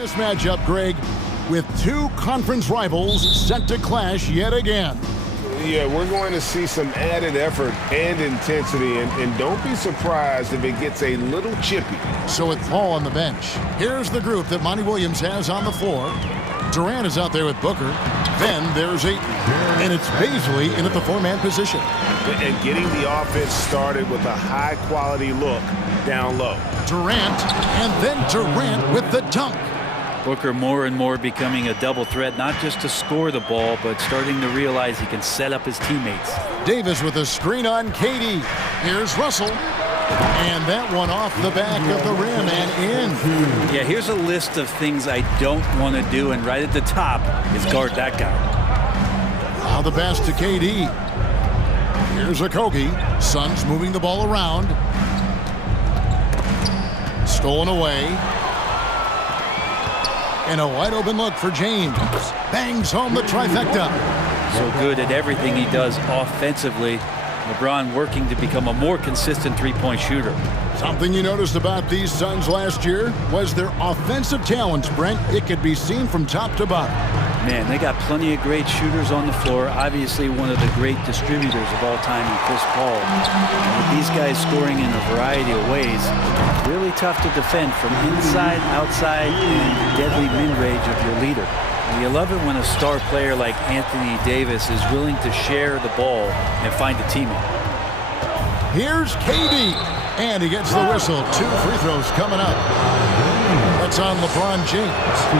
This matchup, Greg, with two conference rivals set to clash yet again. Yeah, we're going to see some added effort and intensity, and don't be surprised if it gets a little chippy. So with Paul on the bench, here's the group that Monty Williams has on the floor. Durant is out there with Booker. Then there's Ayton. And it's Baisley in at the four-man position. And getting the offense started with a high-quality look down low. Durant, and then Durant with the dunk. Booker more and more becoming a double threat, not just to score the ball, but starting to realize he can set up his teammates. Davis with a screen on KD. Here's Russell. And that one off the back of the rim and in. Yeah, here's a list of things I don't want to do, and right at the top is guard that guy. Now the pass to KD. Here's Okogie. Suns moving the ball around. Stolen away. And a wide open look for James. Bangs home the trifecta. So good at everything he does offensively. LeBron working to become a more consistent three-point shooter. Something you noticed about these Suns last year was their offensive talents, Brent. It could be seen from top to bottom. Man, they got plenty of great shooters on the floor. Obviously, one of the great distributors of all time in Chris Paul. And with these guys scoring in a variety of ways, really tough to defend from inside, outside, and the deadly mid-range of your leader. And you love it when a star player like Anthony Davis is willing to share the ball and find a teammate. Here's KD. And he gets the whistle. 2 free throws coming up. That's on LeBron James.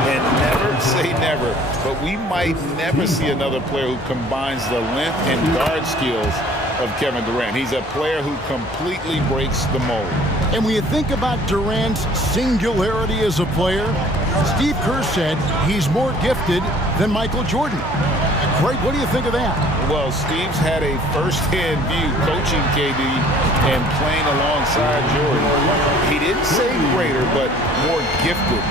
And never say never, but we might never see another player who combines the length and guard skills of Kevin Durant. He's a player who completely breaks the mold. And when you think about Durant's singularity as a player, Steve Kerr said he's more gifted than Michael Jordan. Greg, what do you think of that? Well, Steve's had a first-hand view coaching KD and playing alongside Jordan. He didn't say greater, but more gifted.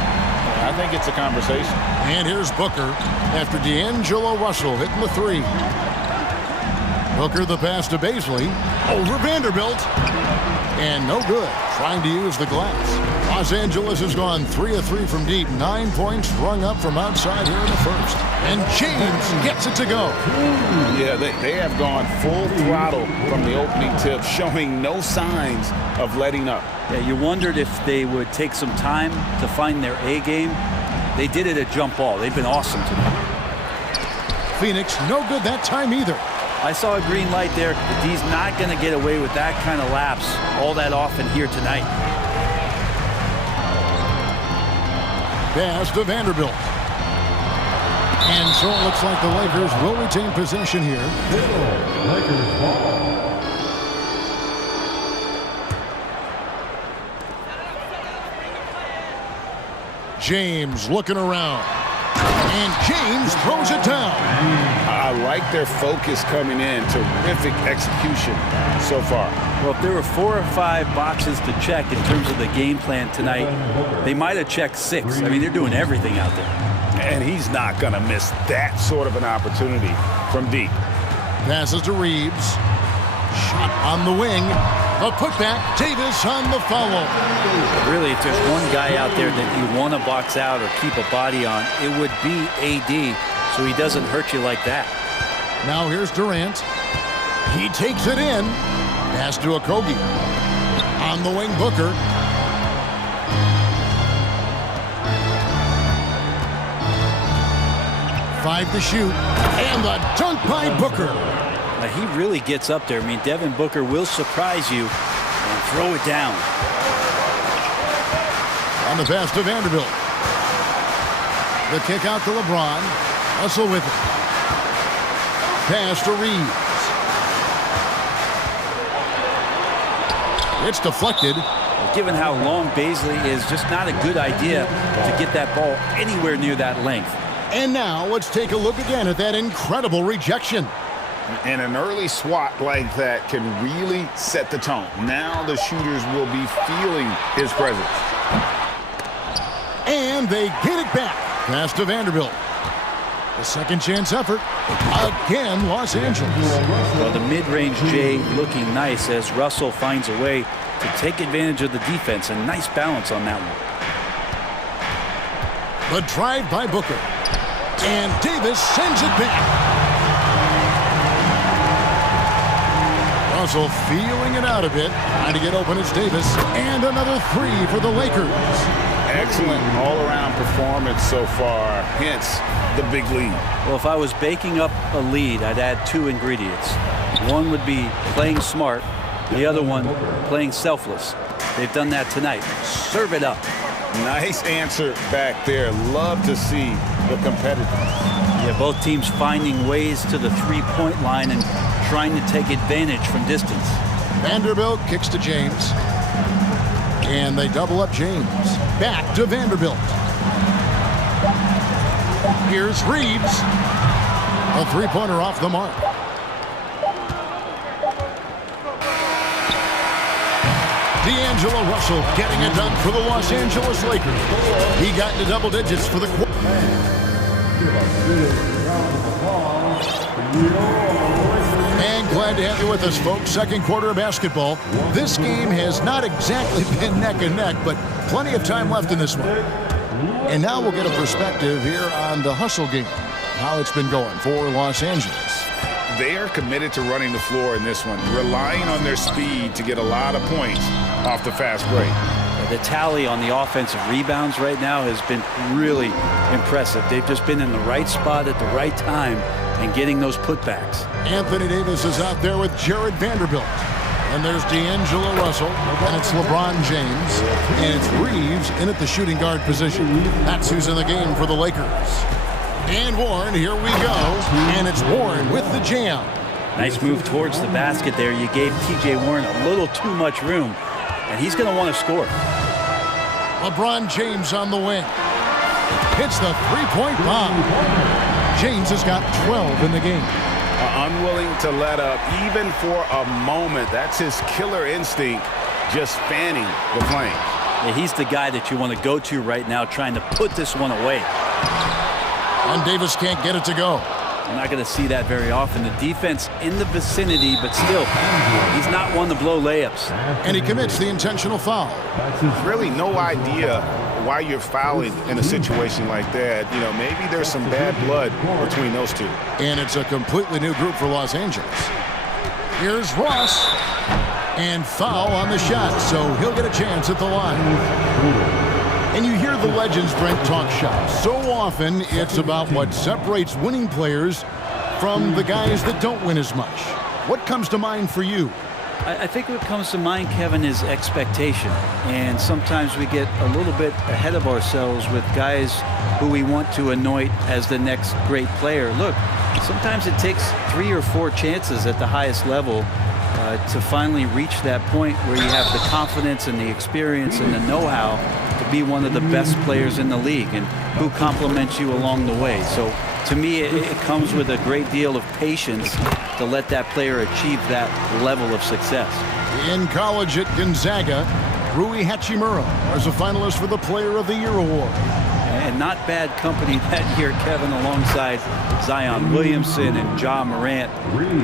I think it's a conversation. And here's Booker after D'Angelo Russell hitting the three. Booker the pass to Baisley. Over Vanderbilt. And no good. Trying to use the glass. Los Angeles has gone 3 of 3 from deep. 9 points rung up from outside here in the first. And James gets it to go. Yeah, they have gone full throttle from the opening tip, showing no signs of letting up. Yeah, you wondered if they would take some time to find their A game. They did it at jump ball. They've been awesome tonight. Phoenix, no good that time either. I saw a green light there, but D's not going to get away with that kind of lapse all that often here tonight. Pass to Vanderbilt. And so it looks like the Lakers will retain possession here. James looking around. And James throws it down. I like their focus coming in. Terrific execution so far. Well, if there were 4 or 5 boxes to check in terms of the game plan tonight, they might have checked 6. I mean, they're doing everything out there. And he's not going to miss that sort of an opportunity from deep. Passes to Reeves. Shot on the wing. A putback. Davis on the follow. Really, if there's one guy out there that you want to box out or keep a body on, it would be AD, so he doesn't hurt you like that. Now here's Durant. He takes it in. Pass to Okogie. On the wing, Booker. Five to shoot. And the dunk by Booker. Now, he really gets up there. I mean, Devin Booker will surprise you and throw it down. On the pass to Vanderbilt. The kick out to LeBron. Russell with it. Pass to Reeves. It's deflected. Given how long Baisley is, just not a good idea to get that ball anywhere near that length. And now let's take a look again at that incredible rejection. And an early swat like that can really set the tone. Now the shooters will be feeling his presence. And they get it back. Pass to Vanderbilt. The second chance effort. Again, Los Angeles. Well, the mid-range J looking nice as Russell finds a way to take advantage of the defense. And nice balance on that one. The drive by Booker. And Davis sends it back. Russell feeling it out a bit. Trying to get open as Davis. And another three for the Lakers. Excellent all-around performance so far, hence the big lead. Well, if I was baking up a lead, I'd add two ingredients. One would be playing smart. The other one, playing selfless. They've done that tonight. Serve it up. Nice answer back there. Love to see the competitiveness. Yeah, both teams finding ways to the three-point line and trying to take advantage from distance. Vanderbilt kicks to James. And they double up James. Back to Vanderbilt. Here's Reeves. A three-pointer off the mark. D'Angelo Russell getting it done for the Los Angeles Lakers. He got into double digits for the quarter. And glad to have you with us, folks. Second quarter of basketball. This game has not exactly been neck and neck, but plenty of time left in this one. And now we'll get a perspective here on the hustle game, how it's been going for Los Angeles. They are committed to running the floor in this one, relying on their speed to get a lot of points off the fast break. The tally on the offensive rebounds right now has been really impressive. They've just been in the right spot at the right time and getting those putbacks. Anthony Davis is out there with Jared Vanderbilt. And there's D'Angelo Russell, and it's LeBron James, and it's Reeves in at the shooting guard position. That's who's in the game for the Lakers. And Warren, here we go, and it's Warren with the jam. Nice move towards the basket there. You gave T.J. Warren a little too much room, and he's going to want to score. LeBron James on the wing. Hits the three-point bomb. James has got 12 in the game. Unwilling to let up, even for a moment. That's his killer instinct, just fanning the flames. Yeah, he's the guy that you want to go to right now, trying to put this one away. And Davis can't get it to go. You're not going to see that very often. The defense in the vicinity, but still, he's not one to blow layups. And he commits the intentional foul. Really no idea why you're fouling in a situation like that. You know, maybe there's some bad blood between those two. And it's a completely new group for Los Angeles. Here's Ross. And foul on the shot, so he'll get a chance at the line. And you hear the legends, Brent, talk shop. So often, it's about what separates winning players from the guys that don't win as much. What comes to mind for you? I think what comes to mind, Kevin, is expectation. And sometimes we get a little bit ahead of ourselves with guys who we want to anoint as the next great player. Look, sometimes it takes 3 or 4 chances at the highest level to finally reach that point where you have the confidence and the experience and the know-how to be one of the best players in the league, and who compliments you along the way. So to me, it comes with a great deal of patience to let that player achieve that level of success. In college at Gonzaga, Rui Hachimura was a finalist for the Player of the Year award. And not bad company that year, Kevin, alongside Zion Williamson and Ja Morant.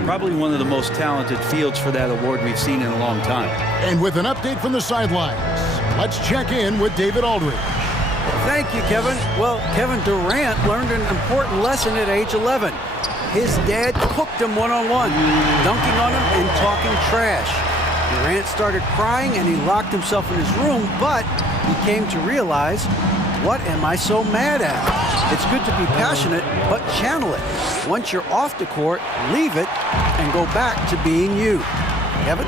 Probably one of the most talented fields for that award we've seen in a long time. And with an update from the sidelines, let's check in with David Aldridge. Thank you, Kevin. Well, Kevin Durant learned an important lesson at age 11. His dad cooked him one-on-one, dunking on him and talking trash. Durant started crying and he locked himself in his room, but he came to realize, what am I so mad at? It's good to be passionate, but channel it. Once you're off the court, leave it and go back to being you. Kevin?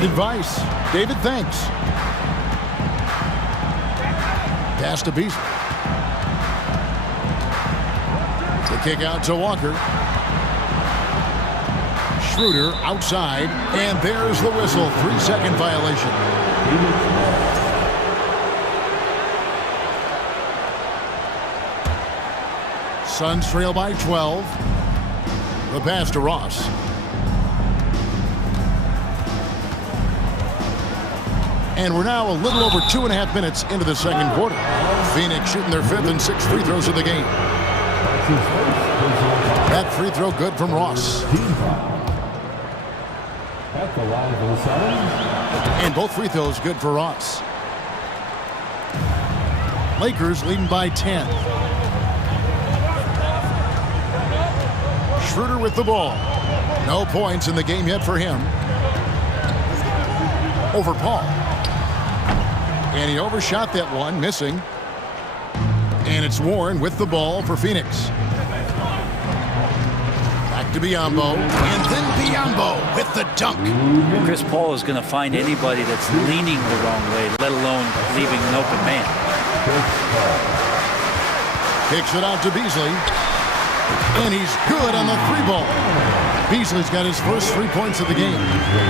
Good advice. David, thanks. Pass to Beasley. The kick out to Walker. Schroeder outside, and there's the whistle. 3-second violation. Suns trail by 12. The pass to Ross. And we're now a little over 2.5 minutes into the second quarter. Phoenix shooting their 5th and 6th free throws of the game. That free throw good from Ross. And both free throws good for Ross. Lakers leading by 10. Schroeder with the ball. No points in the game yet for him. Over Paul. And he overshot that one, missing. And it's Warren with the ball for Phoenix. Back to Biyombo. And then Biyombo with the dunk. Chris Paul is going to find anybody that's leaning the wrong way, let alone leaving an open man. Kicks it out to Beasley. And he's good on the three ball. Beasley's got his first 3 points of the game.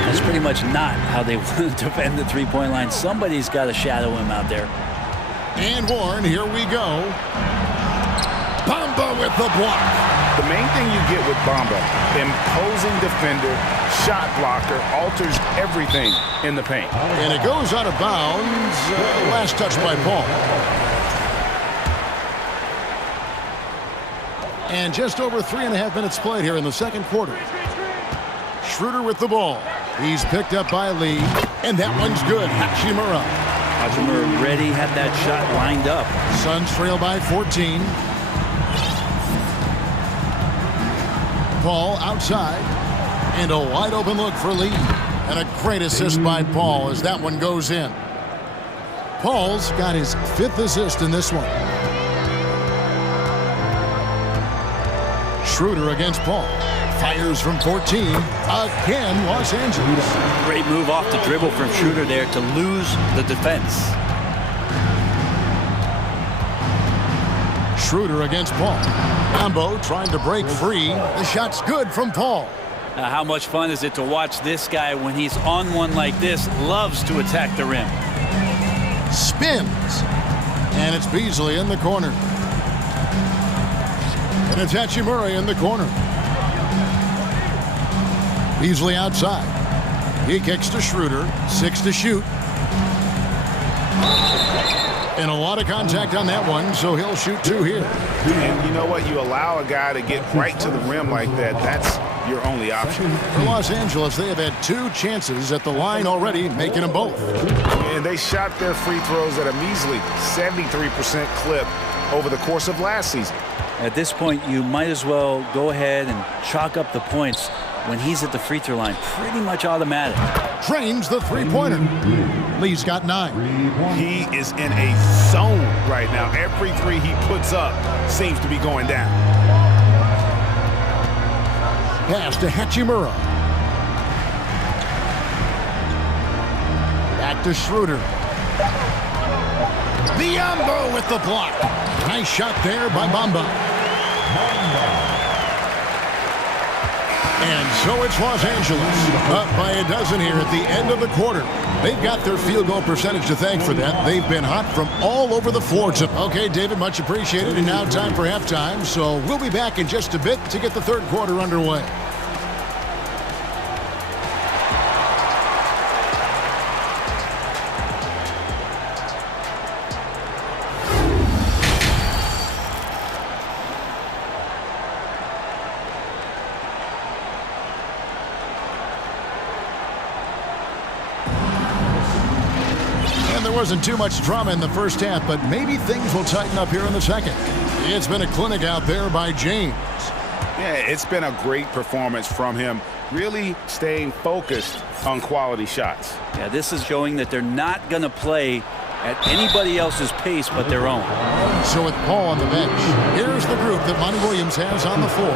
That's pretty much not how they want to defend the three-point line. Somebody's got to shadow him out there. And Warren, here we go. Bamba with the block. The main thing you get with Bamba, imposing defender, shot blocker, alters everything in the paint. And it goes out of bounds. Last touch by Paul. And just over 3.5 minutes played here in the second quarter. Schroeder with the ball. He's picked up by Lee. And that one's good. Hachimura. Hachimura ready, had that shot lined up. Suns trail by 14. Paul outside. And a wide open look for Lee. And a great assist by Paul as that one goes in. Paul's got his 5th assist in this one. Schroeder against Paul. Fires from 14. Again, Los Angeles. Great move off the dribble from Schroeder there to lose the defense. Schroeder against Paul. Ambo trying to break free. The shot's good from Paul. Now, how much fun is it to watch this guy when he's on one like this? Loves to attack the rim. Spins. And it's Beasley in the corner. And it's Hachimura in the corner. Beasley outside. He kicks to Schroeder. 6 to shoot. And a lot of contact on that one, so he'll shoot 2 here. And you know what? You allow a guy to get right to the rim like that. That's your only option. For Los Angeles, they have had 2 chances at the line already, making them both. And they shot their free throws at a measly 73% clip over the course of last season. At this point, you might as well go ahead and chalk up the points when he's at the free throw line. Pretty much automatic. Drains the three-pointer. Lee's got 9. He is in a zone right now. Every three he puts up seems to be going down. Pass to Hachimura. Back to Schroeder. Biyombo with the block. Nice shot there by Bamba. And so it's Los Angeles, up by a dozen here at the end of the quarter. They've got their field goal percentage to thank for that. They've been hot from all over the floor. Okay, David, much appreciated. And now time for halftime. So we'll be back in just a bit to get the third quarter underway. Wasn't too much drama in the first half, but maybe things will tighten up here in the second. It's been a clinic out there by James. Yeah, it's been a great performance from him, really staying focused on quality shots. Yeah, this is showing that they're not going to play at anybody else's pace but their own. So with Paul on the bench, here's the group that Monty Williams has on the floor.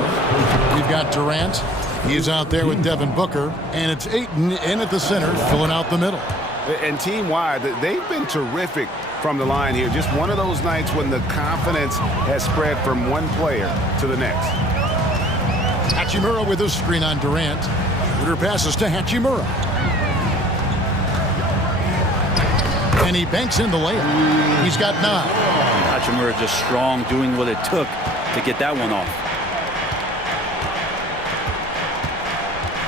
We've got Durant. He's out there with Devin Booker, and it's Ayton in at the center, filling out the middle. And team-wide, they've been terrific from the line here. Just one of those nights when the confidence has spread from one player to the next. Hachimura with a screen on Durant. Schroeder passes to Hachimura. And he banks in the layup. He's got 9. Hachimura just strong, doing what it took to get that one off.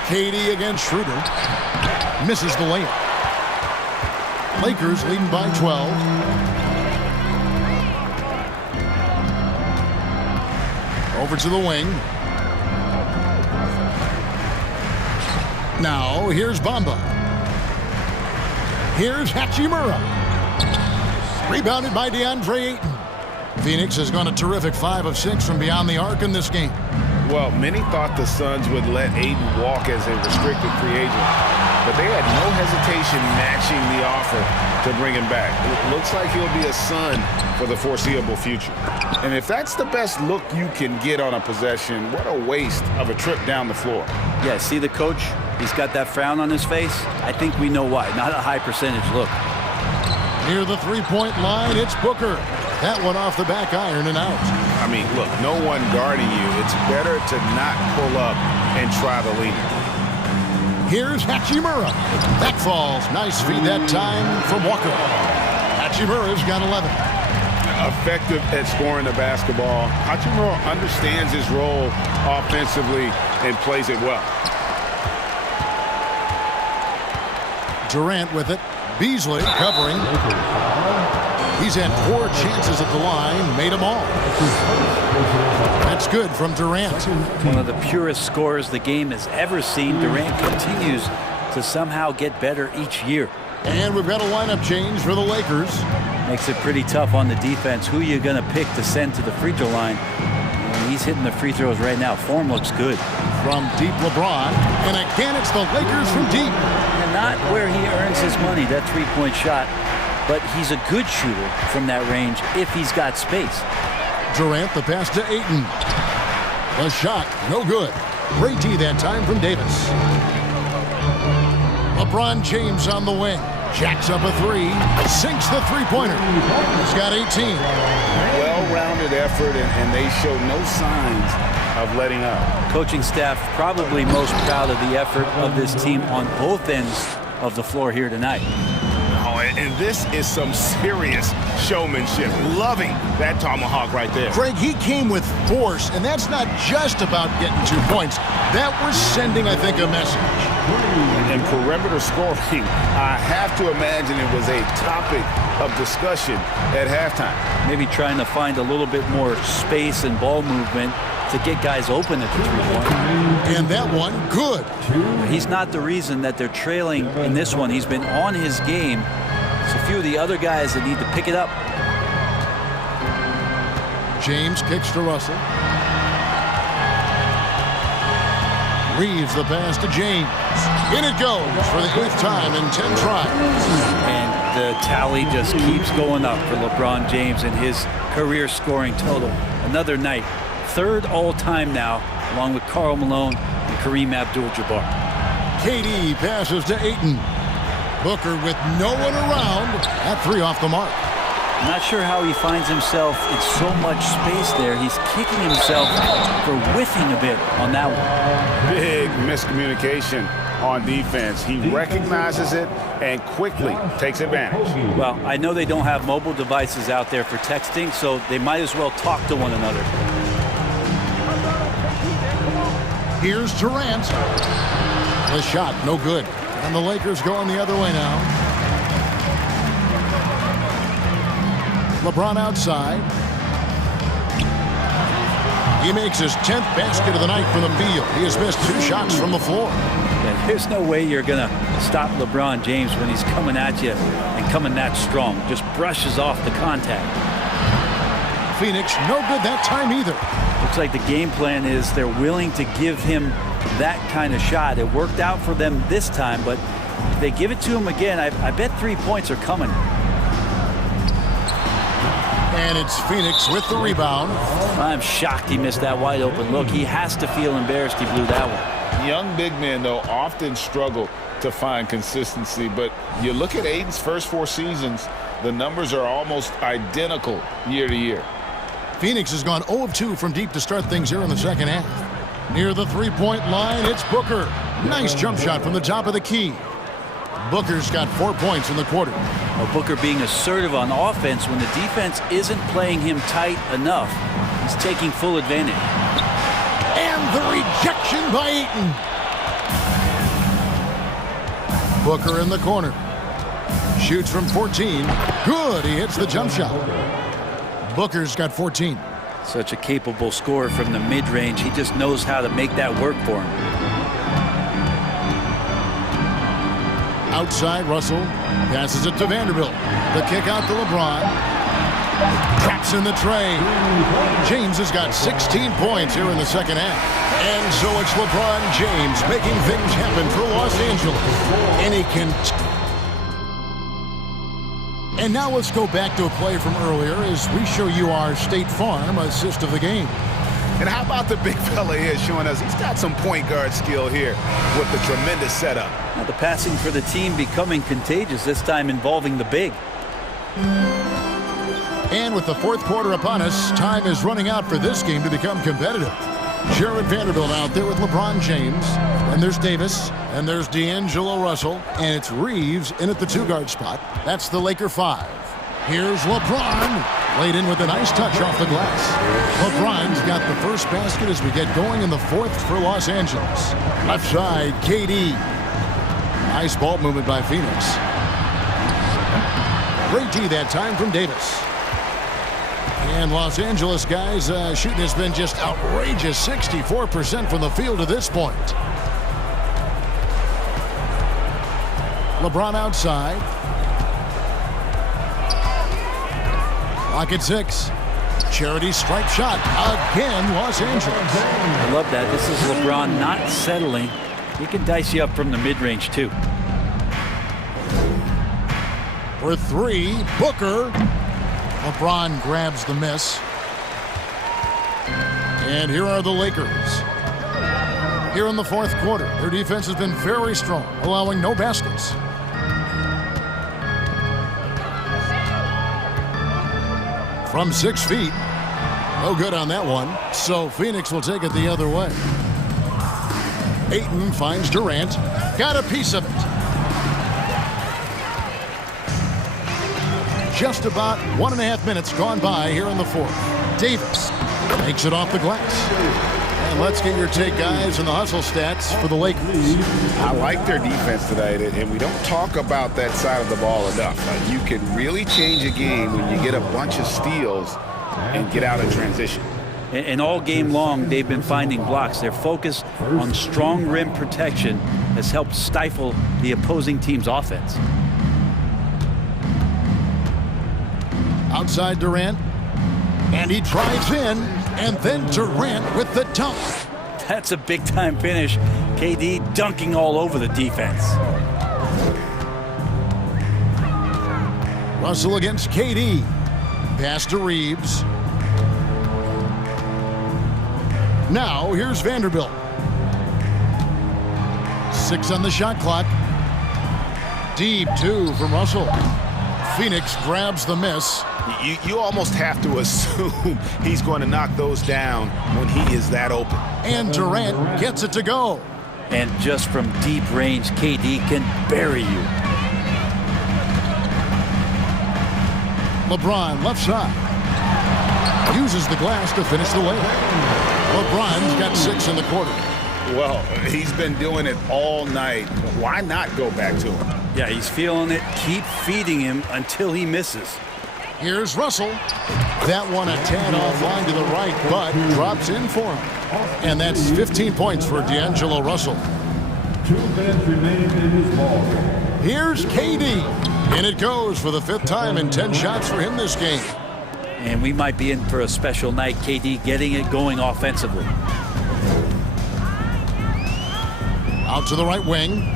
KD against Schroeder. Misses the layup. Lakers leading by 12. Over to the wing. Now, here's Bamba. Here's Hachimura. Rebounded by DeAndre Ayton. Phoenix has gone a terrific 5 of 6 from beyond the arc in this game. Well, many thought the Suns would let Ayton walk as a restricted free agent, but they had no hesitation matching the offer to bring him back. It looks like he'll be a Sun for the foreseeable future. And if that's the best look you can get on a possession, what a waste of a trip down the floor. Yeah, see the coach? He's got that frown on his face. I think we know why. Not a high percentage look. Near the three-point line, it's Booker. That one off the back iron and out. I mean, look, no one guarding you. It's better to not pull up and try the lead. Here's Hachimura. That falls. Nice feed that time from Walker. Hachimura's got 11. Effective at scoring the basketball. Hachimura understands his role offensively and plays it well. Durant with it. Beasley covering. He's had 4 chances at the line, made them all. That's good from Durant. One of the purest scorers the game has ever seen. Durant continues to somehow get better each year. And we've got a lineup change for the Lakers. Makes it pretty tough on the defense. Who you're going to pick to send to the free throw line? And he's hitting the free throws right now. Form looks good. From deep, LeBron. And again, it's the Lakers from deep. And not where he earns his money, that three-point shot. But he's a good shooter from that range if he's got space. Durant, the pass to Ayton. The shot, no good. Great D that time from Davis. LeBron James on the wing. Jacks up a 3. Sinks the three-pointer. He's got 18. Well-rounded effort, and they show no signs of letting up. Coaching staff probably most proud of the effort of this team on both ends of the floor here tonight. And this is some serious showmanship. Loving that tomahawk right there. Greg, he came with force, and that's not just about getting 2 points. That was sending, I think, a message. And perimeter scoring, I have to imagine it was a topic of discussion at halftime. Maybe trying to find a little bit more space and ball movement to get guys open at the three-point. And that one, good. He's not the reason that they're trailing in this one. He's been on his game. It's a few of the other guys that need to pick it up. James kicks to Russell. Reeves the pass to James. In it goes for the 8th time in 10 tries. And the tally just keeps going up for LeBron James and his career scoring total. Another night. 3rd all-time now, along with Karl Malone and Kareem Abdul-Jabbar. KD passes to Ayton. Booker with no one around. That 3 off the mark. I'm not sure how he finds himself in so much space there. He's kicking himself for whiffing a bit on that one. Big miscommunication on defense. He recognizes it and quickly takes advantage. Well, I know they don't have mobile devices out there for texting, so they might as well talk to one another. Here's Durant. The shot, no good. And the Lakers going the other way now. LeBron outside. He makes his 10th basket of the night from the field. He has missed 2 shots from the floor. And there's no way you're going to stop LeBron James when he's coming at you and coming that strong. Just brushes off the contact. Phoenix, no good that time either. Looks like the game plan is they're willing to give him that kind of shot. It worked out for them this time, but if they give it to him again, I bet 3 points are coming. And it's Phoenix with the rebound. I'm shocked he missed that wide open look. He has to feel embarrassed he blew that one. Young big men, though, often struggle to find consistency, but you look at Ayton's first 4 seasons, the numbers are almost identical year to year. Phoenix has gone 0 of 2 from deep to start things here in the second half. Near the three-point line, it's Booker. Nice jump shot from the top of the key. Booker's got 4 points in the quarter. Well, Booker being assertive on offense when the defense isn't playing him tight enough. He's taking full advantage. And the rejection by Ayton. Booker in the corner. Shoots from 14. Good, he hits the jump shot. Booker's got 14. Such a capable scorer from the mid-range. He just knows how to make that work for him. Outside, Russell passes it to Vanderbilt. The kick out to LeBron. Traps in the tray. James has got 16 points here in the second half. And so it's LeBron James making things happen for Los Angeles. And he can... And now let's go back to a play from earlier as we show you our State Farm assist of the game. And how about the big fella here showing us he's got some point guard skill here with the tremendous setup. Now the passing for the team becoming contagious, this time involving the big. And with the fourth quarter upon us, time is running out for this game to become competitive. Jared Vanderbilt out there with LeBron James. And there's Davis. And there's D'Angelo Russell. And it's Reeves in at the two-guard spot. That's the Laker 5. Here's LeBron. Laid in with a nice touch off the glass. LeBron's got the first basket as we get going in the fourth for Los Angeles. Left side, KD. Nice ball movement by Phoenix. Great D that time from Davis. And Los Angeles, guys, shooting has been just outrageous. 64% from the field to this point. LeBron outside. Clock at 6. Charity stripe shot. Again, Los Angeles. I love that. This is LeBron not settling. He can dice you up from the mid-range, too. For 3, Booker. LeBron grabs the miss. And here are the Lakers. Here in the fourth quarter, their defense has been very strong, allowing no baskets. From 6 feet. No good on that one. So Phoenix will take it the other way. Ayton finds Durant. Got a piece of it. Just about 1.5 minutes gone by here in the fourth. Davis makes it off the glass. And let's get your take, guys, on the hustle stats for the Lakers. I like their defense tonight, and we don't talk about that side of the ball enough. You can really change a game when you get a bunch of steals and get out in transition. And all game long, they've been finding blocks. Their focus on strong rim protection has helped stifle the opposing team's offense. Outside Durant, and he drives in, and then Durant with the dunk. That's a big-time finish. KD dunking all over the defense. Russell against KD. Pass to Reeves. Now here's Vanderbilt. 6 on the shot clock. Deep 2 from Russell. Phoenix grabs the miss. You almost have to assume he's going to knock those down when he is that open. And Durant gets it to go. And just from deep range, KD can bury you. LeBron left side. Uses the glass to finish the layup. LeBron's got 6 in the quarter. Well, he's been doing it all night. Why not go back to him? Yeah, he's feeling it. Keep feeding him until he misses. Here's Russell. That one a tad offline to the right, but drops in for him. And that's 15 points for D'Angelo Russell. 2 minutes remaining in this ball. Here's KD. And it goes for the 5th time in 10 shots for him this game. And we might be in for a special night. KD getting it going offensively. Out to the right wing.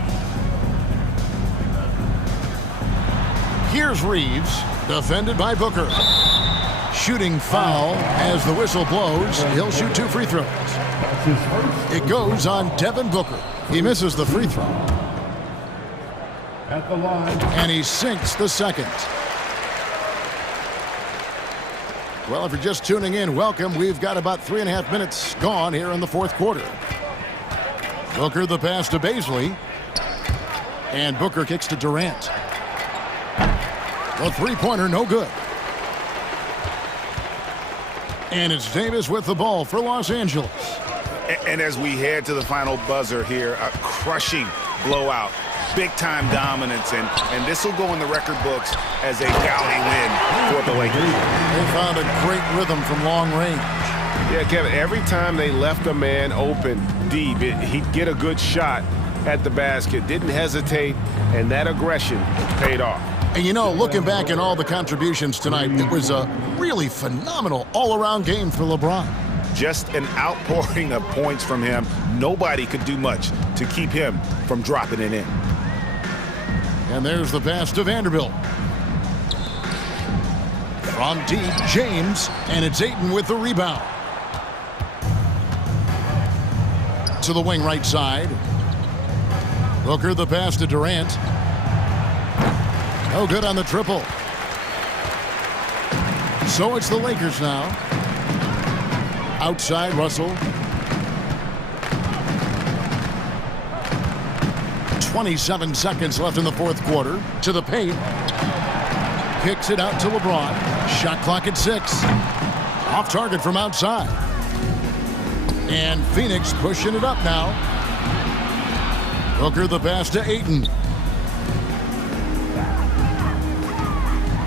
Here's Reeves, defended by Booker. Shooting foul as the whistle blows. He'll shoot 2 free throws. It goes on Devin Booker. He misses the free throw. At the line. And he sinks the second. Well, if you're just tuning in, welcome. We've got about 3.5 minutes gone here in the fourth quarter. Booker the pass to Baisley. And Booker kicks to Durant. The three-pointer, no good. And it's Davis with the ball for Los Angeles. And as we head to the final buzzer here, a crushing blowout, big-time dominance, and this will go in the record books as a gaudy win for the Lakers. They found a great rhythm from long range. Yeah, Kevin, every time they left a man open deep, he'd get a good shot, at the basket, didn't hesitate, and that aggression paid off. And you know, looking back at all the contributions tonight, it was a really phenomenal all-around game for LeBron. Just an outpouring of points from him. Nobody could do much to keep him from dropping it in. And there's the pass to Vanderbilt. From deep, James, and it's Ayton with the rebound. To the wing right side. Booker the pass to Durant. No good on the triple. So it's the Lakers now. Outside, Russell. 27 seconds left in the fourth quarter. To the paint. Kicks it out to LeBron. Shot clock at 6. Off target from outside. And Phoenix pushing it up now. Booker the pass to Ayton.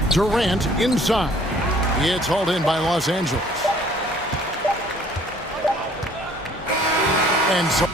Durant inside. It's hauled in by Los Angeles. And so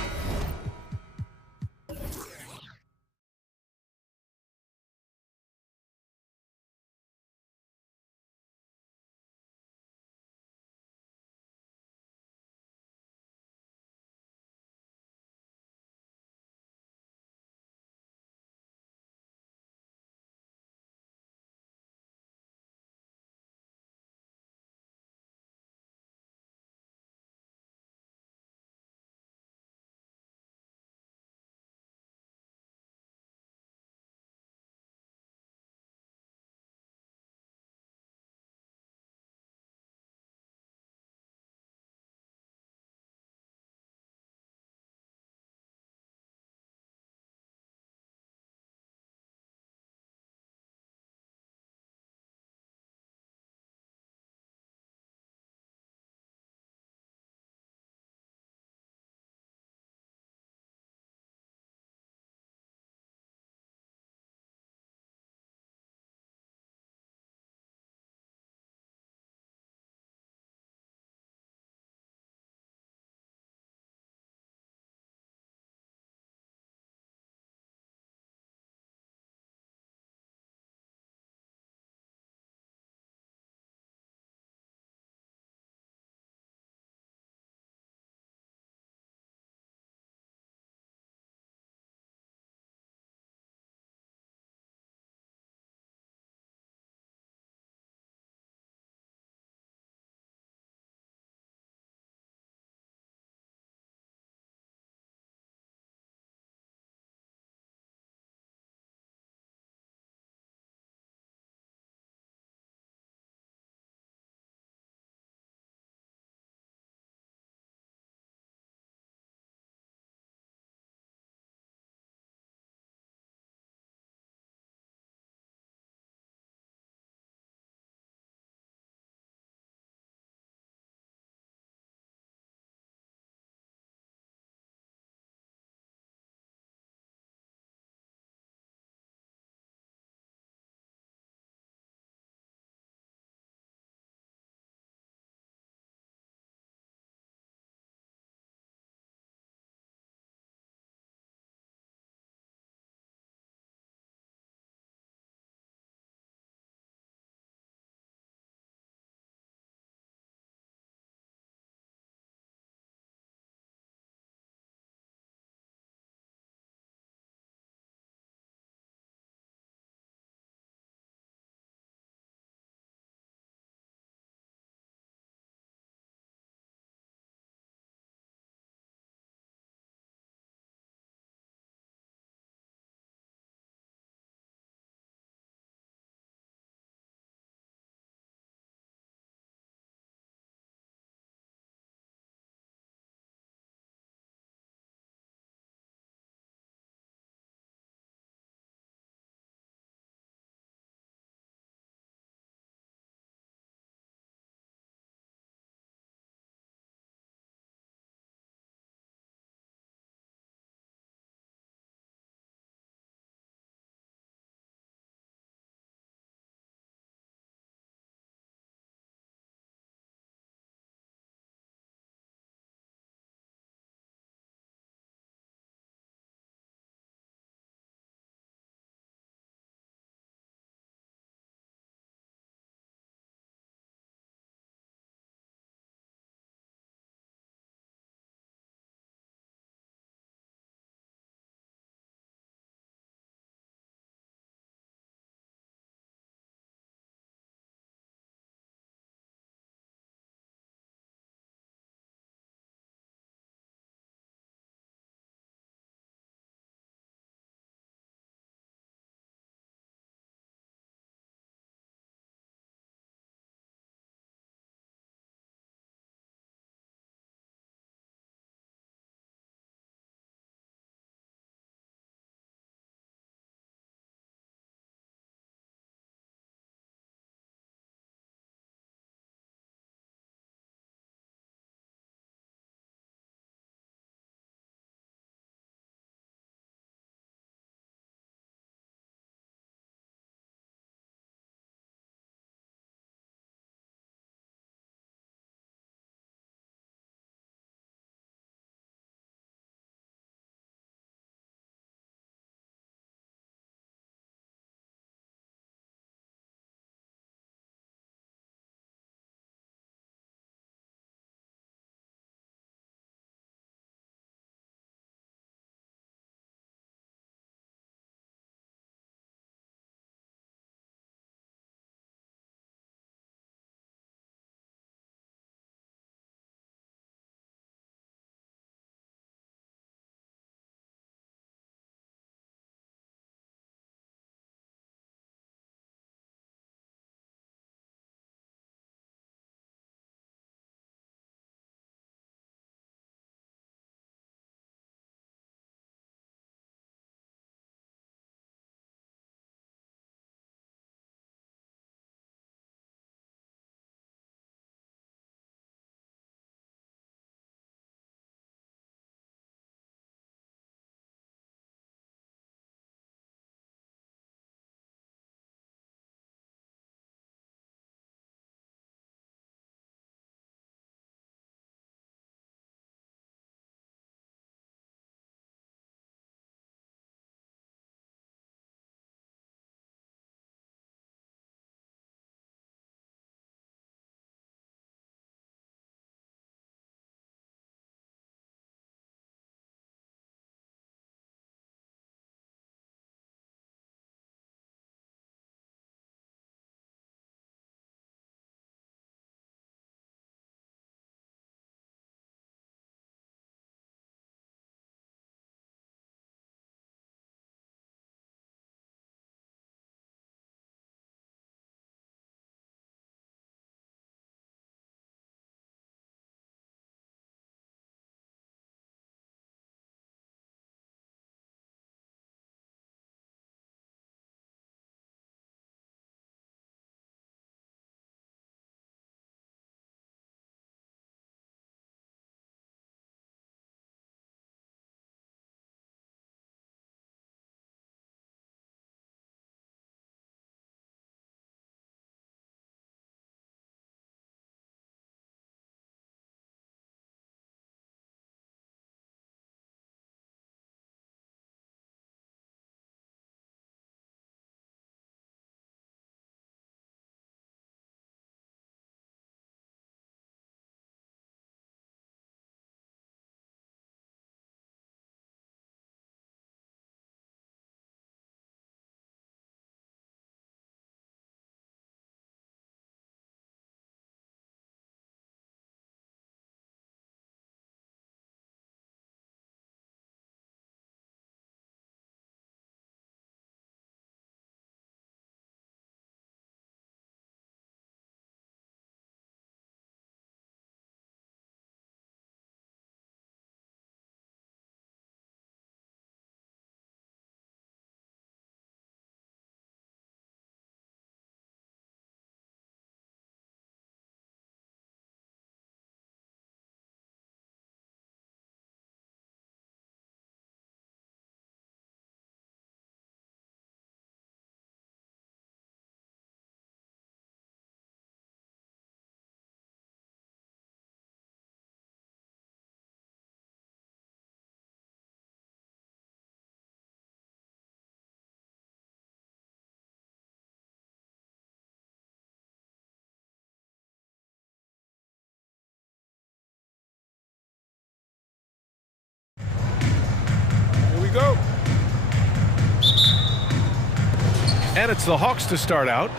And it's the Hawks to start out.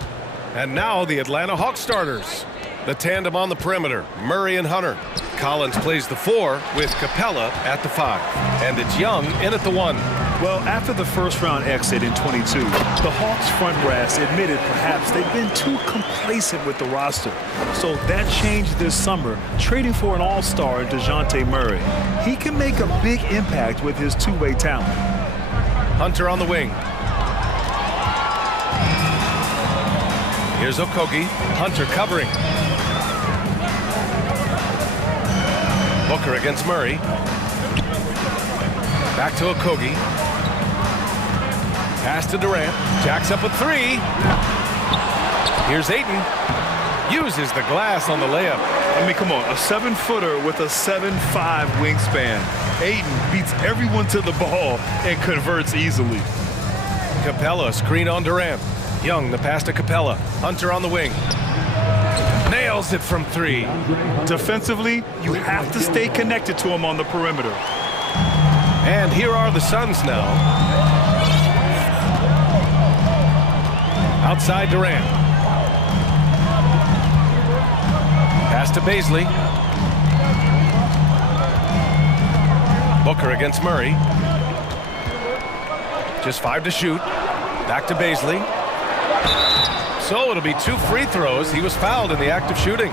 And now the Atlanta Hawks starters. The tandem on the perimeter, Murray and Hunter. Collins plays the 4 with Capella at the 5. And it's Young in at the 1. Well, after the first-round exit in 22, the Hawks front brass admitted perhaps they've been too complacent with the roster. So that changed this summer, trading for an all-star in DeJounte Murray. He can make a big impact with his two-way talent. Hunter on the wing. Here's Okogie. Hunter covering. Booker against Murray. Back to Okogie. Pass to Durant. Jacks up a 3. Here's Ayton. Uses the glass on the layup. I mean, come on, a 7-footer with a 7'5" wingspan. Ayton beats everyone to the ball and converts easily. Capella screen on Durant. Young, the pass to Capella. Hunter on the wing. Nails it from 3. Defensively, you have to stay connected to him on the perimeter. And here are the Suns now. Outside Durant. Pass to Bazley. Booker against Murray. Just 5 to shoot. Back to Bazley. So it'll be 2 free throws. He was fouled in the act of shooting.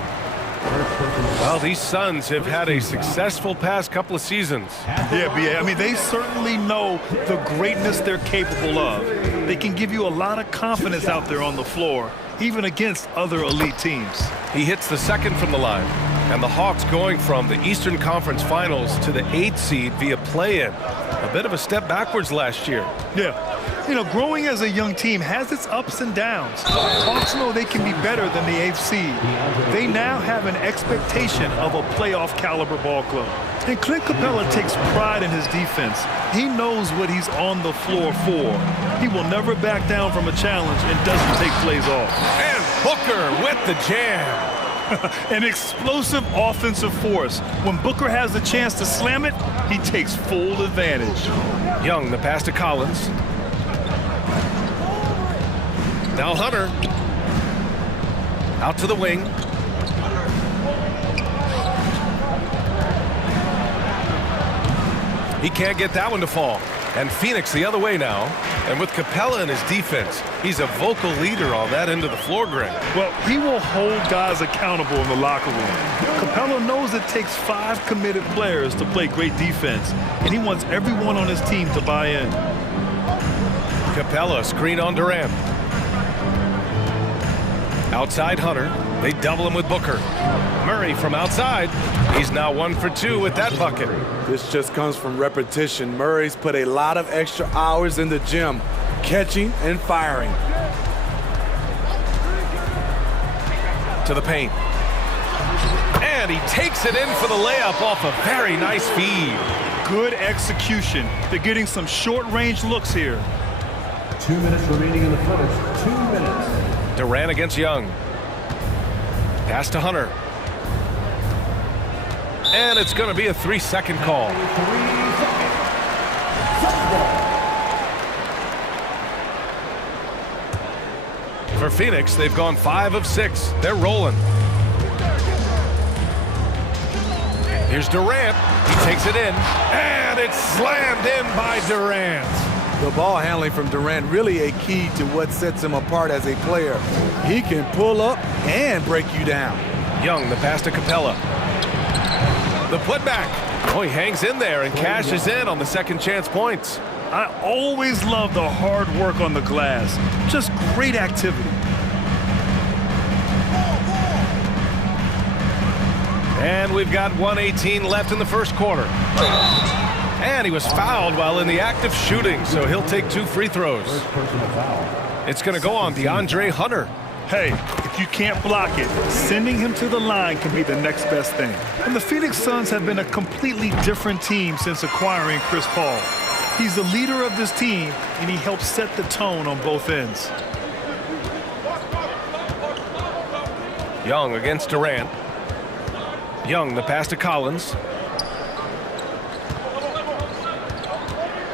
Well, these Suns have had a successful past couple of seasons. Yeah, B.A. I mean, they certainly know the greatness they're capable of. They can give you a lot of confidence out there on the floor, even against other elite teams. He hits the second from the line. And the Hawks going from the Eastern Conference Finals to the 8th seed via play-in. A bit of a step backwards last year. Yeah. You know, growing as a young team has its ups and downs. Hawks know they can be better than the 8th seed. They now have an expectation of a playoff caliber ball club. And Clint Capella takes pride in his defense. He knows what he's on the floor for. He will never back down from a challenge and doesn't take plays off. And Booker with the jam. An explosive offensive force. When Booker has the chance to slam it, he takes full advantage. Young, the pass to Collins. Now Hunter. Out to the wing. He can't get that one to fall. And Phoenix the other way now. And with Capella in his defense, he's a vocal leader on that end of the floor, Greg. Well, he will hold guys accountable in the locker room. Capella knows it takes 5 committed players to play great defense, and he wants everyone on his team to buy in. Capella screen on Durant. Outside Hunter. They double him with Booker. Murray from outside. He's now 1 for 2 with that bucket. This just comes from repetition. Murray's put a lot of extra hours in the gym, catching and firing. To the paint. And he takes it in for the layup off a very nice feed. Good execution. They're getting some short-range looks here. 2 minutes remaining in the first. 2 minutes. Durant against Young. Pass to Hunter. And it's going to be a 3-second call. 3 seconds. For Phoenix, they've gone 5 of 6. They're rolling. Here's Durant. He takes it in. And it's slammed in by Durant. The ball handling from Durant really a key to what sets him apart as a player. He can pull up and break you down. Young, the pass to Capella. The putback. Oh, he hangs in there and cashes in on the second chance points. I always love the hard work on the glass. Just great activity. And we've got 1:18 left in the first quarter. And he was fouled while in the act of shooting, so he'll take 2 free throws. It's going to go on DeAndre Hunter. Hey, if you can't block it, sending him to the line can be the next best thing. And the Phoenix Suns have been a completely different team since acquiring Chris Paul. He's the leader of this team, and he helps set the tone on both ends. Young against Durant. Young, the pass to Collins.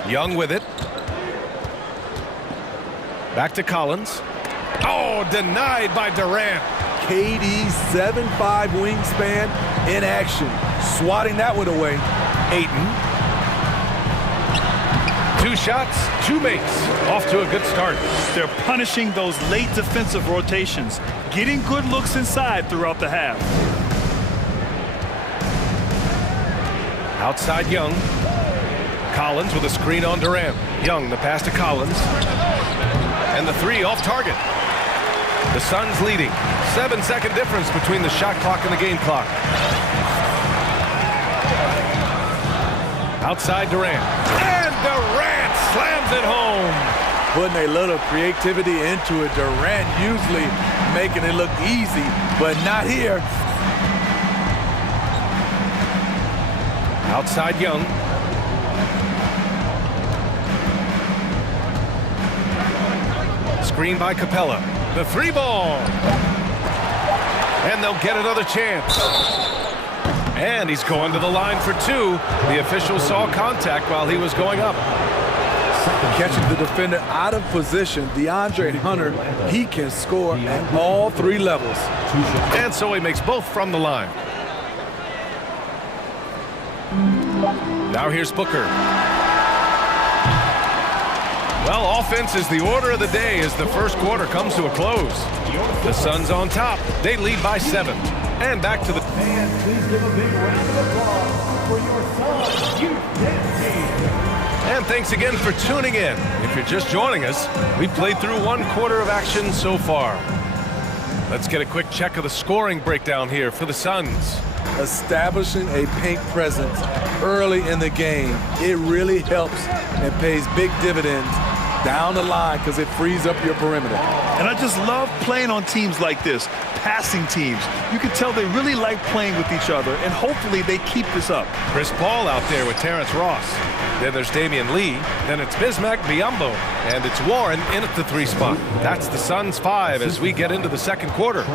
Young with it. Back to Collins. Oh, denied by Durant. KD's 7'5" wingspan in action. Swatting that one away. Ayton. 2 shots, 2 makes. Off to a good start. They're punishing those late defensive rotations, getting good looks inside throughout the half. Outside Young. Collins with a screen on Durant. Young, the pass to Collins. And the 3 off target. The Suns leading. 7-second difference between the shot clock and the game clock. Outside Durant. And Durant slams it home. Putting a little creativity into it. Durant usually making it look easy, but not here. Outside Young. Screen by Capella. The 3 ball. And they'll get another chance. And he's going to the line for 2. The official saw contact while he was going up. Catching the defender out of position, DeAndre Hunter, he can score at all 3 levels. And so he makes both from the line. Now here's Booker. Well, offense is the order of the day as the first quarter comes to a close. The Suns on top. They lead by 7. And back to the... And please give a big round of applause for your Suns youth dance team. And thanks again for tuning in. If you're just joining us, we played through 1 quarter of action so far. Let's get a quick check of the scoring breakdown here for the Suns. Establishing a paint presence early in the game, it really helps and pays big dividends down the line because it frees up your perimeter. And I just love playing on teams like this, passing teams. You can tell they really like playing with each other, and hopefully they keep this up. Chris Paul out there with Terrence Ross. Then there's Damian Lee. Then it's Bismack Biyombo. And it's Warren in at the 3 spot. That's the Suns 5 as we get into the second quarter.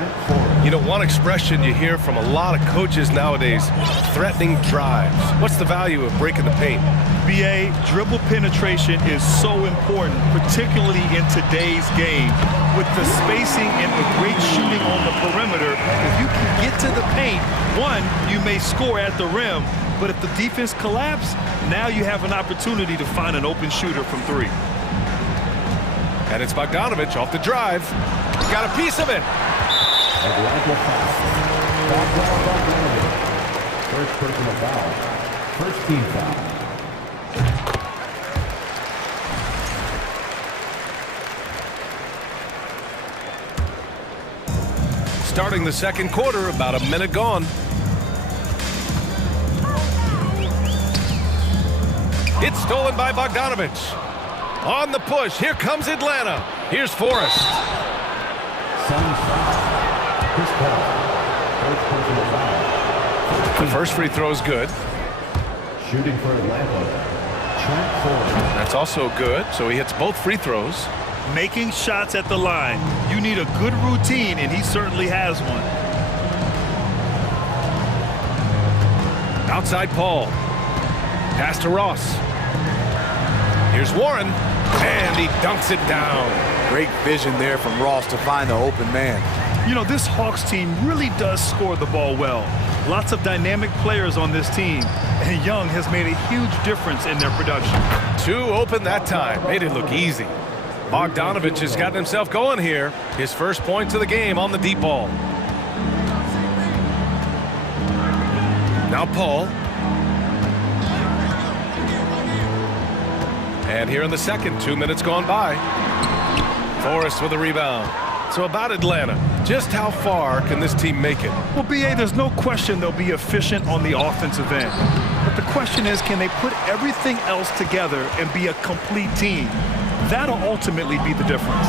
You know, one expression you hear from a lot of coaches nowadays, threatening drives. What's the value of breaking the paint? BA, dribble penetration is so important, particularly in today's game. With the spacing and the great shooting on the perimeter, if you can get to the paint, 1, you may score at the rim, but if the defense collapses, now you have an opportunity to find an open shooter from 3. And it's Bogdanovich off the drive. Got a piece of it. First personal foul. First team foul. Starting the second quarter, about a minute gone. It's stolen by Bogdanovich. On the push, here comes Atlanta. Here's Forrest. Suns foul. Chris Paul. First personal foul. The first free throw is good. Shooting for Atlanta. Trent Forrest. That's also good, so he hits both free throws. Making shots at the line. You need a good routine, and he certainly has one. Outside Paul. Pass to Ross. Here's Warren, and he dunks it down. Great vision there from Ross to find the open man. You know, this Hawks team really does score the ball well. Lots of dynamic players on this team, and Young has made a huge difference in their production. 2 open that time. Made it look easy. Bogdanovich has gotten himself going here. His first points of the game on the deep ball. Now Paul. And here in the second, 2 minutes gone by. Forrest with a rebound. So about Atlanta, just how far can this team make it? Well, BA, there's no question they'll be efficient on the offensive end. But the question is, can they put everything else together and be a complete team? That'll ultimately be the difference.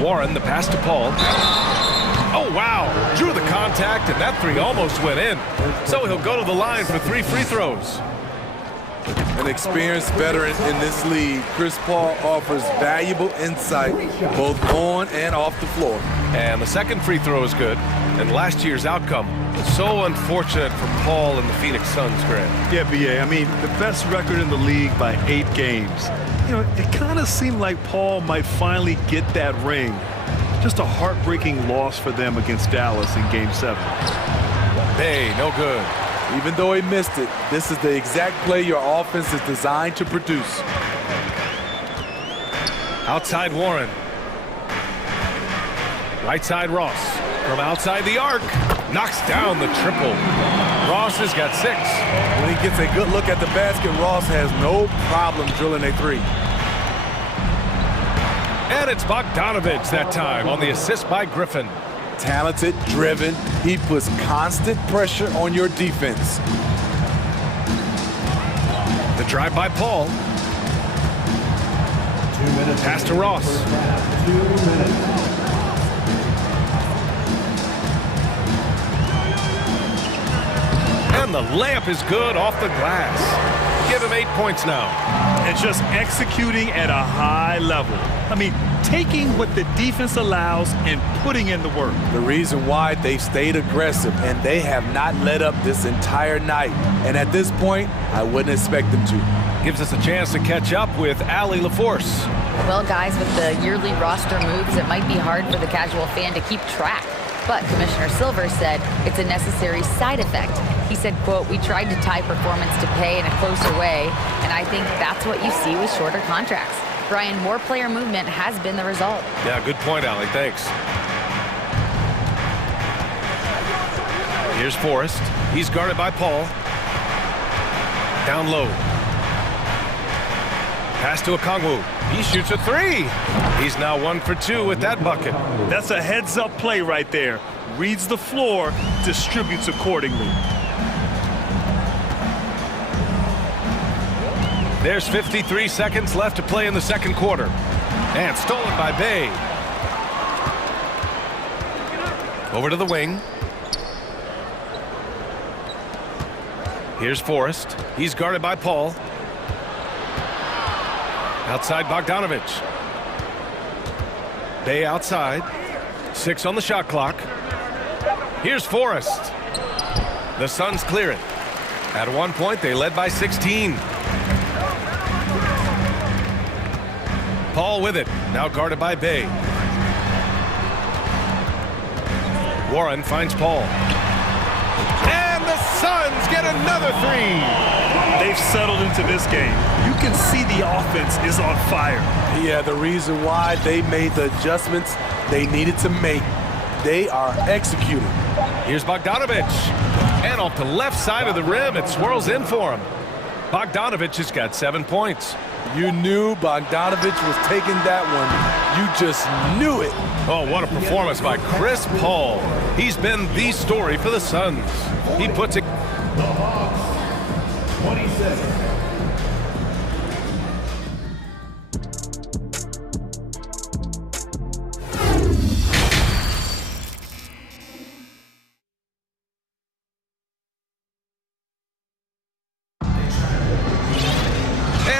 Warren, the pass to Paul. Oh, wow. Drew the contact, and that 3 almost went in. So he'll go to the line for 3 free throws. An experienced veteran in this league, Chris Paul offers valuable insight both on and off the floor. And the second free throw is good. And last year's outcome was so unfortunate for Paul and the Phoenix Suns, Grant. Yeah, BA. I mean, the best record in the league by 8 games. You know, it kind of seemed like Paul might finally get that ring. Just a heartbreaking loss for them against Dallas in Game 7. Bay, no good. Even though he missed it, this is the exact play your offense is designed to produce. Outside Warren. Right side Ross. From outside the arc. Knocks down the triple. Ross has got 6. When he gets a good look at the basket, Ross has no problem drilling a 3. And it's Bogdanovich that time on the assist by Griffin. Talented, driven, he puts constant pressure on your defense. The drive by Paul. 2 minutes. Pass to Ross. 2 minutes. And the layup is good off the glass. Give him 8 points now. And just executing at a high level. I mean, taking what the defense allows and putting in the work. The reason why they stayed aggressive, and they have not let up this entire night. And at this point, I wouldn't expect them to. Gives us a chance to catch up with Allie LaForce. Well, guys, with the yearly roster moves, it might be hard for the casual fan to keep track. But Commissioner Silver said it's a necessary side effect. He said, quote, "We tried to tie performance to pay in a closer way, and I think that's what you see with shorter contracts." Brian, more player movement has been the result. Yeah, good point, Allie. Thanks. Here's Forrest. He's guarded by Paul. Down low. Pass to Okongwu. He shoots a 3. He's now 1 for 2 with that bucket. That's a heads-up play right there. Reads the floor, distributes accordingly. There's 53 seconds left to play in the second quarter. And stolen by Bay. Over to the wing. Here's Forrest. He's guarded by Paul. Outside Bogdanovich. Bay outside. 6 on the shot clock. Here's Forrest. The Suns clear it. At one point, they led by 16. Paul with it. Now guarded by Bay. Warren finds Paul. And the Suns get another 3. They've settled into this game. You can see the offense is on fire. Yeah, the reason why they made the adjustments they needed to make. They are executing. Here's Bogdanovich. And off the left side of the rim, it swirls in for him. Bogdanovich has got 7 points. You knew Bogdanovich was taking that one. You just knew it. Oh, what a performance by Chris Paul. He's been the story for the Suns. He puts it. 27.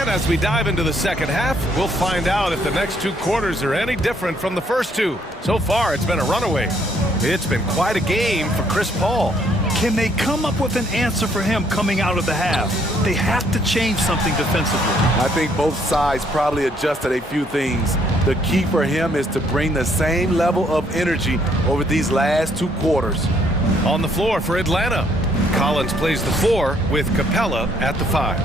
As we dive into the second half, we'll find out if the next 2 quarters are any different from the first 2. So far, it's been a runaway. It's been quite a game for Chris Paul. Can they come up with an answer for him coming out of the half? They have to change something defensively. I think both sides probably adjusted a few things. The key for him is to bring the same level of energy over these last 2 quarters. On the floor for Atlanta, Collins plays the 4 with Capella at the 5.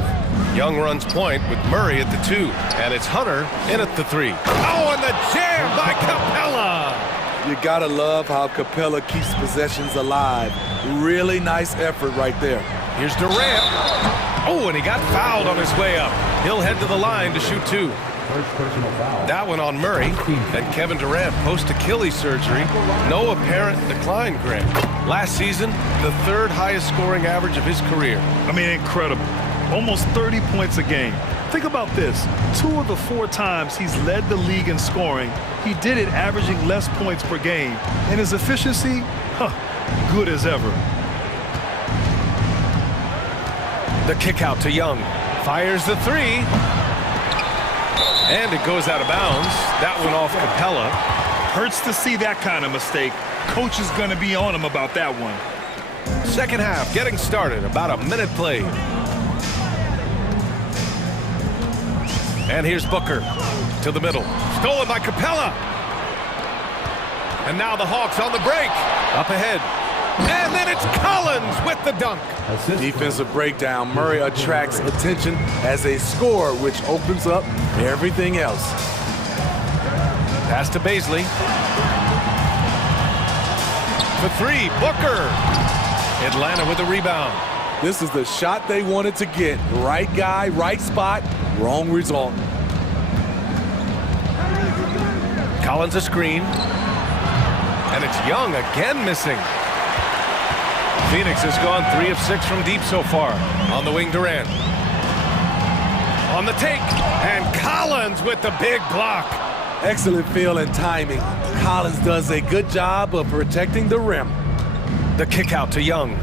Young runs point with Murray at the 2, and it's Hunter in at the 3. Oh, and the jam by Capella! You gotta love how Capella keeps possessions alive. Really nice effort right there. Here's Durant. Oh, and he got fouled on his way up. He'll head to the line to shoot 2. That one on Murray, and Kevin Durant post-Achilles surgery. No apparent decline, Grant. Last season, the 3rd highest scoring average of his career. I mean, incredible. Almost 30 points a game. Think about this. 2 of the 4 times he's led the league in scoring, he did it averaging less points per game. And his efficiency, good as ever. The kick out to Young. Fires the 3. And it goes out of bounds. That one off Capella. Hurts to see that kind of mistake. Coach is going to be on him about that one. Second half getting started. About a minute played. And here's Booker to the middle. Stolen by Capella. And now the Hawks on the break. Up ahead. And then it's Collins with the dunk. Defensive breakdown. Murray attracts attention as a scorer, which opens up everything else. Pass to Baisley. For three, Booker. Atlanta with the rebound. This is the shot they wanted to get. Right guy, right spot, wrong result. Collins a screen. And it's Young again missing. Phoenix has gone 3 of 6 from deep so far. On the wing, Durant. On the take. And Collins with the big block. Excellent feel and timing. Collins does a good job of protecting the rim. The kick out to Young.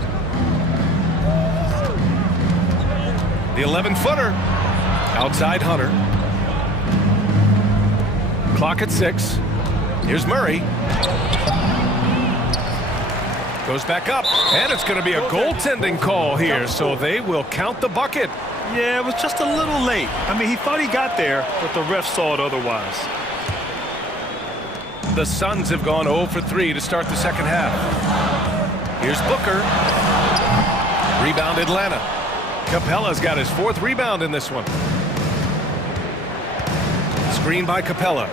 The 11-footer. Outside Hunter. Clock at 6. Here's Murray. Goes back up, and it's going to be a goaltending call here, so they will count the bucket. Yeah, it was just a little late. I mean, he thought he got there, but the ref saw it otherwise. The Suns have gone 0 for 3 to start the second half. Here's Booker. Rebound Atlanta. Capella's got his 4th rebound in this one. Screen by Capella.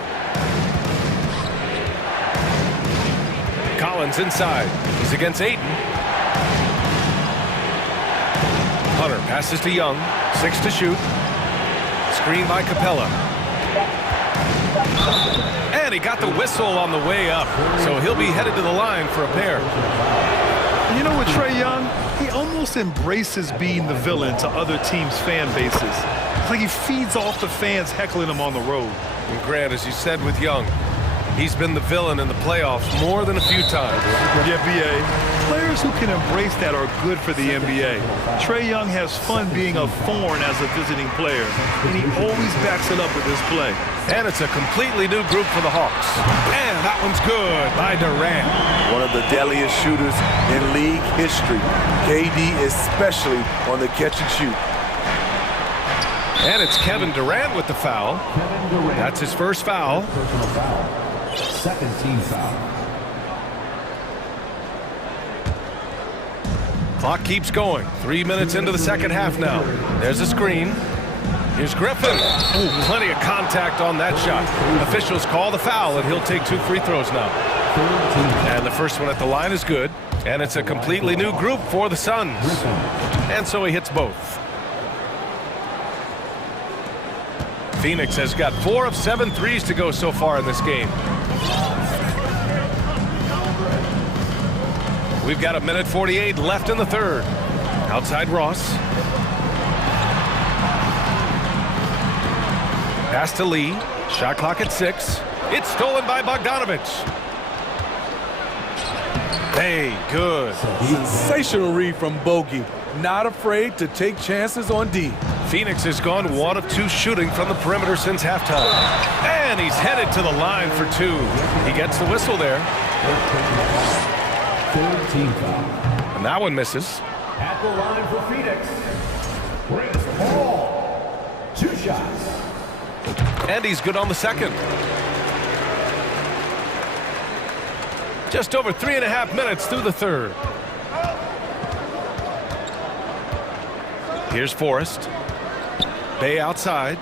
Collins inside. He's against Ayton. Hunter passes to Young. 6 to shoot. Screen by Capella. And he got the whistle on the way up. So he'll be headed to the line for a pair. You know what, Trae Young? He almost embraces being the villain to other teams' fan bases. It's like he feeds off the fans heckling him on the road. And Grant, as you said with Young, he's been the villain in the playoffs more than a few times. Yeah, B.A. Players who can embrace that are good for the NBA. Trae Young has fun being a thorn as a visiting player, and he always backs it up with his play. And it's a completely new group for the Hawks. And that one's good by Durant. One of the deadliest shooters in league history. KD especially on the catch and shoot. And it's Kevin Durant with the foul. That's his first foul. Personal foul. Second team foul. Clock keeps going. 3 minutes into the second half now. There's a screen. Here's Griffin. Ooh, plenty of contact on that shot. Officials call the foul, and he'll take 2 free throws now. And the first one at the line is good. And it's a completely new group for the Suns. And so he hits both. Phoenix has got 4 of 7 threes to go so far in this game. We've got 1:48 left in the third. Outside Ross. Pass to Lee. Shot clock at 6. It's stolen by Bogdanovich. Hey, good. Sensational read from Bogey. Not afraid to take chances on D. Phoenix has gone 1 of 2 shooting from the perimeter since halftime. And he's headed to the line for 2. He gets the whistle there. Third team foul. And that one misses. At the line for Phoenix, Chris Paul. 2 shots. And he's good on the second. Just over 3.5 minutes through the third. Here's Forrest. Bay outside.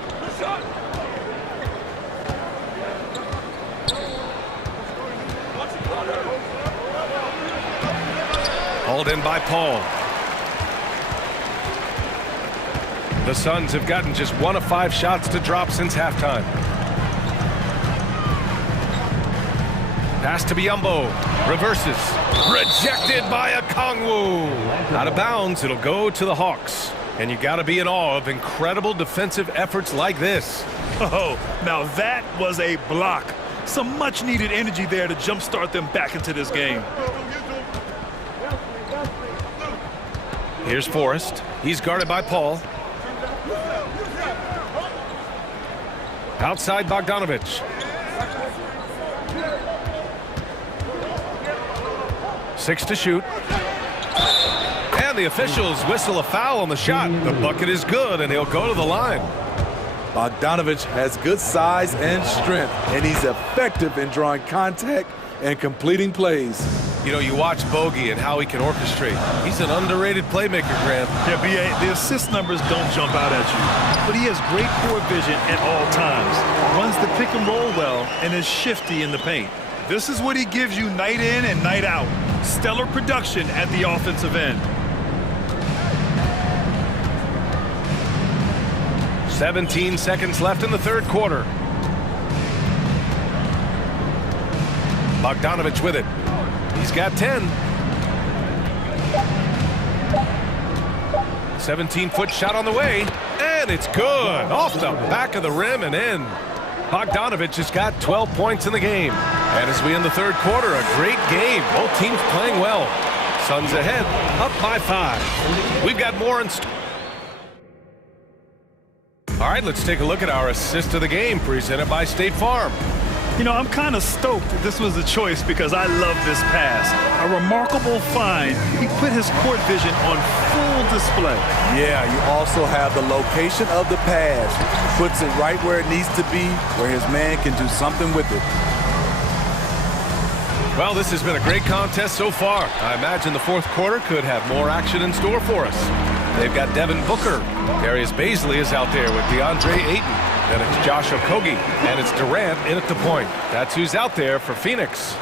Hauled in by Paul. The Suns have gotten just 1 of 5 shots to drop since halftime. Pass to Biyombo. Reverses. Rejected by Okongwu. Out of bounds. It'll go to the Hawks. And you got to be in awe of incredible defensive efforts like this. Oh, now that was a block. Some much-needed energy there to jumpstart them back into this game. Here's Forrest. He's guarded by Paul. Outside Bogdanovich. 6 to shoot. And the officials whistle a foul on the shot. The bucket is good, and he'll go to the line. Bogdanovich has good size and strength, and he's effective in drawing contact and completing plays. You know, you watch Bogey and how he can orchestrate. He's an underrated playmaker, Grant. Yeah, B.A., the assist numbers don't jump out at you, but he has great court vision at all times, runs the pick and roll well, and is shifty in the paint. This is what he gives you night in and night out. Stellar production at the offensive end. 17 seconds left in the third quarter. Bogdanovich with it. He's got 10. 17-foot shot on the way, and it's good. Off the back of the rim and in. Bogdanovich has got 12 points in the game. And as we end the third quarter, a great game. Both teams playing well. Suns ahead, up by 5. We've got more in store. All right, let's take a look at our assist of the game, presented by State Farm. You know, I'm kind of stoked that this was a choice because I love this pass. A remarkable find. He put his court vision on full display. Yeah, you also have the location of the pass. Puts it right where it needs to be, where his man can do something with it. Well, this has been a great contest so far. I imagine the fourth quarter could have more action in store for us. They've got Devin Booker. Darius Baisley is out there with DeAndre Ayton. Then it's Josh Okogie, and it's Durant in at the point. That's who's out there for Phoenix.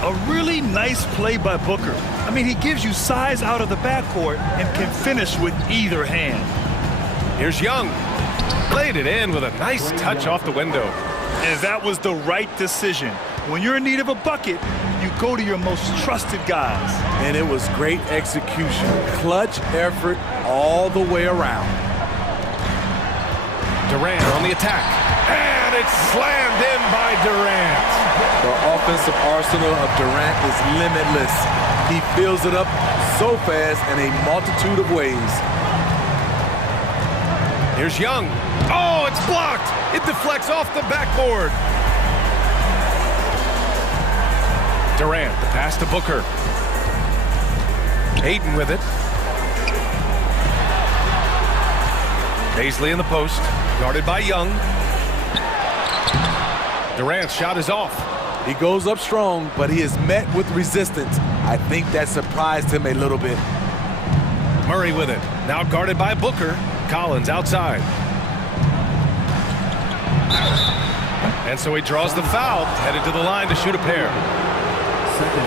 A really nice play by Booker. I mean, he gives you size out of the backcourt and can finish with either hand. Here's Young. Played it in with a nice touch off the window. And that was the right decision. When you're in need of a bucket, you go to your most trusted guys. And it was great execution. Clutch effort all the way around. Durant on the attack. And it's slammed in by Durant. The offensive arsenal of Durant is limitless. He fills it up so fast in a multitude of ways. Here's Young. Oh, it's blocked. It deflects off the backboard. Durant, the pass to Booker. Ayton with it. Baisley in the post, guarded by Young. Durant's shot is off. He goes up strong, but he is met with resistance. I think that surprised him a little bit. Murray with it, now guarded by Booker. Collins outside. And so he draws the foul, headed to the line to shoot a pair.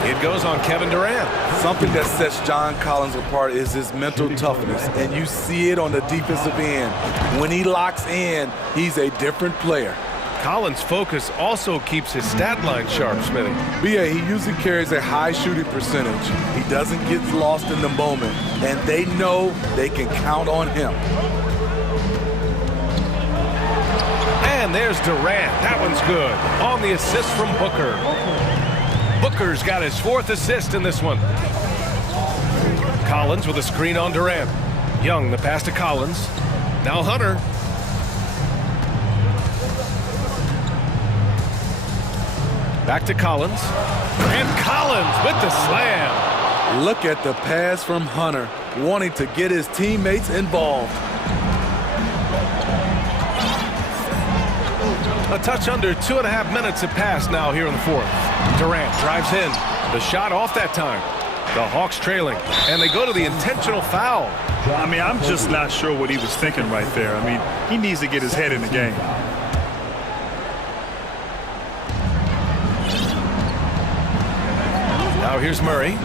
It goes on Kevin Durant. Something that sets John Collins apart is his mental toughness, and you see it on the defensive end. When he locks in, he's a different player. Collins' focus also keeps his stat line sharp, Smitty. B.A., he usually carries a high shooting percentage. He doesn't get lost in the moment, and they know they can count on him. And there's Durant. That one's good. On the assist from Booker. Booker's got his 4th assist in this one. Collins with a screen on Durant. Young, the pass to Collins. Now Hunter. Back to Collins. And Collins with the slam. Look at the pass from Hunter, wanting to get his teammates involved. A touch under 2.5 minutes have passed now here in the fourth. Durant drives in. The shot off that time. The Hawks trailing, and they go to the intentional foul. I mean, I'm just not sure what he was thinking right there. I mean, he needs to get his head in the game. Now here's Murray.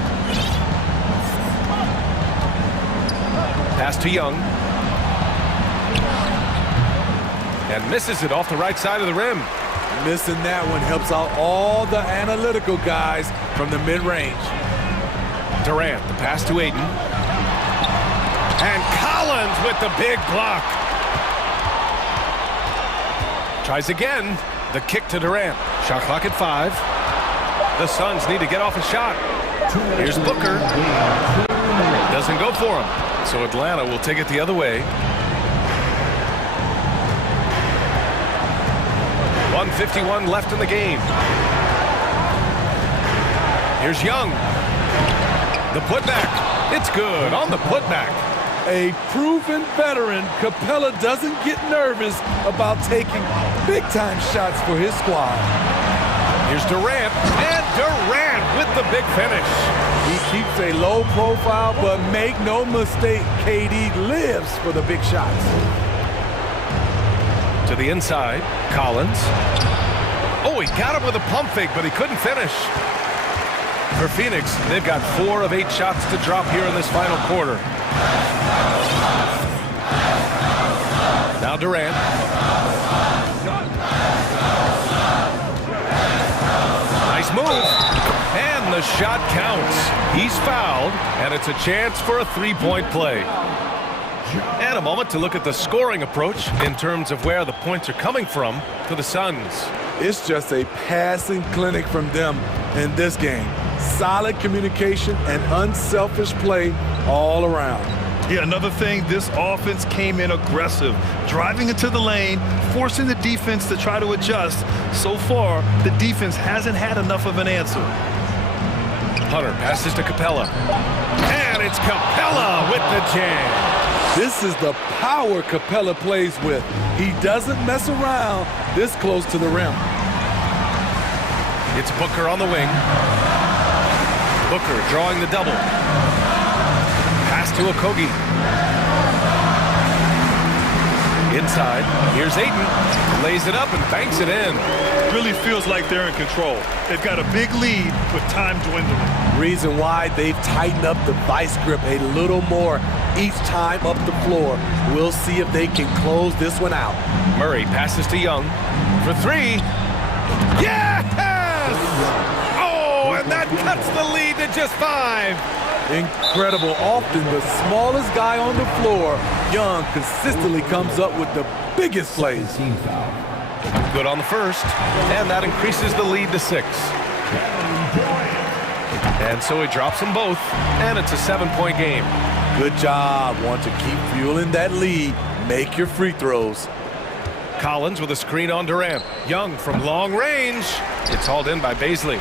Pass to Young. And misses it off the right side of the rim. Missing that one helps out all the analytical guys from the mid-range. Durant, the pass to Ayton. And Collins with the big block. Tries again. The kick to Durant. Shot clock at 5. The Suns need to get off a shot. Here's Booker. Doesn't go for him. So Atlanta will take it the other way. 1:51 left in the game. Here's Young. The putback. It's good on the putback. A proven veteran, Capella doesn't get nervous about taking big-time shots for his squad. Here's Durant, and Durant with the big finish. He keeps a low profile, but make no mistake, KD lives for the big shots. To the inside, Collins. Oh, he got him with a pump fake, but he couldn't finish. For Phoenix, they've got 4 of 8 shots to drop here in this final quarter. Now Durant. Nice move. And the shot counts. He's fouled, and it's a chance for a three-point play. And a moment to look at the scoring approach in terms of where the points are coming from for the Suns. It's just a passing clinic from them in this game. Solid communication and unselfish play all around. Yeah, another thing, this offense came in aggressive, driving into the lane, forcing the defense to try to adjust. So far, the defense hasn't had enough of an answer. Hunter passes to Capella. And it's Capella with the jam. This is the power Capella plays with. He doesn't mess around this close to the rim. It's Booker on the wing. Booker drawing the double. Pass to Okogie. Inside, here's Ayton. Lays it up and banks it in. Really feels like they're in control. They've got a big lead with time dwindling. Reason why they've tightened up the vice grip a little more each time up the floor. We'll see if they can close this one out. Murray passes to Young for 3. Yes! Oh, and that cuts the lead to just 5. Incredible. Often the smallest guy on the floor, Young consistently comes up with the biggest plays. Good on the first, and that increases the lead to 6. And so he drops them both, and it's a 7-point game. Good job. Want to keep fueling that lead. Make your free throws. Collins with a screen on Durant. Young from long range. It's hauled in by Baisley.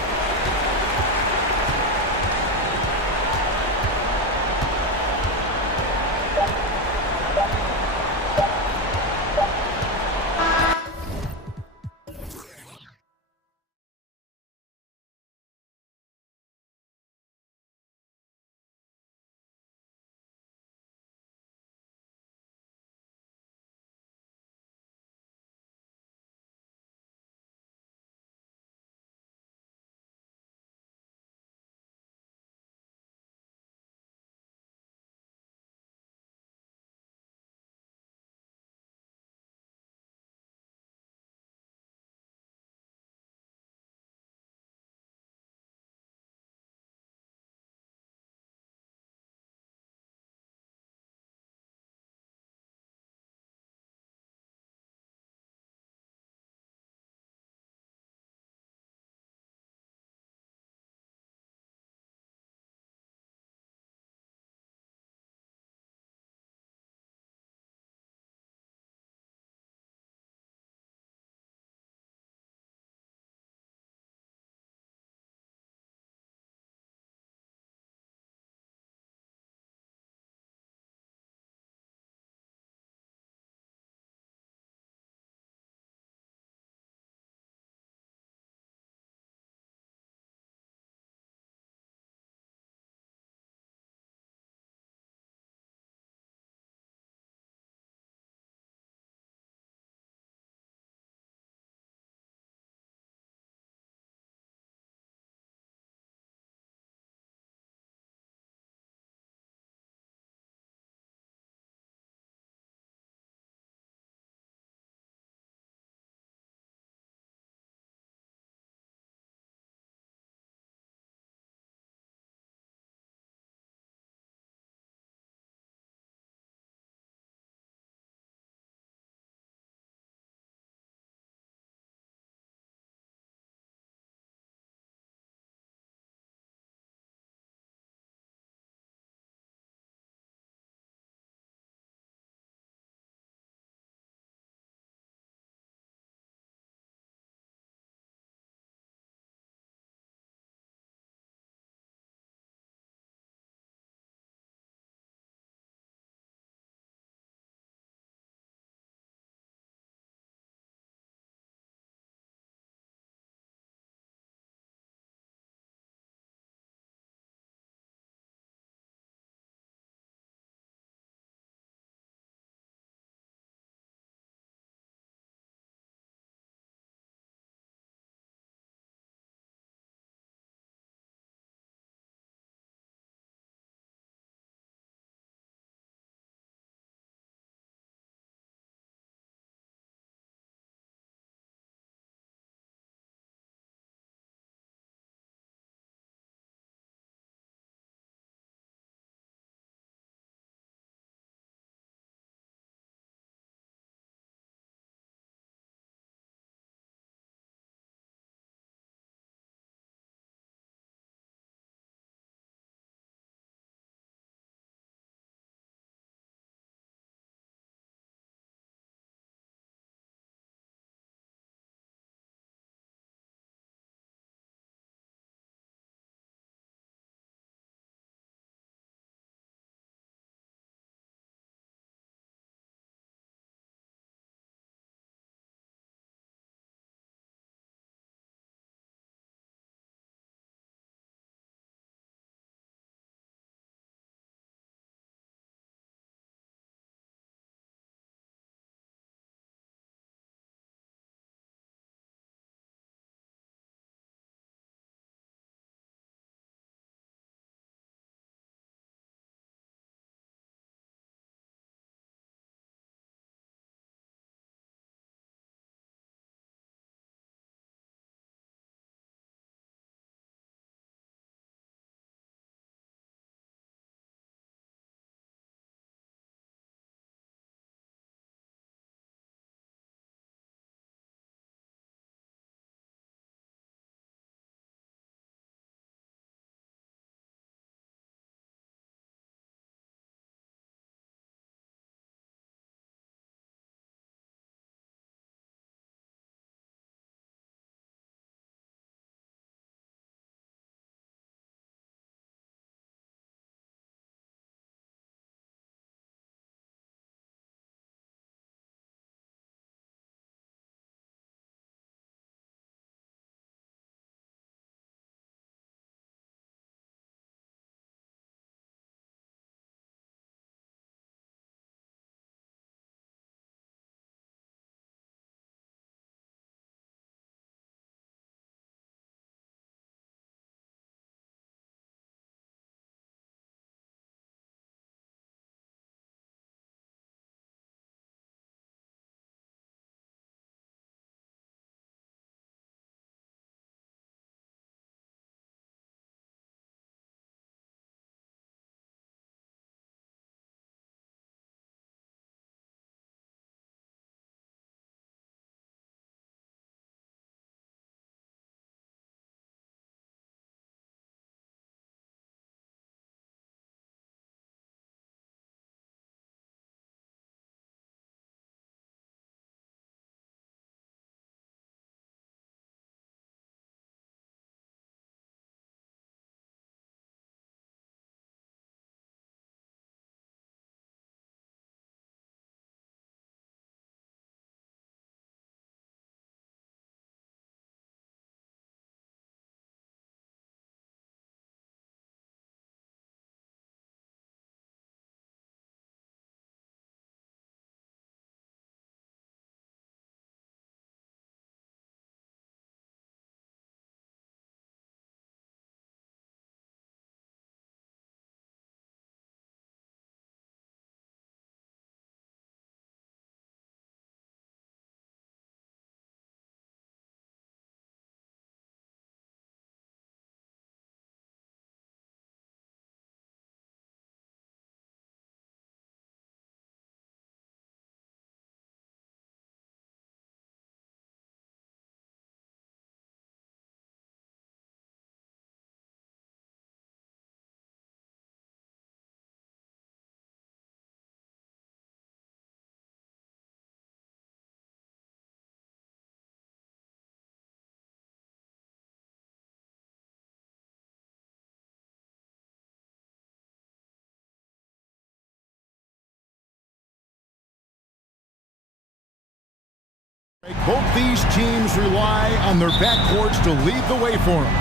Both these teams rely on their backcourts to lead the way for them.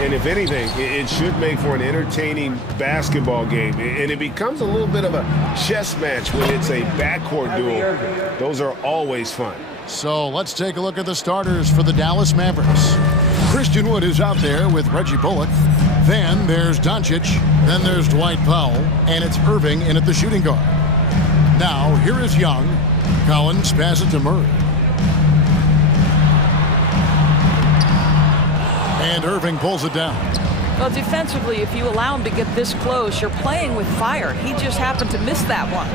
And if anything, it should make for an entertaining basketball game. And it becomes a little bit of a chess match when it's a backcourt duel. Those are always fun. So let's take a look at the starters for the Dallas Mavericks. Christian Wood is out there with Reggie Bullock. Then there's Doncic. Then there's Dwight Powell. And it's Irving in at the shooting guard. Now, here is Young. Collins passes it to Murray. And Irving pulls it down. Well, defensively, if you allow him to get this close, you're playing with fire. He just happened to miss that one.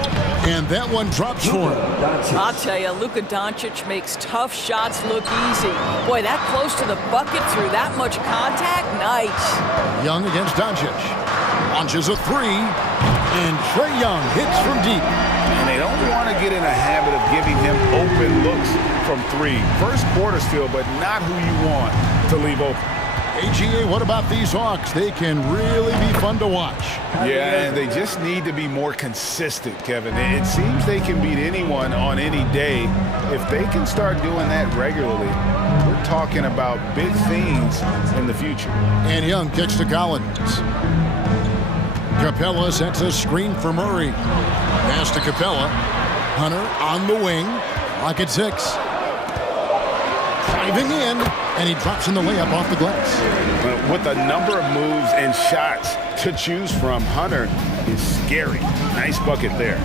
And that one drops for him. I'll tell you, Luka Doncic makes tough shots look easy. Boy, that close to the bucket through that much contact, nice. Young against Doncic. Launches a three. And Trae Young hits from deep. And they don't want to get in a habit of giving him open looks from three. First quarter still, but not who you want to leave open. AGA, what about these Hawks? They can really be fun to watch. Yeah, and they just need to be more consistent, Kevin. It seems they can beat anyone on any day. If they can start doing that regularly, we're talking about big things in the future. And Young kicks to Collins. Capella sets a screen for Murray. Pass to Capella. Hunter on the wing. Lock at 6. Driving in, and he drops in the layup off the glass. With a number of moves and shots to choose from, Hunter is scary. Nice bucket there.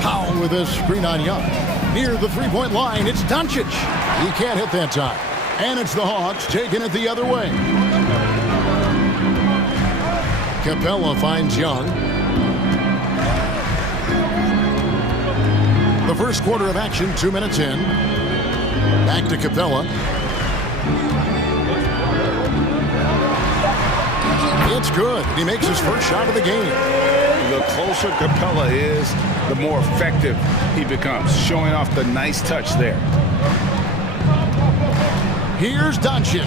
Powell with a screen on Young. Near the three-point line, it's Doncic. He can't hit that time. And it's the Hawks taking it the other way. Capella finds Young. The first quarter of action, 2 minutes in. Back to Capella. It's good. He makes his first shot of the game. The closer Capella is, the more effective he becomes, showing off the nice touch there. Here's Doncic.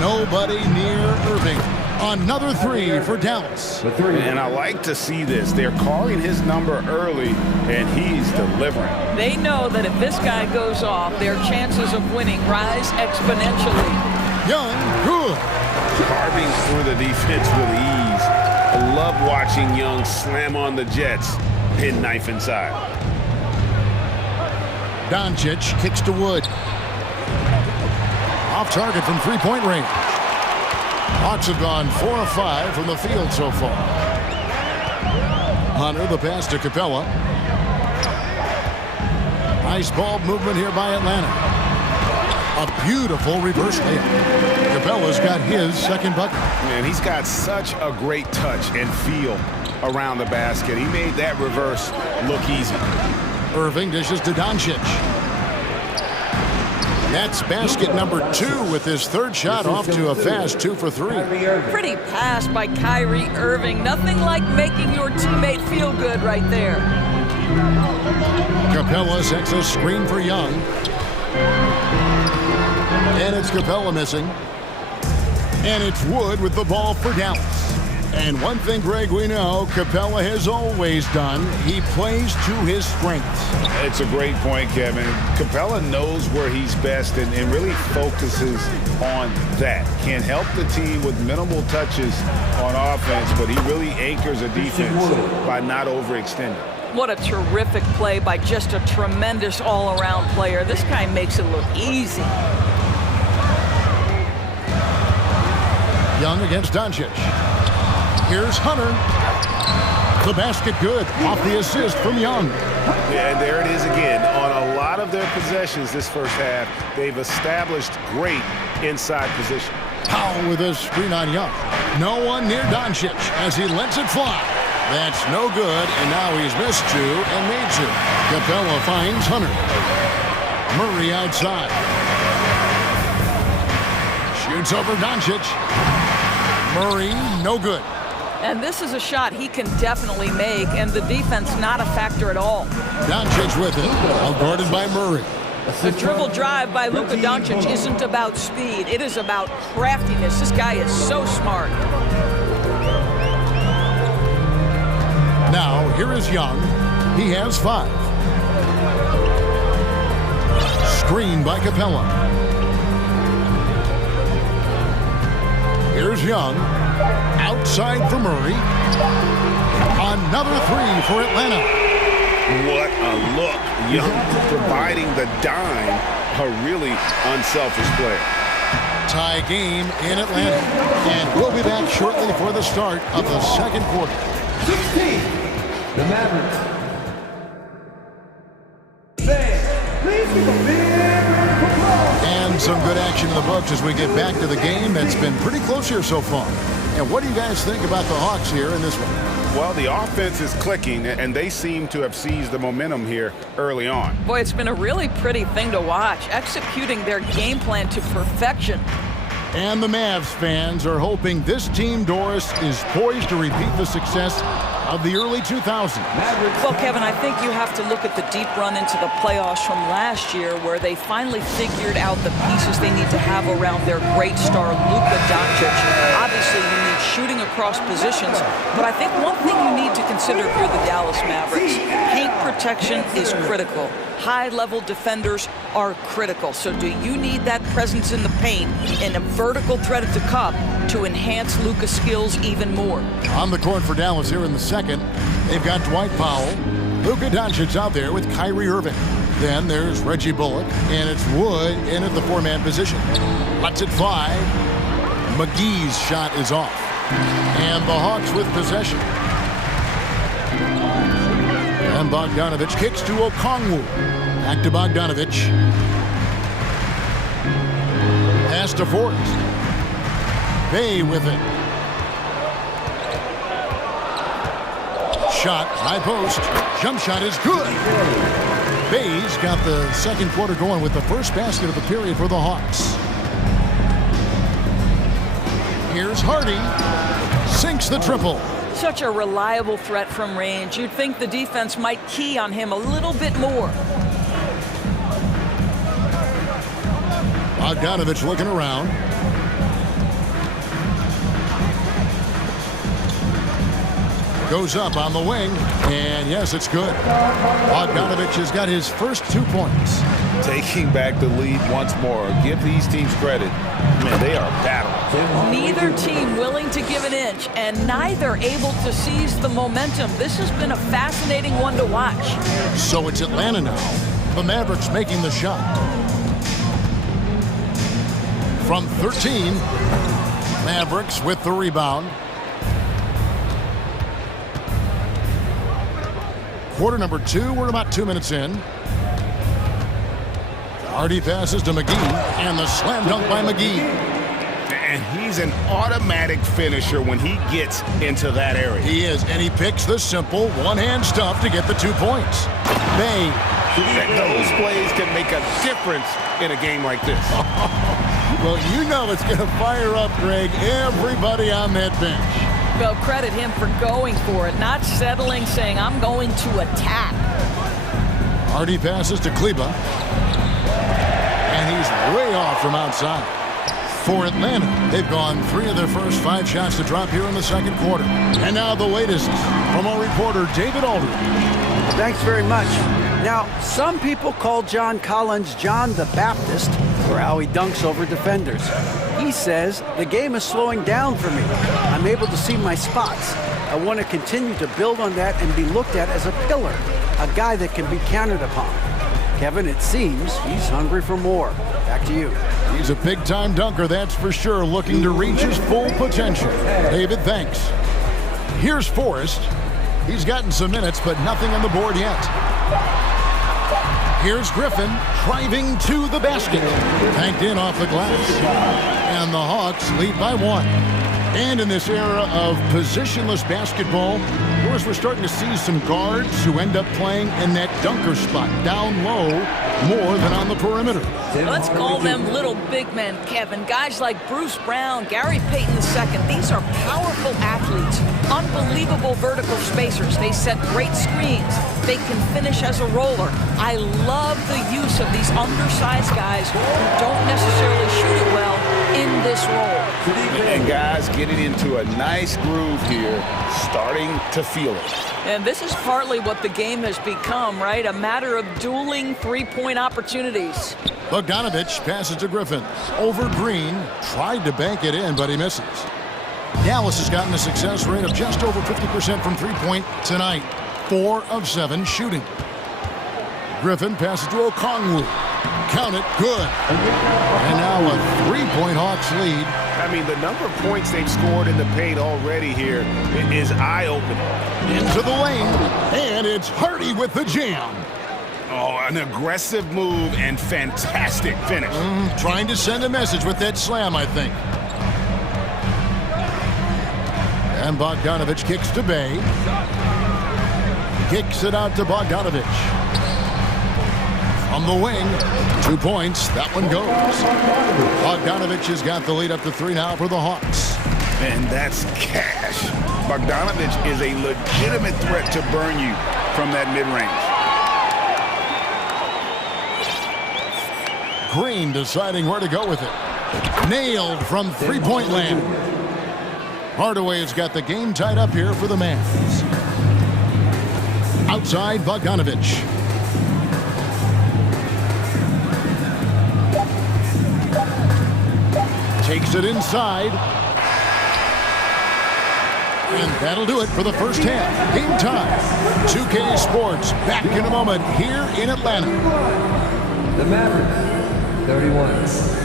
Nobody near Irving. Another three for Dallas. And I like to see this. They're calling his number early, and he's delivering. They know that if this guy goes off, their chances of winning rise exponentially. Young, good. Carving through the defense with ease. I love watching Young slam on the Jets, pin knife inside. Doncic kicks to Wood. Off target from three-point range. Hawks have gone 4 of 5 from the field so far. Hunter, the pass to Capella. Nice ball movement here by Atlanta. A beautiful reverse layup. Capella's got his second bucket. Man, he's got such a great touch and feel around the basket. He made that reverse look easy. Irving dishes to Doncic. That's basket number 2 with his third shot off to a fast 2 for 3. Pretty pass by Kyrie Irving. Nothing like making your teammate feel good right there. Capella sets a screen for Young. And it's Capella missing. And it's Wood with the ball for Dallas. And one thing, Greg, we know Capella has always done, he plays to his strengths. It's a great point, Kevin. Capella knows where he's best and really focuses on that. Can help the team with minimal touches on offense, but he really anchors a defense by not overextending. What a terrific play by just a tremendous all-around player. This guy makes it look easy. Young against Doncic. Here's Hunter. The basket good off the assist from Young. Yeah, and there it is again. On a lot of their possessions this first half, they've established great inside position. Powell with a screen on Young. No one near Doncic as he lets it fly. That's no good, and now he's missed 2 and made 2. Capella finds Hunter. Murray outside. Shoots over Doncic. Murray, no good. And this is a shot he can definitely make, and the defense not a factor at all. Doncic with it, well guarded by Murray. The dribble drive by Luka Doncic isn't about speed. It is about craftiness. This guy is so smart. Now, here is Young. He has 5. Screen by Capella. Here's Young. Outside for Murray. Another three for Atlanta. What a look. Young providing the dime. A really unselfish player. Tie game in Atlanta. And we'll be back shortly for the start of the second quarter. 16, the Mavericks. Please give a big round of applause. And some good action in the books as we get back to the game that's been pretty close here so far. And what do you guys think about the Hawks here in this one? Well, the offense is clicking, and they seem to have seized the momentum here early on. Boy, it's been a really pretty thing to watch, executing their game plan to perfection. And the Mavs fans are hoping this team, Doris, is poised to repeat the success of the early 2000s. Well, Kevin, I think you have to look at the deep run into the playoffs from last year where they finally figured out the pieces they need to have around their great star, Luka Doncic. Obviously, you need shooting across positions, but I think one thing you need to consider if you're the Dallas Mavericks, paint protection is critical. High-level defenders are critical. So do you need that presence in the paint and a vertical threat at the cup to enhance Luka's skills even more? On the court for Dallas here in the second, they've got Dwight Powell. Luka Doncic out there with Kyrie Irving. Then there's Reggie Bullock, and it's Wood in at the four-man position. Lets it fly. McGee's shot is off. And the Hawks with possession. And Bogdanovich kicks to Okongwu. Back to Bogdanovich. Pass to Forrest. Bay with it. Shot, high post. Jump shot is good. Bay's got the second quarter going with the first basket of the period for the Hawks. Here's Hardy. Sinks the triple. Such a reliable threat from range. You'd think the defense might key on him a little bit more. Bogdanovich looking around. Goes up on the wing, and yes, it's good. Bogdanovich has got his first 2 points. Taking back the lead once more. Give these teams credit. Man, they are battling. Neither team willing to give an inch, and neither able to seize the momentum. This has been a fascinating one to watch. So it's Atlanta now. The Mavericks making the shot. From 13, Mavericks with the rebound. Quarter number 2, we're about 2 minutes in. Hardy passes to McGee, and the slam dunk by McGee. And he's an automatic finisher when he gets into that area. He is, and he picks the simple one-hand stuff to get the 2 points. Bay. Those plays can make a difference in a game like this. Well, you know it's going to fire up, Greg, everybody on that bench. Well, credit him for going for it, not settling, saying, I'm going to attack. Hardy passes to Kleba. And he's way off from outside. For Atlanta, they've gone 3 of their first 5 shots to drop here in the second quarter. And now the latest from our reporter, David Aldridge. Thanks very much. Now, some people call John Collins John the Baptist for how he dunks over defenders. He says, the game is slowing down for me. I'm able to see my spots. I want to continue to build on that and be looked at as a pillar, a guy that can be counted upon. Kevin, it seems he's hungry for more. Back to you. He's a big-time dunker, that's for sure, looking to reach his full potential. David, thanks. Here's Forrest. He's gotten some minutes, but nothing on the board yet. Here's Griffin driving to the basket. Banked in off the glass. And the Hawks lead by 1. And in this era of positionless basketball, of course, we're starting to see some guards who end up playing in that dunker spot down low more than on the perimeter. Let's call them little big men, Kevin. Guys like Bruce Brown, Gary Payton II. These are powerful athletes, unbelievable vertical spacers. They set great screens. They can finish as a roller. I love the use of these undersized guys who don't necessarily shoot it well in this role. And guys getting into a nice groove here, starting to feel it. And this is partly what the game has become, right? A matter of dueling three-point opportunities. Bogdanovich passes to Griffin. Over Green, tried to bank it in, but he misses. Dallas has gotten a success rate of just over 50% from three-point tonight. 4 of 7 shooting. Griffin passes to Okongwu. Count it, good. And now a three-point Hawks lead. I mean, the number of points they've scored in the paint already here is eye-opening. Into the lane, and it's Hardy with the jam. Oh, an aggressive move and fantastic finish. Trying to send a message with that slam, I think. And Bogdanovich kicks to Bay. Kicks it out to Bogdanovich. From the wing, 2 points, that one goes. Bogdanovich has got the lead up to 3 now for the Hawks. And that's cash. Bogdanovich is a legitimate threat to burn you from that mid-range. Green deciding where to go with it. Nailed from three-point land. Hardaway has got the game tied up here for the Mavs. Outside, Bogdanovich. Takes it inside. And that'll do it for the first half. Game time. 2K Sports back in a moment here in Atlanta. The Mavericks, 31.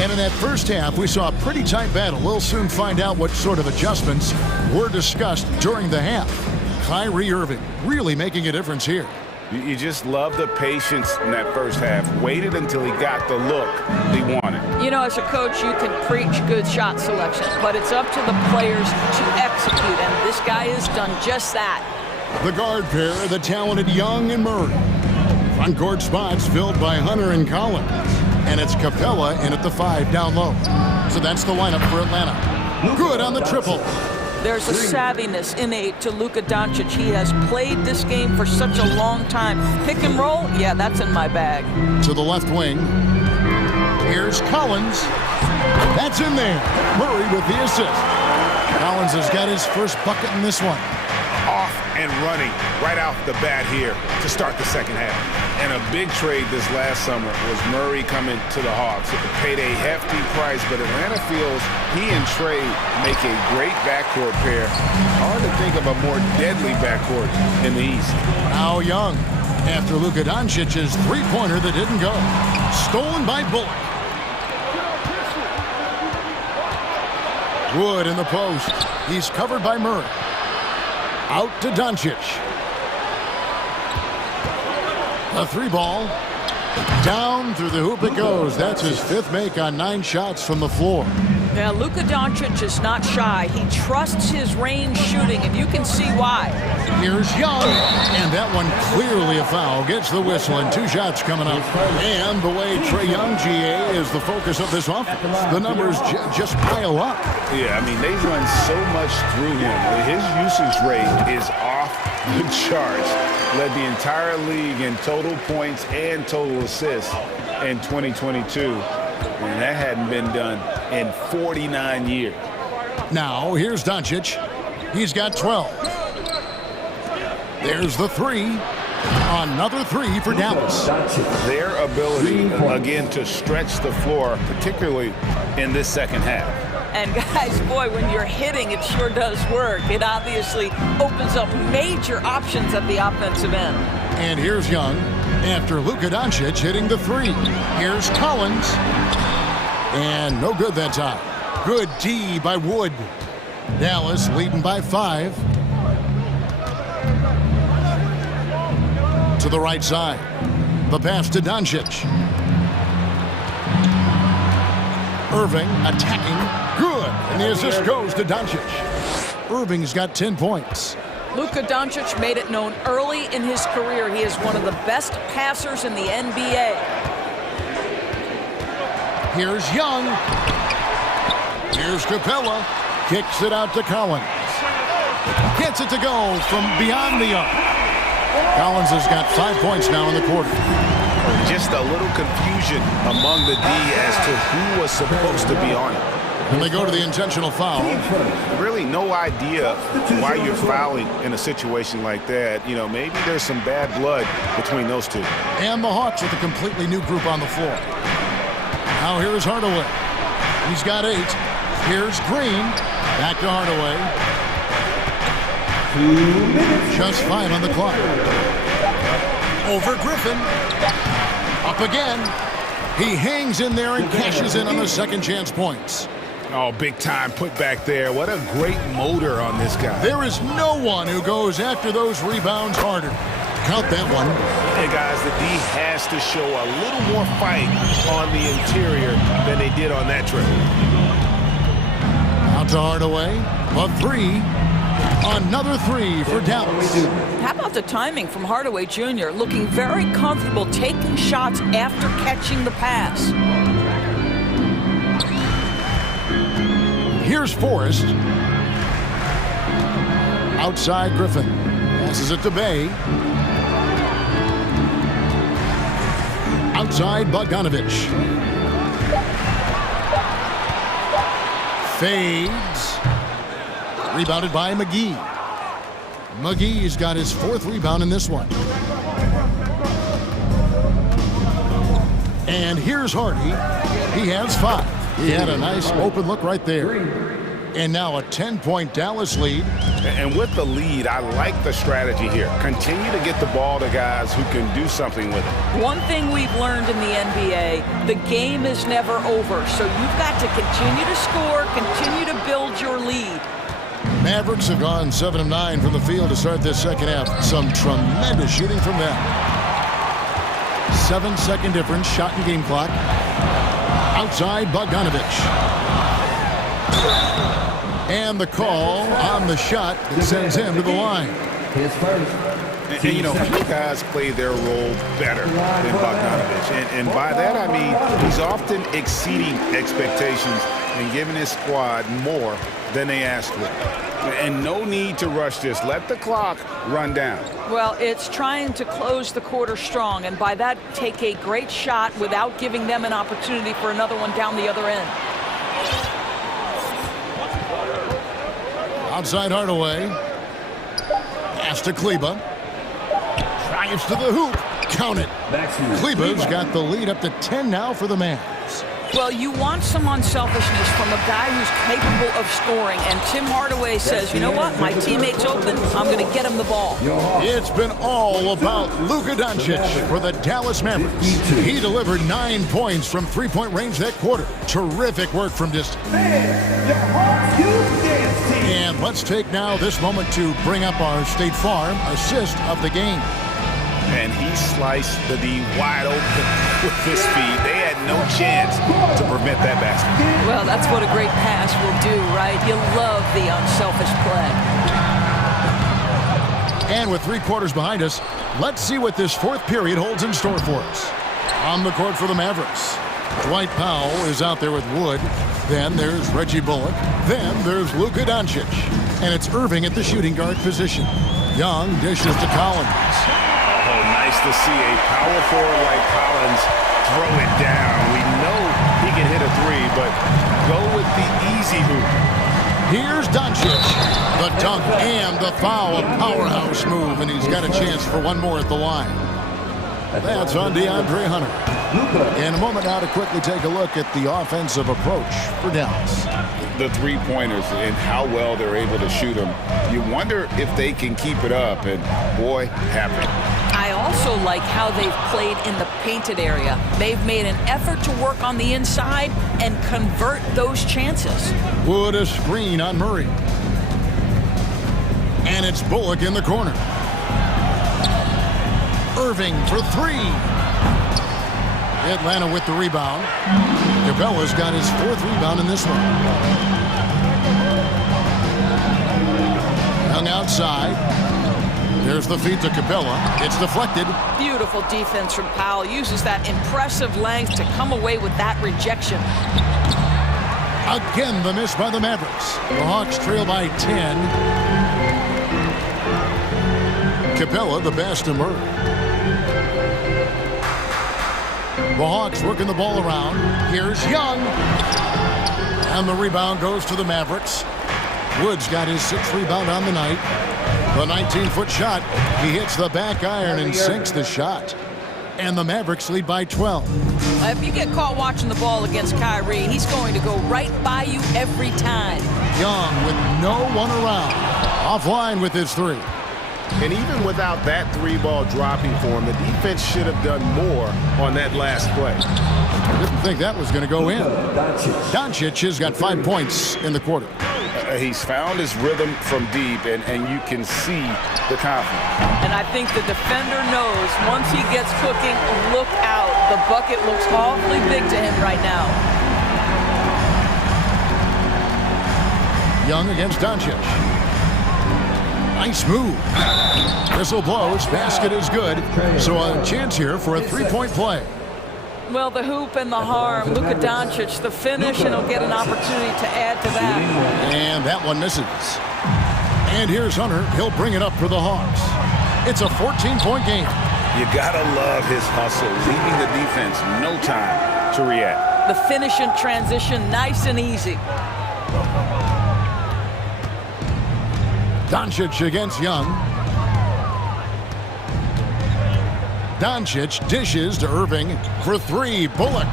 And in that first half, we saw a pretty tight battle. We'll soon find out what sort of adjustments were discussed during the half. Kyrie Irving really making a difference here. You just love the patience in that first half. Waited until he got the look he wanted. You know, as a coach, you can preach good shot selection, but it's up to the players to execute, and this guy has done just that. The guard pair, the talented Young and Murray. Front court spots filled by Hunter and Collins. And it's Capella in at the 5 down low. So that's the lineup for Atlanta. Good on the triple. There's a savviness innate to Luka Doncic. He has played this game for such a long time. Pick and roll, yeah, that's in my bag. To the left wing. Here's Collins. That's in there. Murray with the assist. Collins has got his first bucket in this one. Off and running right out the bat here to start the second half. And a big trade this last summer was Murray coming to the Hawks. It paid a hefty price, but Atlanta feels he and Trey make a great backcourt pair. Hard to think of a more deadly backcourt in the East. Now Young, after Luka Doncic's three-pointer that didn't go. Stolen by Bullock. Wood in the post. He's covered by Murray. Out to Doncic. A 3-ball. Down through the hoop it goes. That's his 5th make on 9 shots from the floor. Yeah, Luka Doncic is not shy. He trusts his range shooting, and you can see why. Here's Young, and that one clearly a foul. Gets the whistle, and 2 shots coming up. And the way Trae Young, GA, is the focus of this offense. The numbers just pile up. Yeah, I mean, they run so much through him. His usage rate is off the charts. Led the entire league in total points and total assists in 2022. And that hadn't been done in 49 years. Now, here's Doncic. He's got 12. There's the 3. Another 3 for Dallas. Their ability, again, to stretch the floor, particularly in this second half. And guys, boy, when you're hitting, it sure does work. It obviously opens up major options at the offensive end. And here's Young after Luka Doncic hitting the 3. Here's Collins. And no good that time. Good D by Wood. Dallas leading by 5. To the right side. The pass to Doncic. Irving attacking. Good. And the assist goes to Doncic. Irving's got 10 points. Luka Doncic made it known early in his career he is one of the best passers in the NBA. Here's Young. Here's Capella. Kicks it out to Collins. Gets it to go from beyond the arc. Collins has got 5 points now in the quarter. Just a little confusion among the D as to who was supposed to be on it. And they go to the intentional foul. Really no idea why you're fouling in a situation like that. You know, maybe there's some bad blood between those two. And the Hawks with a completely new group on the floor. Now here's Hardaway. He's got 8. Here's Green. Back to Hardaway. 2 minutes. Just 5 on the clock. Over Griffin. Up again. He hangs in there and cashes in on the second chance points. Oh, big time put back there. What a great motor on this guy. There is no one who goes after those rebounds harder. Count that one. Hey, guys, the D has to show a little more fight on the interior than they did on that trip. Out to Hardaway. A 3. Another 3 for Dallas. How about the timing from Hardaway Jr. looking very comfortable taking shots after catching the pass. Here's Forrest. Outside Griffin. Passes it to Bay. Outside Bogdanovich. Fades. Rebounded by McGee. McGee's got his 4th rebound in this one. And here's Hardy. He has 5. He had a nice open look right there. And now a 10-point Dallas lead. And with the lead, I like the strategy here. Continue to get the ball to guys who can do something with it. One thing we've learned in the NBA, the game is never over. So you've got to continue to score, continue to build your lead. Mavericks have gone 7 of 9 from the field to start this second half. Some tremendous shooting from them. 7-second difference, shot and game clock. Outside Bogdanovich. And the call on the shot that sends him to the line. His first. And you know, few guys play their role better than Bogdanovich. And by that I mean he's often exceeding expectations and giving his squad more than they asked for. And no need to rush this. Let the clock run down. Well, it's trying to close the quarter strong, and by that, take a great shot without giving them an opportunity for another one down the other end. Outside Hardaway. Pass to Kleba. Drives to the hoop. Count it. Kleba's got the lead up to 10 now for the Mavs. Well, you want some unselfishness from a guy who's capable of scoring, and Tim Hardaway says, you know what, my teammate's open, I'm going to get him the ball. It's been all about Luka Doncic for the Dallas Mavericks. He delivered 9 points from three-point range that quarter. Terrific work from distance. And let's take now this moment to bring up our State Farm assist of the game. And he sliced the D wide open with his speed. They had no chance to prevent that basket. Well, that's what a great pass will do, right? You love the unselfish play. And with 3 quarters behind us, let's see what this 4th period holds in store for us. On the court for the Mavericks, Dwight Powell is out there with Wood. Then there's Reggie Bullock. Then there's Luka Doncic. And it's Irving at the shooting guard position. Young dishes to Collins. Nice to see a power forward like Collins throw it down. We know he can hit a 3, but go with the easy hoop. Here's Doncic. The dunk and the foul. A powerhouse move, and he's got a chance for one more at the line. That's on DeAndre Hunter. In a moment now to quickly take a look at the offensive approach for Dallas. The three-pointers and how well they're able to shoot them. You wonder if they can keep it up, and boy, happy. I also like how they've played in the painted area. They've made an effort to work on the inside and convert those chances. Wood a screen on Murray. And it's Bullock in the corner. Irving for 3. Atlanta with the rebound. Capella's got his 4th rebound in this one. Young outside. There's the feed to Capella. It's deflected. Beautiful defense from Powell. Uses that impressive length to come away with that rejection. Again, the miss by the Mavericks. The Hawks trail by 10. Capella, the best emerge. The Hawks working the ball around. Here's Young. And the rebound goes to the Mavericks. Woods got his 6th rebound on the night. The 19-foot shot. He hits the back iron and sinks the shot. And the Mavericks lead by 12. If you get caught watching the ball against Kyrie, he's going to go right by you every time. Young with no one around. Offline with his 3. And even without that 3-ball dropping for him, the defense should have done more on that last play. Didn't think that was going to go in. Doncic has got 5 points in the quarter. He's found his rhythm from deep, and you can see the confidence. And I think the defender knows once he gets cooking, look out. The bucket looks awfully big to him right now. Young against Doncic. Nice move. Whistle blows. Basket is good. So a chance here for a 3-point play. Well, the hoop and the harm. Luka Doncic, the finish, and he'll get an opportunity to add to that. And that one misses. And here's Hunter. He'll bring it up for the Hawks. It's a 14-point game. You gotta love his hustle, leaving the defense no time to react. The finish in transition, nice and easy. Doncic against Young. Doncic dishes to Irving for 3. Bullock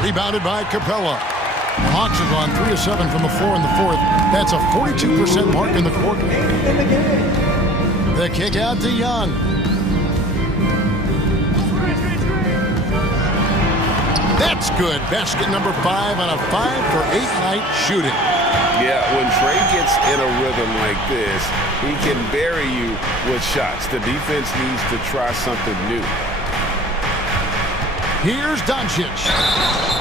rebounded by Capella. The Hawks have gone 3 of 7 from the floor in the 4th. That's a 42% mark in the quarter. The kick out to Young. That's good. Basket number 5 on a 5-for-8 night shooting. Yeah, when Trey gets in a rhythm like this, he can bury you with shots. The defense needs to try something new. Here's Doncic.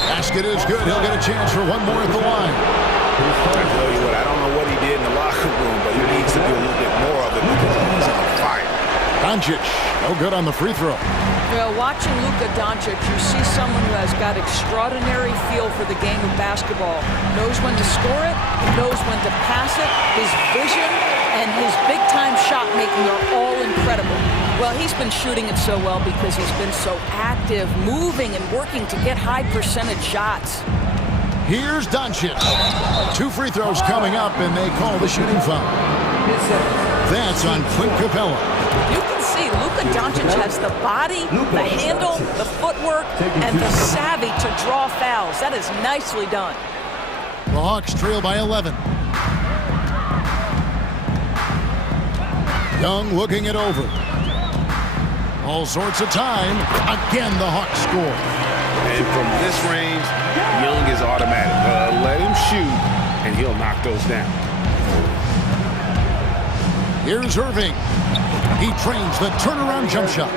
Basket is good. He'll get a chance for one more at the line. I tell you what, I don't know what he did in the locker room, but he needs to do a little bit more of it because he's on fire. Doncic, no good on the free throw. Well, watching Luka Doncic, you see someone who has got extraordinary feel for the game of basketball. Knows when to score it, knows when to pass it. His vision and his big-time shot making are all incredible. Well, he's been shooting it so well because he's been so active, moving and working to get high percentage shots. Here's Doncic. 2 free throws coming up, and they call the shooting foul. That's on Clint Capella. You can see Luka Doncic has the body, the handle, the footwork, and the savvy to draw fouls. That is nicely done. The Hawks trail by 11. Young looking it over. All sorts of time. Again, the Hawks score. And from this range, Young is automatic. Let him shoot, and he'll knock those down. Here's Irving. He trains the turnaround jump shot.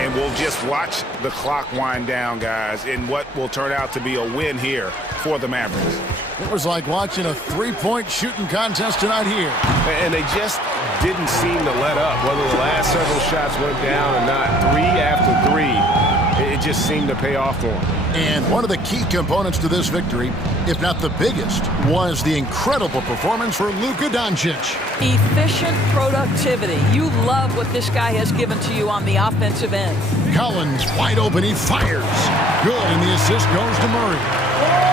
And we'll just watch the clock wind down, guys, in what will turn out to be a win here for the Mavericks. It was like watching a 3-point shooting contest tonight here. And they just didn't seem to let up. Whether the last several shots went down or not, 3 after 3, it just seemed to pay off for them. And one of the key components to this victory, if not the biggest, was the incredible performance for Luka Doncic. Efficient productivity. You love what this guy has given to you on the offensive end. Collins wide open, he fires. Good, and the assist goes to Murray.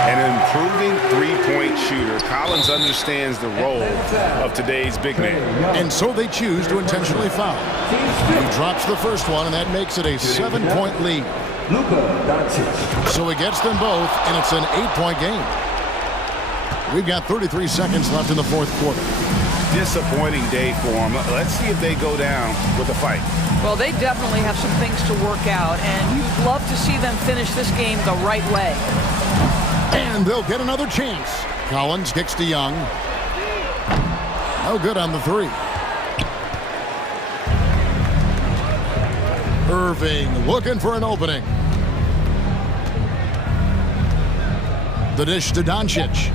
An improving 3-point shooter. Collins understands the role of today's big man. And so they choose to intentionally foul. He drops the first one, and that makes it a 7-point lead. So he gets them both, and it's an 8-point game. We've got 33 seconds left in the 4th quarter. Disappointing day for them. Let's see if they go down with a fight. Well, they definitely have some things to work out, and you'd love to see them finish this game the right way. And they'll get another chance. Collins kicks to Young. No good on the 3. Irving looking for an opening. The dish to Doncic.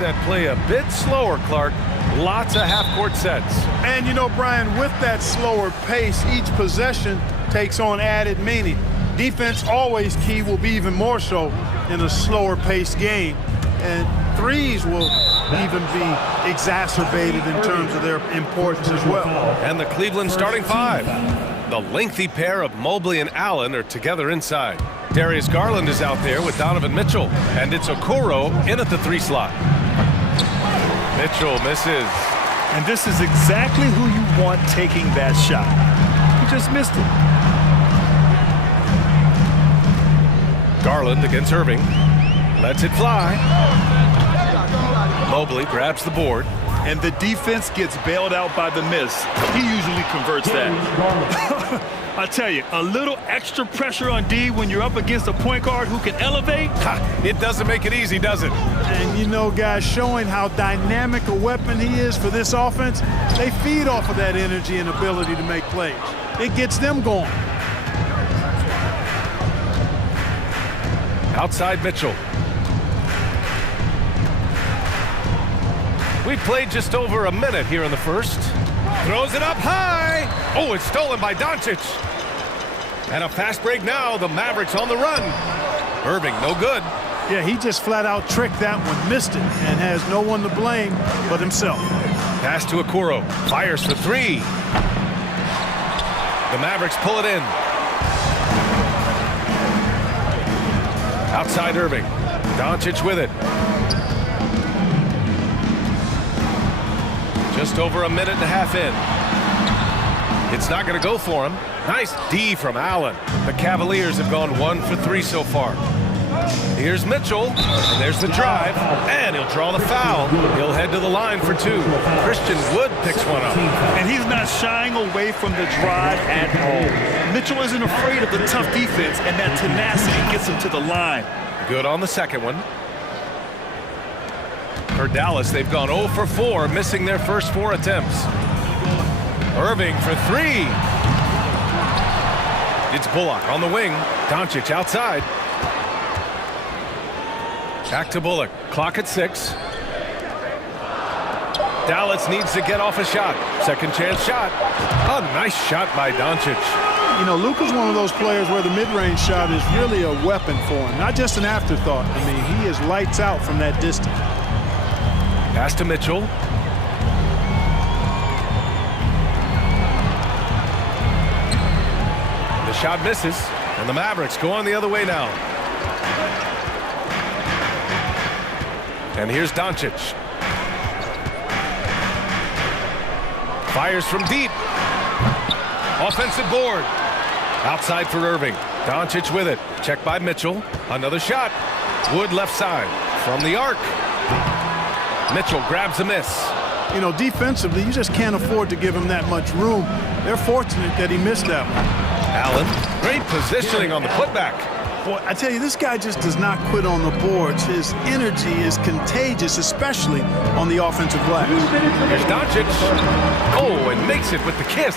that play a bit slower, Clark. Lots of half-court sets. And, you know, Brian, with that slower pace, each possession takes on added meaning. Defense, always key, will be even more so in a slower-paced game. And threes will even be exacerbated in terms of their importance as well. And the Cleveland starting five. The lengthy pair of Mobley and Allen are together inside. Darius Garland is out there with Donovan Mitchell. And it's Okoro in at the 3 slot. Mitchell misses. And this is exactly who you want taking that shot. He just missed it. Garland against Irving. Lets it fly. Mobley grabs the board. And the defense gets bailed out by the miss. He usually converts that. I tell you, a little extra pressure on D when you're up against a point guard who can elevate. It doesn't make it easy, does it? And, you know, guys, showing how dynamic a weapon he is for this offense, they feed off of that energy and ability to make plays. It gets them going. Outside Mitchell. We've played just over a minute here in the first. Throws it up high. Oh, it's stolen by Doncic. And a fast break now. The Mavericks on the run. Irving, no good. Yeah, he just flat out tricked that one, missed it, and has no one to blame but himself. Pass to Okoro. Fires for 3. The Mavericks pull it in. Outside Irving. Doncic with it. Just over a minute and a half in. It's not going to go for him. Nice D from Allen. The Cavaliers have gone 1 for 3 so far. Here's Mitchell. And there's the drive. And he'll draw the foul. He'll head to the line for 2. Christian Wood picks one up. And he's not shying away from the drive at all. Mitchell isn't afraid of the tough defense, and that tenacity gets him to the line. Good on the second one. For Dallas, they've gone 0 for 4, missing their first 4 attempts. Irving for 3. It's Bullock on the wing. Doncic outside. Back to Bullock. Clock at 6. Dallas needs to get off a shot. Second chance shot. A nice shot by Doncic. You know, Luka's one of those players where the mid-range shot is really a weapon for him, not just an afterthought. I mean, he is lights out from that distance. Pass to Mitchell. The shot misses, and the Mavericks go on the other way now. And here's Doncic. Fires from deep. Offensive board. Outside for Irving. Doncic with it. Checked by Mitchell. Another shot. Wood left side. From the arc. Mitchell grabs a miss. You know, defensively, you just can't afford to give him that much room. They're fortunate that he missed that one. Allen, great positioning on the putback. Boy, I tell you, this guy just does not quit on the boards. His energy is contagious, especially on the offensive glass. Here's Doncic. Oh, and makes it with the kiss.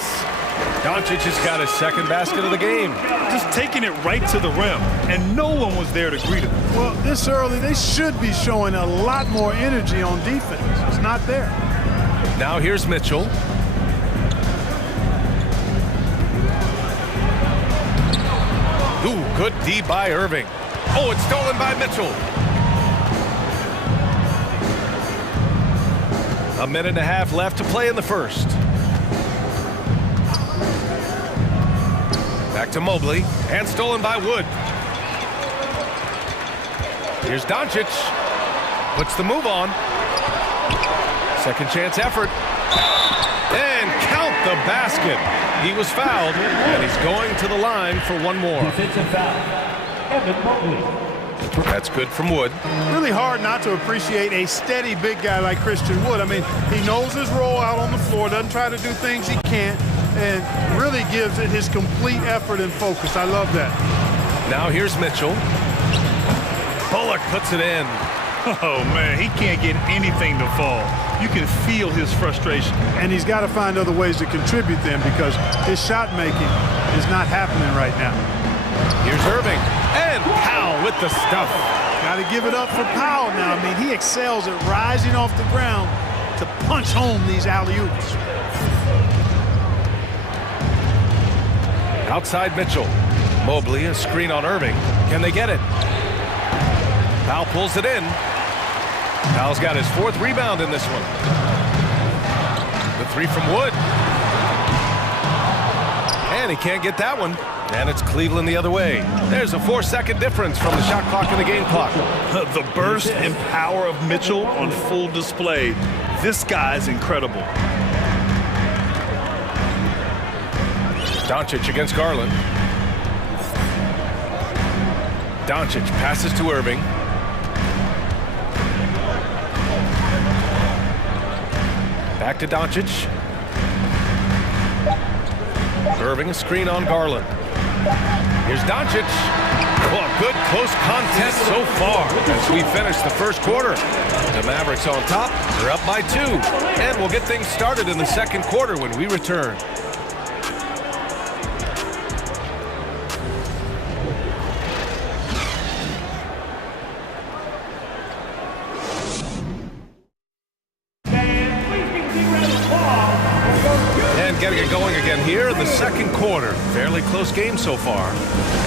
Doncic has got his second basket of the game. Just taking it right to the rim, and no one was there to greet him. Well, this early, they should be showing a lot more energy on defense. It's not there. Now here's Mitchell. Ooh, good D by Irving. Oh, it's stolen by Mitchell. A minute and a half left to play in the first. Back to Mobley, and stolen by Wood. Here's Doncic. Puts the move on. Second chance effort. And count the basket. He was fouled, and he's going to the line for one more. That's good from Wood. Really hard not to appreciate a steady big guy like Christian Wood. I mean, he knows his role out on the floor, doesn't try to do things he can't, and really gives it his complete effort and focus. I love that. Now here's Mitchell. Bullock puts it in. Oh, man, he can't get anything to fall. You can feel his frustration. And he's got to find other ways to contribute them because his shot making is not happening right now. Here's Irving. And Powell with the stuff. Got to give it up for Powell now. I mean, he excels at rising off the ground to punch home these alley-oops. Outside Mitchell. Mobley, a screen on Irving. Can they get it? Powell pulls it in. Powell's got his 4th rebound in this one. The 3 from Wood. And he can't get that one. And it's Cleveland the other way. There's a 4-second difference from the shot clock and the game clock. The burst and power of Mitchell on full display. This guy's incredible. Doncic against Garland. Doncic passes to Irving. Back to Doncic. Irving, a screen on Garland. Here's Doncic. Oh, good close contest so far as we finish the first quarter. The Mavericks on top. They're up by 2. And we'll get things started in the second quarter when we return. Getting it going again here in the second quarter. Fairly close game so far.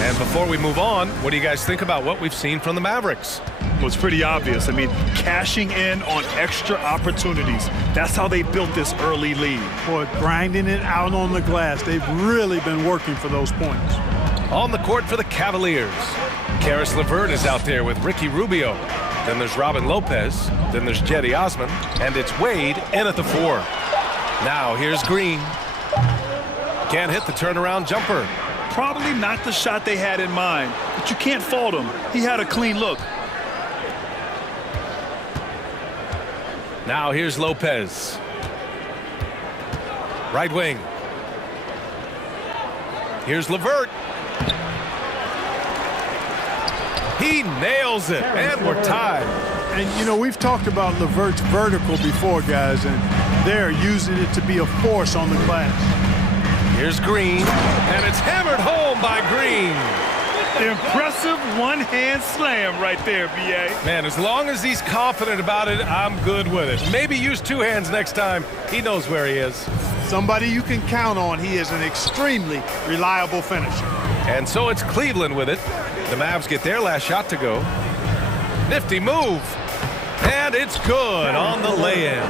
And before we move on, what do you guys think about what we've seen from the Mavericks? Well, it's pretty obvious. I mean, cashing in on extra opportunities. That's how they built this early lead. Boy, grinding it out on the glass. They've really been working for those points. On the court for the Cavaliers. Karis LeVert is out there with Ricky Rubio. Then there's Robin Lopez. Then there's Jetty Osman. And it's Wade in at the 4. Now here's Green. Can't hit the turnaround jumper. Probably not the shot they had in mind, but you can't fault him. He had a clean look. Now here's Lopez. Right wing. Here's LeVert. He nails it, and we're tied. And, you know, we've talked about LeVert's vertical before, guys, and they're using it to be a force on the glass. Here's Green, and it's hammered home by Green. Impressive one-hand slam right there, B.A. Man, as long as he's confident about it, I'm good with it. Maybe use 2 hands next time. He knows where he is. Somebody you can count on. He is an extremely reliable finisher. And so it's Cleveland with it. The Mavs get their last shot to go. Nifty move. And it's good on the lay-in.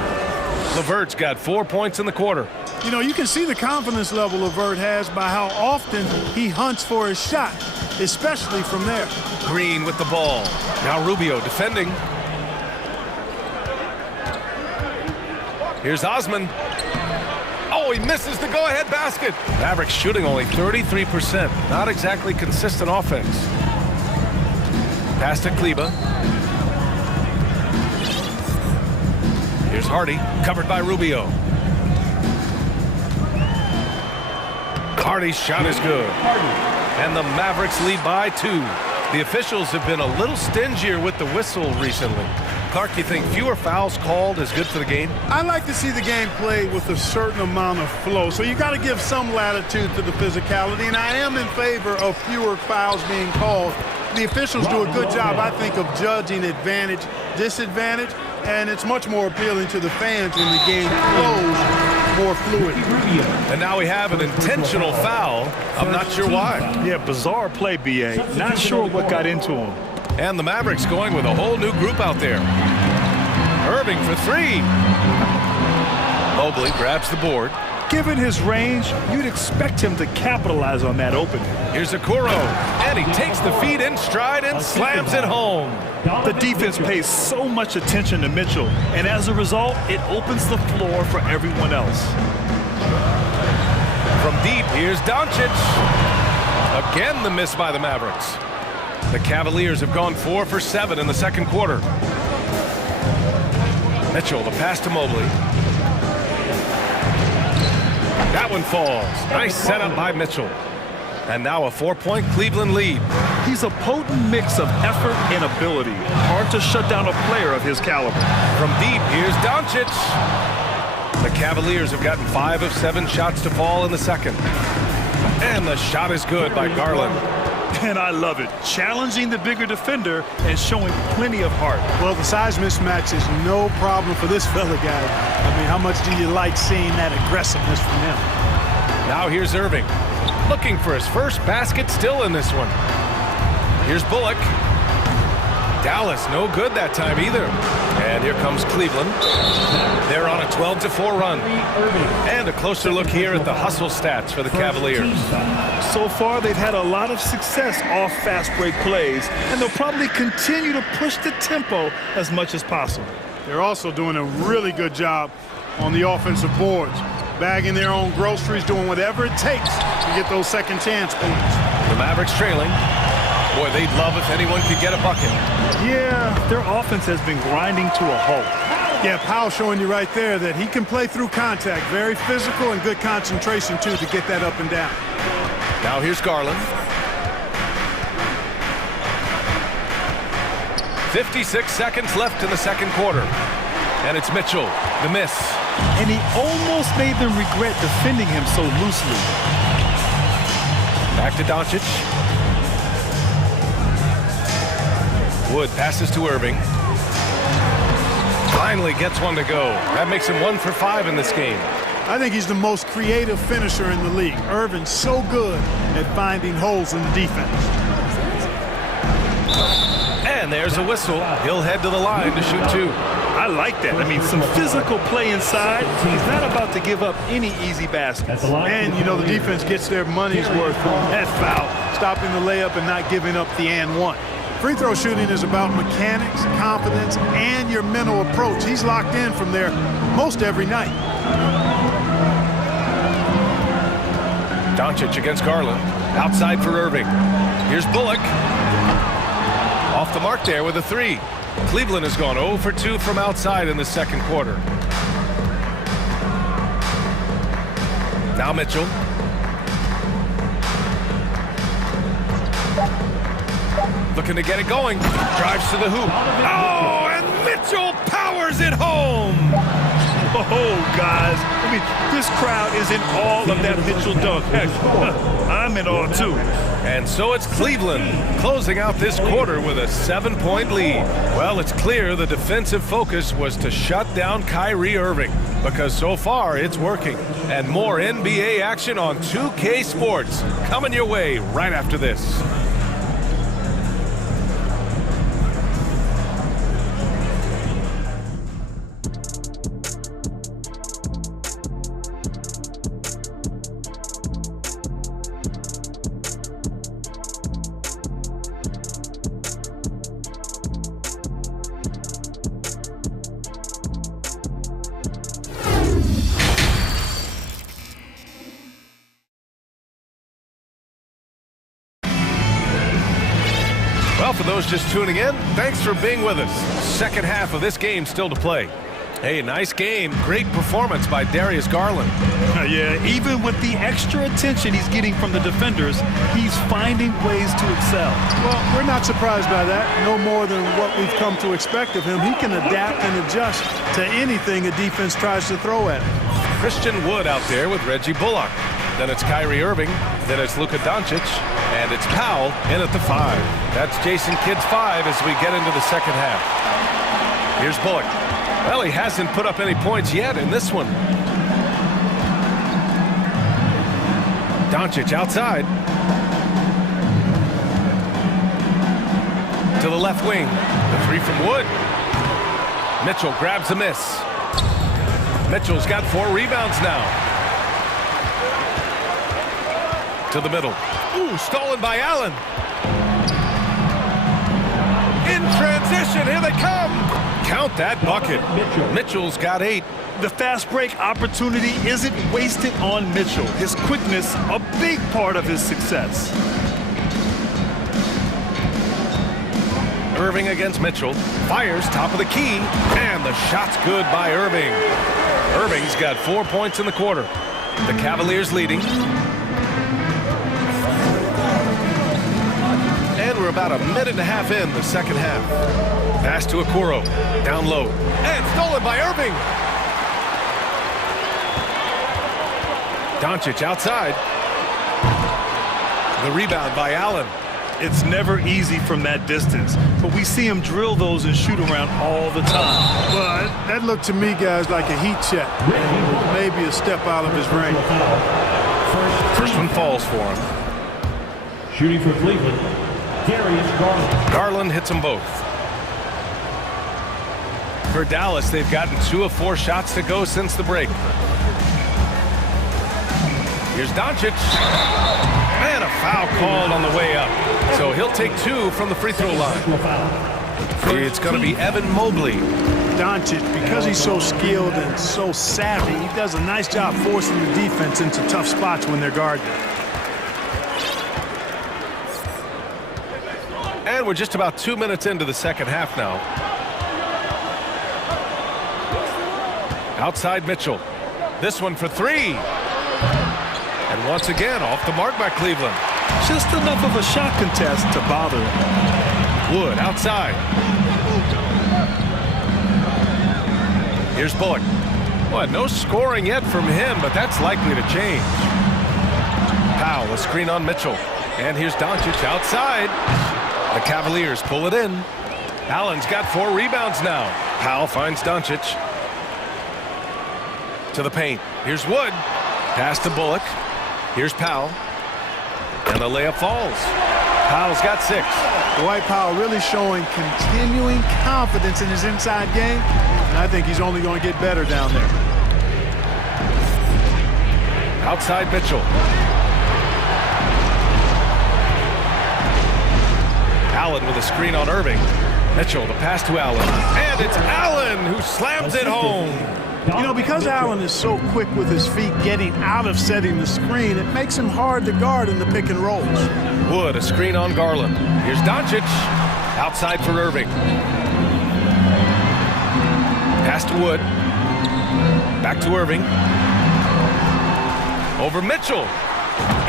LeVert's got 4 points in the quarter. You know, you can see the confidence level LeVert has by how often he hunts for his shot, especially from there. Green with the ball. Now Rubio defending. Here's Osman. Oh, he misses the go-ahead basket. Mavericks shooting only 33%. Not exactly consistent offense. Pass to Kleba. Here's Hardy, covered by Rubio. Hardy's shot is good. And the Mavericks lead by 2. The officials have been a little stingier with the whistle recently. Clark, you think fewer fouls called is good for the game? I like to see the game played with a certain amount of flow. So you got to give some latitude to the physicality. And I am in favor of fewer fouls being called. The officials do a good job, I think, of judging advantage, disadvantage. And it's much more appealing to the fans when the game flows more fluid. And now we have an intentional foul. I'm not sure why. Yeah, bizarre play, B.A. Not sure what got into him. And the Mavericks going with a whole new group out there. Irving for 3. Mobley grabs the board. Given his range, you'd expect him to capitalize on that opening. Here's Okoro, and he takes the feed in stride and slams it home. The defense pays so much attention to Mitchell, and as a result, it opens the floor for everyone else. From deep, here's Doncic. Again, the miss by the Mavericks. The Cavaliers have gone 4 for 7 in the second quarter. Mitchell, the pass to Mobley. That one falls. Nice setup by Mitchell. And now a 4-point Cleveland lead. He's a potent mix of effort and ability. Hard to shut down a player of his caliber. From deep, here's Doncic. The Cavaliers have gotten 5 of 7 shots to fall in the second. And the shot is good by Garland. And I love it. Challenging the bigger defender and showing plenty of heart. Well, the size mismatch is no problem for this fella, guy. I mean, how much do you like seeing that aggressiveness from him? Now here's Irving, looking for his first basket, still in this one. Here's Bullock. Dallas, no good that time either. And here comes Cleveland. They're on a 12-4 run. And a closer look here at the hustle stats for the Cavaliers. So far, they've had a lot of success off fast break plays, and they'll probably continue to push the tempo as much as possible. They're also doing a really good job on the offensive boards, bagging their own groceries, doing whatever it takes to get those second chance points. The Mavericks trailing. Boy, they'd love if anyone could get a bucket. Yeah, their offense has been grinding to a halt. Yeah, Powell showing you right there that he can play through contact. Very physical and good concentration, too, to get that up and down. Now here's Garland. 56 seconds left in the second quarter. And it's Mitchell, the miss. And he almost made them regret defending him so loosely. Back to Doncic. Wood passes to Irving. Finally gets one to go. That makes him 1 for 5 in this game. I think he's the most creative finisher in the league. Irving's so good at finding holes in the defense. And there's a whistle. He'll head to the line to shoot 2. I like that. I mean, some physical play inside. He's not about to give up any easy baskets. And, you know, the defense gets their money's worth on that foul, stopping the layup and not giving up the and one. Free throw shooting is about mechanics, confidence, and your mental approach. He's locked in from there most every night. Doncic against Garland. Outside for Irving. Here's Bullock. Off the mark there with a 3. Cleveland has gone 0 for 2 from outside in the second quarter. Now Mitchell. Looking to get it going. Drives to the hoop. Oh, and Mitchell powers it home. Oh, guys. I mean, this crowd is in awe of that Mitchell dunk. Heck, I'm in awe, too. And so it's Cleveland closing out this quarter with a 7-point lead. Well, it's clear the defensive focus was to shut down Kyrie Irving, because so far it's working. And more NBA action on 2K Sports coming your way right after this. Well, for those just tuning in, thanks for being with us. Second half of this game still to play. Hey, nice game. Great performance by Darius Garland. Yeah, even with the extra attention he's getting from the defenders, he's finding ways to excel. Well, we're not surprised by that. No more than what we've come to expect of him. He can adapt and adjust to anything a defense tries to throw at him. Christian Wood out there with Reggie Bullock. Then it's Kyrie Irving. Then it's Luka Doncic. And it's Powell in at the 5. That's Jason Kidd's 5 as we get into the second half. Here's Bullock. Well, he hasn't put up any points yet in this one. Doncic outside. To the left wing. The 3 from Wood. Mitchell grabs a miss. Mitchell's got 4 rebounds now. To the middle. Ooh, stolen by Allen. In transition, here they come. Count that bucket. Mitchell's got 8. The fast break opportunity isn't wasted on Mitchell. His quickness, a big part of his success. Irving against Mitchell. Fires top of the key. And the shot's good by Irving. Irving's got 4 points in the quarter. The Cavaliers leading. And we're about a minute and a half in the second half. Pass to Okoro. Down low. And stolen by Irving. Doncic outside. The rebound by Allen. It's never easy from that distance, but we see him drill those and shoot around all the time. Well, that looked to me, guys, like a heat check. Maybe a step out of his range. First one falls for him. Shooting for Cleveland, Darius Garland. Garland hits them both. For Dallas, they've gotten 2 of 4 shots to go since the break. Here's Doncic. And a foul called on the way up. So he'll take 2 from the free throw line. It's going to be Evan Mobley. Doncic, because he's so skilled and so savvy, he does a nice job forcing the defense into tough spots when they're guarded. And we're just about 2 minutes into the second half now. Outside Mitchell. This one for 3. And once again, off the mark by Cleveland. Just enough of a shot contest to bother him. Wood outside. Here's Bullock. Well, no scoring yet from him, but that's likely to change. Powell, a screen on Mitchell. And here's Doncic outside. The Cavaliers pull it in. Allen's got 4 rebounds now. Powell finds Doncic. To the paint. Here's Wood. Pass to Bullock. Here's Powell. And the layup falls. Powell's got 6. Dwight Powell really showing continuing confidence in his inside game. And I think he's only going to get better down there. Outside Mitchell. Allen with a screen on Irving. Mitchell, the pass to Allen. And it's Allen who slams it home. You know, because Allen is so quick with his feet getting out of setting the screen, it makes him hard to guard in the pick and rolls. Wood, a screen on Garland. Here's Doncic. Outside for Irving. Pass to Wood. Back to Irving. Over Mitchell.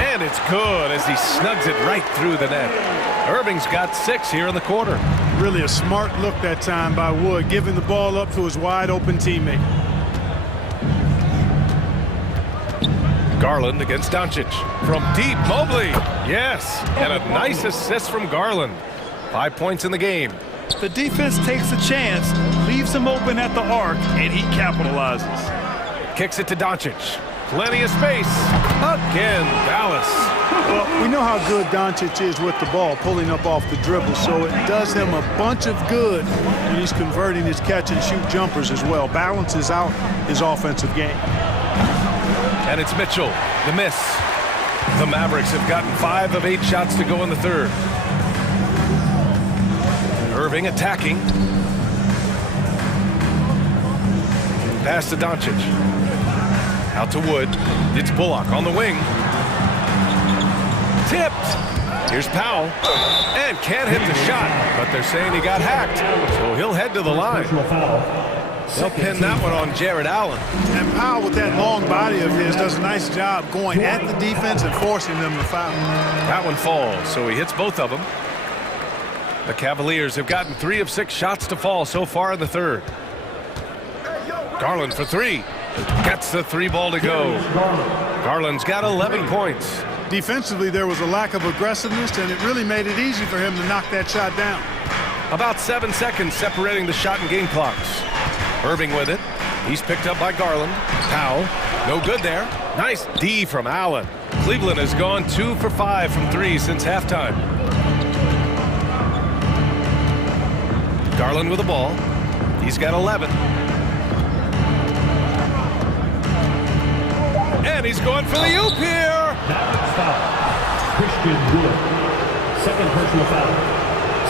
And it's good as he snugs it right through the net. Irving's got 6 here in the quarter. Really a smart look that time by Wood, giving the ball up to his wide open teammate. Garland against Doncic. From deep, Mobley. Yes, and a nice assist from Garland. 5 points in the game. The defense takes a chance, leaves him open at the arc, and he capitalizes. Kicks it to Doncic. Plenty of space. Again, Dallas. Well, we know how good Doncic is with the ball, pulling up off the dribble, so it does him a bunch of good when he's converting his catch-and-shoot jumpers as well. Balances out his offensive game. And it's Mitchell, the miss. The Mavericks have gotten 5 of 8 shots to go in the third. Irving attacking. Pass to Doncic. Out to Wood. It's Bullock on the wing. Tipped. Here's Powell. And can't hit the shot, but they're saying he got hacked. So he'll head to the line. They'll pin that one on Jared Allen. And Powell, with that long body of his, does a nice job going at the defense and forcing them to foul. That one falls, so he hits both of them. The Cavaliers have gotten 3 of 6 shots to fall so far in the third. Garland for 3. Gets the 3 ball to go. Garland's got 11 points. Defensively, there was a lack of aggressiveness, and it really made it easy for him to knock that shot down. About 7 seconds separating the shot and game clocks. Irving with it. He's picked up by Garland. Powell, no good there. Nice D from Allen. Cleveland has gone 2 for 5 from 3 since halftime. Garland with the ball. He's got 11. And he's going for the oop here. Christian Wood. Second personal foul.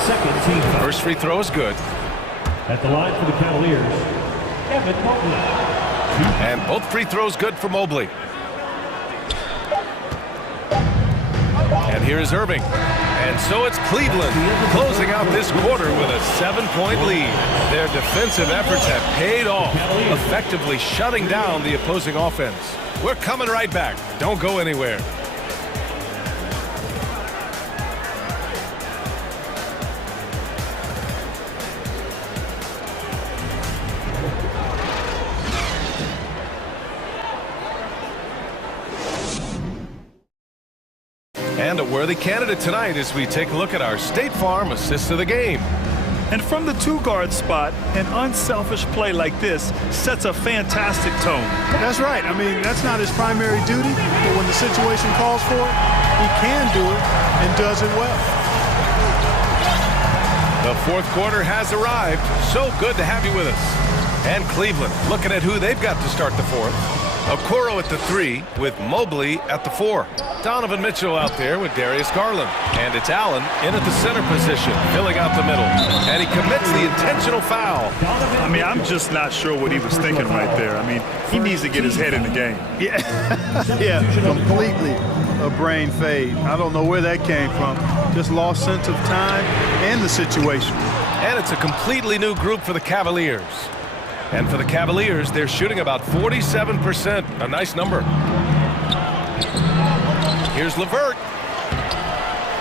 Second team foul. First free throw is good. At the line for the Cavaliers, Evan Mobley. And both free throws good for Mobley. And here's Irving. And so it's Cleveland closing out this quarter with a 7-point lead. Their defensive efforts have paid off, effectively shutting down the opposing offense. We're coming right back. Don't go anywhere. And a where quality candidate tonight as we take a look at our State Farm assist of the game. And from the two-guard spot, an unselfish play like this sets a fantastic tone. That's right. I mean, that's not his primary duty, but when the situation calls for it, he can do it and does it well. The fourth quarter has arrived. So good to have you with us. And Cleveland looking at who they've got to start the fourth. Okoro at the 3 with Mobley at the 4. Donovan Mitchell out there with Darius Garland. And it's Allen in at the center position, filling out the middle. And he commits the intentional foul. I mean, I'm just not sure what he was thinking right there. I mean, he needs to get his head in the game. Yeah, yeah, completely a brain fade. I don't know where that came from. Just lost sense of time and the situation. And it's a completely new group for the Cavaliers. And for the Cavaliers, they're shooting about 47%. A nice number. Here's LeVert.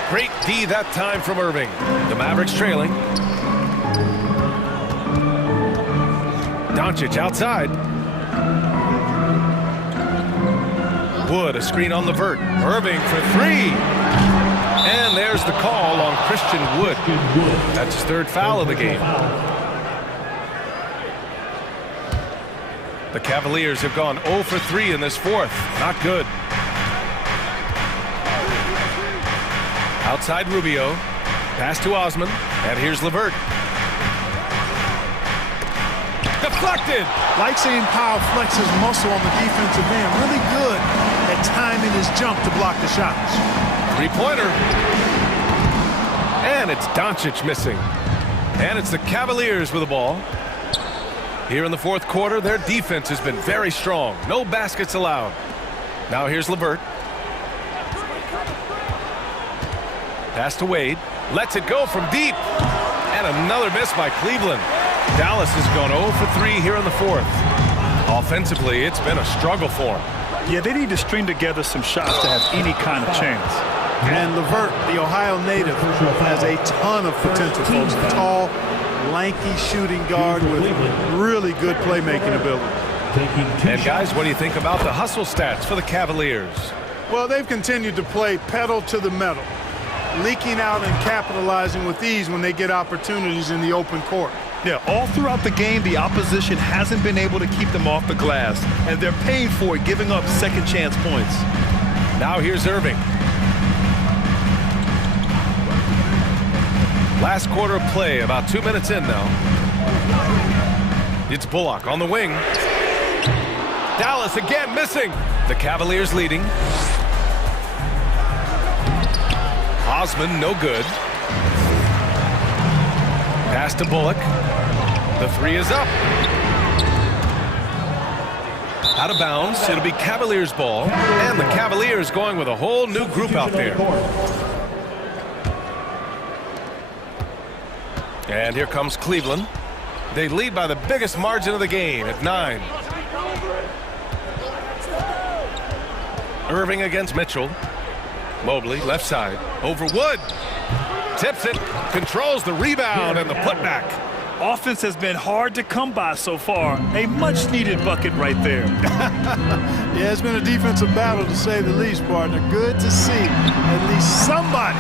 Great D that time from Irving. The Mavericks trailing. Doncic outside. Wood, a screen on LeVert. Irving for 3. And there's the call on Christian Wood. That's his third foul of the game. The Cavaliers have gone 0 for 3 in this fourth. Not good. Outside Rubio. Pass to Osman. And here's LeVert. Deflected. Like seeing Powell flex his muscle on the defensive end. Really good at timing his jump to block the shots. Three-pointer. And it's Doncic missing. And it's the Cavaliers with the ball. Here in the fourth quarter, their defense has been very strong. No baskets allowed. Now here's LeVert. Pass to Wade. Lets it go from deep. And another miss by Cleveland. Dallas has gone 0 for 3 here in the fourth. Offensively, it's been a struggle for them. Yeah, they need to string together some shots to have any kind of chance. And LeVert, the Ohio native, has a ton of potential, folks. A tall, lanky shooting guard with really good playmaking ability. And guys, what do you think about the hustle stats for the Cavaliers? Well, they've continued to play pedal to the metal, leaking out and capitalizing with ease when they get opportunities in the open court. Yeah, all throughout the game, the opposition hasn't been able to keep them off the glass, and they're paying for it, giving up second chance points. Now here's Irving. Last quarter of play, about 2 minutes in now. It's Bullock on the wing. Dallas again missing. The Cavaliers leading. Osman no good. Pass to Bullock. The 3 is up. Out of bounds. It'll be Cavaliers ball. And the Cavaliers going with a whole new group out there. And here comes Cleveland. They lead by the biggest margin of the game at 9. Irving against Mitchell. Mobley, left side. Over Wood. Tips it. Controls the rebound and the putback. Offense has been hard to come by so far. A much-needed bucket right there. Yeah, it's been a defensive battle, to say the least, partner. Good to see at least somebody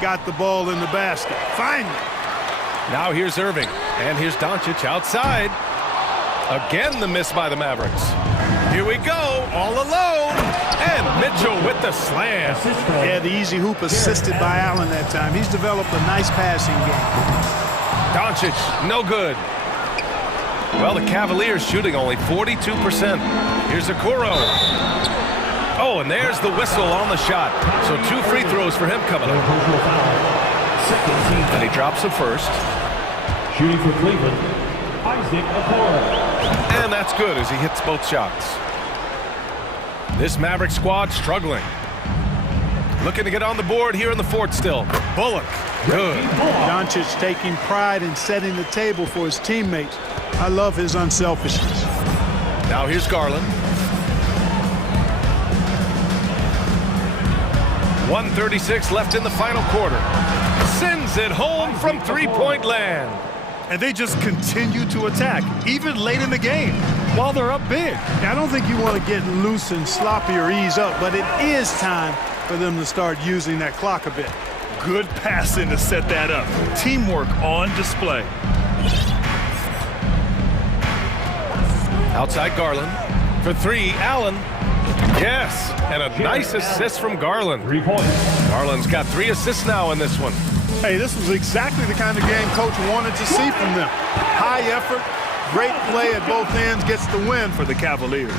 got the ball in the basket. Finally. Now here's Irving. And here's Doncic outside. Again, the miss by the Mavericks. Here we go, all alone. And Mitchell with the slam. Yeah, the easy hoop assisted by Allen that time. He's developed a nice passing game. Doncic, no good. Well, the Cavaliers shooting only 42%. Here's Okoro. Oh, and there's the whistle on the shot. So 2 free throws for him coming up. And he drops the first. Shooting for Cleveland, Isaac Okoro. And that's good as he hits both shots. This Maverick squad struggling. Looking to get on the board here in the fourth still. Bullock, good. Doncic taking pride in setting the table for his teammates. I love his unselfishness. Now here's Garland. 1:36 left in the final quarter. Sends it home from three-point land. And they just continue to attack, even late in the game, while they're up big. I don't think you want to get loose and sloppy or ease up, but it is time for them to start using that clock a bit. Good passing to set that up. Teamwork on display. Outside Garland. For three, Allen. Yes, and a nice assist from Garland. 3 points. Garland's got 3 assists now in this one. Hey, this was exactly the kind of game coach wanted to see from them. High effort, great play at both ends, gets the win for the Cavaliers.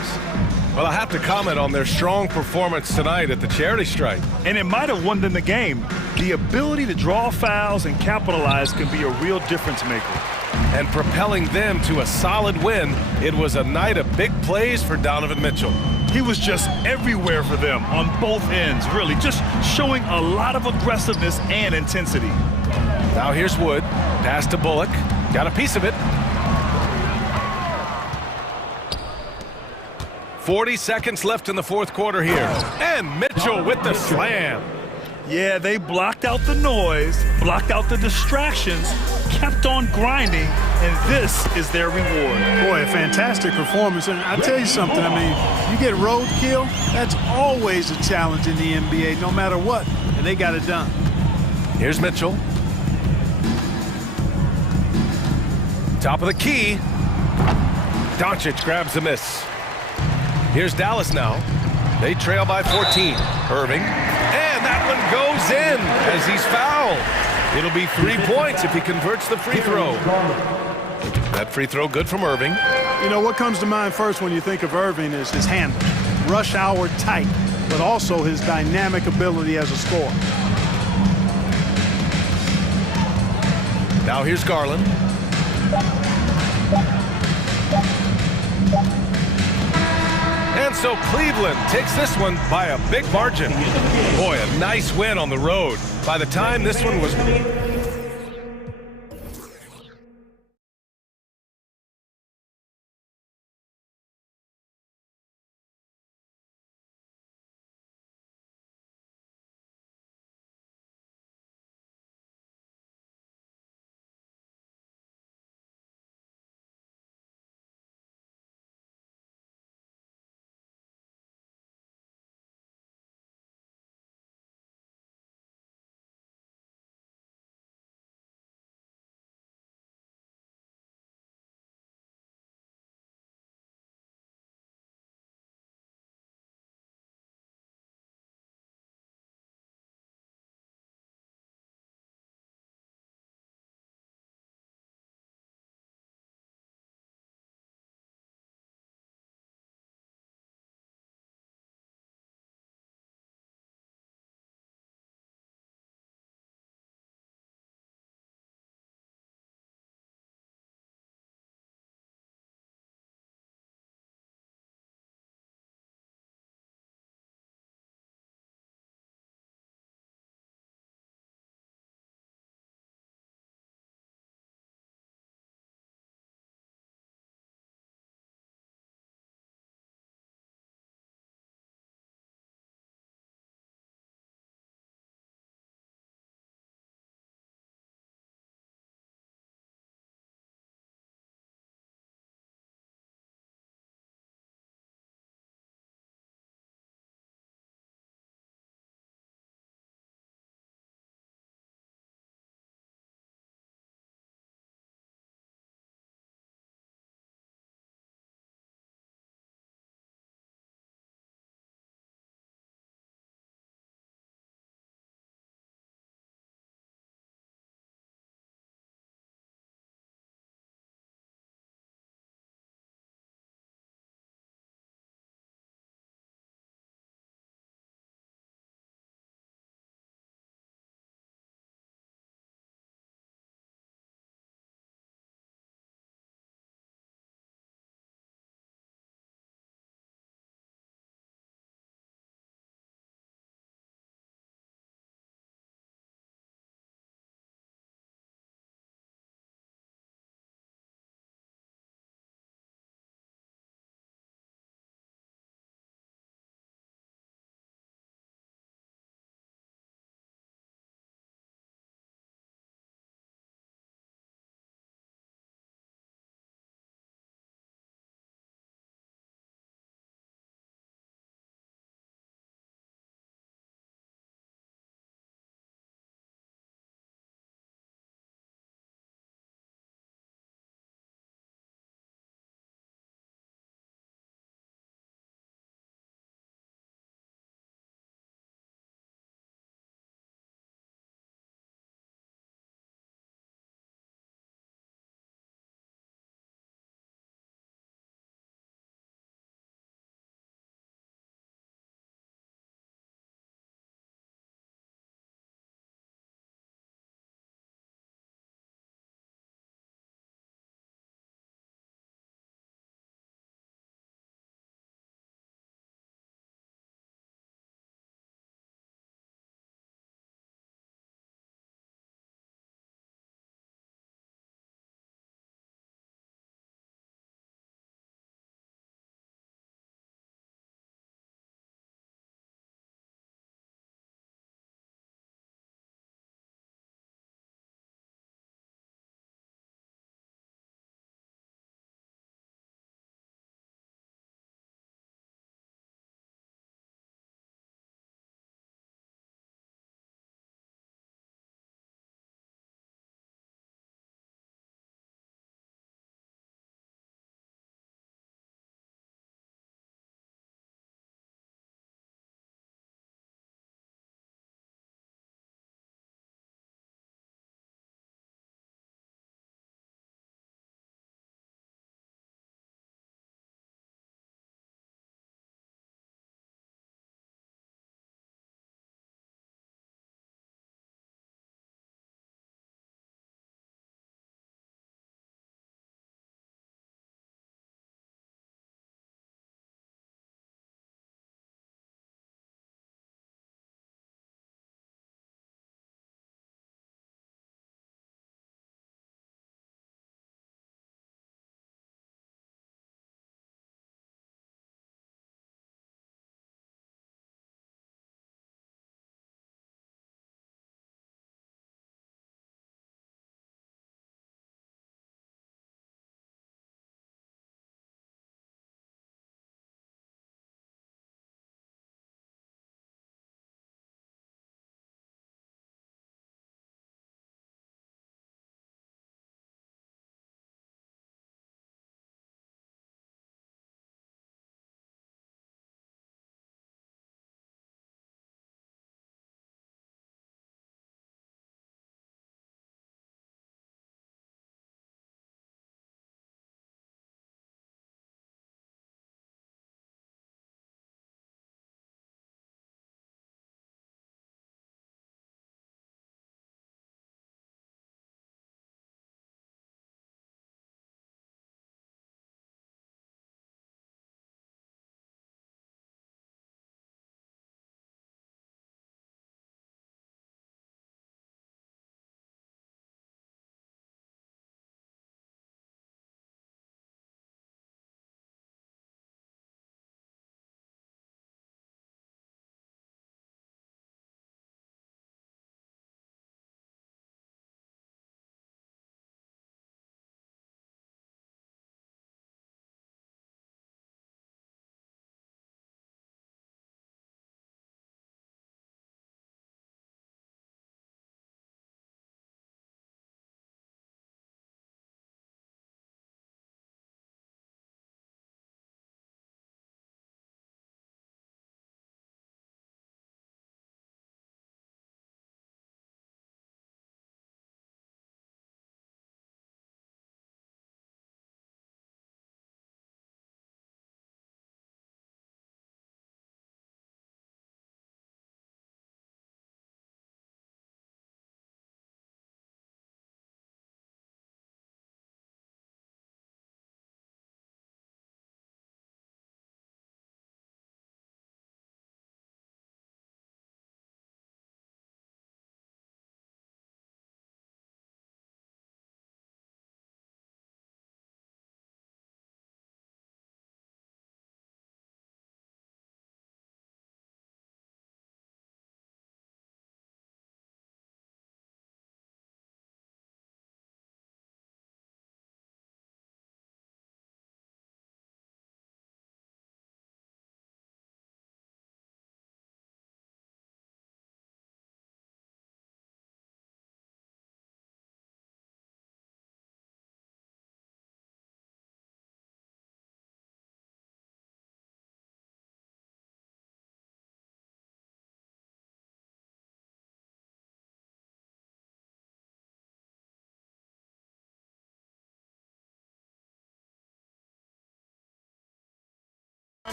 Well, I have to comment on their strong performance tonight at the charity stripe. And it might have won them the game. The ability to draw fouls and capitalize can be a real difference maker. And propelling them to a solid win, it was a night of big plays for Donovan Mitchell. He was just everywhere for them on both ends, really, just showing a lot of aggressiveness and intensity. Now here's Wood. Pass to Bullock. Got a piece of it. 40 seconds left in the fourth quarter here. And Mitchell with the slam. Yeah, they blocked out the noise, blocked out the distractions, kept on grinding, and this is their reward. Boy, a fantastic performance. And I tell you something, I mean, you get roadkill, that's always a challenge in the NBA, no matter what, and they got it done. Here's Mitchell. Top of the key. Doncic grabs the miss. Here's Dallas now. They trail by 14. Irving. And that one goes in as he's fouled. It'll be 3 points if he converts the free throw. That free throw good from Irving. You know, what comes to mind first when you think of Irving is his handle. Rush hour tight, but also his dynamic ability as a scorer. Now here's Garland. And so Cleveland takes this one by a big margin. Boy, a nice win on the road. By the time this one was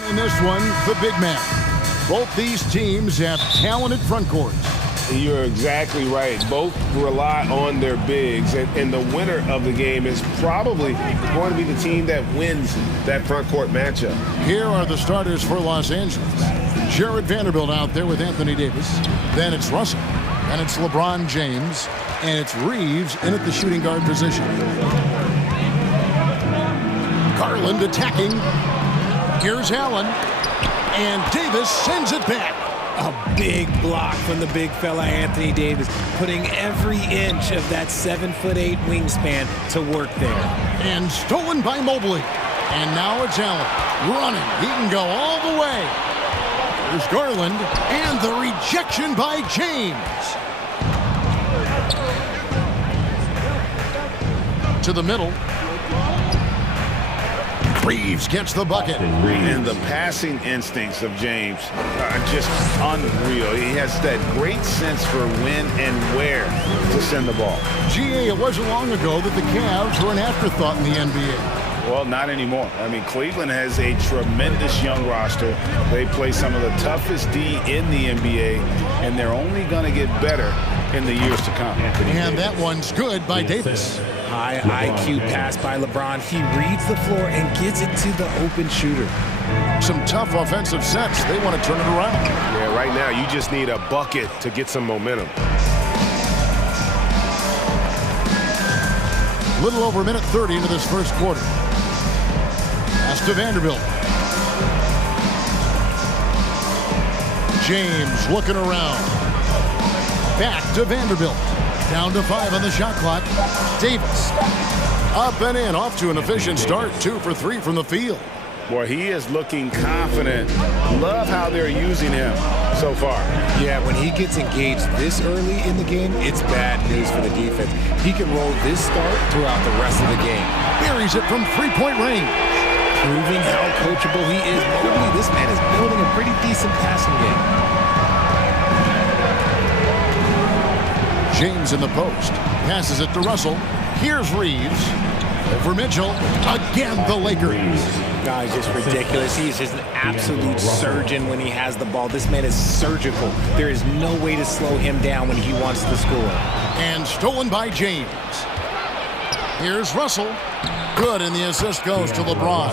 In this one, the big man. Both these teams have talented front courts. You're exactly right. Both rely on their bigs, and the winner of the game is probably going to be the team that wins that front court matchup. Here are the starters for Los Angeles. Jared Vanderbilt out there with Anthony Davis. Then it's Russell. And it's LeBron James. And it's Reeves in at the shooting guard position. Garland attacking. Here's Allen. And Davis sends it back. A big block from the big fella Anthony Davis, putting every inch of that 7'8" wingspan to work there. And stolen by Mobley. And now it's Allen running. He can go all the way. There's Garland. And the rejection by James. To the middle. Reeves gets the bucket. And the passing instincts of James are just unreal. He has that great sense for when and where to send the ball. GA, it wasn't long ago that the Cavs were an afterthought in the NBA. Well, not anymore. I mean, Cleveland has a tremendous young roster. They play some of the toughest D in the NBA, and they're only going to get better in the years to come. And that one's good by Davis. High IQ pass by LeBron. He reads the floor and gets it to the open shooter. Some tough offensive sets. They want to turn it around. Yeah, right now you just need a bucket to get some momentum. Little over a minute 30 into this first quarter. Pass to Vanderbilt. James looking around. Back to Vanderbilt. Down to 5 on the shot clock. Davis. Up and in. Off to an efficient start. 2 for 3 from the field. Boy, he is looking confident. Love how they're using him so far. Yeah, when he gets engaged this early in the game, it's bad news for the defense. He can roll this start throughout the rest of the game. Buries it from three-point range. Proving how coachable he is. Mobley, this man is building a pretty decent passing game. James in the post. Passes it to Russell. Here's Reeves. Over Mitchell. Again, the Lakers. He's just ridiculous. He's just an absolute surgeon when he has the ball. This man is surgical. There is no way to slow him down when he wants to score. And stolen by James. Here's Russell. Good, and the assist goes to LeBron.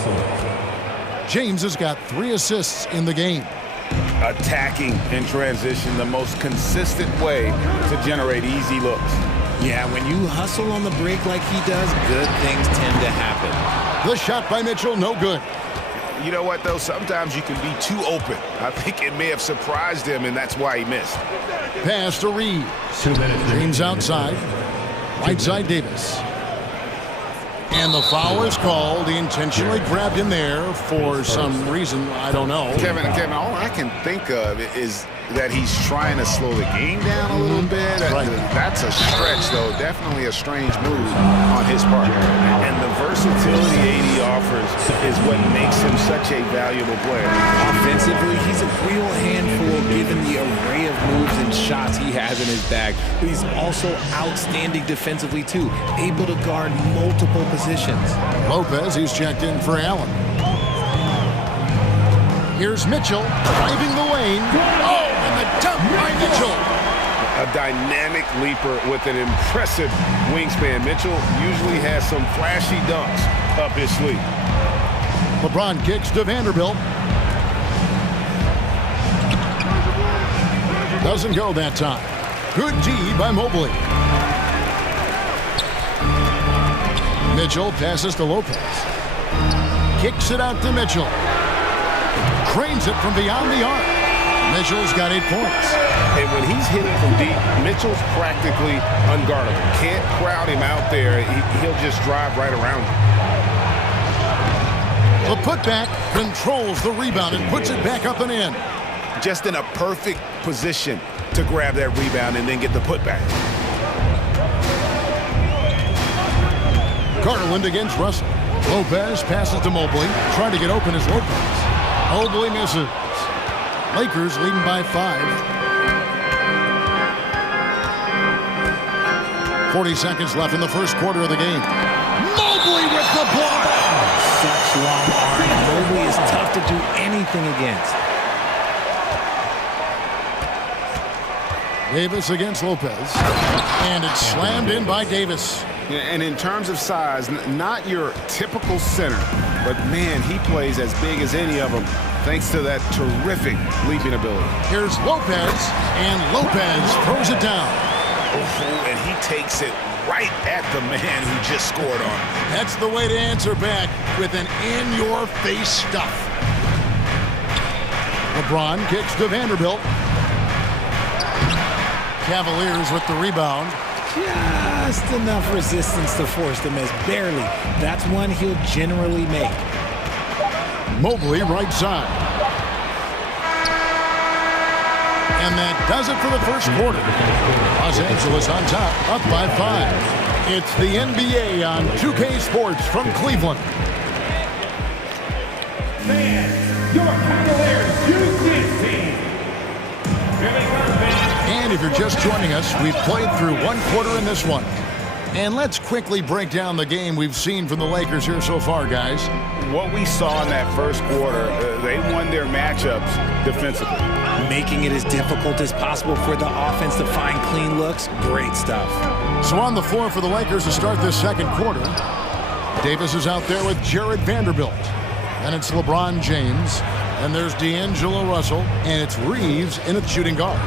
James has got 3 assists in the game. Attacking in transition, the most consistent way to generate easy looks. Yeah, when you hustle on the break like he does, good things tend to happen. The shot by Mitchell, no good. You know what, though? Sometimes you can be too open. I think it may have surprised him, and that's why he missed. Pass to Reeves. James outside. Right side, Davis. And the foul is called. He intentionally grabbed him there for some reason. I don't know. Kevin, all I can think of is that he's trying to slow the game down a little bit. Right. That's a stretch, though. Definitely a strange move on his part. And the versatility AD offers is what makes him such a valuable player. Offensively, he's a real handful given the array of moves and shots he has in his bag. But he's also outstanding defensively, too. Able to guard multiple positions. Lopez, he's checked in for Allen. Here's Mitchell driving the lane. Oh, and the dunk by Mitchell. A dynamic leaper with an impressive wingspan. Mitchell usually has some flashy dunks up his sleeve. LeBron kicks to Vanderbilt. Doesn't go that time. Good D by Mobley. Mitchell passes to Lopez. Kicks it out to Mitchell. Cranes it from beyond the arc. Mitchell's got 8 points. And when he's hitting from deep, Mitchell's practically unguardable. Can't crowd him out there. He'll just drive right around him. The putback controls the rebound and puts it back up and in. Just in a perfect position to grab that rebound and then get the putback. Garland against Russell. Lopez passes to Mobley. Trying to get open is Lopez. Mobley misses. Lakers leading by 5. 40 seconds left in the first quarter of the game. Mobley with the block. Such long arms. Mobley is tough to do anything against. Davis against Lopez. And it's slammed in by Davis. Yeah, and in terms of size, not your typical center, but man, he plays as big as any of them thanks to that terrific leaping ability. Here's Lopez, and Lopez throws it down. Oh, and he takes it right at the man who just scored on him. That's the way to answer back with an in-your-face stuff. LeBron kicks to Vanderbilt. Cavaliers with the rebound. Just enough resistance to force them as barely. That's one he'll generally make. Mobley right side. And that does it for the first quarter. Los Angeles on top, up by 5. It's the NBA on 2K Sports from Cleveland. Fans, your Cavaliers use this team. And if you're just joining us, we've played through one quarter in this one. And let's quickly break down the game we've seen from the Lakers here so far, guys. What we saw in that first quarter, they won their matchups defensively. Making it as difficult as possible for the offense to find clean looks. Great stuff. So on the floor for the Lakers to start this second quarter, Davis is out there with Jared Vanderbilt. And it's LeBron James. And there's D'Angelo Russell. And it's Reeves in at shooting guard.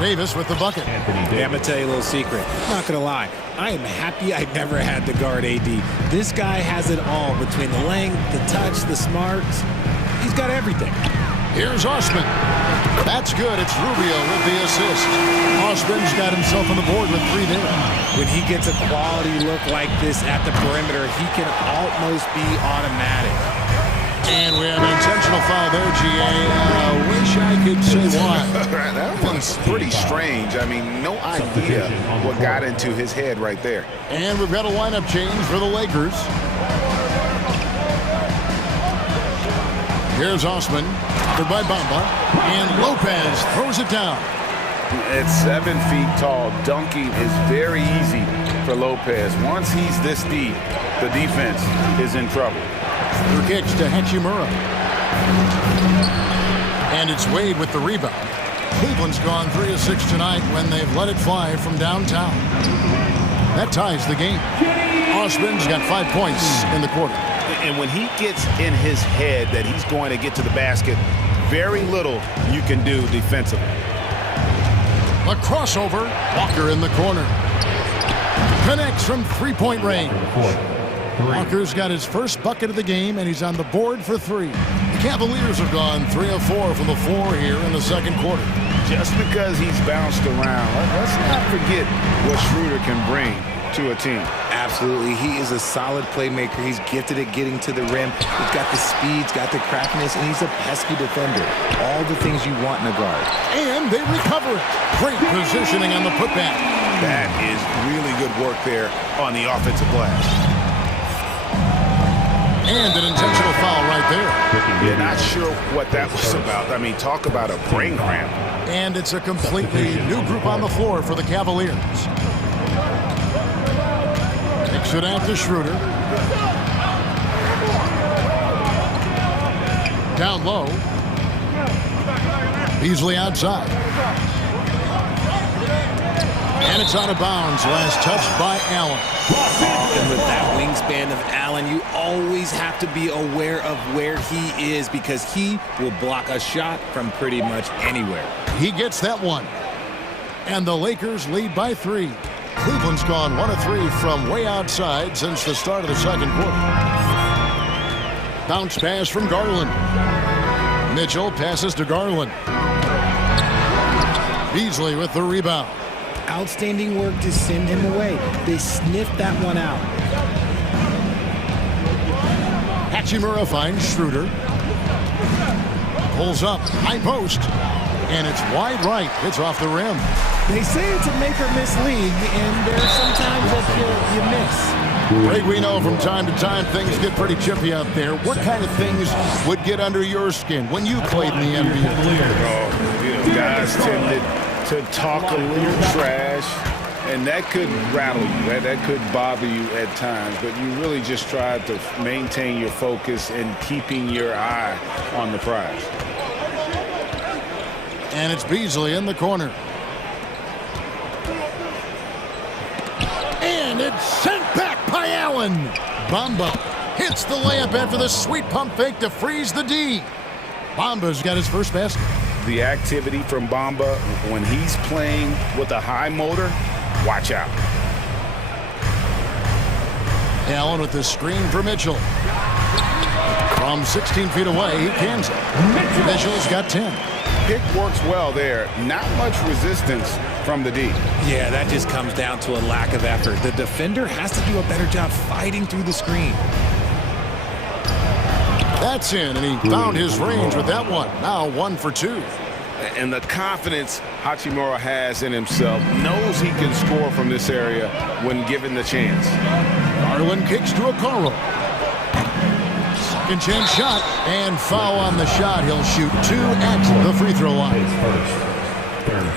Davis with the bucket. Yeah, I'm going to tell you a little secret. I'm not going to lie. I am happy I never had to guard AD. This guy has it all between the length, the touch, the smarts. He's got everything. Here's Osman. That's good. It's Rubio with the assist. Osman's got himself on the board with 3 there. When he gets a quality look like this at the perimeter, he can almost be automatic. And we have an intentional foul there, GA. Wish I could say why. That one's pretty strange. I mean, no idea what got into his head right there. And we've got a lineup change for the Lakers. Here's Osman, covered by Bamba, and Lopez throws it down. At 7 feet tall, dunking is very easy for Lopez. Once he's this deep, the defense is in trouble. Her kicks to Hachimura. And it's Wade with the rebound. Cleveland's gone 3 of 6 tonight when they've let it fly from downtown. That ties the game. Osman's got 5 points in the quarter. And when he gets in his head that he's going to get to the basket, very little you can do defensively. A crossover. Walker in the corner. Connects from 3-point range. Walker's got his first bucket of the game, and he's on the board for 3. The Cavaliers have gone 3 of 4 from the floor here in the second quarter. Just because he's bounced around, let's not forget what Schroeder can bring to a team. Absolutely. He is a solid playmaker. He's gifted at getting to the rim. He's got the speed, he's got the craftiness, and he's a pesky defender. All the things you want in a guard. And they recover it. Great positioning on the putback. That is really good work there on the offensive glass. And an intentional foul right there. Yeah, not sure what that was about. I mean, talk about a brain cramp. And it's a completely new group on the floor for the Cavaliers. Kicks it out to Schroeder. Down low. Beasley outside. And it's out of bounds. Last touched by Allen. And with that wingspan of Allen, you always have to be aware of where he is because he will block a shot from pretty much anywhere. He gets that one. And the Lakers lead by 3. Cleveland's gone 1 of 3 from way outside since the start of the second quarter. Bounce pass from Garland. Mitchell passes to Garland. Beasley with the rebound. Outstanding work to send him away. They sniffed that one out. Hachimura finds Schroeder. Pulls up, high post. And it's wide right. It's off the rim. They say it's a make or miss league, and there's sometimes that you miss. Greg, we know from time to time things get pretty chippy out there. What kind of things would get under your skin when you played in the NBA? Guys tended to talk a little trash, And that could rattle you. That could bother you at times. But you really just try to maintain your focus and keeping your eye on the prize. And it's Beasley in the corner. And it's sent back by Allen. Bamba hits the layup after the sweet pump fake to freeze the D. Bamba's got his first basket. The activity from Bamba, when he's playing with a high motor, watch out. Allen with the screen for Mitchell. From 16 feet away, he cans it. Mitchell's got 10. Pick works well there. Not much resistance from the D. Yeah, that just comes down to a lack of effort. The defender has to do a better job fighting through the screen. That's in, and he found his range with that one. Now 1 for 2. And the confidence Hachimura has in himself, knows he can score from this area when given the chance. Garland kicks to Okoro. Second chance shot, and foul on the shot. He'll shoot 2 at the free throw line.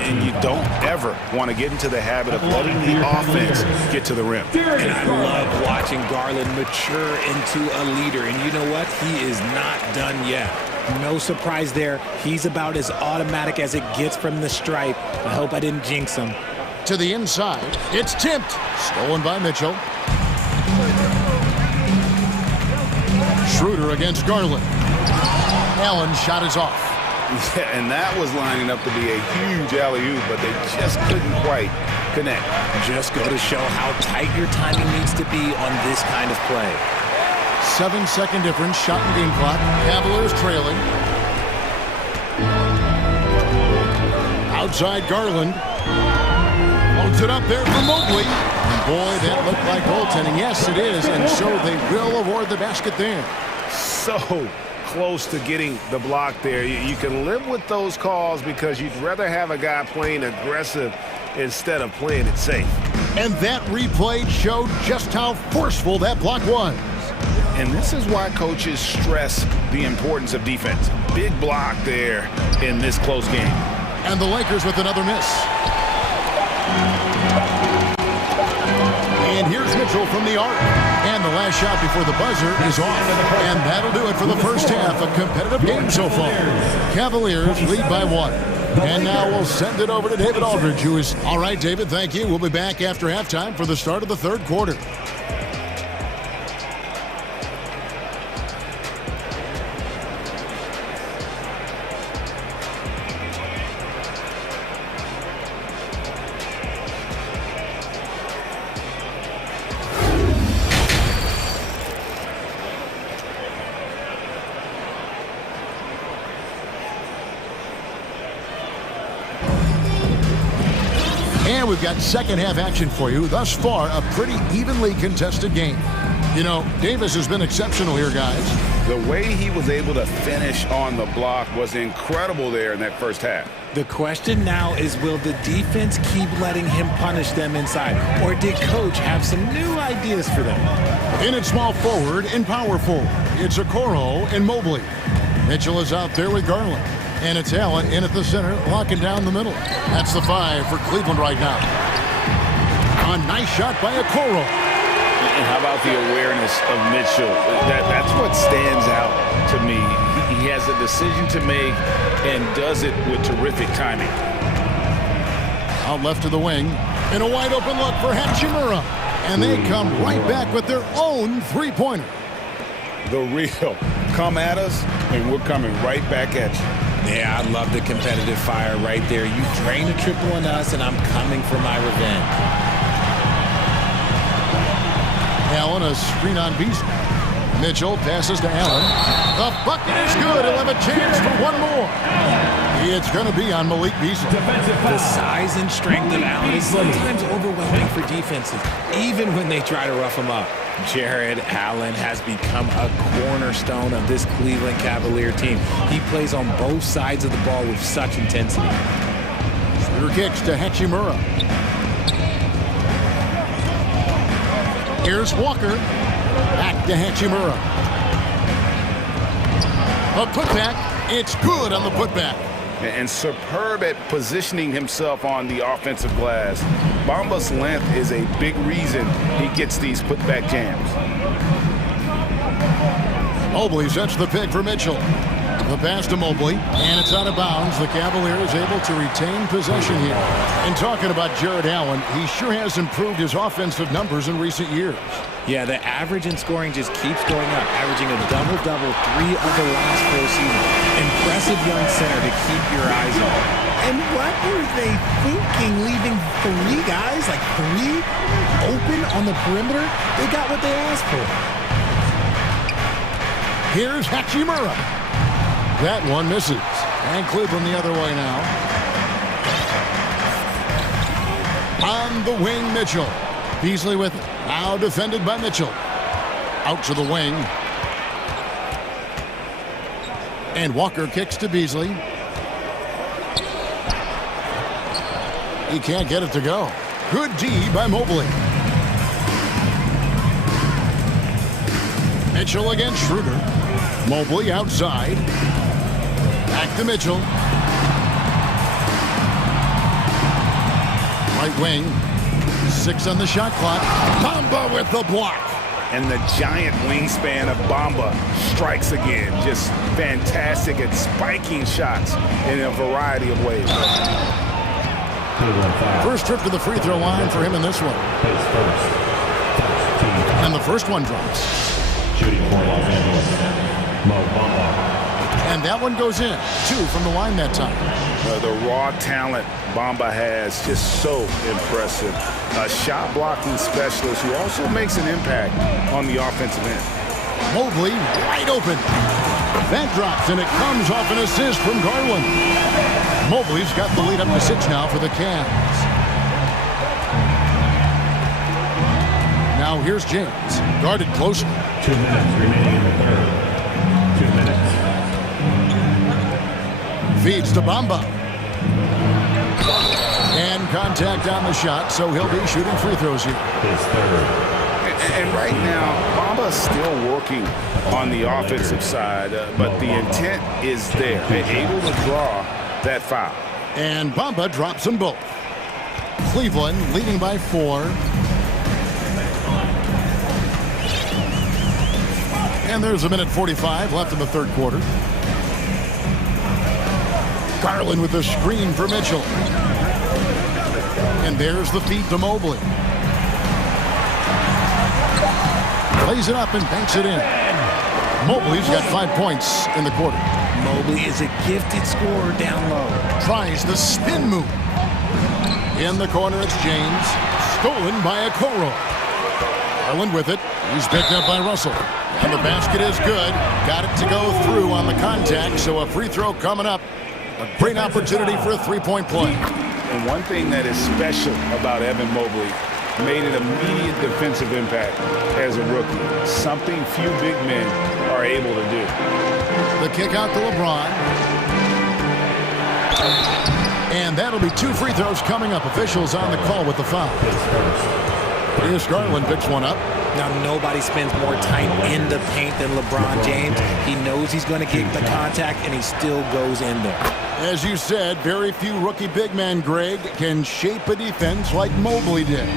And you don't ever want to get into the habit of letting the offense get to the rim. And I love watching Garland mature into a leader. And you know what? He is not done yet. No surprise there. He's about as automatic as it gets from the stripe. I hope I didn't jinx him. To the inside. It's tipped. Stolen by Mitchell. Schroeder against Garland. Allen's shot is off. Yeah, and that was lining up to be a huge alley-oop, but they just couldn't quite connect. Just go to show how tight your timing needs to be on this kind of play. 7-second difference, shot and game clock. Cavaliers trailing. Outside Garland. Loads it up there for Mobley. And boy, that looked like goaltending. Yes, it is, and so they will award the basket there. So close to getting the block there. You can live with those calls because you'd rather have a guy playing aggressive instead of playing it safe. And that replay showed just how forceful that block was. And this is why coaches stress the importance of defense. Big block there in this close game. And the Lakers with another miss. And here's Mitchell from the arc. And the last shot before the buzzer is off. And that'll do it for the first half. A competitive game so far. Cavaliers lead by 1. And now we'll send it over to David Aldridge, who is... All right, David, thank you. We'll be back after halftime for the start of the third quarter. And we've got second half action for you. Thus far, a pretty evenly contested game. You know, Davis has been exceptional here, guys. The way he was able to finish on the block was incredible there in that first half. The question now is, will the defense keep letting him punish them inside? Or did coach have some new ideas for them? In at small forward and power forward, it's Okoro and Mobley. Mitchell is out there with Garland. And it's Allen in at the center, locking down the middle. That's the 5 for Cleveland right now. A nice shot by Okoro. And how about the awareness of Mitchell? That's what stands out to me. He has a decision to make and does it with terrific timing. Out left to the wing. And a wide open look for Hachimura. And they come right back with their own three-pointer. The real. Come at us, and we're coming right back at you. Yeah, I love the competitive fire right there. You drain a triple on us, and I'm coming for my revenge. Allen, a screen on Beasley. Mitchell passes to Allen. The bucket is good. He'll have a chance for one more. It's going to be on Malik Beasley. The size and strength of Allen is sometimes overwhelming for defenses, even when they try to rough him up. Jared Allen has become a cornerstone of this Cleveland Cavalier team. He plays on both sides of the ball with such intensity. Schroeder kicks to Hachimura. Here's Walker. Back to Hachimura. A putback. It's good on the putback. And superb at positioning himself on the offensive glass. Bamba's length is a big reason he gets these putback jams. Mobley sets the pick for Mitchell. The pass to Mobley, and it's out of bounds. The Cavaliers able to retain possession here. And talking about Jared Allen, he sure has improved his offensive numbers in recent years. Yeah, the average in scoring just keeps going up, averaging a double-double 3 of the last 4 seasons. Impressive young center to keep your eyes on. And what were they thinking, leaving 3 guys, like 3, open on the perimeter? They got what they asked for. Here's Hachimura. That one misses. And Cleveland the other way now. On the wing, Mitchell. Beasley with it. Now defended by Mitchell. Out to the wing. And Walker kicks to Beasley. He can't get it to go. Good D by Mobley. Mitchell against Schroeder. Mobley outside. Back to Mitchell. Right wing. 6 on the shot clock. Bamba with the block. And the giant wingspan of Bamba strikes again. Just fantastic at spiking shots in a variety of ways. First trip to the free throw line for him in this one. And the first one drops. Shooting for Los Angeles, Mo Bamba. And that one goes in. 2 from the line that time. The raw talent Bamba has, just so impressive. A shot blocking specialist who also makes an impact on the offensive end. Mobley wide open. That drops, and it comes off an assist from Garland. Mobley's got the lead up to 6 now for the Cavs. Now here's James, guarded closely. 2 minutes remaining in the third. 2 minutes. Feeds to Bamba. And contact on the shot, so he'll be shooting free throws here. His third. And right now, Bamba's still working on the offensive side, but the intent is there. They're able to draw that foul. And Bamba drops them both. Cleveland leading by 4. And there's 1:45 left in the third quarter. Garland with the screen for Mitchell. And there's the feed to Mobley. Plays it up and banks it in. Mobley's got 5 points in the quarter. Mobley is a gifted scorer down low. Tries the spin move. In the corner, it's James. Stolen by Okoro. Garland with it. He's picked up by Russell. And the basket is good. Got it to go through on the contact, so a free throw coming up. A great opportunity for a 3-point play. And one thing that is special about Evan Mobley, made an immediate defensive impact as a rookie. Something few big men are able to do. The kick out to LeBron. And that'll be 2 free throws coming up. Officials on the call with the foul. Here's Garland, picks one up. Now, nobody spends more time in the paint than LeBron James. He knows he's going to get the contact, and he still goes in there. As you said, very few rookie big men, Greg, can shape a defense like Mobley did.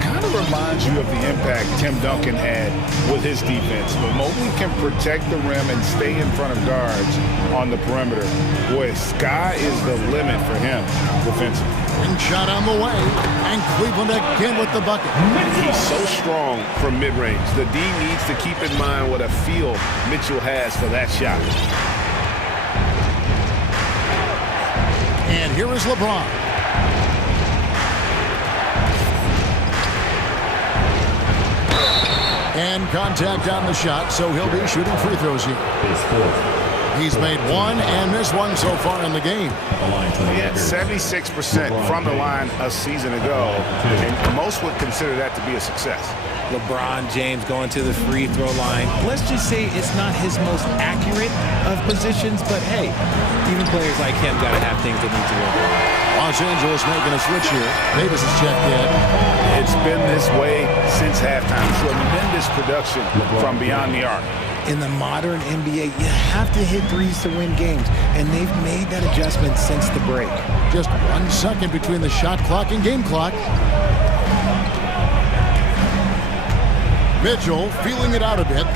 Kind of reminds you of the impact Tim Duncan had with his defense. But Mobley can protect the rim and stay in front of guards on the perimeter. Boy, sky is the limit for him defensively. Ring shot on the way, and Cleveland again with the bucket. He's so strong from mid-range. The D needs to keep in mind what a feel Mitchell has for that shot. And here is LeBron. And contact on the shot, so he'll be shooting free throws here. He's made 1 and missed 1 so far in the game. He had 76% from the line a season ago, and most would consider that to be a success. LeBron James going to the free throw line. Let's just say it's not his most accurate of positions, but hey, even players like him got to have things that need to work on. Los Angeles making a switch here. Davis is checked in. It's been this way since halftime. Tremendous production from beyond the arc. in the modern NBA, you have to hit threes to win games, and they've made that adjustment since the break. Just 1 second between the shot clock and game clock. Mitchell feeling it out a bit.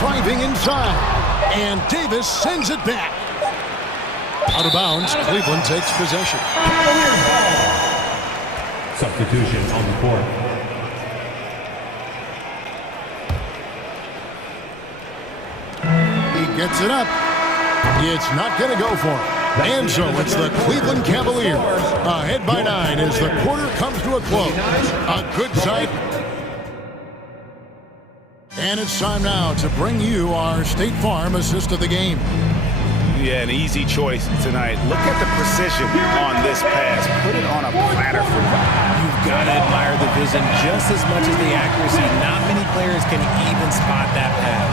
Driving inside, and Davis sends it back. Out of bounds, Cleveland takes possession. Substitution on the court. He gets it up. It's not going to go for him. And so it's the Cleveland Cavaliers ahead by 9 as the quarter comes to a close. A good sight. And it's time now to bring you our State Farm assist of the game. Yeah, an easy choice tonight. Look at the precision on this pass. Put it on a platter for him. You've got to admire the vision just as much as the accuracy. Not many players can even spot that pass.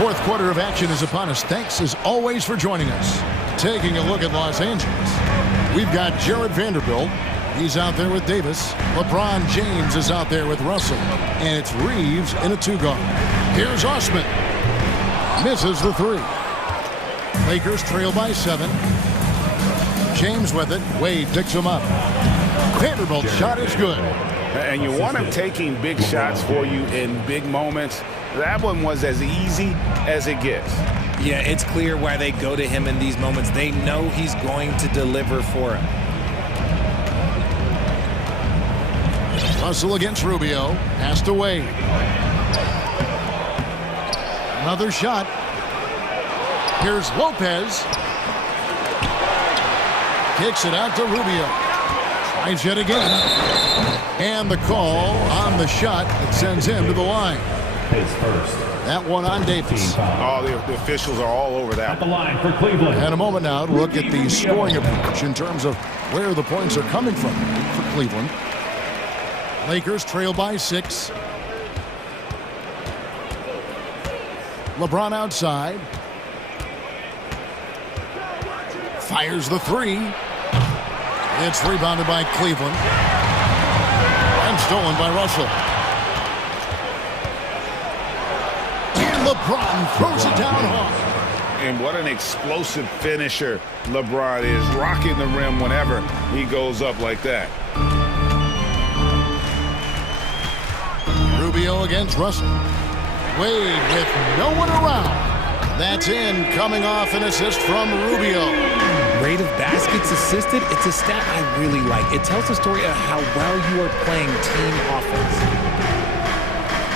Fourth quarter of action is upon us. Thanks as always for joining us. Taking a look at Los Angeles, we've got Jared Vanderbilt. He's out there with Davis. LeBron James is out there with Russell. And it's Reeves in a 2-guard. Here's Osman. Misses the 3. Lakers trail by 7. James with it. Wade picks him up. Vanderbilt's shot is good. And you want him taking big shots for you in big moments. That one was as easy as it gets. Yeah, it's clear why they go to him in these moments. They know he's going to deliver for them. Russell against Rubio. Pass to Wade. Another shot. Here's Lopez. Kicks it out to Rubio. Tries yet again. And the call on the shot that sends him to the line. That one on Davis. Oh, the officials are all over that. At the line for Cleveland. And a moment now to look at the scoring approach in terms of where the points are coming from for Cleveland. Lakers trail by 6. LeBron outside. Fires the 3. It's rebounded by Cleveland. And stolen by Russell. And LeBron throws it down hard. And what an explosive finisher LeBron is. Rocking the rim whenever he goes up like that. Rubio against Russell. Wade with no one around. That's in, coming off an assist from Rubio. Rate of baskets assisted, it's a stat I really like. It tells the story of how well you are playing team offense.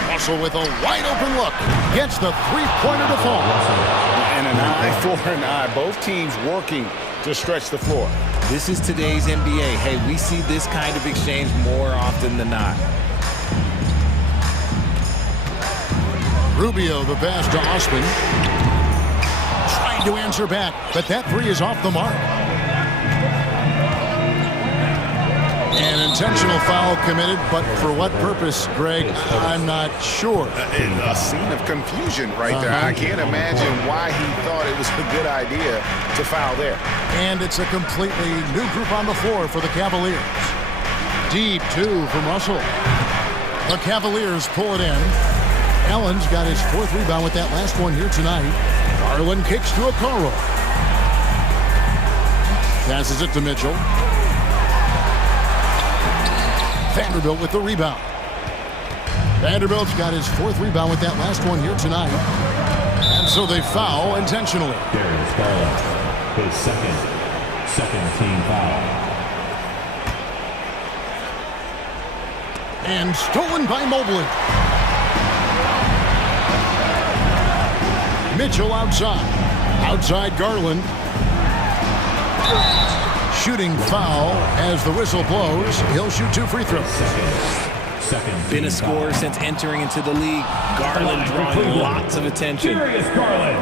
Russell with a wide open look. Gets the three-pointer to fall. And an eye for an eye. Both teams working to stretch the floor. This is today's NBA. Hey, we see this kind of exchange more often than not. Rubio, the pass to Osman. Trying to answer back, but that 3 is off the mark. An intentional foul committed, but for what purpose, Greg, I'm not sure. A scene of confusion right there. I can't imagine why he thought it was a good idea to foul there. And it's a completely new group on the floor for the Cavaliers. Deep 2 from Russell. The Cavaliers pull it in. Allen's got his 4th rebound with that last one here tonight. Garland kicks to Okoro. Passes it to Mitchell. Vanderbilt with the rebound. Vanderbilt's got his 4th rebound with that last one here tonight. And so they foul intentionally. Darius Garland, his second team foul. And stolen by Mobley. Mitchell outside. Outside Garland. Shooting foul as the whistle blows. He'll shoot 2 free throws. Been a scorer since entering into the league. Garland drawing lots of attention. Darius Garland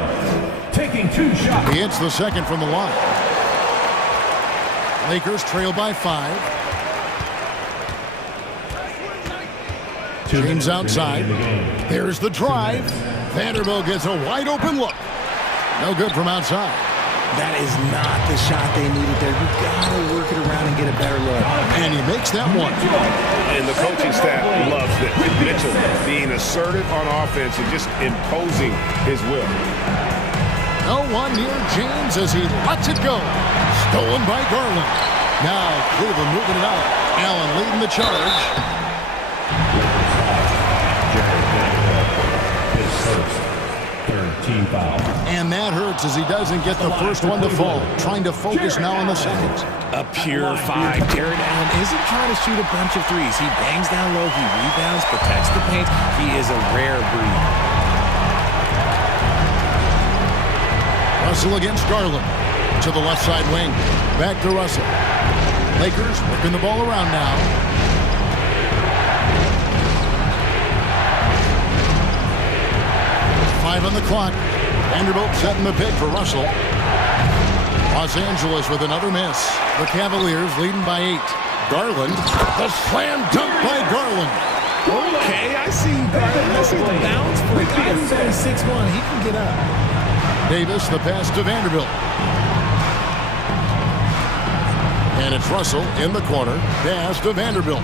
taking 2 shots. He hits the second from the line. Lakers trail by 5. James outside. There's the drive. Vanderbilt gets a wide open look. No good from outside. That is not the shot they needed there. You gotta work it around and get a better look. And he makes that one. And the coaching staff loves this. Mitchell being assertive on offense and just imposing his will. No one near James as he lets it go. Stolen by Garland. Now Cleveland moving it out. Allen leading the charge. And that hurts as he doesn't get the first one to fall. Trying to focus now on the second. A pure 5. Jared Allen isn't trying to shoot a bunch of threes. He bangs down low, he rebounds, protects the paint. He is a rare breed. Russell against Garland. To the left side wing. Back to Russell. Lakers working the ball around now. Five on the clock. Vanderbilt setting the pick for Russell. Los Angeles with another miss. The Cavaliers leading by 8. Garland. The slam dunk by Garland. Okay, I see you, Garland. I see the bounce for a guy who's only 6'1". He can get up. Davis, the pass to Vanderbilt. And it's Russell in the corner. Pass to Vanderbilt.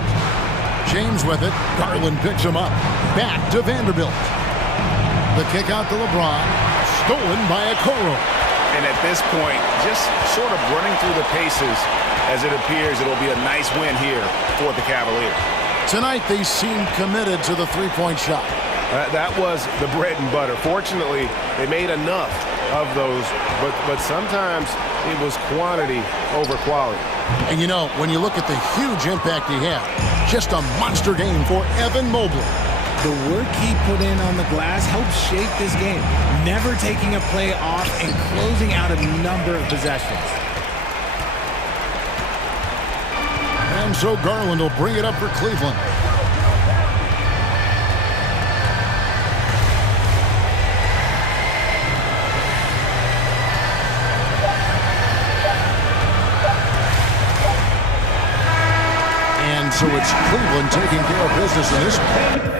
James with it. Garland picks him up. Back to Vanderbilt. The kick out to LeBron. Stolen by Okoro. And at this point, just sort of running through the paces as it appears it'll be a nice win here for the Cavaliers. Tonight they seem committed to the three-point shot. That was the bread and butter. Fortunately, they made enough of those, but sometimes it was quantity over quality. And you know, when you look at the huge impact he had, just a monster game for Evan Mobley. The work he put in on the glass helped shape this game, never taking a play off and closing out a number of possessions. And so Garland will bring it up for Cleveland. And so it's Cleveland taking care of business in this one.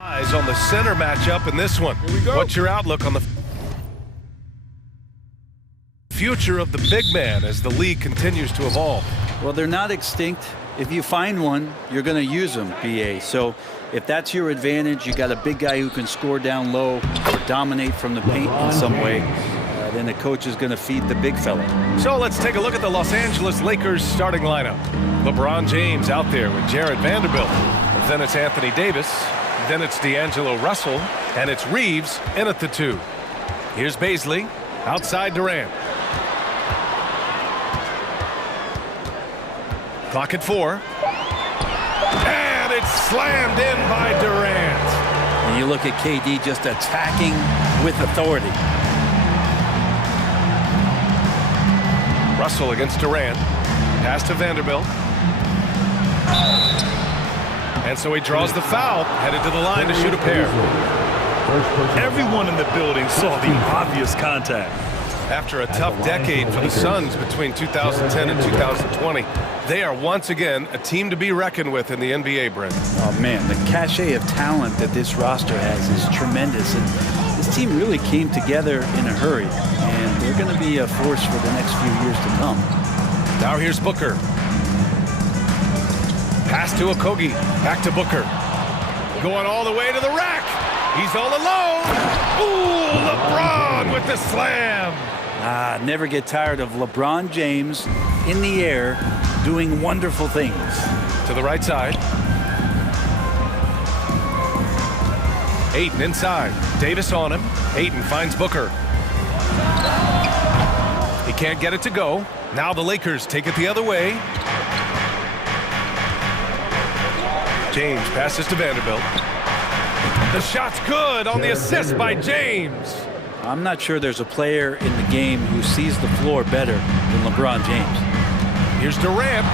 Eyes on the center matchup in this one. What's your outlook on the future of the big man as the league continues to evolve? Well, they're not extinct. If you find one, you're going to use them, BA. So if that's your advantage, you got a big guy who can score down low or dominate from the paint in some way, then the coach is going to feed the big fella. So let's take a look at the Los Angeles Lakers starting lineup. LeBron James out there with Jared Vanderbilt. Then it's Anthony Davis. Then it's D'Angelo Russell. And it's Reeves in at the 2. Here's Baisley outside Durant. Clock at 4. And it's slammed in by Durant. And you look at KD just attacking with authority. Russell against Durant. Pass to Vanderbilt. And so he draws the foul, headed to the line to shoot a pair. Everyone in the building saw the obvious contact. After a tough decade for the Suns between 2010 and 2020, they are once again a team to be reckoned with in the NBA, Brent. Oh, man, the cachet of talent that this roster has is tremendous. And this team really came together in a hurry. And they're going to be a force for the next few years to come. Now here's Booker. Pass to Okogie. Back to Booker. Going all the way to the rack. He's all alone. Ooh, LeBron with the slam. Never get tired of LeBron James in the air doing wonderful things. To the right side. Ayton inside. Davis on him. Ayton finds Booker. He can't get it to go. Now the Lakers take it the other way. James passes to Vanderbilt. The shot's good on the assist by James. I'm not sure there's a player in the game who sees the floor better than LeBron James. Here's Durant.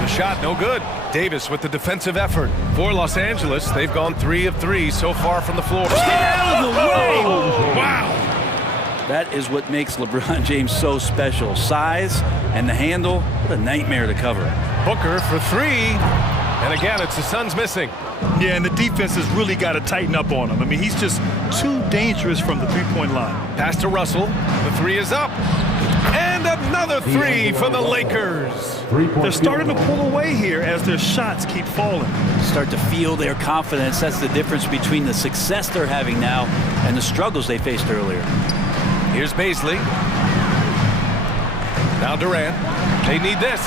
The shot no good. Davis with the defensive effort. For Los Angeles, they've gone 3 of 3 so far from the floor. Out of the way! Wow! That is what makes LeBron James so special. Size and the handle, what a nightmare to cover. Booker for 3. And again, it's the Suns missing. Yeah, and the defense has really got to tighten up on him. I mean, he's just too dangerous from the three-point line. Pass to Russell. The 3 is up. And another 3 for the Lakers. They're starting to pull away here as their shots keep falling. Start to feel their confidence. That's the difference between the success they're having now and the struggles they faced earlier. Here's Baisley. Now Durant. They need this.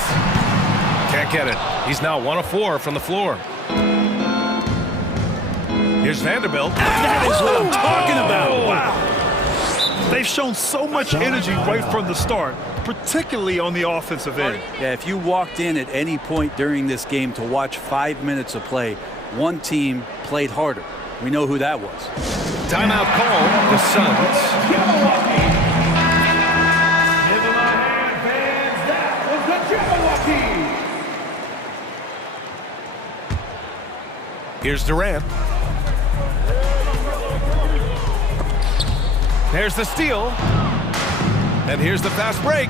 Can't get it. He's now 1 of 4 from the floor. Here's Vanderbilt. That is what I'm talking about. Wow. They've shown so much energy right from the start, particularly on the offensive end. Yeah, if you walked in at any point during this game to watch 5 minutes of play, one team played harder. We know who that was. Timeout call, the Suns. Here's Durant. There's the steal. And here's the fast break.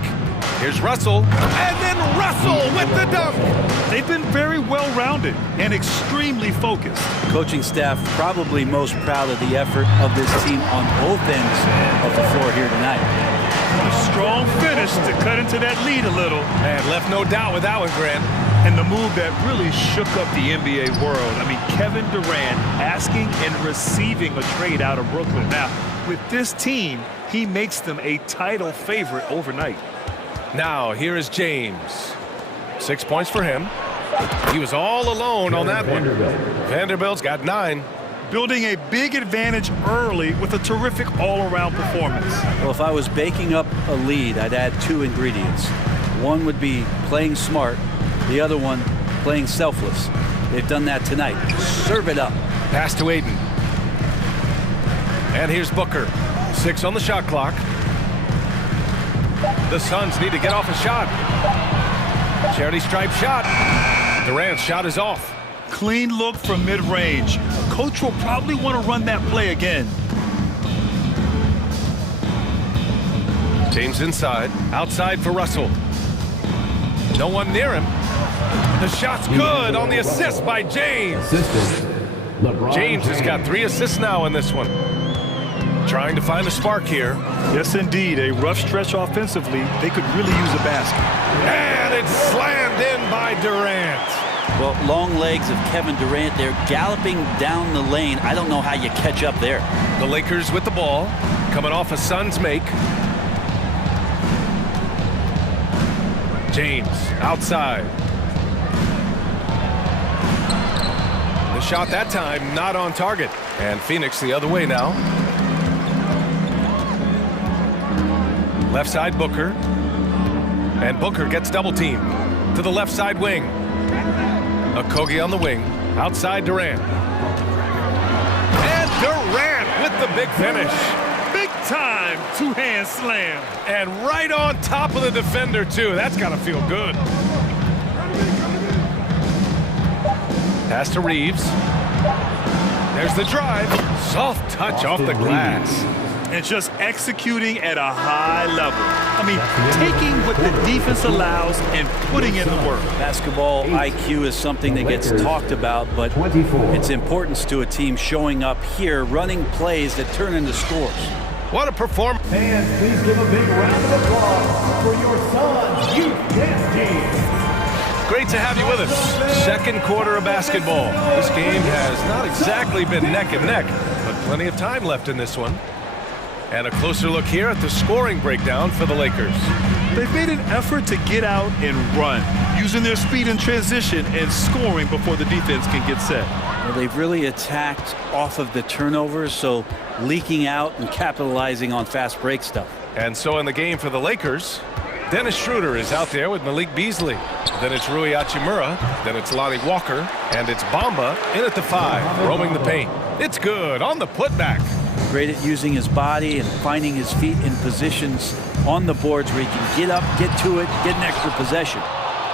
Here's Russell. And then Russell with the dunk. They've been very well-rounded and extremely focused. Coaching staff probably most proud of the effort of this team on both ends of the floor here tonight. A strong finish to cut into that lead a little. And left no doubt with that one, Grant. And the move that really shook up the NBA world. I mean, Kevin Durant asking and receiving a trade out of Brooklyn. Now, with this team, he makes them a title favorite overnight. Now, here is James. 6 points for him. He was all alone on that one. Vanderbilt's got 9. Building a big advantage early with a terrific all-around performance. Well, if I was baking up a lead, I'd add 2 ingredients. One would be playing smart. The other one, playing selfless. They've done that tonight. Serve it up. Pass to Ayton. And here's Booker. 6 on the shot clock. The Suns need to get off a shot. Charity stripe shot. Durant's shot is off. Clean look from mid-range. Coach will probably want to run that play again. James inside. Outside for Russell. No one near him. The shot's good on the assist by James. James has got 3 assists now in this one. Trying to find a spark here. Yes, indeed. A rough stretch offensively. They could really use a basket. And it's slammed in by Durant. Well, long legs of Kevin Durant. They're galloping down the lane. I don't know how you catch up there. The Lakers with the ball, coming off a Suns make. James outside. The shot that time not on target. And Phoenix the other way now. Left side Booker. And Booker gets double teamed to the left side wing. Okogie on the wing. Outside Durant. And Durant with the big finish. Big time two-hand slam. And right on top of the defender, too. That's got to feel good. Pass to Reeves. There's the drive. Soft touch off the glass. And just executing at a high level. I mean, taking what the defense allows and putting in the work. Basketball IQ is something that gets talked about, but its importance to a team showing up here, running plays that turn into scores. What a performance. Fans, please give a big round of applause for your Suns youth dance team. Great to have you with us. Second quarter of basketball. This game has not exactly been neck and neck, but plenty of time left in this one. And a closer look here at the scoring breakdown for the Lakers. They've made an effort to get out and run, using their speed in transition and scoring before the defense can get set. Well, they've really attacked off of the turnovers, so leaking out and capitalizing on fast break stuff. And so in the game for the Lakers, Dennis Schroeder is out there with Malik Beasley. Then it's Rui Hachimura. Then it's Lonnie Walker. And it's Bamba in at the 5, roaming the paint. It's good on the putback. Great at using his body and finding his feet in positions on the boards where he can get up, get to it, get an extra possession.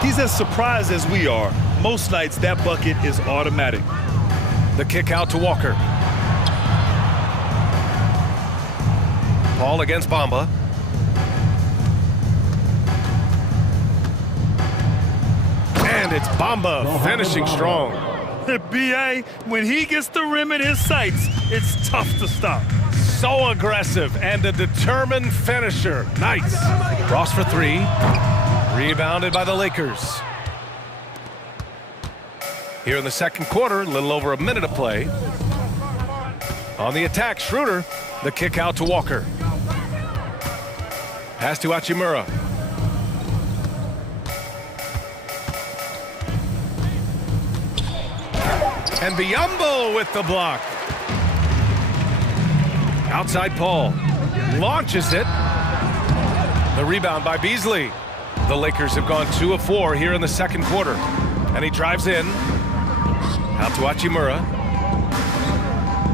He's as surprised as we are. Most nights that bucket is automatic. The kick out to Walker. Paul against Bamba. And it's Bamba finishing strong. B.A., when he gets the rim in his sights, it's tough to stop. So aggressive and a determined finisher. Nice. Ross for 3. Rebounded by the Lakers. Here in the second quarter, a little over a minute of play. On the attack, Schroeder. The kick out to Walker. Pass to Hachimura. And Biyombo with the block. Outside Paul. Launches it. The rebound by Beasley. The Lakers have gone 2 of 4 here in the second quarter. And he drives in. Out to Hachimura.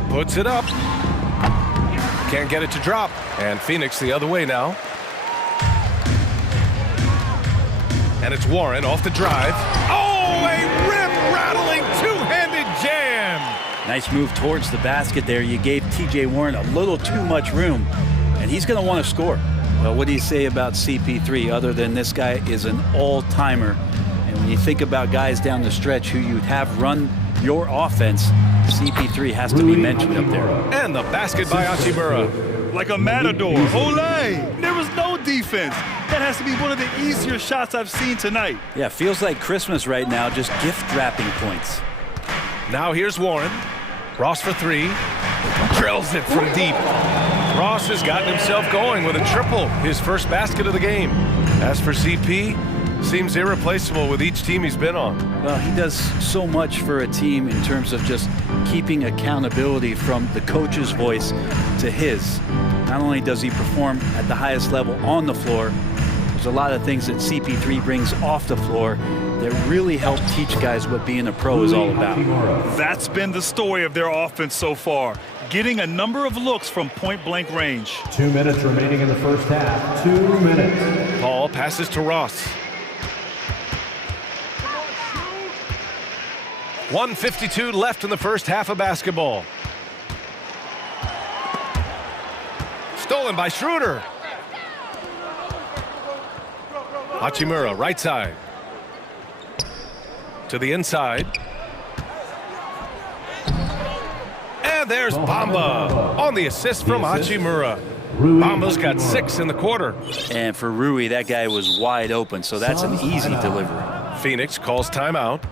Puts it up. Can't get it to drop. And Phoenix the other way now. And it's Warren off the drive. Oh, a rim-rattling two-handed jam. Nice move towards the basket there. You gave T.J. Warren a little too much room, and he's going to want to score. Well, what do you say about CP3 other than this guy is an all-timer? And when you think about guys down the stretch who you'd have run your offense, CP3 has to be mentioned up there. And the basket by Hachimura. Like a matador. Olé! There was no defense. That has to be one of the easier shots I've seen tonight. Yeah, feels like Christmas right now, just gift wrapping points. Now here's Warren. Ross for 3. Drills it from deep. Ross has gotten himself going with a triple, his first basket of the game. As for CP, seems irreplaceable with each team he's been on. Well, he does so much for a team in terms of just keeping accountability from the coach's voice to his. Not only does he perform at the highest level on the floor, there's a lot of things that CP3 brings off the floor that really help teach guys what being a pro is all about. That's been the story of their offense so far, getting a number of looks from point-blank range. 2 minutes remaining in the first half. 2 minutes. Paul passes to Ross. 1:52 left in the first half of basketball. Stolen by Schroeder. Hachimura, right side. To the inside. And there's Bamba on the assist from Hachimura. Bamba's got 6 in the quarter. And for Rui, that guy was wide open, so that's an easy delivery. Phoenix calls timeout.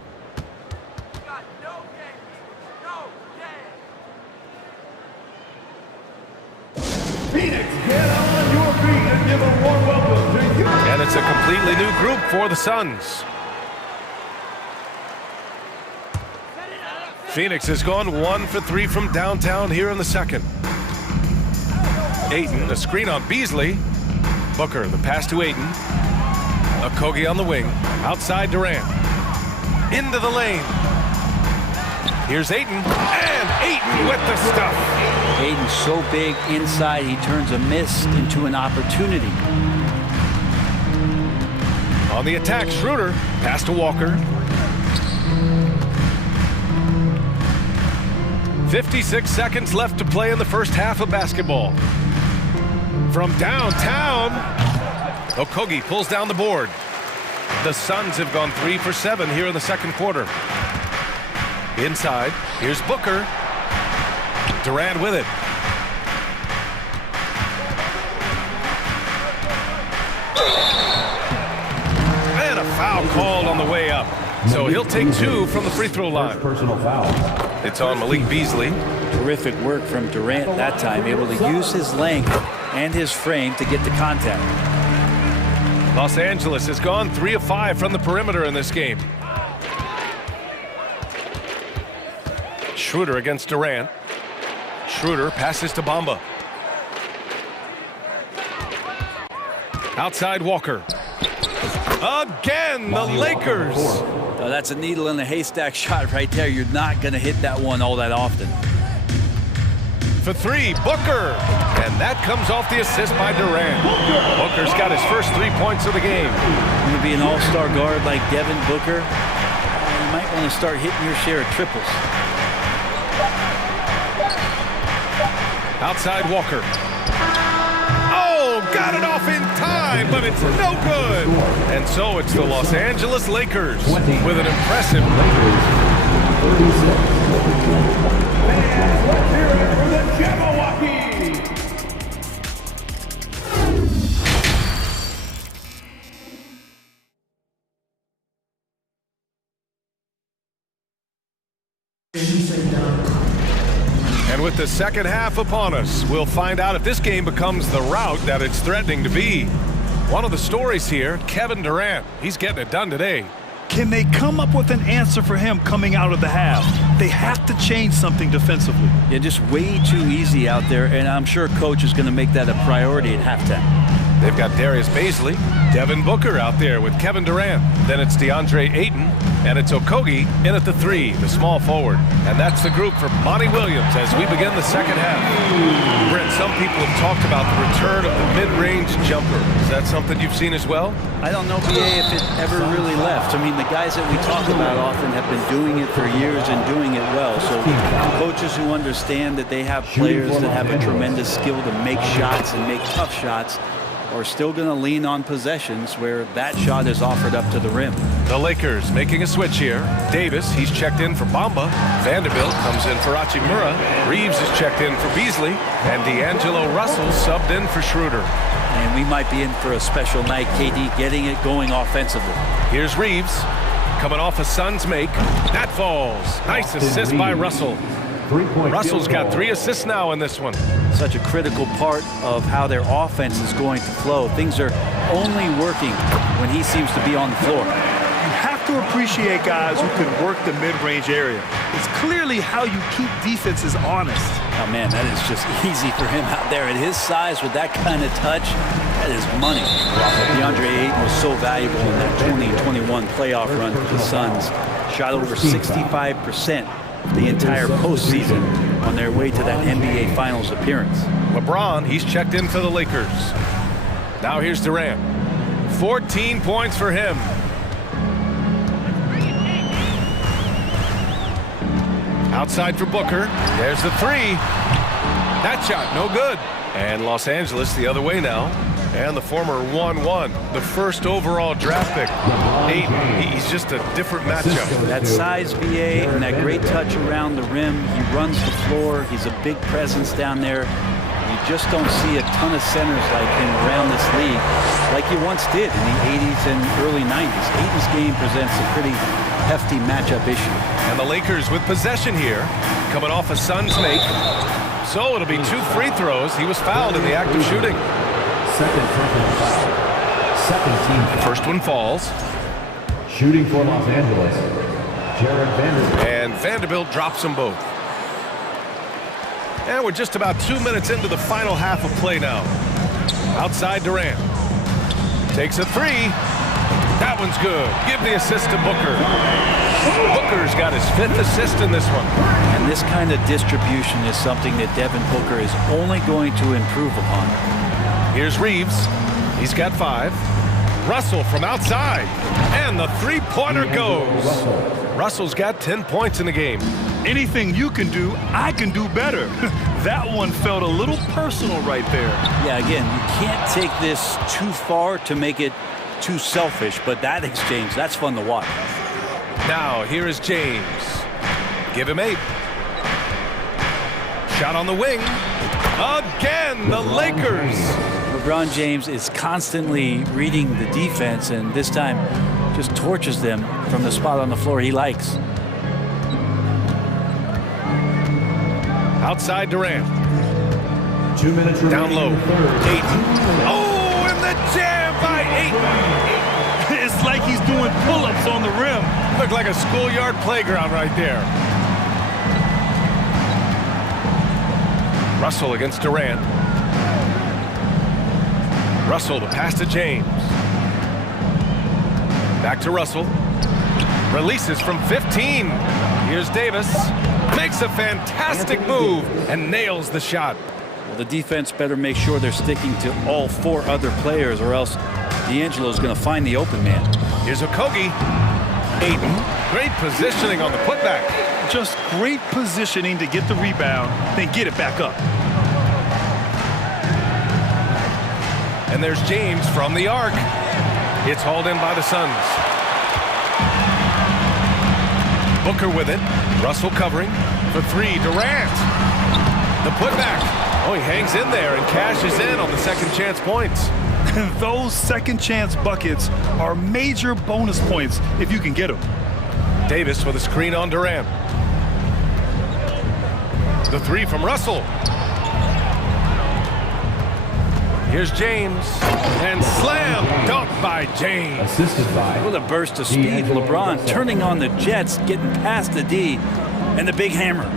Phoenix, get on your feet and give a warm welcome to you. And it's a completely new group for the Suns. Phoenix has gone 1 for 3 from downtown here in the second. Ayton, a screen on Beasley. Booker, the pass to Ayton. Okogie on the wing. Outside Durant. Into the lane. Here's Ayton. And Ayton with the stuff. Ayton's so big inside, he turns a miss into an opportunity. On the attack, Schroeder. Pass to Walker. 56 seconds left to play in the first half of basketball. From downtown, Okogie pulls down the board. The Suns have gone 3 for 7 here in the second quarter. Inside, here's Booker. Durant with it. And a foul called on the way up. So he'll take 2 from the free throw line. Personal foul. It's on Malik Beasley. Terrific work from Durant that time, able to use his length and his frame to get the contact. Los Angeles has gone 3 of 5 from the perimeter in this game. Schroeder against Durant. Schroeder passes to Bamba. Outside Walker. Again, the Lakers. Oh, that's a needle in a haystack shot right there. You're not going to hit that one all that often. For 3, Booker. And that comes off the assist by Durant. Booker's got his first 3 points of the game. Going to be an all-star guard like Devin Booker. You might want to start hitting your share of triples. Outside Walker. Oh, got it off in time, but it's no good. And so it's the Los Angeles Lakers with an impressive. Fans, let's hear it for the Jabberwocky. And with the second half upon us, we'll find out if this game becomes the rout that it's threatening to be. One of the stories here, Kevin Durant. He's getting it done today. Can they come up with an answer for him coming out of the half? They have to change something defensively. Yeah, just way too easy out there, and I'm sure coach is going to make that a priority at halftime. They've got Darius Baisley, Devin Booker out there with Kevin Durant. Then it's DeAndre Ayton, and it's Okogie in at the 3, the small forward. And that's the group for Monty Williams as we begin the second half. Brent, some people have talked about the return of the mid-range jumper. Is that something you've seen as well? I don't know, BA, if it ever really left. I mean, the guys that we talk about often have been doing it for years and doing it well. So coaches who understand that they have players that have a tremendous skill to make shots and make tough shots are still going to lean on possessions where that shot is offered up to the rim. The Lakers making a switch here. Davis, he's checked in for Bamba. Vanderbilt comes in for Hachimura. Reeves is checked in for Beasley. And D'Angelo Russell subbed in for Schroeder. And we might be in for a special night, KD, getting it going offensively. Here's Reeves, coming off a Suns make. That falls. Nice assist by Russell. Russell's got 3 assists now in this one. Such a critical part of how their offense is going to flow. Things are only working when he seems to be on the floor. You have to appreciate guys who can work the mid-range area. It's clearly how you keep defenses honest. Oh, man, that is just easy for him out there. At his size, with that kind of touch, that is money. DeAndre Ayton was so valuable in that 2021 playoff run for the Suns. Shot over 65% the entire postseason on their way to that NBA Finals appearance. LeBron, he's checked in for the Lakers. Now here's Durant. 14 points for him. Outside for Booker. There's the 3. That shot, no good. And Los Angeles the other way now. And the former 1-1, the first overall draft pick. He's just a different matchup. That size VA and that great touch around the rim. He runs the floor. He's a big presence down there. You just don't see a ton of centers like him around this league like you once did in the 80s and early 90s. Aiton's game presents a pretty hefty matchup issue. And the Lakers with possession here, coming off a Suns make. So it'll be 2 free throws. He was fouled in the act of shooting. Second team. First one falls. Shooting for Los Angeles, Jared Vanderbilt. And Vanderbilt drops them both. And we're just about 2 minutes into the final half of play now. Outside Durant. Takes a 3. That one's good. Give the assist to Booker. Booker's got his 5th assist in this one. And this kind of distribution is something that Devin Booker is only going to improve upon. Here's Reeves. He's got 5. Russell from outside. And the three-pointer goes. Russell's got 10 points in the game. Anything you can do, I can do better. That one felt a little personal right there. Yeah, again, you can't take this too far to make it too selfish, but that exchange, that's fun to watch. Now, here is James. Give him 8. Shot on the wing. Again, the Lakers. LeBron James is constantly reading the defense, and this time just torches them from the spot on the floor he likes. Outside Durant. 2 minutes remaining. Down low. 8. Oh, and the jam by 8. It's like he's doing pull-ups on the rim. Looked like a schoolyard playground right there. Russell against Durant. Russell, the pass to James. Back to Russell. Releases from 15. Here's Davis. Makes a fantastic move and nails the shot. Well, the defense better make sure they're sticking to all 4 other players, or else D'Angelo's going to find the open man. Here's Okogie. Ayton. Great positioning on the putback. Just great positioning to get the rebound, then get it back up. And there's James from the arc. It's hauled in by the Suns. Booker with it. Russell covering for 3. Durant. The putback. Oh, he hangs in there and cashes in on the second chance points. Those second chance buckets are major bonus points if you can get them. Davis with a screen on Durant. The 3 from Russell. Here's James. And slam dunk by James. Assisted by. With a burst of speed, LeBron turning on the Jets, getting past the D, and the big hammer.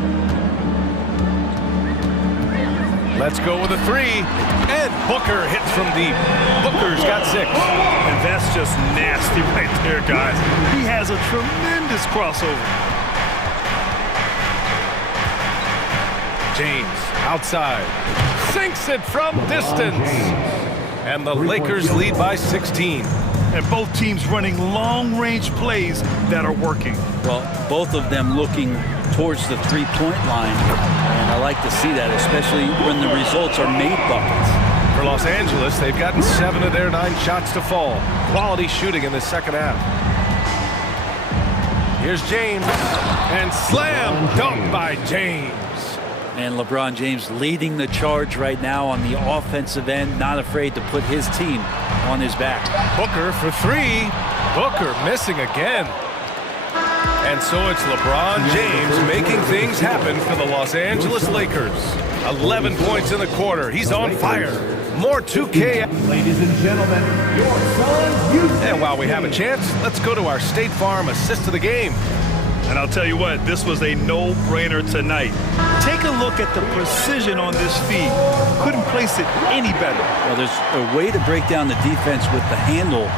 Let's go with a 3. And Booker hits from deep. Booker's got 6. And that's just nasty right there, guys. He has a tremendous crossover. James outside. Sinks it from distance. And the Lakers lead by 16. And both teams running long-range plays that are working. Well, both of them looking towards the three-point line. And I like to see that, especially when the results are made buckets. For Los Angeles, they've gotten 7 of their 9 shots to fall. Quality shooting in the second half. Here's James. And slam dunk by James. And LeBron James leading the charge right now on the offensive end, not afraid to put his team on his back. Booker for 3. Booker missing again. And so it's LeBron James making things happen for the Los Angeles Lakers. 11 points in the quarter. He's on fire. More 2K. Ladies and gentlemen, your Suns youth. And while we have a chance, let's go to our State Farm assist of the game. And I'll tell you what, this was a no-brainer tonight. Take a look at the precision on this feed. Couldn't place it any better. Well, there's a way to break down the defense with the handle,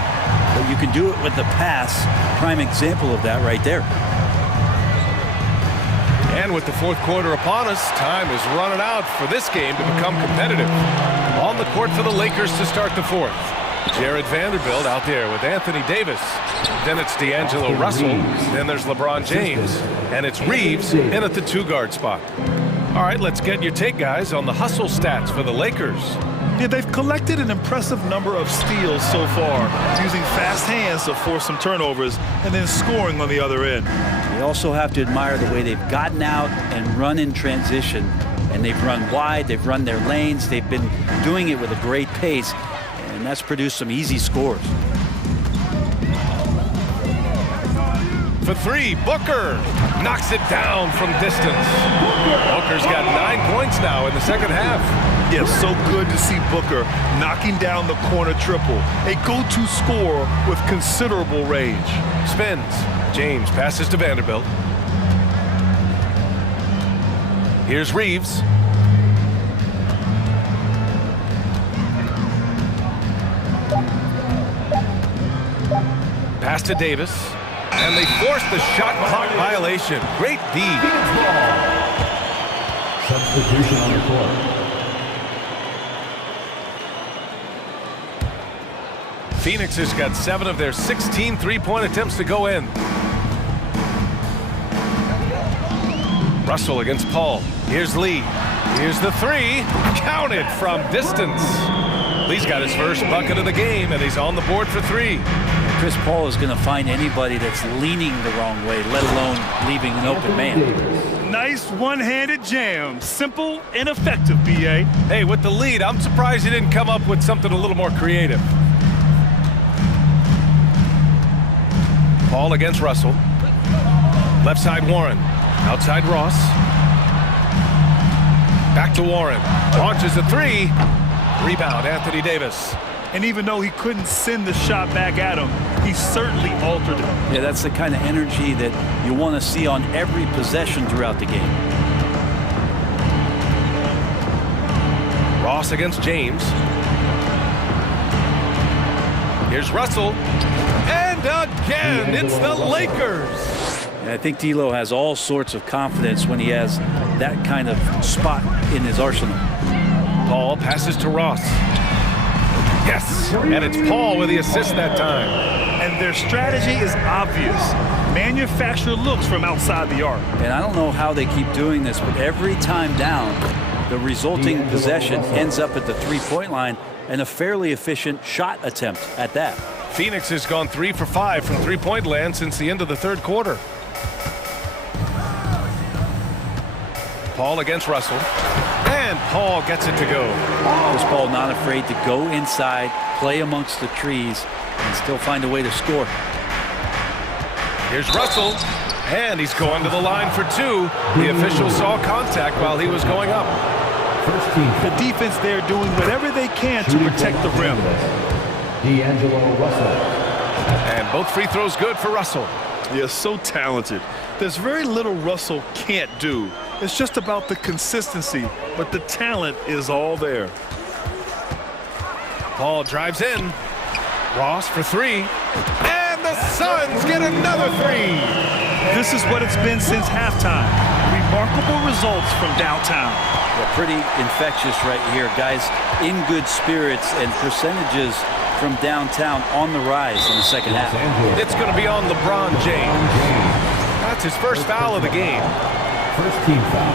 but you can do it with the pass. Prime example of that right there. And with the fourth quarter upon us, time is running out for this game to become competitive. On the court for the Lakers to start the fourth. Jared Vanderbilt out there with Anthony Davis. Then it's D'Angelo Russell. Then there's LeBron James. And it's Reeves in at the 2-guard spot. All right, let's get your take, guys, on the hustle stats for the Lakers. Yeah, they've collected an impressive number of steals so far, using fast hands to force some turnovers and then scoring on the other end. You also have to admire the way they've gotten out and run in transition. And they've run wide, they've run their lanes, they've been doing it with a great pace, and that's produced some easy scores. For three, Booker knocks it down from distance. Booker's got 9 points now in the second half. Yeah, so good to see Booker knocking down the corner triple. A go-to scorer with considerable range. Spins. James passes to Vanderbilt. Here's Reeves. Pass to Davis. And they force the shot clock violation. Great D. Substitution on the court. Phoenix has got 7 of their 16 three-point attempts to go in. Russell against Paul. Here's Lee. Here's the three. Counted from distance. Lee's got his first bucket of the game, and he's on the board for 3. Chris Paul is going to find anybody that's leaning the wrong way, let alone leaving an open man. Nice one-handed jam. Simple and effective, B.A. Hey, with the lead, I'm surprised he didn't come up with something a little more creative. Paul against Russell. Left side, Warren. Outside, Ross. Back to Warren. Launches a 3. Rebound, Anthony Davis. And even though he couldn't send the shot back at him, he certainly altered it. Yeah, that's the kind of energy that you want to see on every possession throughout the game. Ross against James. Here's Russell. And again, it's the Lakers. And I think D'Lo has all sorts of confidence when he has that kind of spot in his arsenal. Paul passes to Ross. Yes, and it's Paul with the assist that time. And their strategy is obvious. Manufacture looks from outside the arc. And I don't know how they keep doing this, but every time down, the resulting possession ends up at the three-point line and a fairly efficient shot attempt at that. Phoenix has gone 3 for 5 from three-point land since the end of the third quarter. Paul against Russell. And Paul gets it to go. Chris Paul not afraid to go inside, play amongst the trees, and still find a way to score. Here's Russell, and he's going to the line for 2. The official saw contact while he was going up. The defense there doing whatever they can to protect the rim. D'Angelo Russell. And both free throws good for Russell. Yeah, so talented. There's very little Russell can't do. It's just about the consistency, but the talent is all there. Paul drives in. Ross for 3. And the Suns get another 3. This is what it's been since halftime. Remarkable results from downtown. Well, pretty infectious right here, guys. In good spirits and percentages from downtown on the rise in the second half. It's going to be on LeBron James. That's his first foul of the game. First team foul.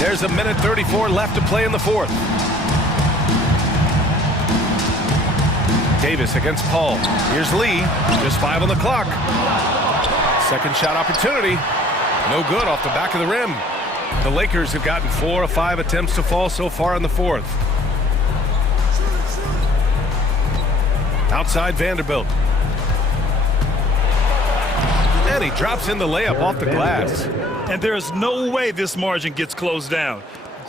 There's a minute 34 left to play in the fourth. Davis against Paul. Here's Lee. Just 5 on the clock. Second shot opportunity. No good off the back of the rim. The Lakers have gotten 4 of 5 attempts to fall so far in the fourth. Outside Vanderbilt. And he drops in the layup off the glass. And there is no way this margin gets closed down.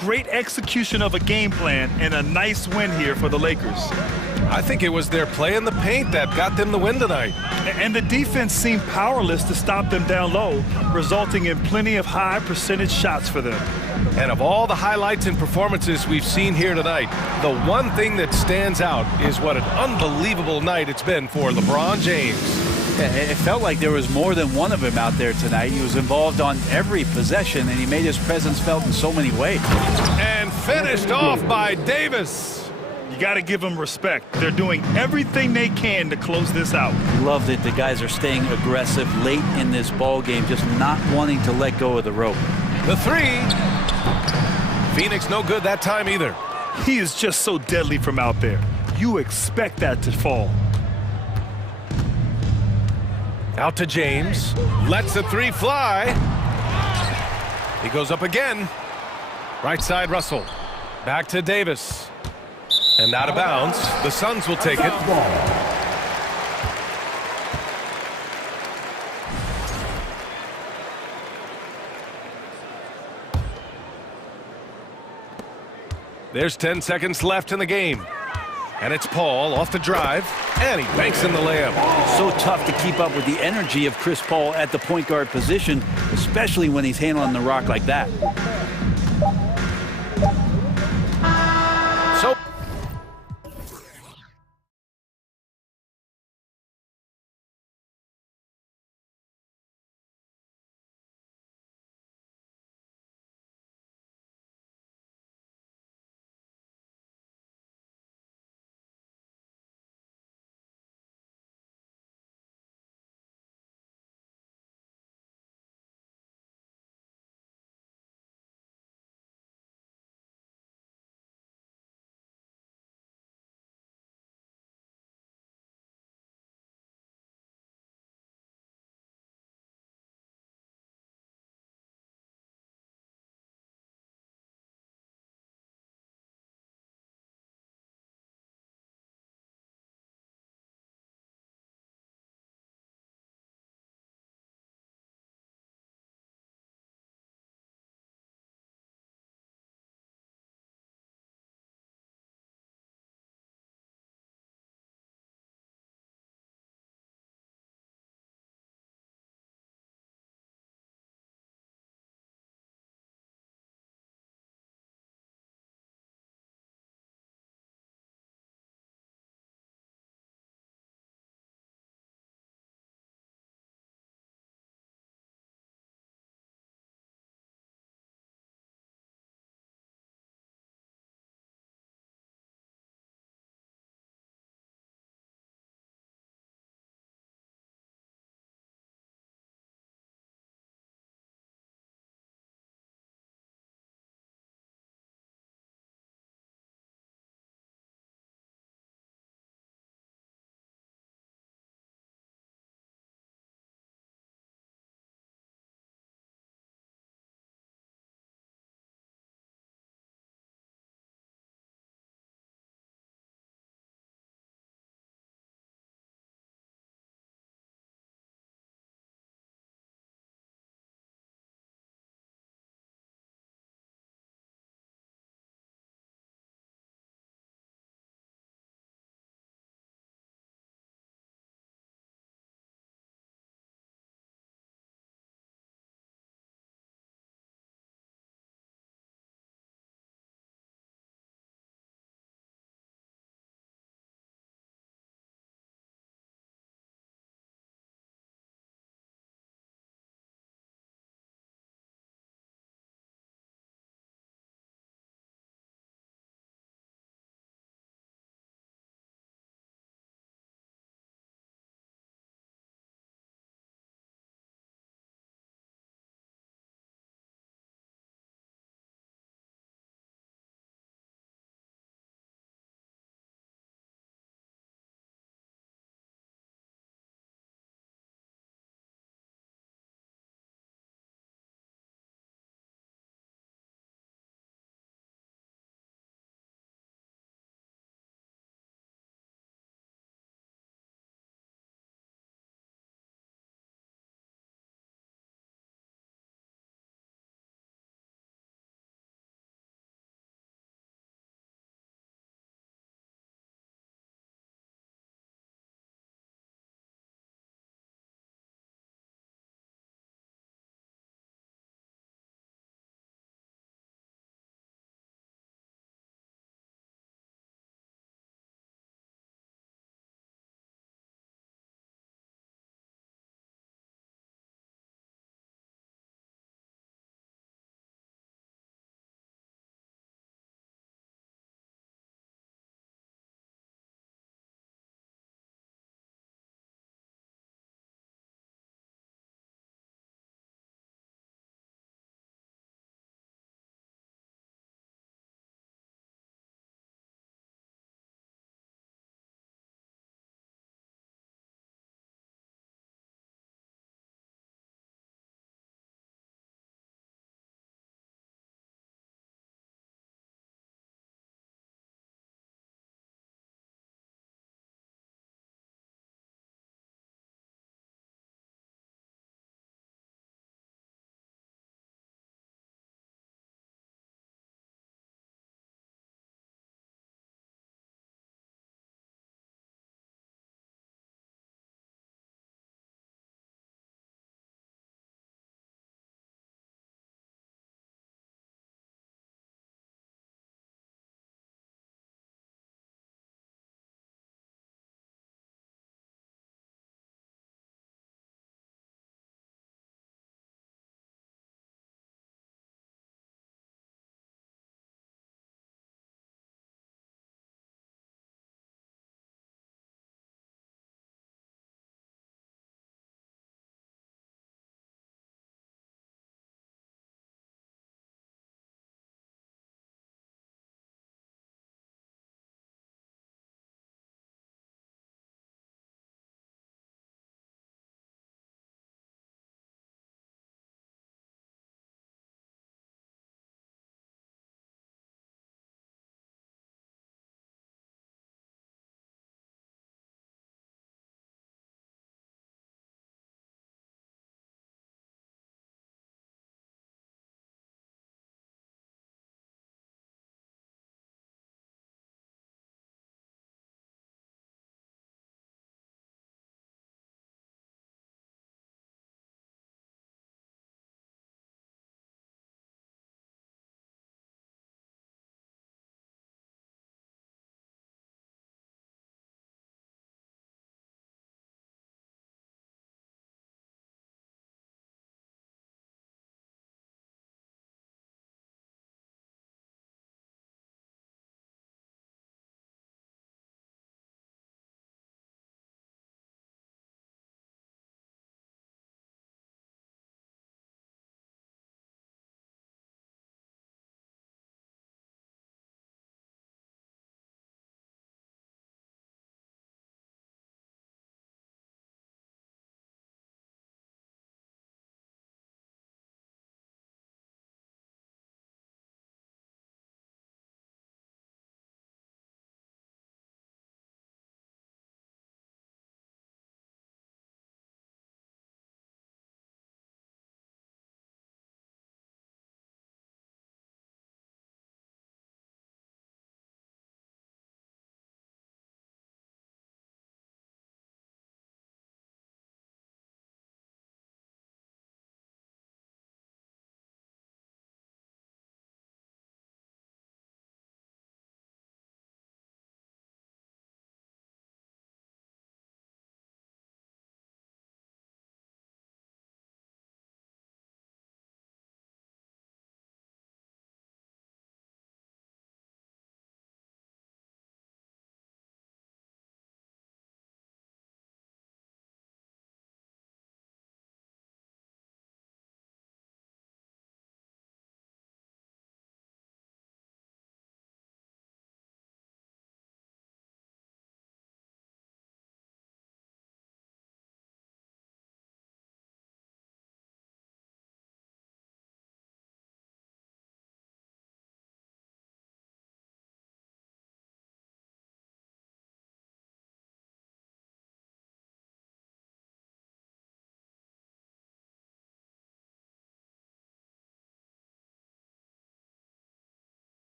Great execution of a game plan and a nice win here for the Lakers. I think it was their play in the paint that got them the win tonight. And the defense seemed powerless to stop them down low, resulting in plenty of high percentage shots for them. And of all the highlights and performances we've seen here tonight, the one thing that stands out is what an unbelievable night it's been for LeBron James. It felt like there was more than one of him out there tonight. He was involved on every possession, and he made his presence felt in so many ways. And finished off by Davis. You got to give them respect. They're doing everything they can to close this out. Love that the guys are staying aggressive late in this ball game, just not wanting to let go of the rope. The 3. Phoenix no good that time either. He is just so deadly from out there. You expect that to fall. Out to James. Lets the three fly. He goes up again. Right side, Russell. Back to Davis. And out of bounds. The Suns will take it. There's 10 seconds left in the game. And it's Paul off the drive. And he banks in the layup. So tough to keep up with the energy of Chris Paul at the point guard position, especially when he's handling the rock like that.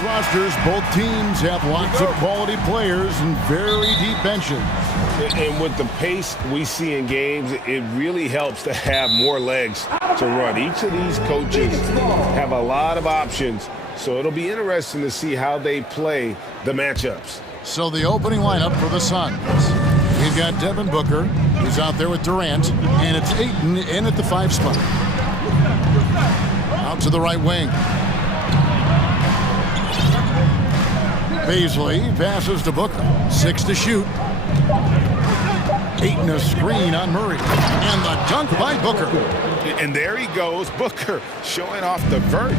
rosters, both teams have lots of quality players and very deep benches. And with the pace we see in games, it really helps to have more legs to run. Each of these coaches have a lot of options, so it'll be interesting to see how they play the matchups. So the opening lineup for the Suns. We've got Devin Booker, who's out there with Durant, and it's Ayton in at the 5 spot. Out to the right wing. Baisley passes to Booker. 6 to shoot. Ayton a screen on Murray. And the dunk by Booker. And there he goes, Booker, showing off the vert.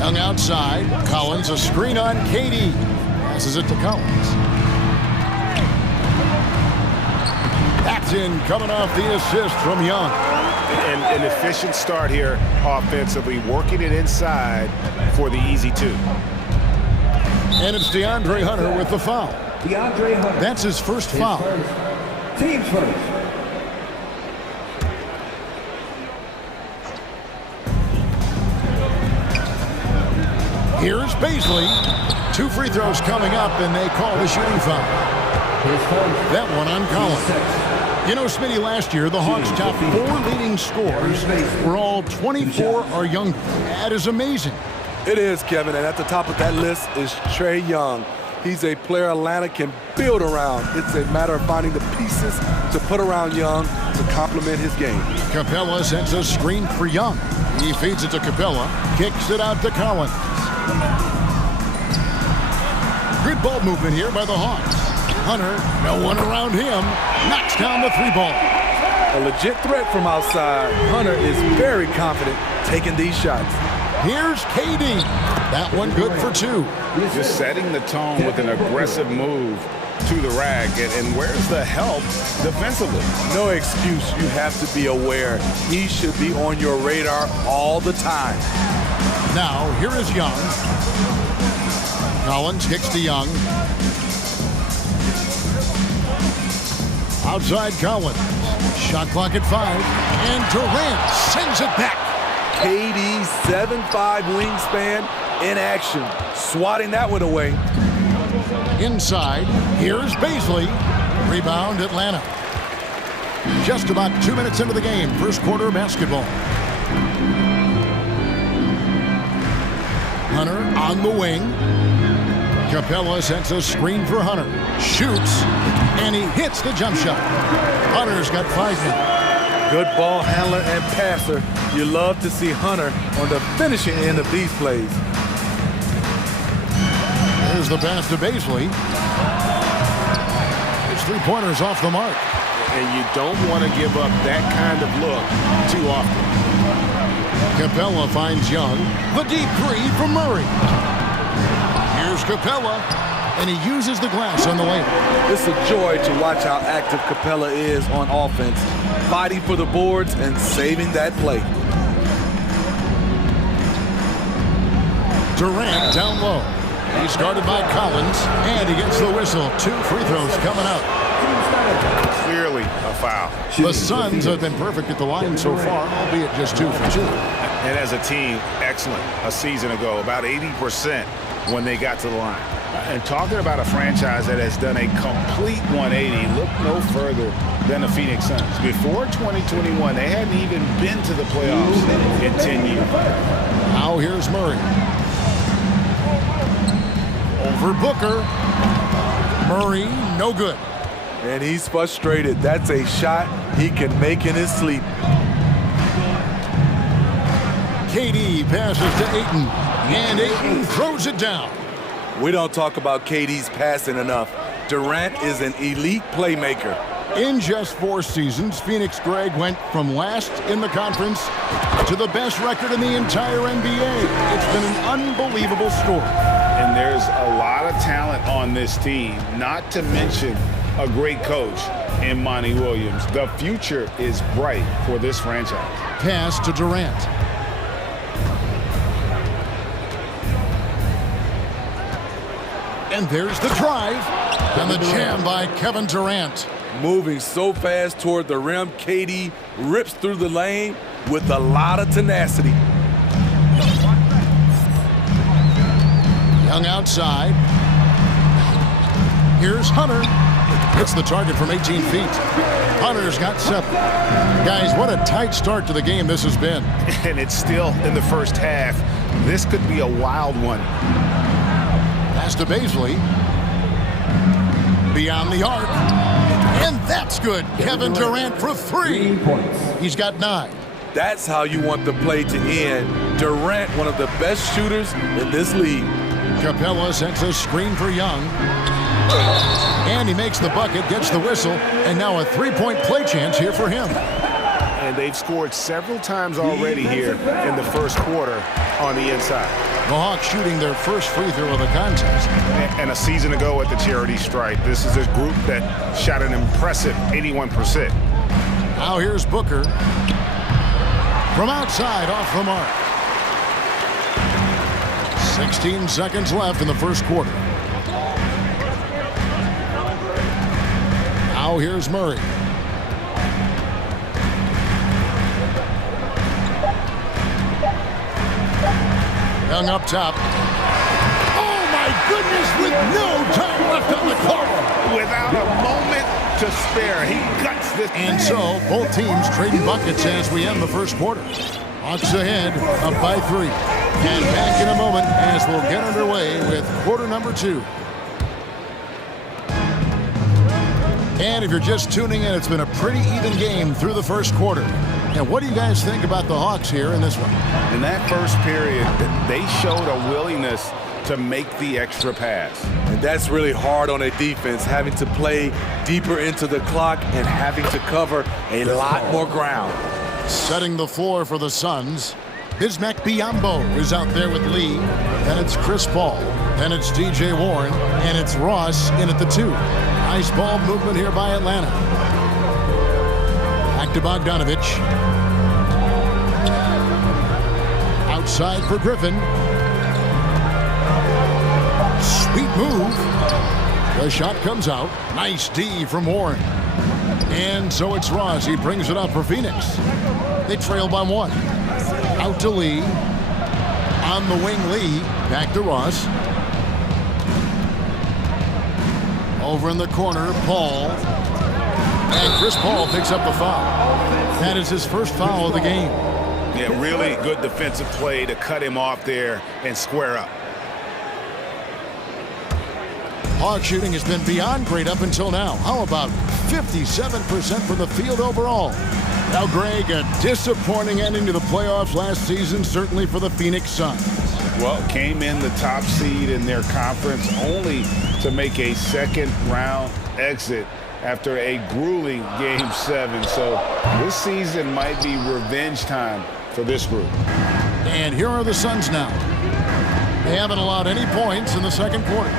Young outside. Collins a screen on KD. Passes it to Collins. Paxton coming off the assist from Young. And an efficient start here offensively, working it inside for the easy 2. And it's DeAndre Hunter with the foul. DeAndre Hunter. That's his first foul. Team's first. Here's Baisley. 2 free throws coming up, and they call the shooting foul. That one on Collins. You know, Smitty, last year, the Hawks' top 4 leading scorers were all 24 or younger. That is amazing. It is, Kevin, and at the top of that list is Trae Young. He's a player Atlanta can build around. It's a matter of finding the pieces to put around Young to complement his game. Capella sends a screen for Young. He feeds it to Capella, kicks it out to Collins. Good ball movement here by the Hawks. Hunter, no one around him, knocks down the 3-ball. A legit threat from outside. Hunter is very confident taking these shots. Here's KD. That one good for 2. Just setting the tone with an aggressive move to the rack. And where's the help defensively? No excuse. You have to be aware. He should be on your radar all the time. Now, here is Young. Collins kicks to Young. Outside Collins. Shot clock at 5. And Durant sends it back. KD 7'5" wingspan in action. Swatting that one away. Inside. Here's Baisley. Rebound Atlanta. Just about 2 minutes into the game. First quarter basketball. Hunter on the wing. Capella sets a screen for Hunter. Shoots, and he hits the jump shot. Hunter's got 5 now. Good ball handler and passer. You love to see Hunter on the finishing end of these plays. There's the pass to Baisley. His 3-pointers off the mark. And you don't want to give up that kind of look too often. Capella finds Young. The deep 3 from Murray. Here's Capella, and he uses the glass on the layup. It's a joy to watch how active Capella is on offense, fighting for the boards and saving that play. Durant down low. He's guarded by Collins, and he gets the whistle. 2 free throws coming up. Clearly a foul. The Suns have been perfect at the line so far, albeit just 2 for 2. And as a team, excellent a season ago, about 80% when they got to the line. And talking about a franchise that has done a complete 180, look no further than the Phoenix Suns. Before 2021, they hadn't even been to the playoffs in 10 years. Now here's Murray. Over Booker. Murray, no good. And he's frustrated. That's a shot he can make in his sleep. KD passes to Ayton, and Ayton throws it down. We don't talk about KD's passing enough. Durant is an elite playmaker. In just 4 seasons, Phoenix Greg went from last in the conference to the best record in the entire NBA. It's been an unbelievable story. And there's a lot of talent on this team, not to mention a great coach in Monty Williams. The future is bright for this franchise. Pass to Durant. And there's the drive. And the jam by Kevin Durant. Moving so fast toward the rim, KD rips through the lane with a lot of tenacity. Young outside. Here's Hunter. Hits the target from 18 feet. Hunter's got 7. Guys, what a tight start to the game this has been. And it's still in the first half. This could be a wild one. Pass to Baisley. Beyond the arc. And that's good. Kevin Durant for 3. He's got 9. That's how you want the play to end. Durant, one of the best shooters in this league. Capella sends a screen for Young. And he makes the bucket, gets the whistle, and now a 3-point play chance here for him. And they've scored several times already here in the first quarter on the inside. The Hawks shooting their first free throw of the contest. And a season ago at the charity stripe, this is a group that shot an impressive 81%. Now here's Booker. From outside, off the mark. 16 seconds left in the first quarter. Now here's Murray. Young up top. Oh my goodness, with no time left on the clock. Without a moment to spare, he guts this. And so, both teams trading buckets as we end the first quarter. Hawks ahead, up by 3. And back in a moment as we'll get underway with quarter number 2. And if you're just tuning in, it's been a pretty even game through the first quarter. And what do you guys think about the Hawks here in this one? In that first period, they showed a willingness to make the extra pass. And that's really hard on a defense, having to play deeper into the clock and having to cover a lot more ground. Setting the floor for the Suns. Bismack Biyombo is out there with Lee. Then it's Chris Paul. Then it's DJ Warren. And it's Ross in at the 2. Nice ball movement here by Atlanta. Back to Bogdanovich. Outside for Griffin. Sweet move. The shot comes out. Nice D from Warren. And so it's Ross. He brings it up for Phoenix. They trail by 1. Out to Lee. On the wing, Lee. Back to Ross. Over in the corner, Paul. And Chris Paul picks up the foul. That is his first foul of the game. Yeah, really good defensive play to cut him off there and square up. Hawk shooting has been beyond great up until now. How about 57% from the field overall? Now, Greg, a disappointing ending to the playoffs last season, certainly for the Phoenix Suns. Well, came in the top seed in their conference only to make a second-round exit after a grueling Game 7. So this season might be revenge time for this group. And here are the Suns now. They haven't allowed any points in the second quarter.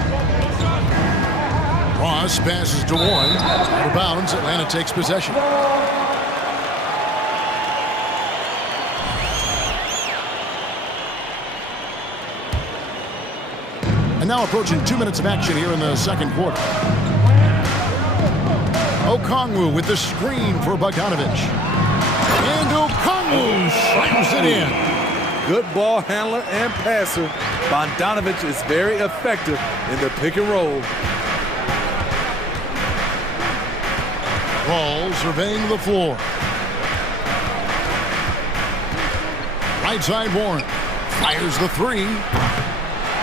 Ross passes to Warren. Out of bounds, Atlanta takes possession. And now approaching 2 minutes of action here in the second quarter. Okongwu with the screen for Bogdanovich. And Okongwu slams it in. Good ball handler and passer. Bogdanovich is very effective in the pick and roll. Ball surveying the floor. Right side Warren. Fires the 3.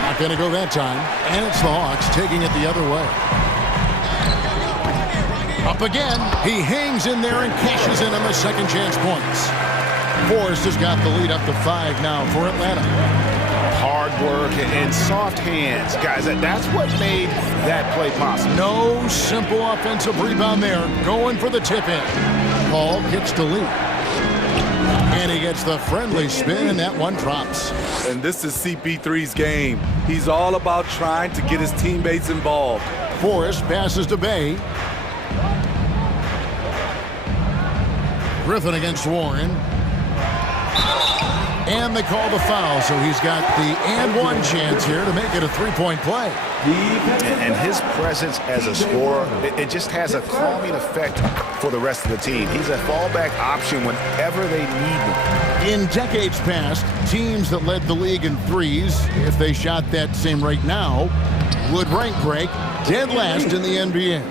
Not going to go that time. And it's the Hawks taking it the other way. Up again. He hangs in there and cashes in on the second chance points. Forrest has got the lead up to 5 now for Atlanta. Hard work and soft hands. Guys, that's what made that play possible. No simple offensive rebound there. Going for the tip-in. Paul gets to Lee. And he gets the friendly spin, and that one drops. And this is CP3's game. He's all about trying to get his teammates involved. Forrest passes to Bay. Griffin against Warren. And they call the foul, so he's got the and one chance here to make it a 3-point play. And his presence as a scorer, it just has a calming effect for the rest of the team. He's a fallback option whenever they need him. In decades past, teams that led the league in threes, if they shot that same rate now, would rank break dead last in the NBA.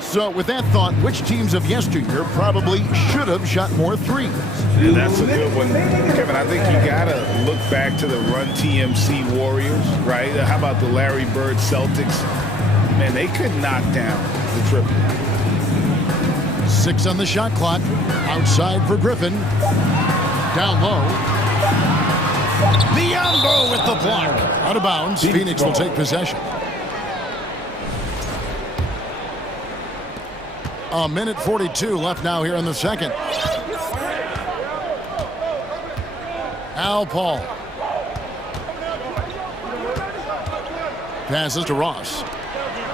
So with that thought, which teams of yesteryear probably should have shot more threes? And that's a good one. Kevin, I think you got to look back to the Run TMC Warriors, right? How about the Larry Bird Celtics? Man, they could knock down the triple. 6 on the shot clock. Outside for Griffin. Down low. Biombo with the block. Out of bounds. Phoenix will take possession. A minute 42 left now here in the second. Al Paul. Passes to Ross.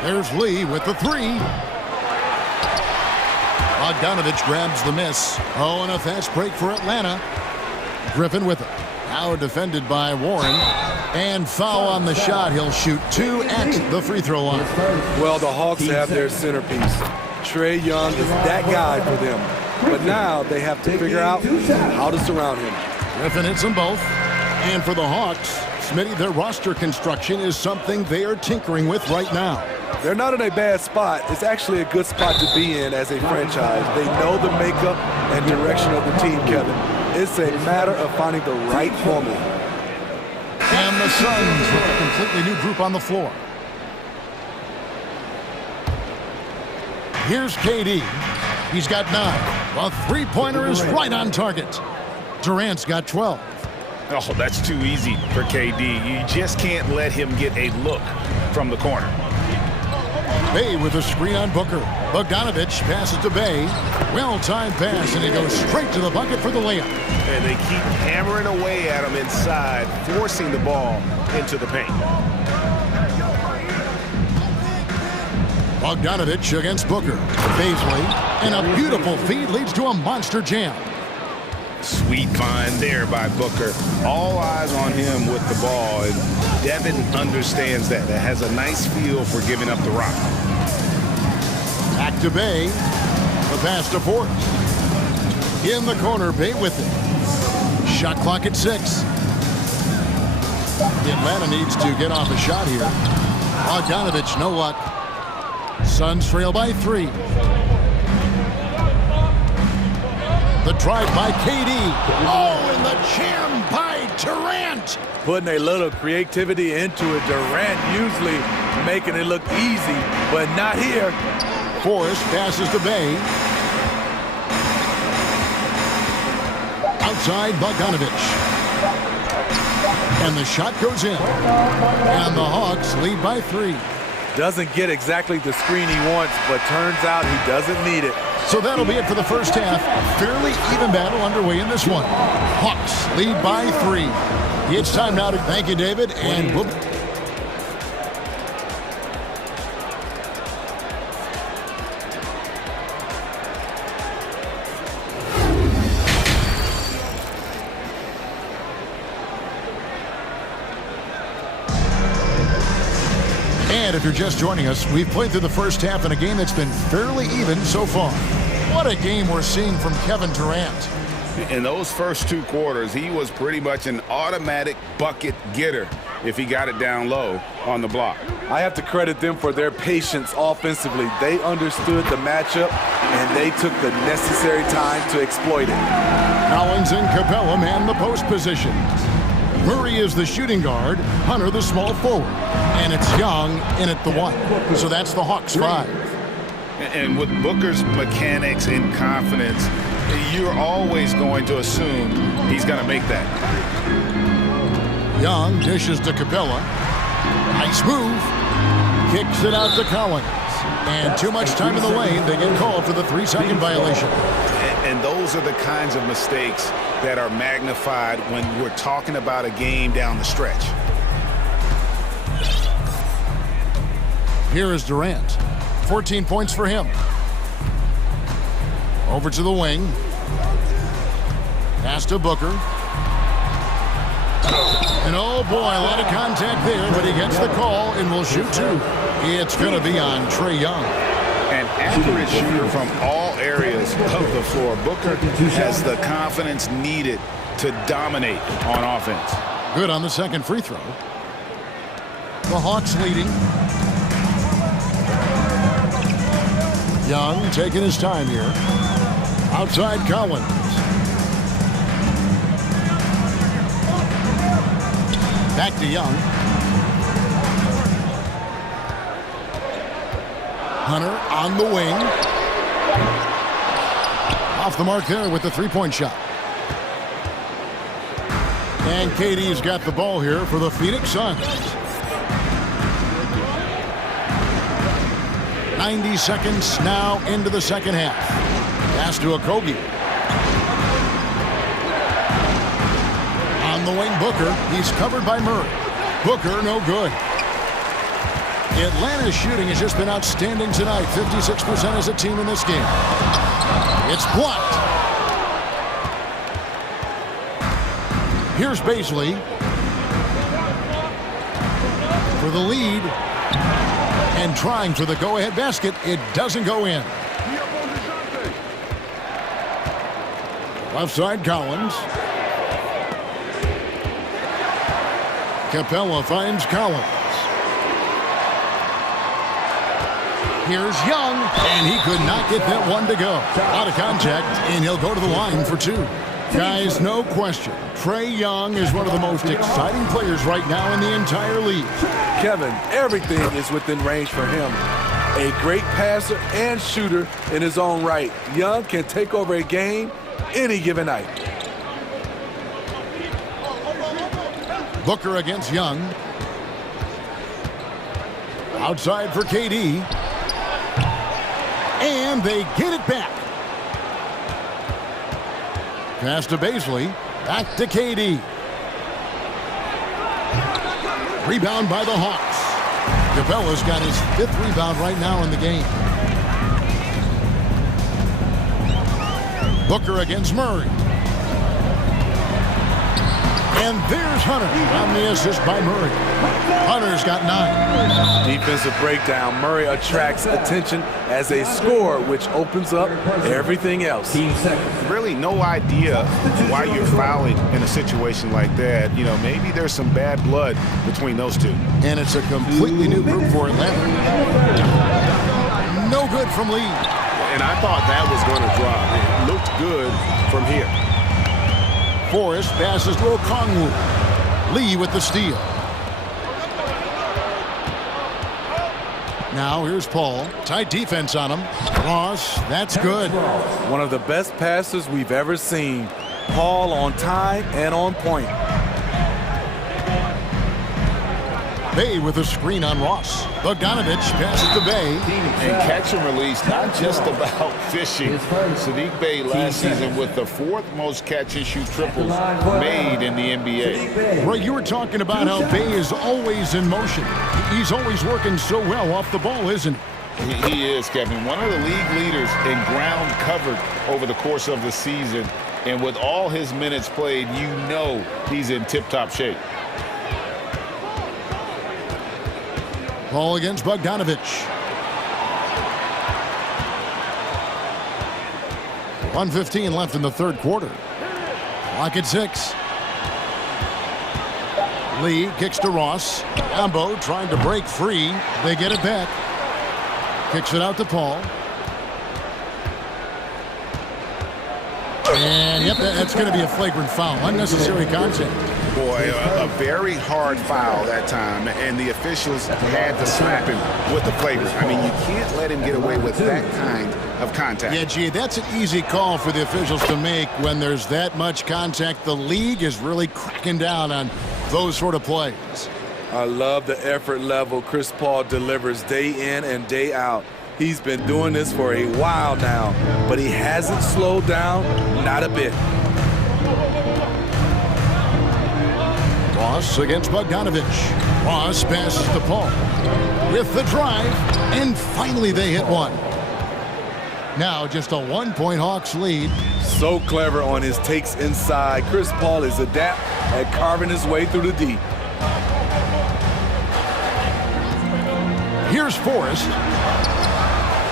There's Lee with the three. Bogdanovich grabs the miss. Oh, and a fast break for Atlanta. Griffin with it. Now defended by Warren. And foul on the shot. He'll shoot 2 at the free throw line. Well, the Hawks have their centerpiece. Trae Young is that guy for them. But now they have to figure out how to surround him. Griffin hits them both. And for the Hawks, Smitty, their roster construction is something they are tinkering with right now. They're not in a bad spot. It's actually a good spot to be in as a franchise. They know the makeup and direction of the team, Kevin. It's a matter of finding the right formula. And the Suns with a completely new group on the floor. Here's KD. He's got 9. A three-pointer is right on target. Durant's got 12. Oh, that's too easy for KD. You just can't let him get a look from the corner. Bay with a screen on Booker. Bogdanovich passes to Bay. Well-timed pass, and he goes straight to the bucket for the layup. And they keep hammering away at him inside, forcing the ball into the paint. Bogdanovich against Booker. Baisley, and a beautiful feed leads to a monster jam. Sweet find there by Booker. All eyes on him with the ball, and Devin understands that. That has a nice feel for giving up the rock. Back to Bay. The pass to Forrest. In the corner, Bay with it. Shot clock at 6. Atlanta needs to get off a shot here. Bogdanovich, no luck. Suns trail by 3. The drive by KD. Oh, and the jam by Durant. Putting a little creativity into it. Durant usually making it look easy, but not here. Forrest passes to Bay. Outside Bogdanovich. And the shot goes in. And the Hawks lead by 3. Doesn't get exactly the screen he wants, but turns out he doesn't need it. So that'll be it for the first half. Fairly even battle underway in this one. Hawks lead by 3. It's time now to thank you, David, and we'll... And if you're just joining us, we've played through the first half in a game that's been fairly even so far. What a game we're seeing from Kevin Durant. In those first 2 quarters, he was pretty much an automatic bucket getter if he got it down low on the block. I have to credit them for their patience offensively. They understood the matchup, and they took the necessary time to exploit it. Collins and Capella man the post positions. Murray is the shooting guard, Hunter the small forward, and it's Young in at the 1. So that's the Hawks 5. And with Booker's mechanics and confidence, you're always going to assume he's going to make that. Young dishes to Capella. Nice move. Kicks it out to Collins. And too much time in the lane. They get called for the 3-second violation. And those are the kinds of mistakes that are magnified when we're talking about a game down the stretch. Here is Durant. 14 points for him. Over to the wing. Pass to Booker. And oh boy, a lot of contact there, but he gets the call and will shoot two. It's going to be on Trae Young. An accurate shooter from all areas of the floor. Booker has the confidence needed to dominate on offense. Good on the second free throw. The Hawks leading. Young taking his time here. Outside Collins. Back to Young. Hunter on the wing. Off the mark there with the three-point shot. And KD's got the ball here for the Phoenix Suns. 90 seconds now into the second half. Pass to Okogie. On the wing, Booker. He's covered by Murray. Booker, no good. Atlanta's shooting has just been outstanding tonight. 56% as a team in this game. It's blocked. Here's Baisley for the lead. And trying for the go-ahead basket. It doesn't go in. Left side, Collins. Capella finds Collins. Here's Young, and he could not get that one to go. Out of contact, and he'll go to the line for two. Guys, no question, Trae Young is one of the most exciting players right now in the entire league. Kevin, everything is within range for him. A great passer and shooter in his own right. Young can take over a game any given night. Booker against Young. Outside for KD. And they get it back. Pass to Baisley. Back to KD. Rebound by the Hawks. Capella's got his 5th rebound right now in the game. Booker against Murray. And there's Hunter on the assist by Murray. Hunter's got 9. Defensive breakdown. Murray attracts attention as a scorer, which opens up everything else. Really no idea why you're fouling in a situation like that. You know, maybe there's some bad blood between those two. And it's a completely new group for Atlanta. No good from Lee. And I thought that was going to drop. It looked good from here. Forrest passes to Okongwu. Lee with the steal. Now here's Paul. Tight defense on him. Ross, that's good. One of the best passes we've ever seen. Paul on time and on point. Bay with a screen on Ross. Bogdanovich passes to Bay. And catch and release, not just about fishing. Sadiq Bey last season with the 4th most catch and shoot triples made in the NBA. Right, you were talking about how Bay is always in motion. He's always working so well off the ball, isn't he? He is, Kevin. One of the league leaders in ground covered over the course of the season. And with all his minutes played, you know he's in tip-top shape. Ball against Bogdanovich. 1:15 left in the third quarter. Clock at 6. Lee kicks to Ross. Ambo trying to break free. They get it back. Kicks it out to Paul. And yep, that's going to be a flagrant foul. Unnecessary contact. Boy, a very hard foul that time, and the officials had to slap him with the flagrant. I mean, you can't let him get away with that kind of contact. Yeah, gee, that's an easy call for the officials to make when there's that much contact. The league is really cracking down on those sort of plays. I love the effort level Chris Paul delivers day in and day out. He's been doing this for a while now, but he hasn't slowed down, not a bit. Ross against Bogdanovich. Ross passes to Paul with the drive, and finally they hit one. Now just a 1-point Hawks lead. so clever on his takes inside. Chris Paul is adept at carving his way through the deep. Here's Forrest.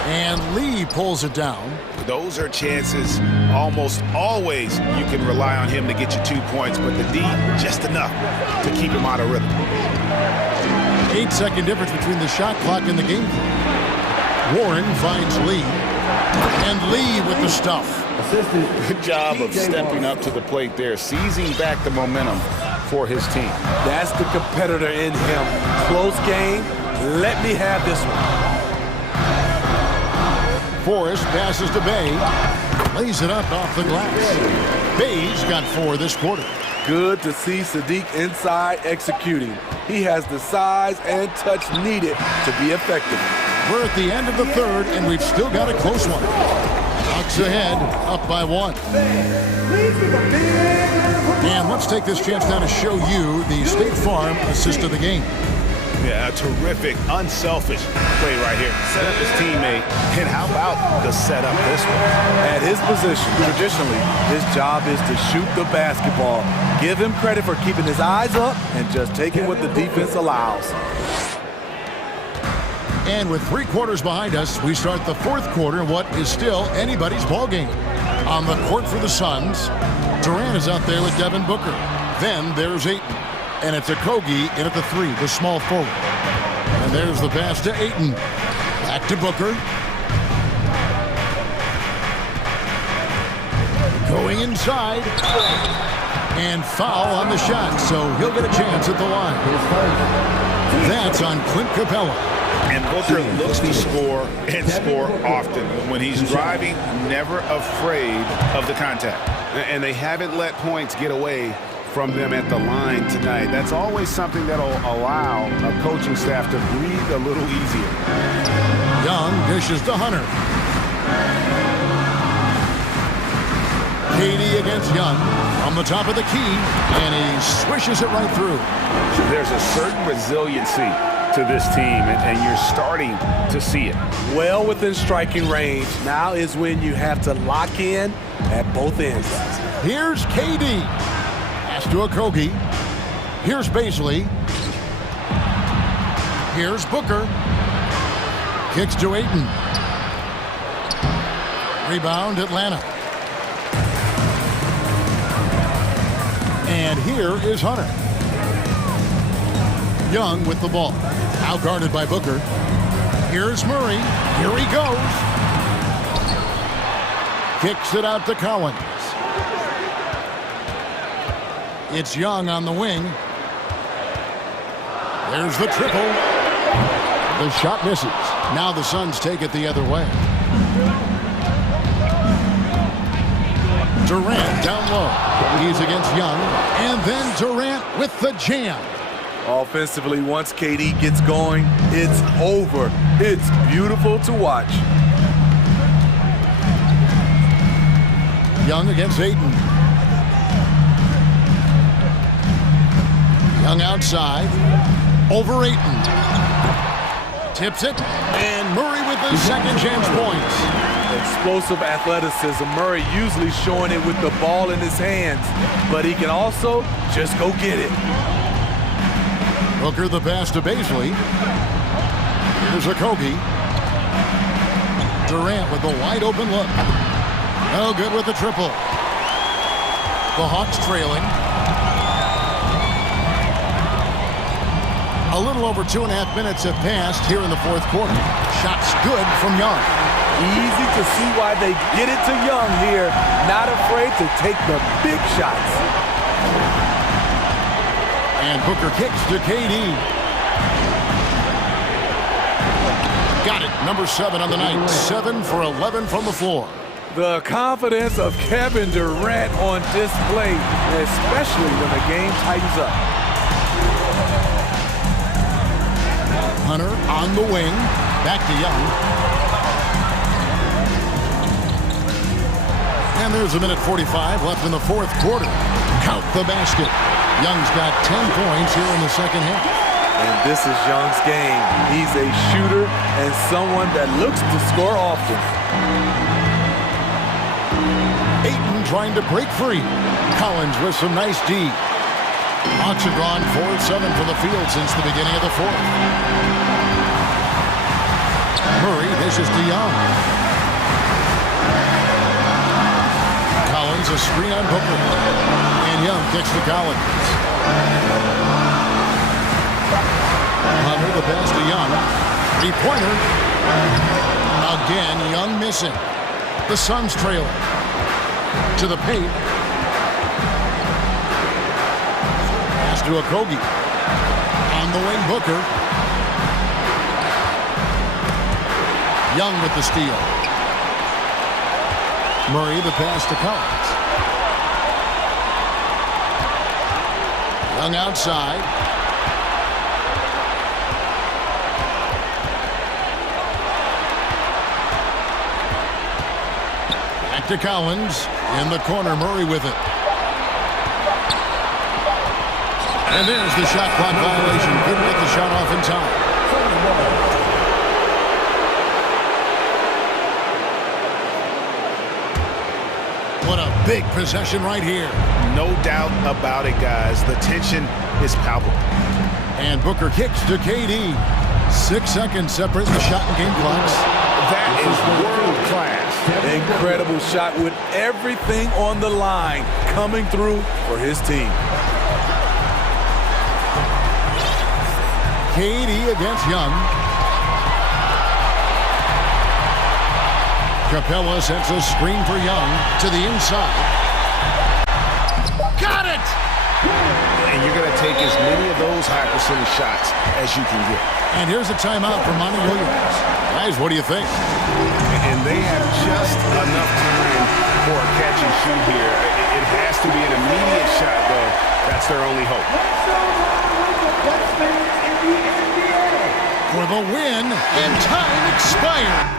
And Lee pulls it down. Those are chances almost always you can rely on him to get you 2 points, but the D, just enough to keep him out of rhythm. 8-second difference between the shot clock and the game clock. Warren finds Lee. And Lee with the stuff. Good job of stepping up to the plate there, seizing back the momentum for his team. That's the competitor in him. Close game. Let me have this one. Forrest passes to Bay. Lays it up off the glass. Bay's got 4 this quarter. Good to see Sadiq inside executing. He has the size and touch needed to be effective. We're at the end of the third, and we've still got a close one. Bucks ahead, up by 1. And let's take this chance now to show you the State Farm assist of the game. Yeah, a terrific, unselfish play right here. Set up his teammate, and how about the setup this one? At his position, traditionally, his job is to shoot the basketball. Give him credit for keeping his eyes up and just taking what the defense allows. And with 3 quarters behind us, we start the 4th quarter in what is still anybody's ball game. On the court for the Suns, Durant is out there with Devin Booker. Then there's Ayton. And it's Okogie in at the 3, the small forward. And there's the pass to Ayton. Back to Booker. Going inside. And foul on the shot, so he'll get a chance at the line. That's on Clint Capella. And Booker looks to score and score often. When he's driving, never afraid of the contact. And they haven't let points get away from them at the line tonight. That's always something that'll allow a coaching staff to breathe a little easier. Young dishes to Hunter. KD against Young on the top of the key, and he swishes it right through. There's a certain resiliency to this team, and you're starting to see it. Well within striking range. Now is when you have to lock in at both ends. Here's KD. Pass to Okogie. Here's Baisley. Here's Booker. Kicks to Ayton. Rebound Atlanta. And here is Hunter. Young with the ball. Out guarded by Booker. Here's Murray. Here he goes. Kicks it out to Collins. It's Young on the wing. There's the triple. The shot misses. Now the Suns take it the other way. Durant down low. He's against Young. And then Durant with the jam. Offensively, once KD gets going, it's over. It's beautiful to watch. Young against Ayton. Young outside. Over Ayton. Tips it. And Murray with the second chance points. Explosive athleticism. Murray usually showing it with the ball in his hands, but he can also just go get it. Booker the pass to Baisley. Here's Okogie. Durant with the wide open look. No good with the triple. The Hawks trailing. A little over 2.5 minutes have passed here in the 4th quarter. Shots good from Young. Easy to see why they get it to Young here. Not afraid to take the big shots. And Booker kicks to KD. Got it. Number 7 on the night. 7 for 11 from the floor. The confidence of Kevin Durant on display, especially when the game tightens up. Hunter on the wing. Back to Young. And there's a minute 45 left in the 4th quarter. Count the basket. Young's got 10 points here in the second half. And this is Young's game. He's a shooter and someone that looks to score often. Ayton trying to break free. Collins with some nice D. Hawks have gone 4-7 for the field since the beginning of the fourth. Murray dishes to Young. Collins a screen on Booker. And Young kicks to Collins. Hunter the pass to Young. Three-pointer. Again, Young missing. The Suns trail to the paint. Pass to Okogie. On the wing, Booker. Young with the steal. Murray the pass to Collins. Young outside. Back to Collins. In the corner, Murray with it. And there's the shot clock violation. Couldn't get the shot off in time. What a big possession right here. No doubt about it, guys. The tension is palpable. And Booker kicks to KD. 6 seconds separate the shot and game clocks. That is world class. Incredible shot with everything on the line coming through for his team. KD against Young. Capella sets a screen for Young to the inside. Got it! And you're going to take as many of those high percentage shots as you can get. And here's a timeout for Monty Williams. Guys, what do you think? And they have just enough time for a catch and shoot here. It has to be an immediate shot, though. That's their only hope. For the win, and time expired.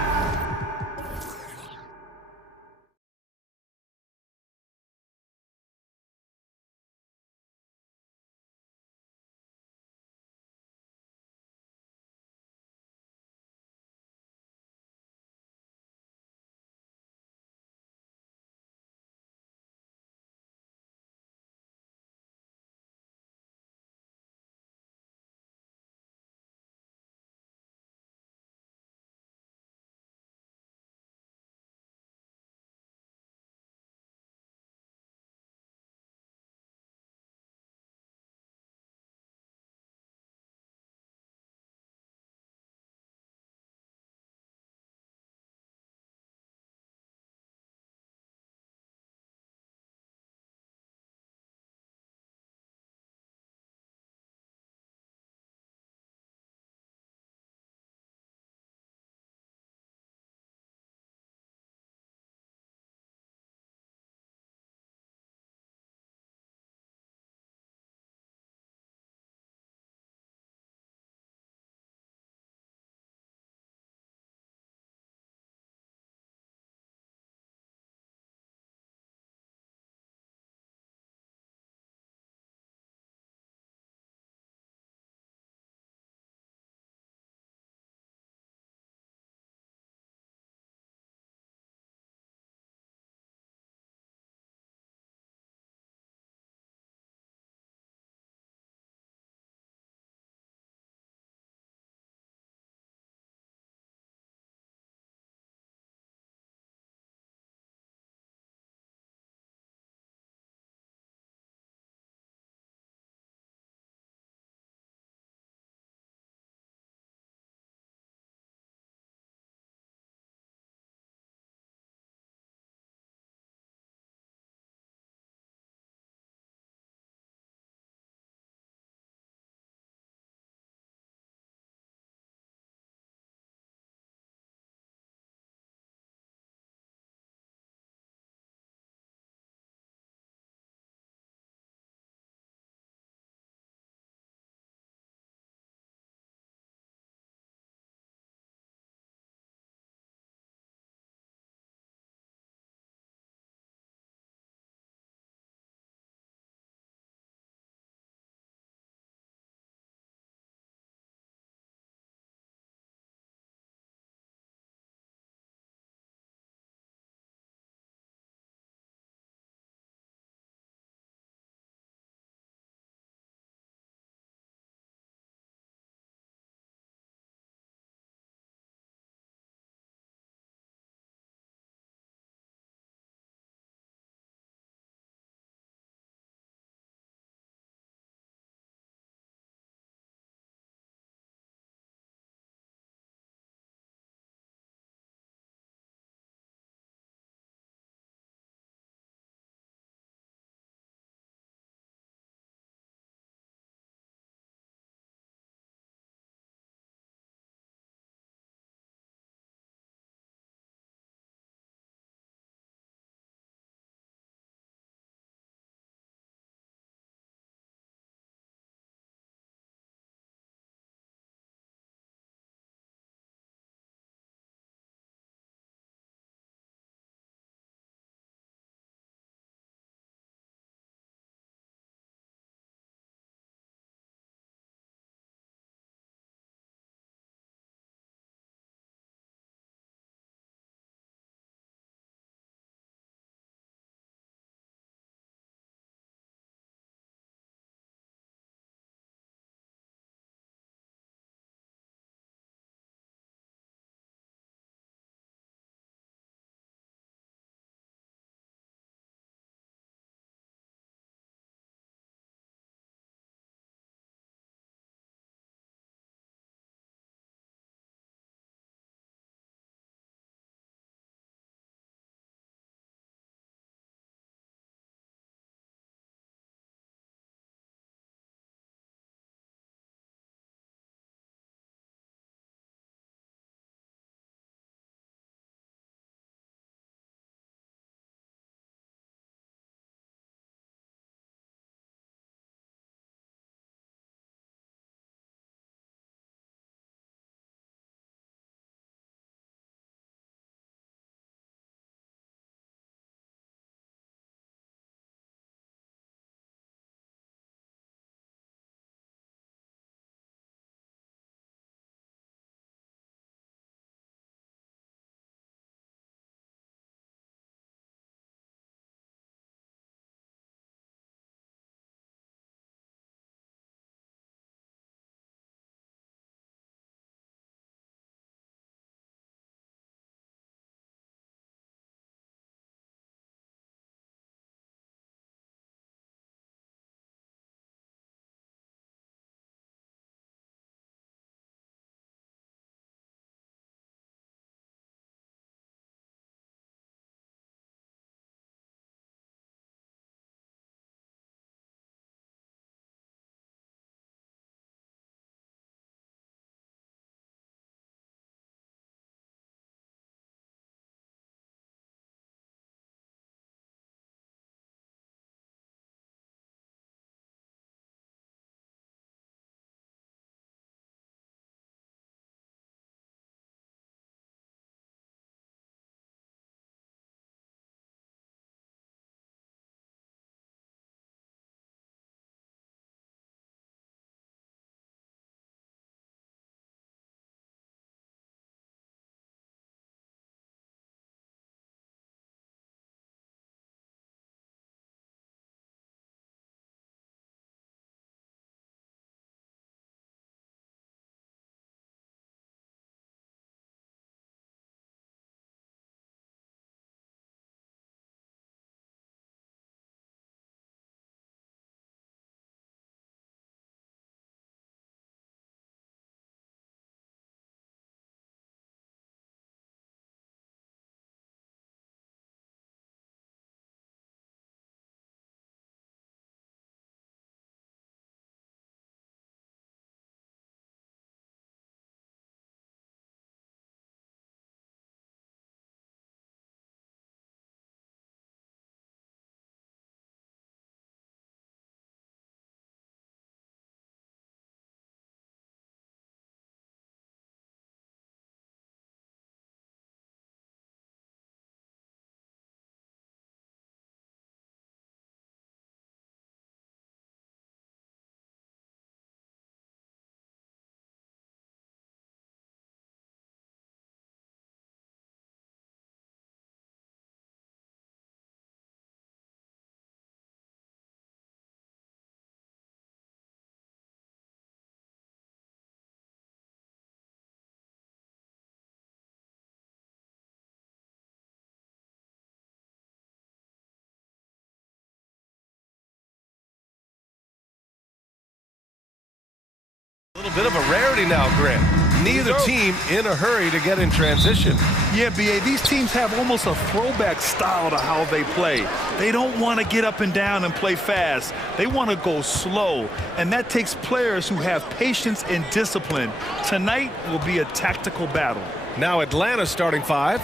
A little bit of a rarity now, Grant. Neither team in a hurry to get in transition. Yeah, B.A., these teams have almost a throwback style to how they play. They don't want to get up and down and play fast. They want to go slow, and that takes players who have patience and discipline. Tonight will be a tactical battle. Now Atlanta's starting 5.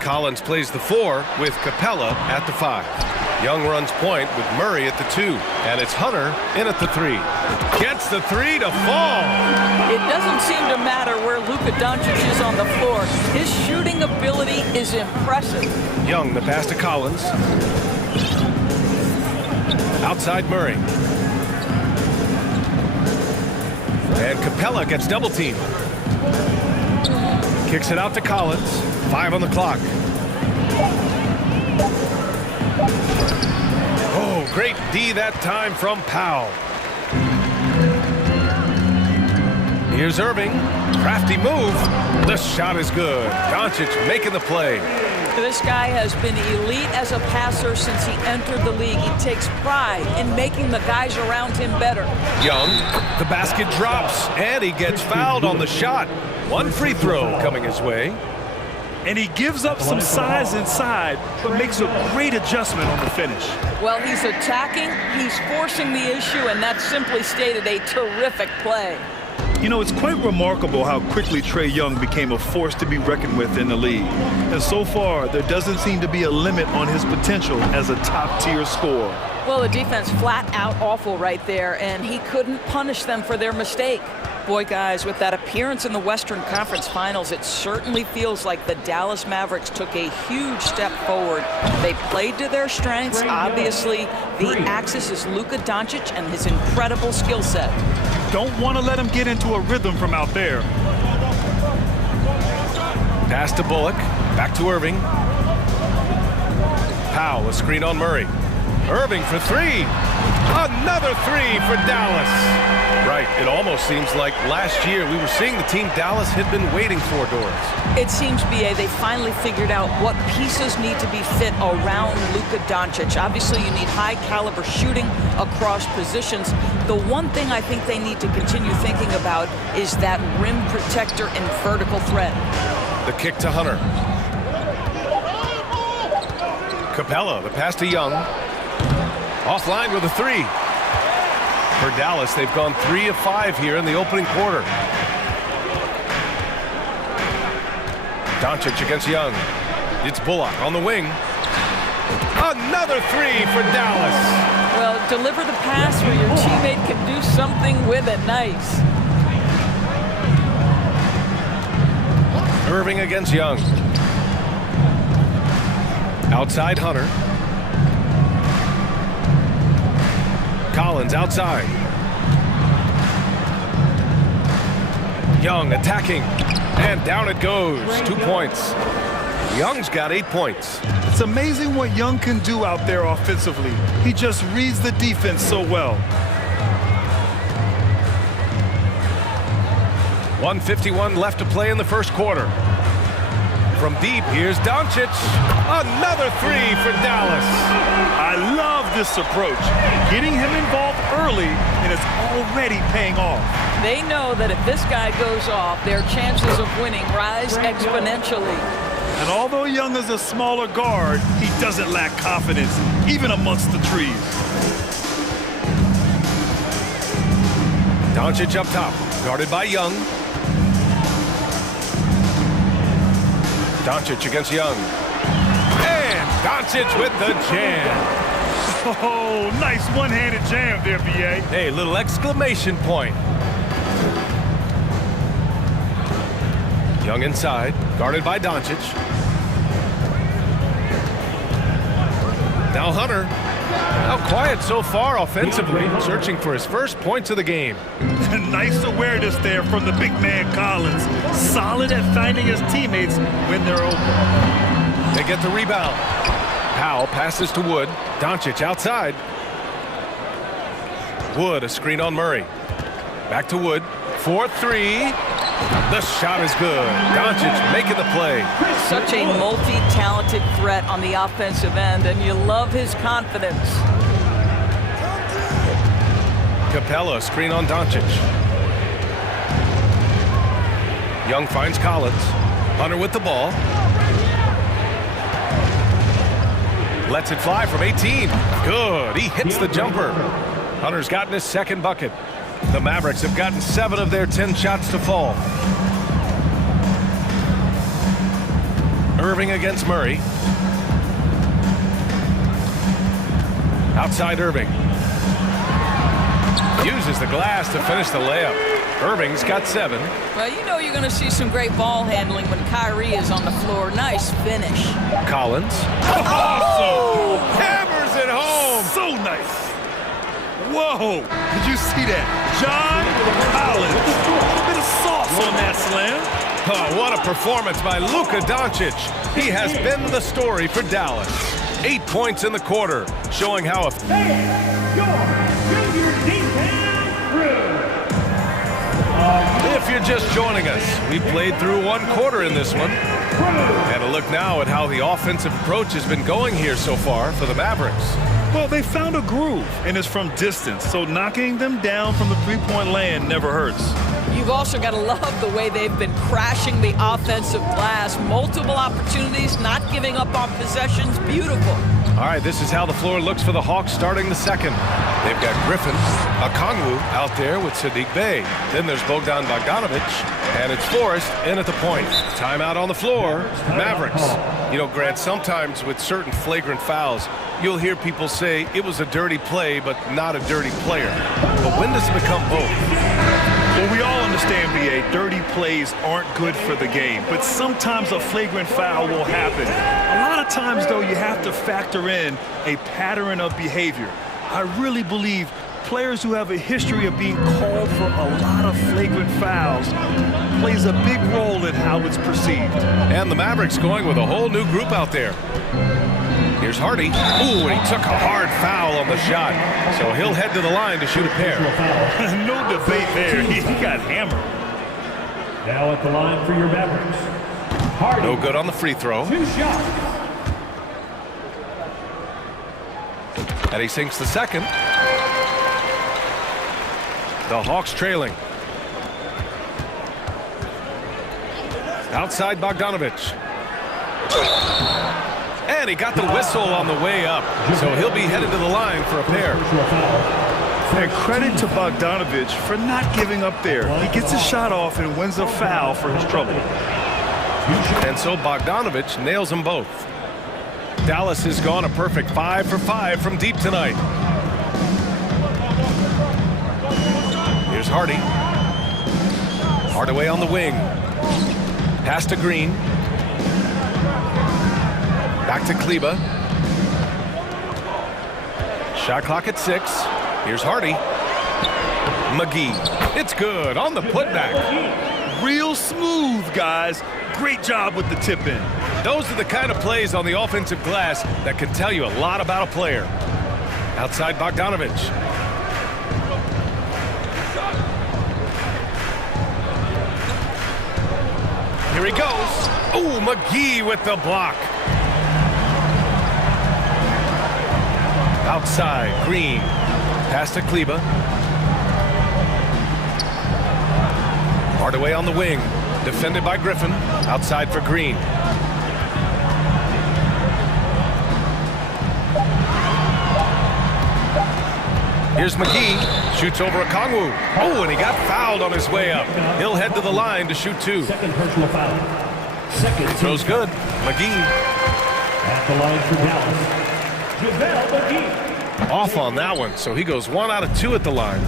Collins plays the 4 with Capella at the 5. Young runs point with Murray at the 2, and it's Hunter in at the 3. Gets the 3 to fall. It doesn't seem to matter where Luka Doncic is on the floor. His shooting ability is impressive. Young, the pass to Collins. Outside Murray. And Capella gets double teamed. Kicks it out to Collins. 5 on the clock. Oh, great D that time from Powell. Here's Irving. Crafty move. The shot is good. Doncic making the play. This guy has been elite as a passer since he entered the league. He takes pride in making the guys around him better. Young, the basket drops, and he gets fouled on the shot. 1 free throw coming his way. And he gives up some size inside, but makes a great adjustment on the finish. Well, he's attacking, he's forcing the issue, and that simply stated a terrific play. You know, it's quite remarkable how quickly Trae Young became a force to be reckoned with in the league. And so far, there doesn't seem to be a limit on his potential as a top-tier scorer. Well, the defense flat out awful right there, and he couldn't punish them for their mistake. Boy, guys, with that appearance in the Western Conference Finals, it certainly feels like the Dallas Mavericks took a huge step forward. They played to their strengths. Obviously, the axis is Luka Doncic and his incredible skill set. Don't want to let him get into a rhythm from out there. Pass to Bullock. Back to Irving. Powell, a screen on Murray. Irving for 3. Another 3 for Dallas. Right, it almost seems like last year we were seeing the team Dallas had been waiting for, Doris. It seems, B.A., they finally figured out what pieces need to be fit around Luka Doncic. Obviously, you need high-caliber shooting across positions. The one thing I think they need to continue thinking about is that rim protector and vertical threat. The kick to Hunter. Capella, the pass to Young. Offline with a 3. For Dallas, they've gone 3 of 5 here in the opening quarter. Doncic against Young. It's Bullock on the wing. Another 3 for Dallas. Well, deliver the pass where your teammate can do something with it. Nice. Irving against Young. Outside Hunter. Collins outside. Young attacking. And down it goes. 2 points. Young's got 8 points. It's amazing what Young can do out there offensively. He just reads the defense so well. 1:51 left to play in the first quarter. From deep, here's Doncic. Another 3 for Dallas. I love this approach. Getting him involved early, and it's already paying off. They know that if this guy goes off, their chances of winning rise exponentially. And although Young is a smaller guard, he doesn't lack confidence, even amongst the trees. Doncic up top, guarded by Young. Doncic against Young. And Doncic with the jam. Oh, nice one-handed jam there, B.A. Hey, little exclamation point. Young inside, guarded by Doncic. Now Hunter. How quiet so far offensively, searching for his first points of the game. Nice awareness there from the big man Collins. Solid at finding his teammates when they're open. They get the rebound. Powell passes to Wood. Doncic outside. Wood, a screen on Murray. Back to Wood. 4-3. The shot is good. Doncic making the play. Such a multi-talented threat on the offensive end, and you love his confidence. Capella, screen on Doncic. Young finds Collins. Hunter with the ball. Lets it fly from 18. Good. He hits the jumper. Hunter's gotten his second bucket. The Mavericks have gotten 7 of their 10 shots to fall. Irving against Murray. Outside Irving. Uses the glass to finish the layup. Irving's got 7. Well, you know you're going to see some great ball handling when Kyrie is on the floor. Nice finish. Collins. Oh! Hammers it home. So nice. Whoa. Did you see that? John Collins. A bit of sauce on that slam. Oh, what a performance by Luka Doncic. He has been the story for Dallas. 8 points in the quarter, showing how If you're just joining us, we played through 1 quarter in this one. And a look now at how the offensive approach has been going here so far for the Mavericks. Well, they found a groove, and it's from distance, so knocking them down from the three-point land never hurts. You've also got to love the way they've been crashing the offensive glass. Multiple opportunities, not giving up on possessions. Beautiful. All right, this is how the floor looks for the Hawks starting the second. They've got Griffin, Okongwu out there with Saddiq Bey. Then there's Bogdan Bogdanovic, and it's Forrest in at the point. Timeout on the floor, Mavericks. You know, Grant, sometimes with certain flagrant fouls, you'll hear people say it was a dirty play, but not a dirty player. But when does it become both? Well, we all understand, B.A., dirty plays aren't good for the game, but sometimes a flagrant foul will happen. A lot of times, though, you have to factor in a pattern of behavior. I really believe players who have a history of being called for a lot of flagrant fouls plays a big role in how it's perceived. And the Mavericks going with a whole new group out there. Here's Hardy. Ooh, and he took a hard foul on the shot. So he'll head to the line to shoot a pair. No debate there. He got hammered. Now at the line for your Mavericks. Hardy. No good on the free throw. 2 shots. And he sinks the second. The Hawks trailing. Outside Bogdanovic. And he got the whistle on the way up. So he'll be headed to the line for a pair. And credit to Bogdanovic for not giving up there. He gets a shot off and wins a foul for his trouble. And so Bogdanovic nails them both. Dallas has gone a perfect 5 for 5 from deep tonight. Here's Hardy. Hardaway on the wing. Pass to Green. Back to Kleba. Shot clock at 6. Here's Hardy. McGee. It's good on the putback. Real smooth, guys. Great job with the tip in. Those are the kind of plays on the offensive glass that can tell you a lot about a player. Outside Bogdanovic. Here he goes. Oh, McGee with the block. Outside, Green. Pass to Kleba. Hardaway on the wing. Defended by Griffin. Outside for Green. Here's McGee. Shoots over Okongwu. Oh, and he got fouled on his way up. He'll head to the line to shoot 2. Second personal foul. Second. Throws good. McGee. At the line for Dallas. JaVale McGee. Off on that one, so he goes 1 out of 2 at the line.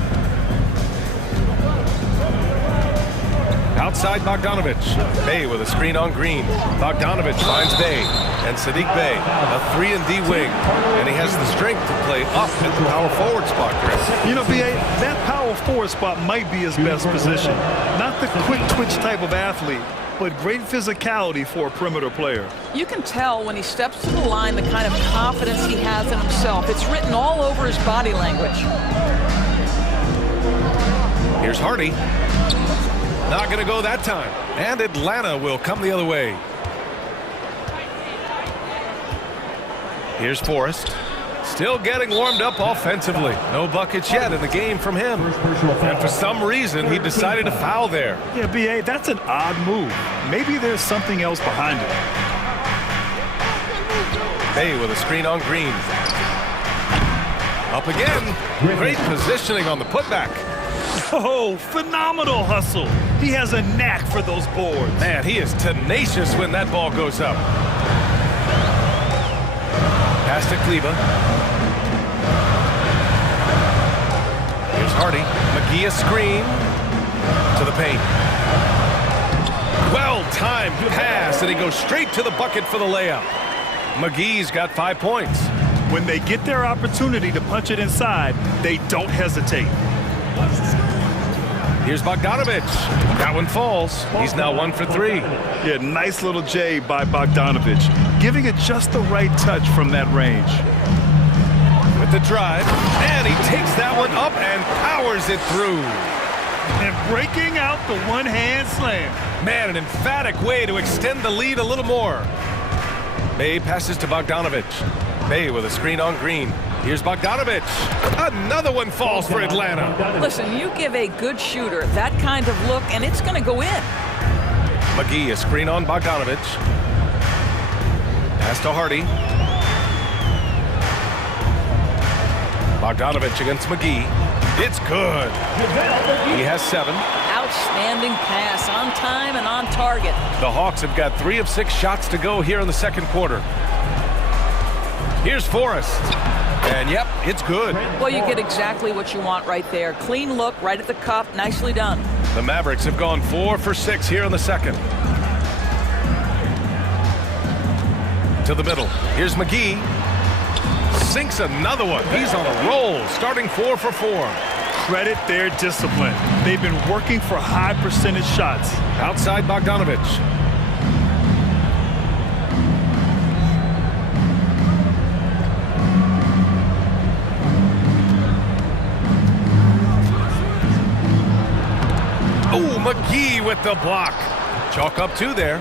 Outside Bogdanovic. Bey with a screen on Green. Bogdanovic finds Bey. And Saddiq Bey, a 3-and-D wing. And he has the strength to play up at the power forward spot, Chris. You know, B.A., that power forward spot might be his best position. Not the quick twitch type of athlete, but great physicality for a perimeter player. You can tell when he steps to the line the kind of confidence he has in himself. It's written all over his body language. Here's Hardy. Not going to go that time. And Atlanta will come the other way. Here's Forrest. Still getting warmed up offensively. No buckets yet in the game from him. And for some reason, he decided to foul there. Yeah, B.A., that's an odd move. Maybe there's something else behind it. Bay with a screen on Green. Up again. Great positioning on the putback. Oh, phenomenal hustle. He has a knack for those boards. Man, he is tenacious when that ball goes up. Pass to Kleba. Here's Hardy. McGee a screen to the paint. Well-timed pass, and he goes straight to the bucket for the layup. McGee's got 5 points. When they get their opportunity to punch it inside, they don't hesitate. Here's Bogdanovic. That one falls. He's now 1 for 3. Yeah, nice little J by Bogdanovic, giving it just the right touch from that range. With the drive, and he takes that one up and powers it through. And breaking out the one-hand slam. Man, an emphatic way to extend the lead a little more. Bay passes to Bogdanovic. Bay with a screen on Green. Here's Bogdanovic. Another one falls for Atlanta. Listen, you give a good shooter that kind of look, and it's going to go in. McGee, a screen on Bogdanovic. Pass to Hardy. Bogdanovic against McGee. It's good. He has 7. Outstanding pass, on time and on target. The Hawks have got 3 of 6 shots to go here in the second quarter. Here's Forrest. And yep, it's good. Well, you get exactly what you want right there. Clean look, right at the cup, nicely done. The Mavericks have gone 4 for 6 here in the second. To the middle. Here's McGee. Sinks another one. He's on a roll, starting 4 for 4. Credit their discipline. They've been working for high percentage shots. Outside Bogdanovic. Oh, McGee with the block. Chalk up 2 there.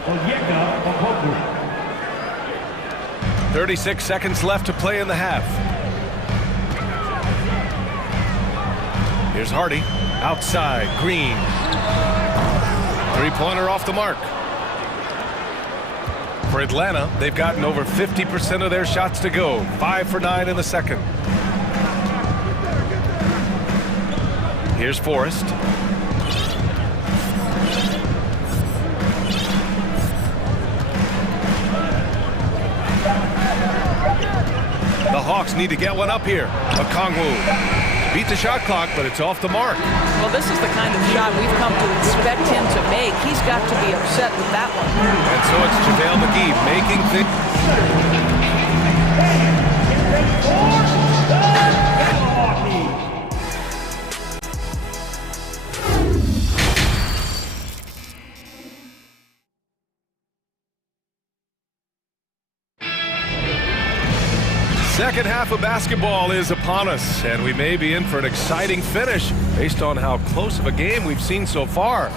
36 seconds left to play in the half. Here's Hardy. Outside. Green. 3-pointer off the mark. For Atlanta, they've gotten over 50% of their shots to go. 5 for 9 in the second. Here's Forrest. The Hawks need to get one up here. Okongwu beat the shot clock, but it's off the mark. Well, this is the kind of shot we've come to expect him to make. He's got to be upset with that one. And so it's JaVale McGee making things. Second half of basketball is upon us, and we may be in for an exciting finish based on how close of a game we've seen so far.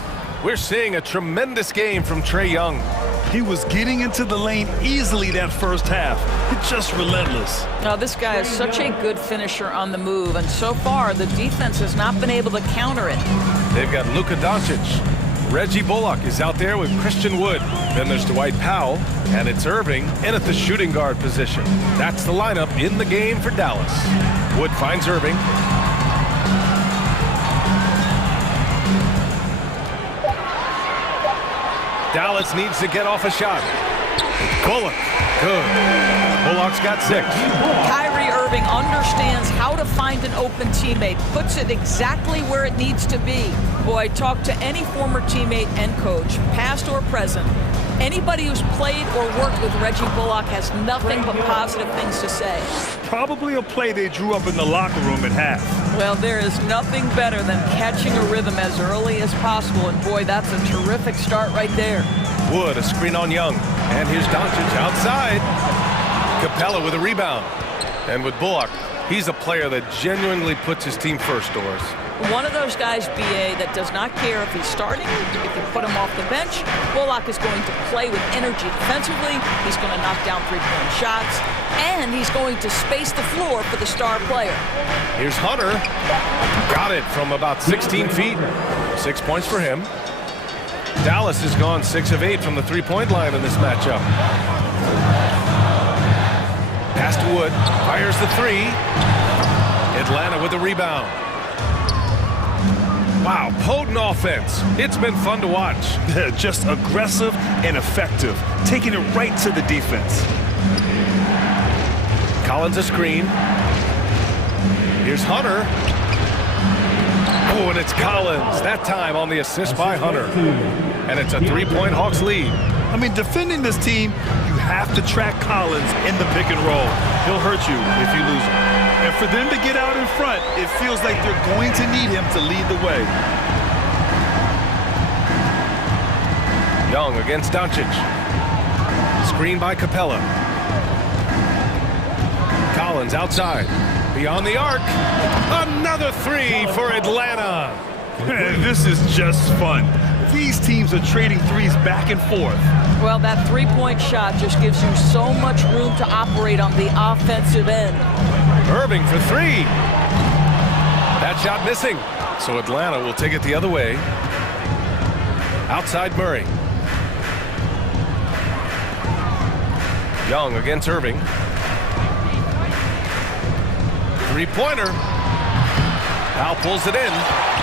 We're seeing a tremendous game from Trae Young. He was getting into the lane easily that first half. It's just relentless. Now, this guy is such a good finisher on the move, and so far the defense has not been able to counter it. They've got Luka Doncic. Reggie Bullock is out there with Christian Wood. Then there's Dwight Powell, and it's Irving in at the shooting guard position. That's the lineup in the game for Dallas. Wood finds Irving. Dallas needs to get off a shot. Bullock, good. Bullock's got 6. Kyrie Irving understands how to find an open teammate, puts it exactly where it needs to be. Boy, talk to any former teammate and coach, past or present. Anybody who's played or worked with Reggie Bullock has nothing but positive things to say. Probably a play they drew up in the locker room at half. Well, there is nothing better than catching a rhythm as early as possible, and boy, that's a terrific start right there. Wood, a screen on Young. And here's Doncic outside. Capella with a rebound. And with Bullock, he's a player that genuinely puts his team first, Doris. One of those guys, BA, that does not care if he's starting, if you put him off the bench. Bullock is going to play with energy defensively. He's going to knock down three-point shots. And he's going to space the floor for the star player. Here's Hunter. Got it from about 16 feet. 6 points for him. Dallas has gone 6 of 8 from the three-point line in this matchup. Pass to Wood. Fires the three. Atlanta with the rebound. Wow, potent offense. It's been fun to watch. Just aggressive and effective, taking it right to the defense. Collins a screen. Here's Hunter. Oh, and it's Collins. That time on the assist by Hunter. And it's a three-point Hawks lead. I mean, defending this team, you have to track Collins in the pick and roll. He'll hurt you if you lose him. And for them to get out in front, it feels like they're going to need him to lead the way. Young against Doncic. Screen by Capella. Collins outside. Beyond the arc. Another three for Atlanta. This is just fun. These teams are trading threes back and forth. Well, that three-point shot just gives you so much room to operate on the offensive end. Irving for three. That shot missing. So Atlanta will take it the other way. Outside Murray. Young against Irving. Three-pointer. Al pulls it in.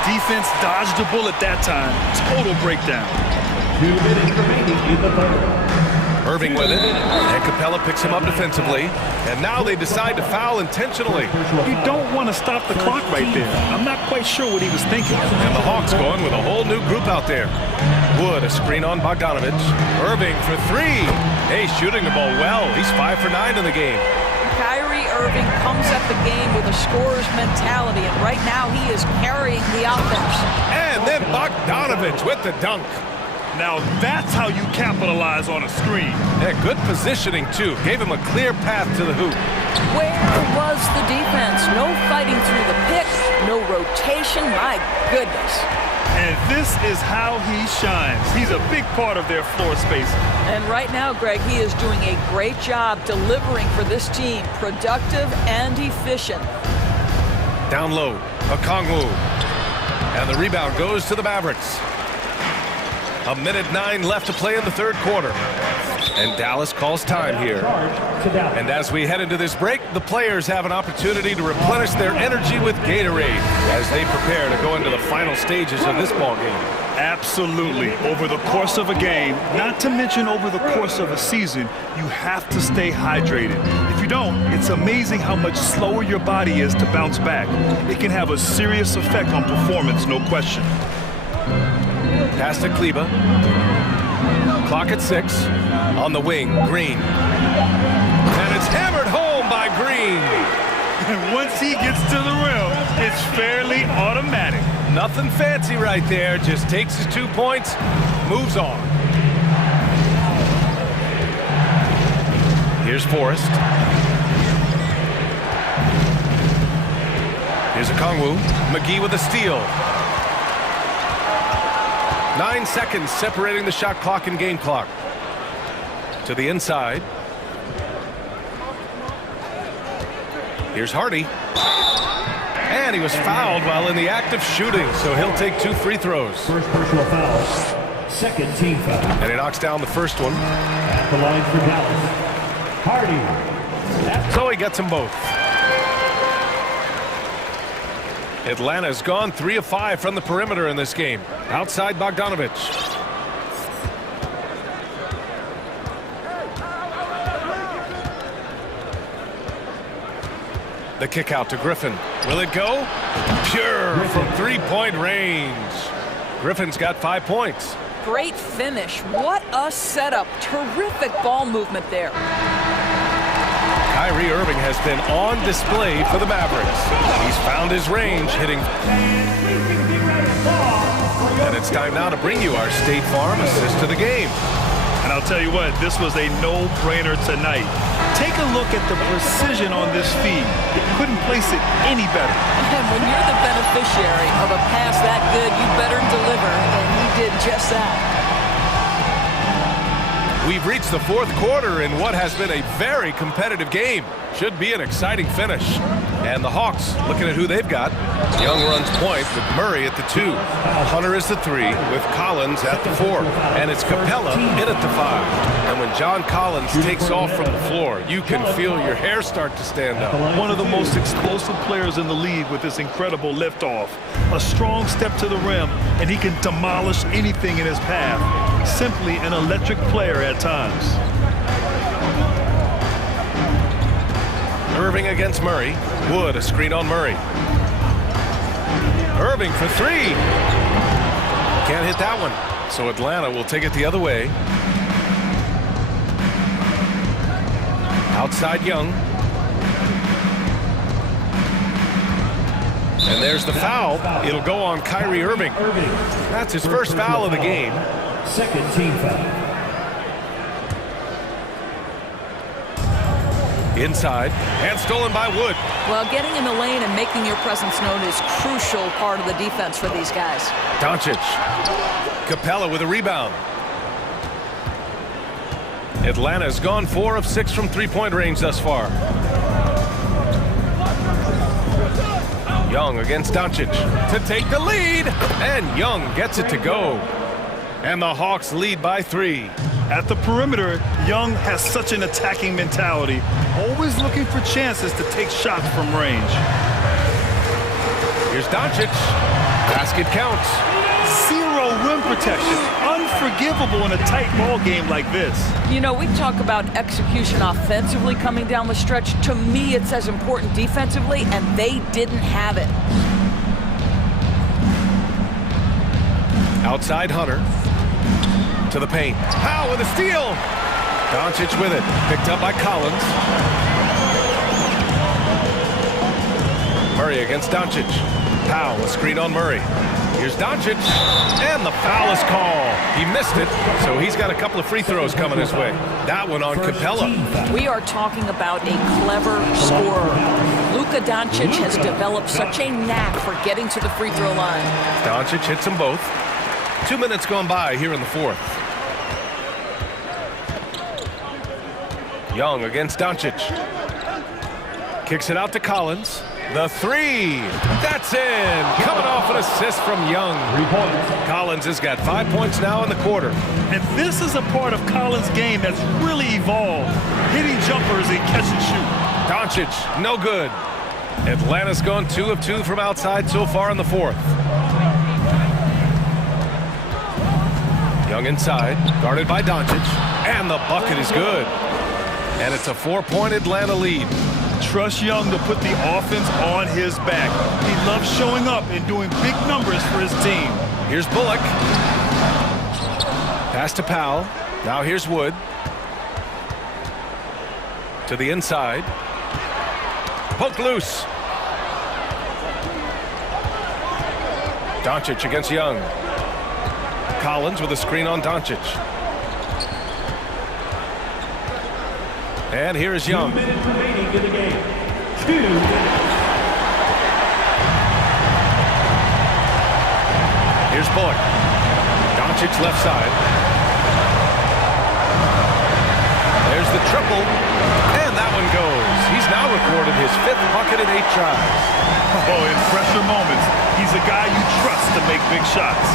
Defense dodged a bullet that time. Total breakdown. 2 minutes remaining in the third. Irving with it, and Capella picks him up defensively. And now they decide to foul intentionally. You don't want to stop the clock right there. I'm not quite sure what he was thinking. And the Hawks going with a whole new group out there. Wood, a screen on Bogdanovich. Irving for three. Hey, shooting the ball well. He's 5 for 9 in the game. Kyrie Irving comes at the game with a scorer's mentality, and right now he is carrying the offense. And then Bogdanovich with the dunk. Now that's how you capitalize on a screen. Yeah, good positioning, too. Gave him a clear path to the hoop. Where was the defense? No fighting through the pick, no rotation. My goodness. And this is how he shines. He's a big part of their floor space. And right now, Greg, he is doing a great job delivering for this team. Productive and efficient. Down low, Okongwu. And the rebound goes to the Mavericks. 1:09 left to play in the third quarter. And Dallas calls time here. And as we head into this break, the players have an opportunity to replenish their energy with Gatorade as they prepare to go into the final stages of this ball game. Absolutely. Over the course of a game, not to mention over the course of a season, you have to stay hydrated. If you don't, it's amazing how much slower your body is to bounce back. It can have a serious effect on performance, no question. Pass to Kleba. Clock at 6. On the wing, Green. And it's hammered home by Green. And once he gets to the rim, it's fairly automatic. Nothing fancy right there. Just takes his 2 points, moves on. Here's Forrest. Here's Okongwu. McGee with a steal. 9 seconds separating the shot clock and game clock. To the inside. Here's Hardy. And he was fouled while in the act of shooting, so he'll take 2 free throws. First personal foul. Second team foul. And he knocks down the first one. At the line for Dallas. Hardy. So he gets them both. Atlanta's gone 3 of 5 from the perimeter in this game. Outside Bogdanovich. The kick out to Griffin. Will it go? Pure from 3-point range. Griffin's got 5 points. Great finish. What a setup. Terrific ball movement there. Kyrie Irving has been on display for the Mavericks. He's found his range, hitting. And it's time now to bring you our State Farm assist to the game. And I'll tell you what, this was a no-brainer tonight. Take a look at the precision on this feed. You couldn't place it any better. And when you're the beneficiary beneficiary of a pass that good. You better deliver, and he did just that. We've reached the fourth quarter in what has been a very competitive game. Should be an exciting finish. And the Hawks looking at who they've got. Young runs point with Murray at the 2. Hunter is the 3 with Collins at the 4. And it's Capella in at the 5. And when John Collins takes off from the floor, you can feel your hair start to stand up. One of the most explosive players in the league with this incredible liftoff. A strong step to the rim, and he can demolish anything in his path. Simply an electric player at times. Irving against Murray. Wood, a screen on Murray. Irving for 3. Can't hit that one. So Atlanta will take it the other way. Outside Young. And there's the foul. It'll go on Kyrie Irving. That's his first foul of the game. Second team foul. Inside, and stolen by Wood. Well, getting in the lane and making your presence known is crucial part of the defense for these guys. Doncic. Capella with a rebound. Atlanta's gone 4 of 6 from three-point range thus far. Young against Doncic to take the lead, and Young gets it to go. And the Hawks lead by 3. At the perimeter, Young has such an attacking mentality, always looking for chances to take shots from range. Here's Doncic. Basket counts. Zero rim protection. Unforgivable in a tight ball game like this. You know, we talk about execution offensively coming down the stretch. To me, it's as important defensively, and they didn't have it. Outside Hunter. To the paint. Powell with a steal. Doncic with it. Picked up by Collins. Murray against Doncic. Powell, a screen on Murray. Here's Doncic. And the foul is called. He missed it, so he's got a couple of free throws coming his way. That one on Capella. We are talking about a clever scorer. Luka Doncic has developed such a knack for getting to the free throw line. Doncic hits them both. 2 minutes gone by here in the fourth. Young against Doncic. Kicks it out to Collins. The 3. That's in. Coming off an assist from Young. 3 points. Collins has got 5 points now in the quarter. And this is a part of Collins' game that's really evolved. Hitting jumpers and catch and shoot. Doncic, no good. Atlanta's gone 2 of 2 from outside so far in the fourth. Young inside, guarded by Doncic, and the bucket is good. And it's a 4-point Atlanta lead. Trust Young to put the offense on his back. He loves showing up and doing big numbers for his team. Here's Bullock. Pass to Powell. Now here's Wood. To the inside. Poked loose. Doncic against Young. Collins with a screen on Doncic. And here is Young. 2 minutes remaining in the game. 2 Here's Bullock. Doncic left side. There's the triple. And that one goes. He's now recorded his 5th bucket in 8 tries. Oh, in pressure moments, he's a guy you trust to make big shots.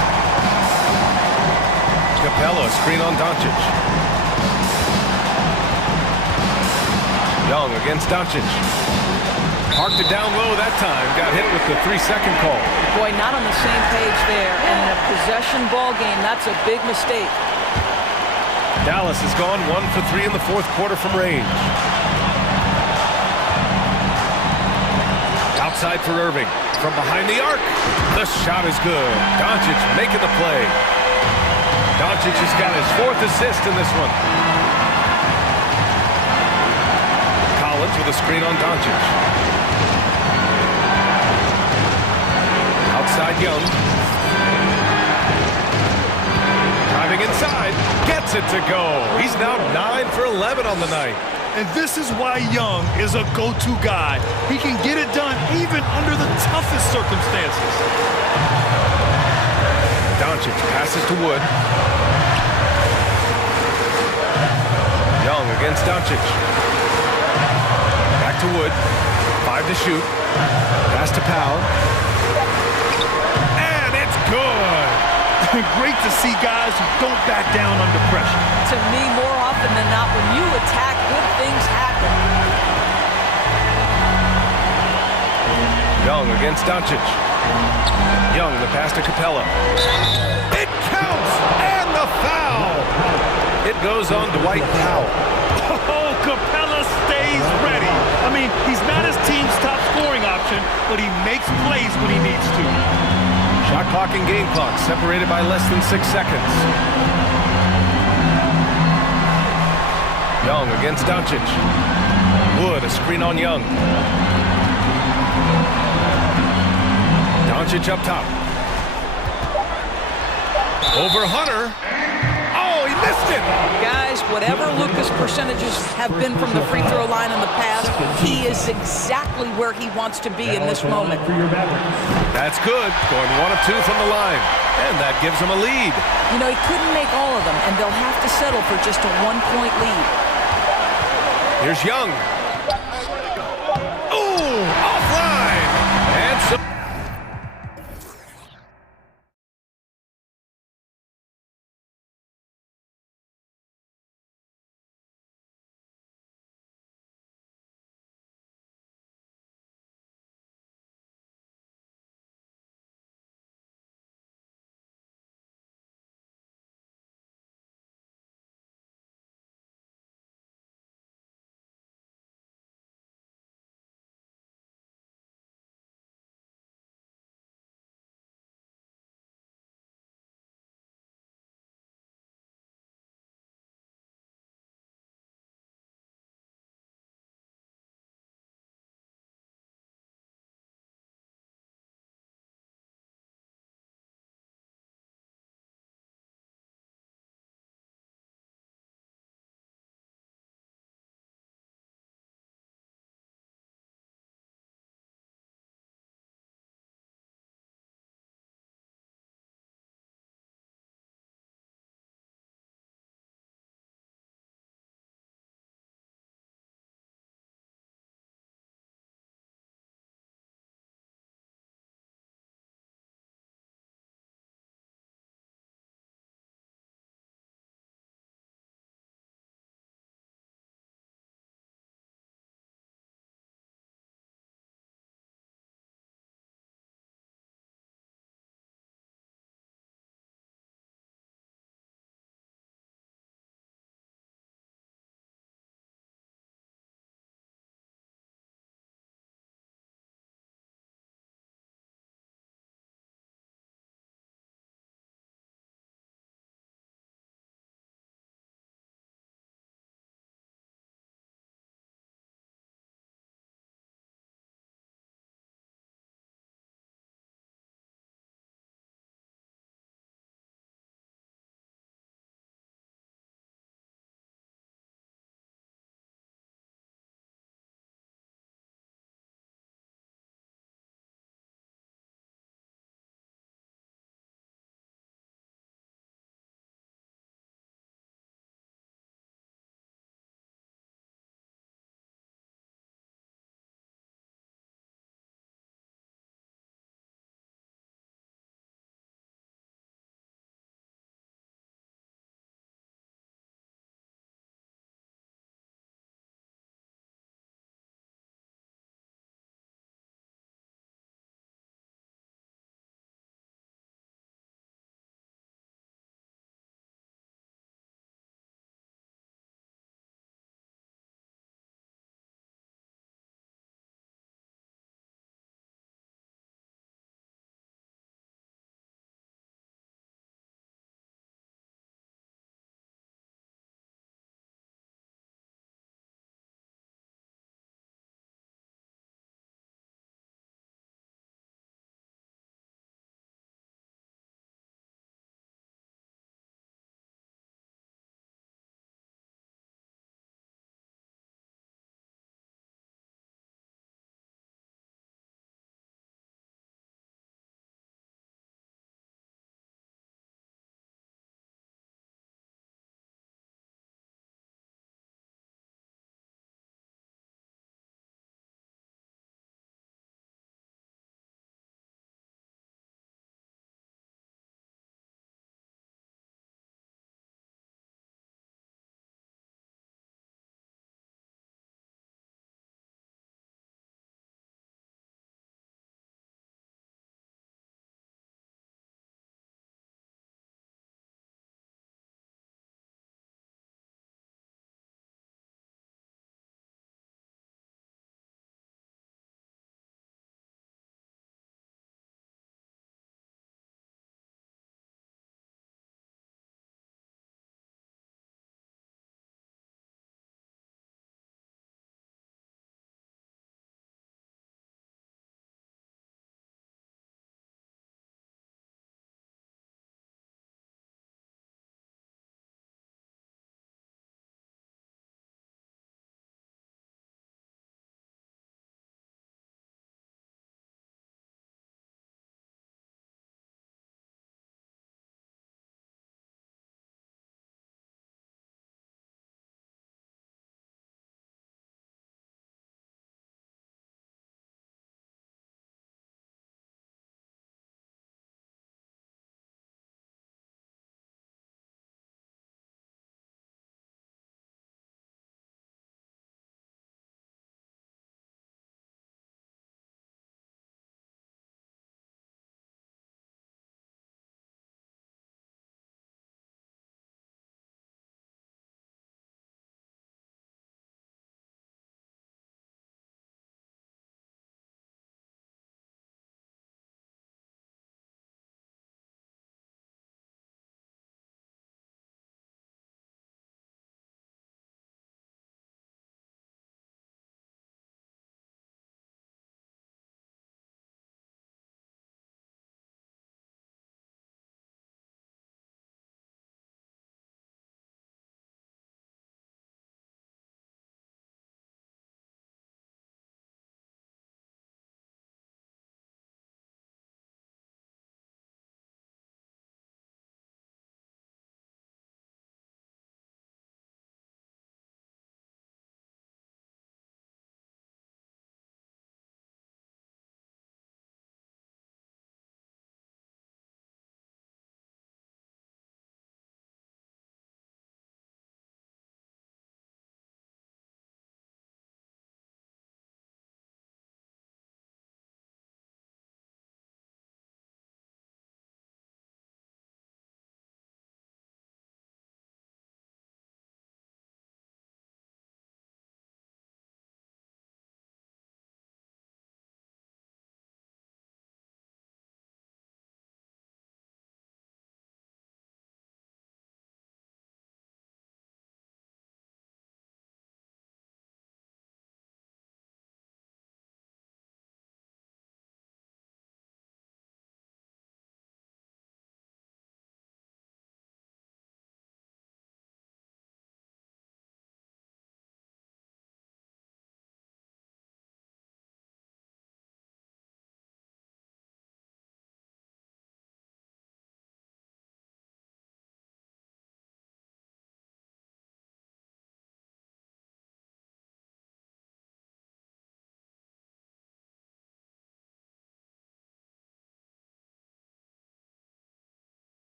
Capella, screen on Doncic. Young against Doncic. Parked it down low that time. Got hit with the 3-second call. Boy, not on the same page there. And in a possession ball game, that's a big mistake. Dallas has gone 1 for 3 in the fourth quarter from range. Outside for Irving. From behind the arc. The shot is good. Doncic making the play. Doncic has got his 4th assist in this one. Collins with a screen on Doncic. Outside Young. Driving inside. Gets it to go. He's now 9 for 11 on the night. And this is why Young is a go-to guy. He can get it done even under the toughest circumstances. Doncic passes to Wood. Young against Doncic. Back to Wood. 5 to shoot. Pass to Powell. And it's good. Great to see guys who don't back down under pressure. To me, more often than not, when you attack, good things happen. Young against Doncic. Young, the pass to Capella. It counts! And the foul! It goes on Dwight Powell. Oh, Capella stays ready. I mean, he's not his team's top scoring option, but he makes plays when he needs to. Shot clock and game clock separated by less than 6 seconds. Young against Doncic. Wood, a screen on Young. Doncic up top. Over Hunter. Oh, he missed it! Guys, whatever Luka's percentages have been from the free throw line in the past, he is exactly where he wants to be in this moment. That's good. Going 1 of 2 from the line. And that gives him a lead. You know, he couldn't make all of them, and they'll have to settle for just a 1-point lead. Here's Young.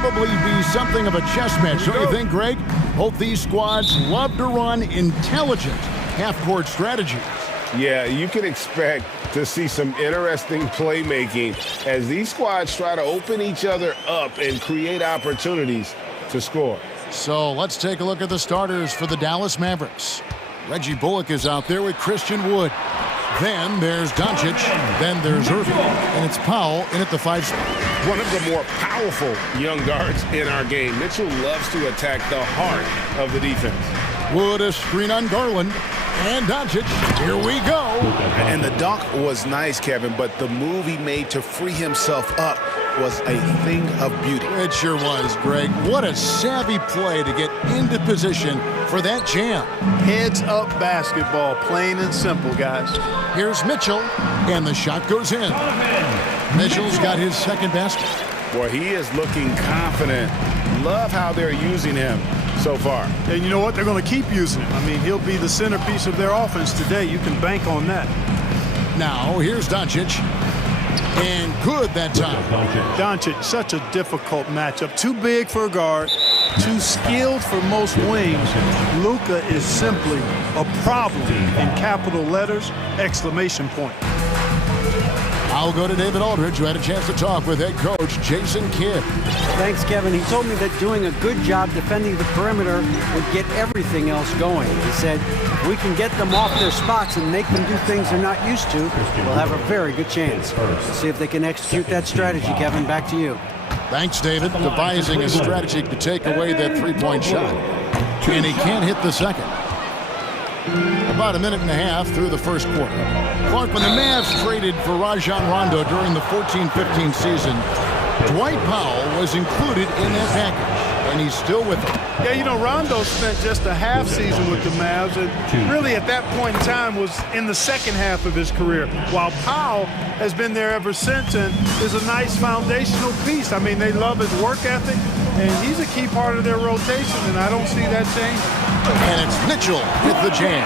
probably be something of a chess match, don't you think, Greg? Both these squads love to run intelligent half-court strategies. Yeah, you can expect to see some interesting playmaking as these squads try to open each other up and create opportunities to score. So let's take a look at the starters for the Dallas Mavericks. Reggie Bullock is out there with Christian Wood. Then there's Doncic. Then there's Irving. And it's Powell in at the 5 spot. One of the more powerful young guards in our game. Mitchell loves to attack the heart of the defense. Wood a screen on Garland. And Doncic, here we go. And the dunk was nice, Kevin, but the move he made to free himself up was a thing of beauty. It sure was, Greg. What a savvy play to get into position for that jam. Heads up basketball, plain and simple, guys. Here's Mitchell, and the shot goes in. Mitchell's got his second basket. Boy, he is looking confident. Love how they're using him so far. And you know what? They're going to keep using him. I mean, he'll be the centerpiece of their offense today. You can bank on that. Now, here's Doncic. And good that time. Doncic, such a difficult matchup. Too big for a guard, too skilled for most wings. Luka is simply a problem in capital letters, exclamation point. I'll go to David Aldridge, who had a chance to talk with head coach Jason Kidd. Thanks, Kevin. He told me that doing a good job defending the perimeter would get everything else going. He said, if we can get them off their spots and make them do things they're not used to, we'll have a very good chance. We'll see if they can execute that strategy, Kevin. Back to you. Thanks, David. Devising a strategy to take away that three-point shot. And he can't hit the second. About a minute and a half through the first quarter. Clark, when the Mavs traded for Rajon Rondo during the 14-15 season, Dwight Powell was included in that package, and he's still with them. Yeah, you know, Rondo spent just a half season with the Mavs, and really at that point in time was in the second half of his career, while Powell has been there ever since and is a nice foundational piece. I mean, they love his work ethic, and he's a key part of their rotation, and I don't see that changing. And it's Mitchell with the jam.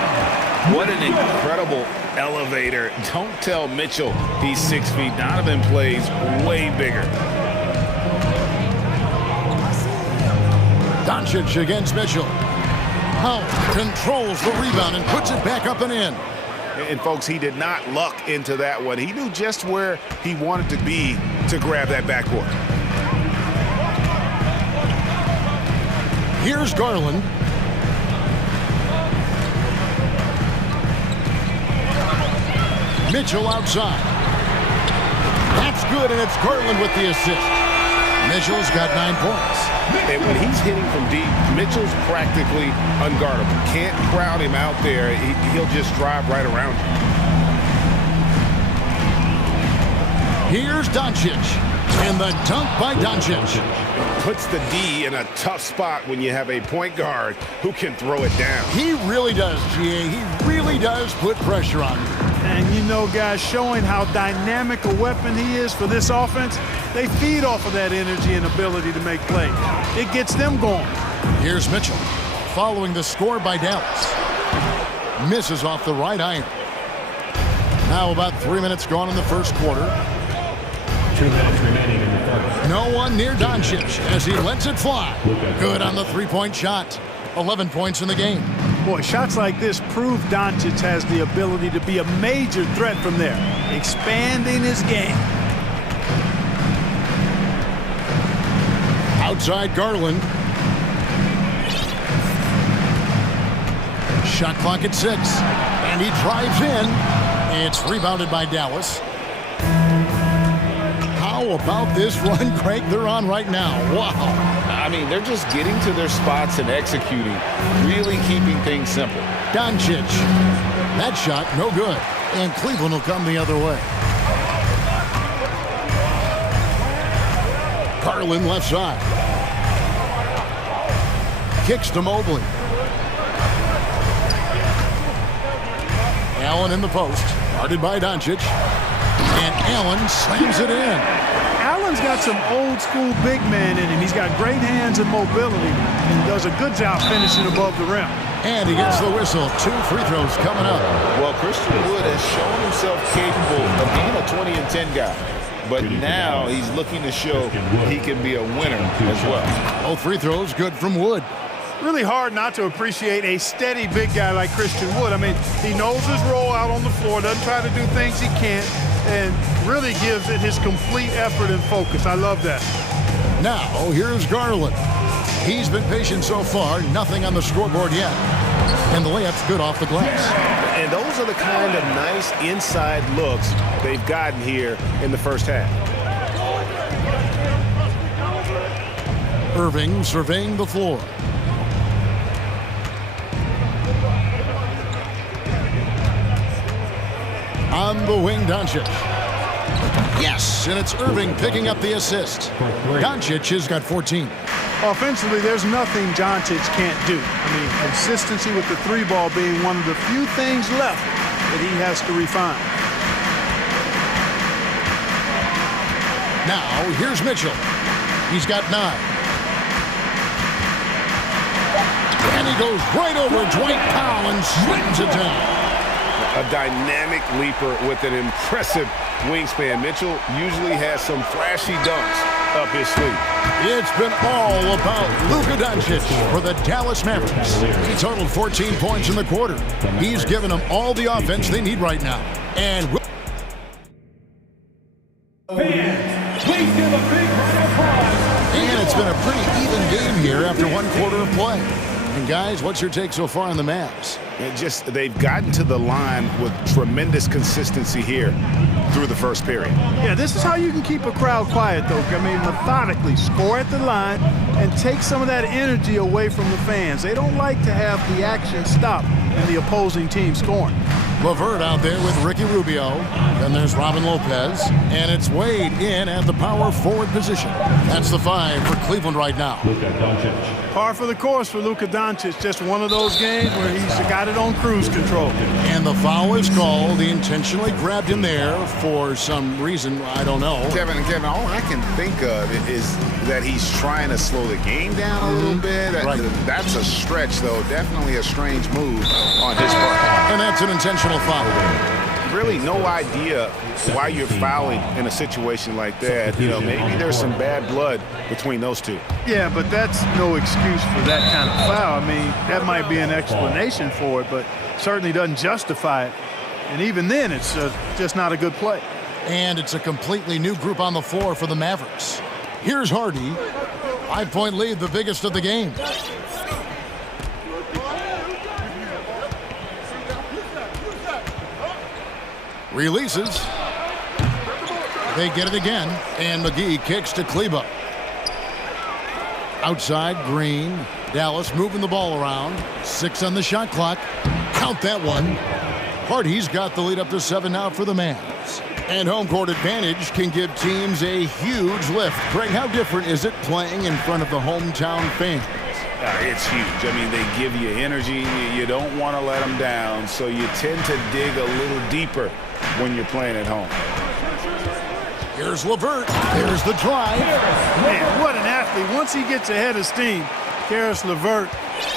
What an incredible elevator. Don't tell Mitchell he's 6 feet. Donovan plays way bigger. Doncic against Mitchell. Powell controls the rebound and puts it back up and in. And folks, he did not luck into that one. He knew just where he wanted to be to grab that backboard. Here's Garland. Mitchell outside. That's good, and it's Garland with the assist. Mitchell's got 9 points. And when he's hitting from deep, Mitchell's practically unguardable. Can't crowd him out there. He'll just drive right around you. Here's Doncic. And the dunk by Doncic. Puts the D in a tough spot when you have a point guard who can throw it down. He really does, GA. He really does put pressure on him. And you know, guys, showing how dynamic a weapon he is for this offense, they feed off of that energy and ability to make plays. It gets them going. Here's Mitchell, following the score by Dallas. Misses off the right iron. Now about 3 minutes gone in the first quarter. 2 minutes remaining in the first. No one near Doncic as he lets it fly. Good on the three-point shot. 11 points in the game. Boy, shots like this prove Doncic has the ability to be a major threat from there, expanding his game. Outside Garland. Shot clock at 6. And he drives in. It's rebounded by Dallas. How about this run, Craig, they're on right now? Wow. I mean, they're just getting to their spots and executing, really keeping things simple. Doncic. That shot, no good. And Cleveland will come the other way. Garland left side. Kicks to Mobley. Allen in the post. Guarded by Doncic. And Allen slams it in. Allen's got some old school big man in him. He's got great hands and mobility and does a good job finishing above the rim. And he gets the whistle. 2 free throws coming up. Well, Christian Wood has shown himself capable of being a 20 and 10 guy. but now he's looking to show he can be a winner as well. Both free throws good from Wood. Really hard not to appreciate a steady big guy like Christian Wood. I mean, he knows his role out on the floor, doesn't try to do things he can't, and really gives it his complete effort and focus. I love that. Now, here's Garland. He's been patient so far, nothing on the scoreboard yet. And the layup's good off the glass. And those are the kind of nice inside looks they've gotten here in the first half. Irving surveying the floor. On the wing, Doncic. Yes, and it's Irving picking up the assist. Doncic has got 14. Offensively, there's nothing Doncic can't do. I mean, consistency with the three ball being one of the few things left that he has to refine. Now, here's Mitchell. He's got 9. And he goes right over Dwight Powell and slams it down. A dynamic leaper with an impressive wingspan. Mitchell usually has some flashy dunks up his sleeve. It's been all about Luka Doncic for the Dallas Mavericks. He totaled 14 points in the quarter. He's given them all the offense they need right now. And please give a big round of applause. And it's been a pretty even game here after one quarter of play. And guys, what's your take so far on the Mavs? They've gotten to the line with tremendous consistency here through the first period. Yeah, this is how you can keep a crowd quiet, though. I mean, methodically score at the line and take some of that energy away from the fans. They don't like to have the action stop and the opposing team scoring. LeVert out there with Ricky Rubio. Then there's Robin Lopez. And it's Wade in at the power forward position. That's the 5 for Cleveland right now. Luka Doncic. Par for the course for Luka Doncic. Just one of those games where he's got it on cruise control. And the foul is called. He intentionally grabbed him there for some reason. I don't know. Kevin, all I can think of is that he's trying to slow the game down a little bit. Right. That's a stretch, though. Definitely a strange move on his part. And that's an intentional foul. Really no idea why you're fouling in a situation like that. You know, maybe there's some bad blood between those two. Yeah, but that's no excuse for that kind of foul. I mean, that might be an explanation for it, but certainly doesn't justify it. And even then, it's just not a good play. And it's a completely new group on the floor for the Mavericks. Here's Hardy. 5-point lead, the biggest of the game. Releases. They get it again, and McGee kicks to Kleba. Outside, Green. Dallas moving the ball around. 6 on the shot clock. Count that one. Hardy's got the lead up to 7 now for the Mavs. And home court advantage can give teams a huge lift. Craig, how different is it playing in front of the hometown fans? It's huge. I mean, they give you energy. You don't want to let them down, so you tend to dig a little deeper when you're playing at home. Here's LeVert. There's the drive. Man, what an athlete. Once he gets ahead of steam, Karis LeVert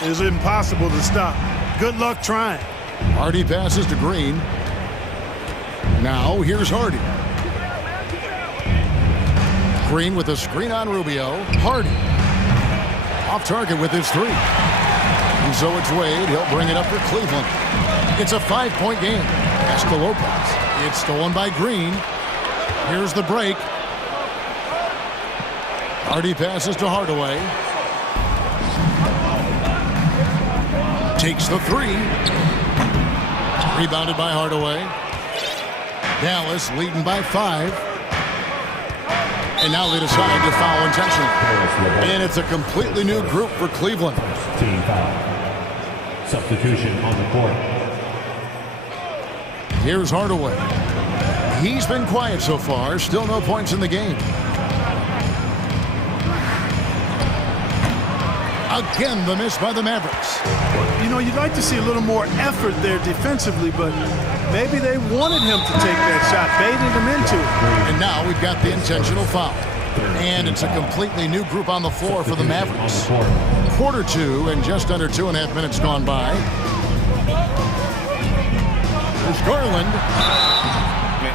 is impossible to stop. Good luck trying. Hardy passes to Green. Now here's Hardy. Green with a screen on Rubio. Hardy off target with his 3. And so it's Wade. He'll bring it up for Cleveland. It's a 5-point game. Pass to Lopez. It's stolen by Green. Here's the break. Hardy passes to Hardaway. Takes the 3. Rebounded by Hardaway. Dallas leading by 5. And now they decide to foul intentionally. And it's a completely new group for Cleveland. Team foul. Substitution on the court. Here's Hardaway. He's been quiet so far. Still no points in the game. Again, the miss by the Mavericks. You know, you'd like to see a little more effort there defensively, but maybe they wanted him to take that shot, baited him into it. And now we've got the intentional foul. And it's a completely new group on the floor for the Mavericks. Quarter 2 and just under 2.5 minutes gone by. There's Garland.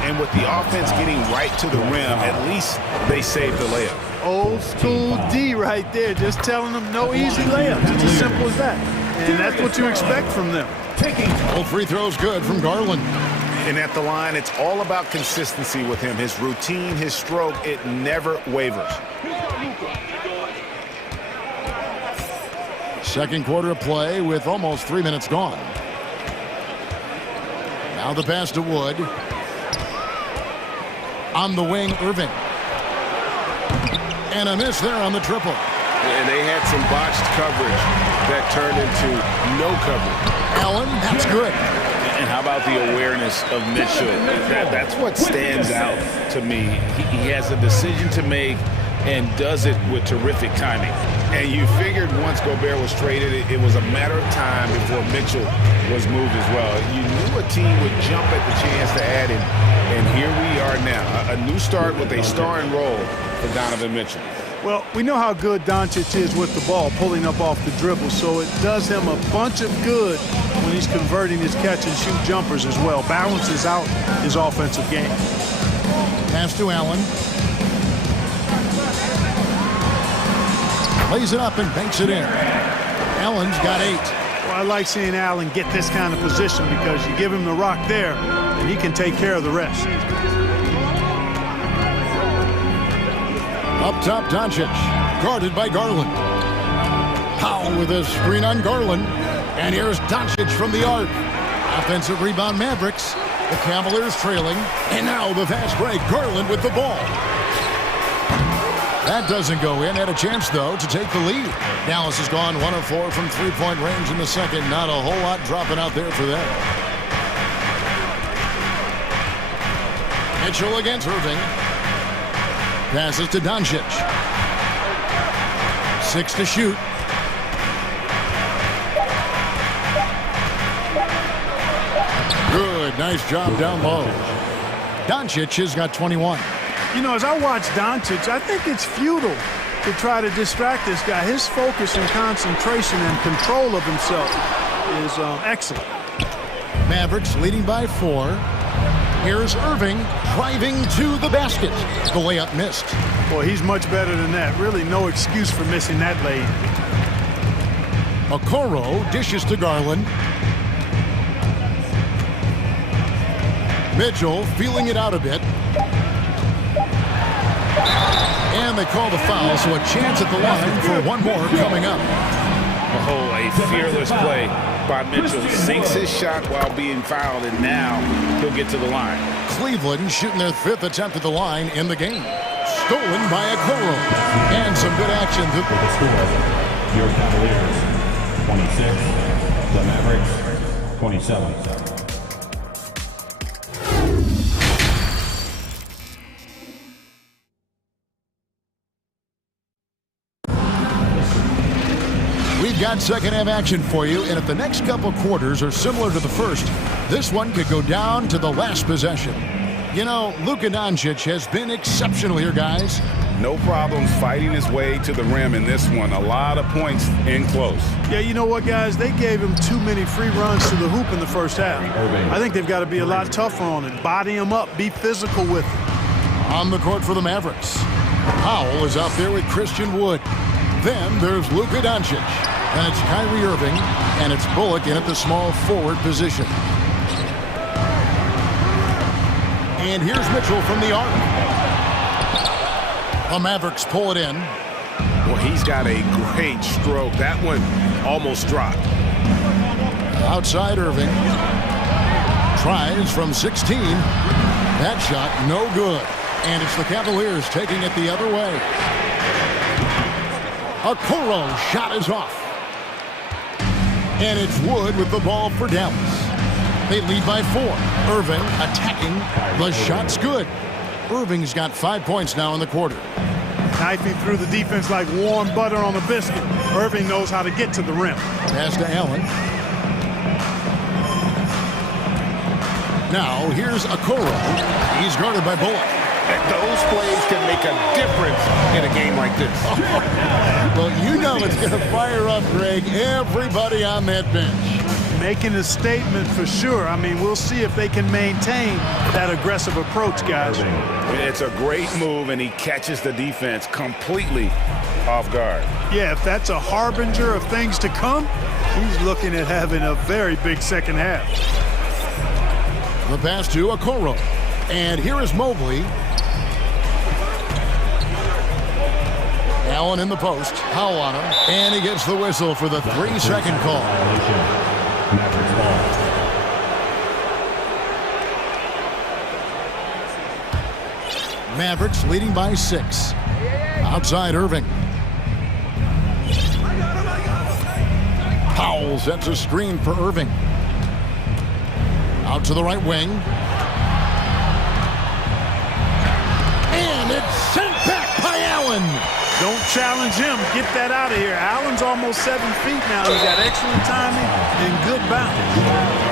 And And with the offense getting right to the rim, at least they saved the layup. Old school D right there, just telling them no easy layups. It's as simple as that. And that's what you expect from them. Both free throws good from Garland. And at the line, it's all about consistency with him. His routine, his stroke, it never wavers. Second quarter of play with almost 3 minutes gone. Now the pass to Wood. On the wing, Irving. And a miss there on the triple. And they had some botched coverage that turned into no coverage. Allen, that's good. And how about the awareness of Mitchell? That's what stands out to me. He has a decision to make and does it with terrific timing. And you figured once Gobert was traded, it was a matter of time before Mitchell was moved as well. You knew a team would jump at the chance to add him, and here we are now. A new start with a starring role for Donovan Mitchell. Well, we know how good Doncic is with the ball, pulling up off the dribble, so it does him a bunch of good when he's converting his catch-and-shoot jumpers as well. Balances out his offensive game. Pass to Allen. Lays it up and banks it in. Allen's got 8. Well, I like seeing Allen get this kind of position because you give him the rock there, and he can take care of the rest. Up top, Doncic, guarded by Garland. Powell with a screen on Garland. And here's Doncic from the arc. Offensive rebound, Mavericks. The Cavaliers trailing. And now the fast break, Garland with the ball. That doesn't go in. Had a chance, though, to take the lead. Dallas has gone 1 of 4 from three-point range in the second. Not a whole lot dropping out there for them. Mitchell against Irving. Passes to Doncic. 6 to shoot. Good, nice job down low. Doncic has got 21. You know, as I watch Doncic, I think it's futile to try to distract this guy. His focus and concentration and control of himself is excellent. Mavericks leading by 4. Here's Irving driving to the basket. The layup missed. Boy, he's much better than that. Really no excuse for missing that lay. Okoro dishes to Garland. Mitchell feeling it out a bit. And they call the foul, so a chance at the line for one more coming up. Oh, a fearless play by Mitchell. Sinks his shot while being fouled, and now he'll get to the line. Cleveland shooting their 5th attempt at the line in the game. Stolen by Okoro. And some good action. For the score, your Cavaliers, 26. The Mavericks, 27. We've got second half action for you, and if the next couple quarters are similar to the first, this one could go down to the last possession. You know, Luka Doncic has been exceptional here, guys. No problems fighting his way to the rim in this one. A lot of points in close. Yeah, you know what, guys? They gave him too many free runs to the hoop in the first half. I think they've got to be a lot tougher on it. Body him up. Be physical with him. On the court for the Mavericks. Powell is out there with Christian Wood. Then there's Luka Doncic. And it's Kyrie Irving. And it's Bullock in at the small forward position. And here's Mitchell from the arc. The Mavericks pull it in. Well, he's got a great stroke. That one almost dropped. Outside Irving. Tries from 16. That shot no good. And it's the Cavaliers taking it the other way. Okoro shot is off. And it's Wood with the ball for Dallas. They lead by 4. Irving attacking. The shot's good. Irving's got 5 points now in the quarter. Knifing through the defense like warm butter on a biscuit. Irving knows how to get to the rim. Pass to Allen. Now here's Okoro. He's guarded by Bullock. Those plays can make a difference in a game like this. Well, you know it's going to fire up, Greg, everybody on that bench. Making a statement for sure. I mean, we'll see if they can maintain that aggressive approach, guys. It's a great move, and he catches the defense completely off guard. Yeah, if that's a harbinger of things to come, he's looking at having a very big second half. The pass to Okoro. And here is Mobley. Allen in the post. Powell on him. And he gets the whistle for the 3-second call. Mavericks ball. Mavericks leading by 6. Outside Irving. Powell sets a screen for Irving. Out to the right wing. And it's sent back by Allen. Don't challenge him. Get that out of here. Allen's almost 7 feet now. He's got excellent timing and good balance.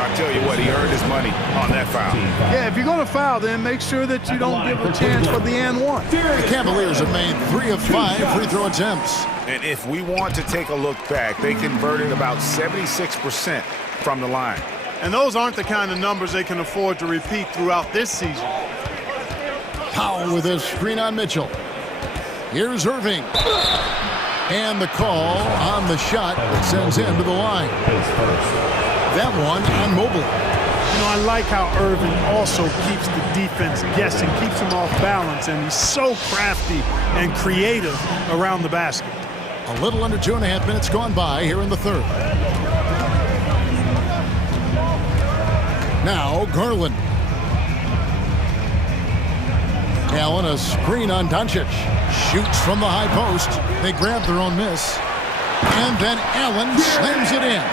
I'll tell you what, he earned his money on that foul. Yeah, if you're going to foul, then make sure that you don't give a chance for the and one. The Cavaliers have made 3 of 5 free throw attempts. And if we want to take a look back, they converted about 76% from the line. And those aren't the kind of numbers they can afford to repeat throughout this season. Powell with a screen on Mitchell. Here's Irving. And the call on the shot that sends him to the line. That one on Mobley. You know, I like how Irving also keeps the defense guessing, keeps them off balance, and he's so crafty and creative around the basket. A little under 2.5 minutes gone by here in the third. Now Garland. Allen, a screen on Doncic. Shoots from the high post. They grab their own miss. And then Allen slams it in.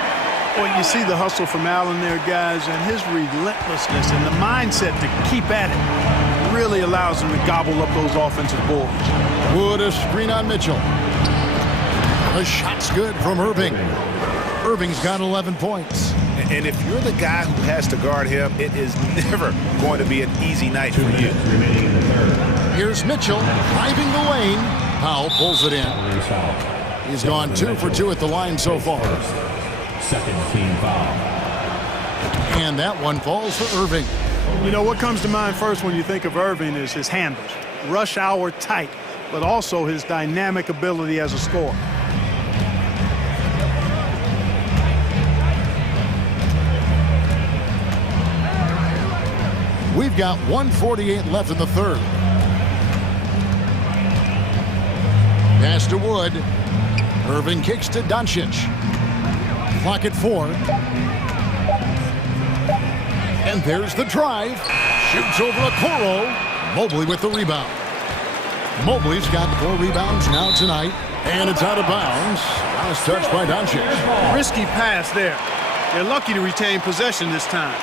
Well, you see the hustle from Allen there, guys, and his relentlessness and the mindset to keep at it really allows him to gobble up those offensive boards. Wood, a screen on Mitchell. The shot's good from Irving. Irving's got 11 points. And if you're the guy who has to guard him, it is never going to be an easy night for you. Here's Mitchell driving the lane. Powell pulls it in. He's gone 2 for 2 at the line so far. Second team foul. And that one falls for Irving. You know, what comes to mind first when you think of Irving is his handles. Rush hour tight, but also his dynamic ability as a scorer. We've got 1:48 left in the third. Pass to Wood. Irving kicks to Doncic. Clock at 4. And there's the drive. Shoots over Okoro. Mobley with the rebound. Mobley's got 4 rebounds now tonight. And it's out of bounds. Last touch by Doncic. Risky pass there. They're lucky to retain possession this time.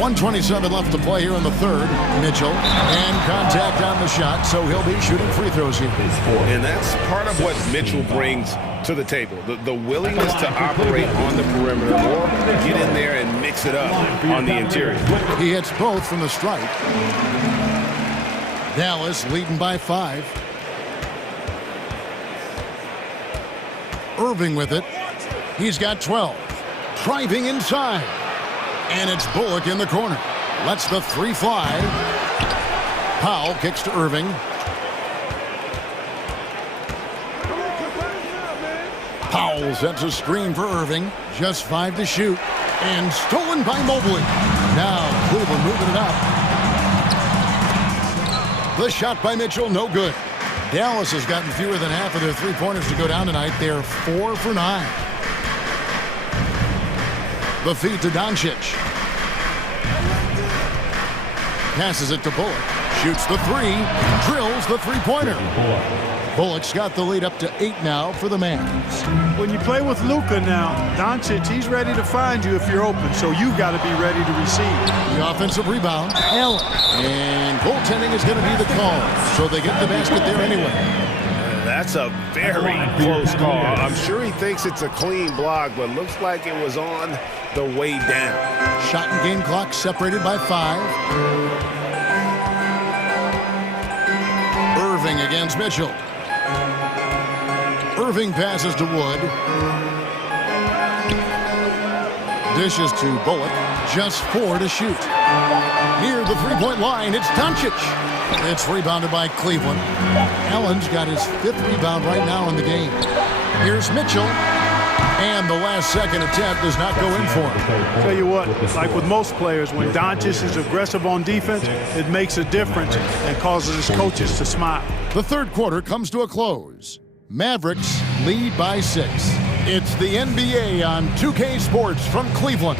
1:27 left to play here in the third. Mitchell, and contact on the shot, so he'll be shooting free throws here. And that's part of what Mitchell brings to the table, the willingness to operate on the perimeter or get in there and mix it up on the interior. He hits both from the stripe. Dallas leading by 5. Irving with it. He's got 12. Driving inside. And it's Bullock in the corner. Lets the 3 fly. Powell kicks to Irving. Powell sets a screen for Irving. Just 5 to shoot. And stolen by Mobley. Now Cleveland moving it up. The shot by Mitchell, no good. Dallas has gotten fewer than half of their 3-pointers to go down tonight. They're 4 for 9. The feed to Doncic. Passes it to Bullock. Shoots the 3. Drills the 3-pointer. Bullock's got the lead up to 8 now for the Mavs. When you play with Luka now, Doncic, he's ready to find you if you're open, so you've got to be ready to receive. The offensive rebound, Allen. And goaltending is going to be the call, so they get the basket there anyway. That's a very close call. I'm sure he thinks it's a clean block, but looks like it was on the way down. Shot and game clock separated by 5. Irving against Mitchell. Irving passes to Wood. Dishes to Bullock. Just 4 to shoot. Near the three-point line, it's Doncic. It's rebounded by Cleveland. Allen's got his 5th rebound right now in the game. Here's Mitchell. And the last-second attempt does not go in for him. Tell you what, like with most players, when Doncic is aggressive on defense, it makes a difference and causes his coaches to smile. The third quarter comes to a close. Mavericks lead by 6. It's the NBA on 2K Sports from Cleveland.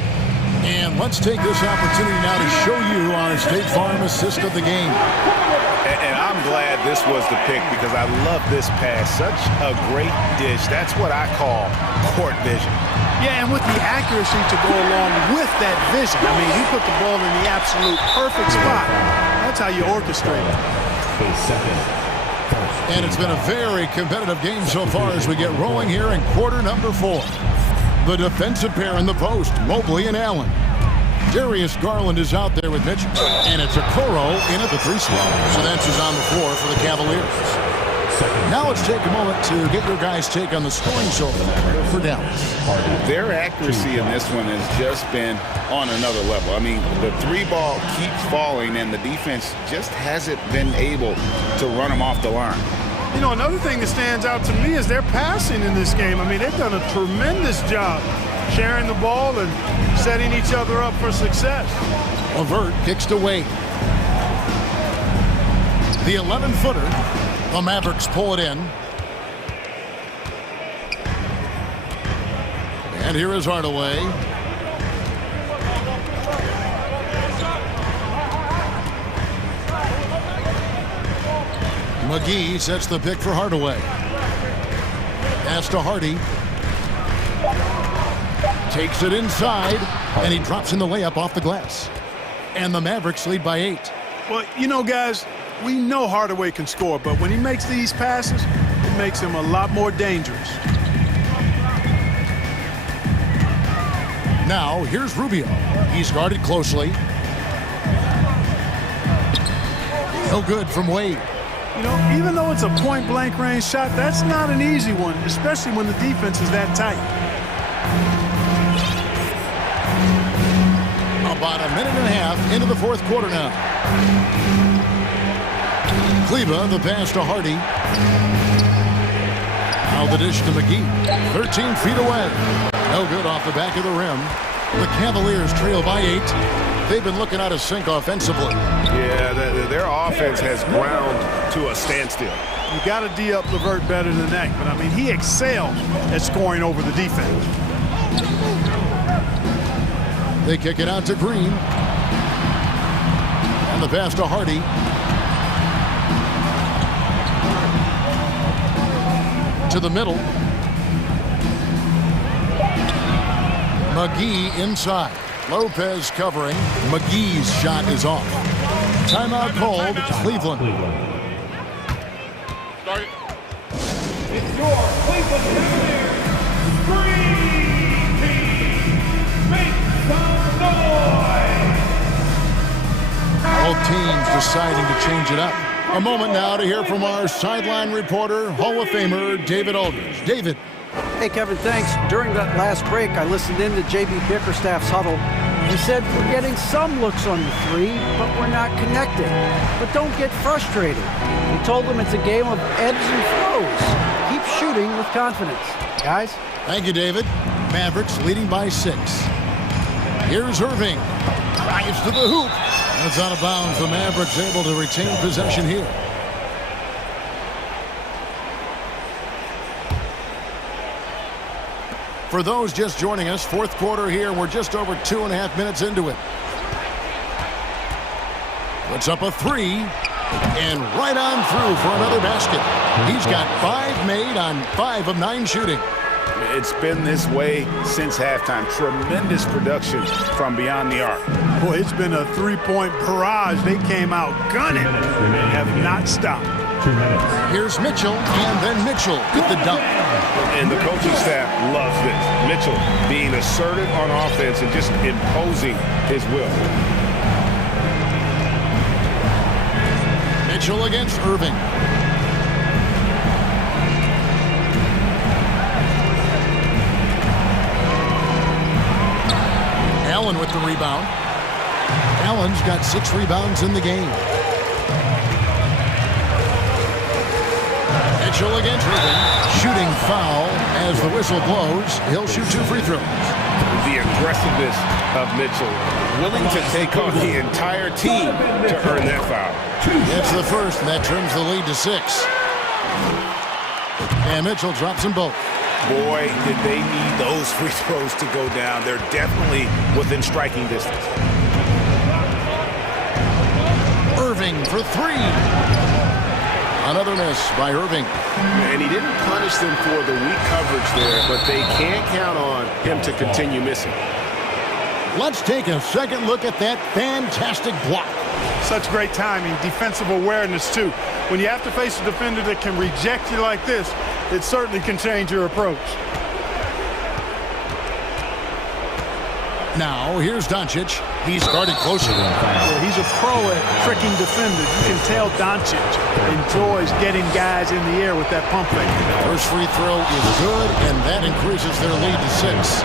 And let's take this opportunity now to show you our State Farm assist of the game. And I'm glad this was the pick because I love this pass. Such a great dish. That's what I call court vision. Yeah, and with the accuracy to go along with that vision. I mean, he put the ball in the absolute perfect spot. That's how you orchestrate it. And it's been a very competitive game so far as we get rolling here in quarter number 4. The defensive pair in the post, Mobley and Allen. Darius Garland is out there with Mitchell. And it's Okoro in at the 3 spot. So that's who's on the floor for the Cavaliers. Now let's take a moment to get your guys' take on the scoring so far for Dallas. Their accuracy in this one has just been on another level. I mean, the 3-ball keeps falling, and the defense just hasn't been able to run them off the line. You know, another thing that stands out to me is their passing in this game. I mean, they've done a tremendous job sharing the ball and setting each other up for success. LeVert kicks to Wade. The 11-footer. The Mavericks pull it in. And here is Hardaway. McGee sets the pick for Hardaway. Pass to Hardy. Takes it inside, and he drops in the layup off the glass. And the Mavericks lead by 8. Well, you know, guys, we know Hardaway can score, but when he makes these passes, it makes him a lot more dangerous. Now, here's Rubio. He's guarded closely. No good from Wade. You know, even though it's a point-blank range shot, that's not an easy one, especially when the defense is that tight. About a minute and a half into the fourth quarter now. Kleba, the pass to Hardy. Now the dish to McGee. 13 feet away. No good off the back of the rim. The Cavaliers trail by 8. They've been looking out of sync offensively. Yeah, their offense has ground to a standstill. You got to D up LeVert better than that, but I mean, he excels at scoring over the defense. They kick it out to Green. And the pass to Hardy. To the middle. McGee inside. Lopez covering. McGee's shot is off. Timeout called. Cleveland. Start. It's your Cleveland Cavaliers Green Team. Make some noise. Both teams deciding to change it up. A moment now to hear from our sideline reporter, Hall of Famer David Aldridge. David. Hey, Kevin, thanks. During that last break, I listened in to J.B. Bickerstaff's huddle. He said, we're getting some looks on the 3, but we're not connecting. But don't get frustrated. He told them it's a game of ebbs and flows. Keep shooting with confidence. Guys? Thank you, David. Mavericks leading by 6. Here's Irving. Drives to the hoop. That's out of bounds. The Mavericks able to retain possession here. For those just joining us, fourth quarter here. We're just over 2.5 minutes into it. Puts up a 3 and right on through for another basket. He's got 5 made on 5 of 9 shooting. It's been this way since halftime. Tremendous production from beyond the arc. Boy, it's been a 3-point barrage. They came out gunning and have not stopped. 2 minutes. Here's Mitchell, and then Mitchell with the dunk. And the coaching staff loves this. Mitchell being assertive on offense and just imposing his will. Mitchell against Irving. Allen with the rebound. Allen's got 6 rebounds in the game. Mitchell against Irving. Shooting foul as the whistle blows. He'll shoot 2 free throws. The aggressiveness of Mitchell, willing to take on the entire team to earn that foul. It's the first, and that trims the lead to 6. And Mitchell drops them both. Boy, did they need those free throws to go down. They're definitely within striking distance. Irving for 3. Another miss by Irving. And he didn't punish them for the weak coverage there, but they can't count on him to continue missing. Let's take a second look at that fantastic block. Such great timing, defensive awareness too. When you have to face a defender that can reject you like this, it certainly can change your approach. Now, here's Doncic. He started closer. Yeah, he's a pro at tricking defenders. You can tell Doncic enjoys getting guys in the air with that pump fake. First free throw is good, and that increases their lead to 6.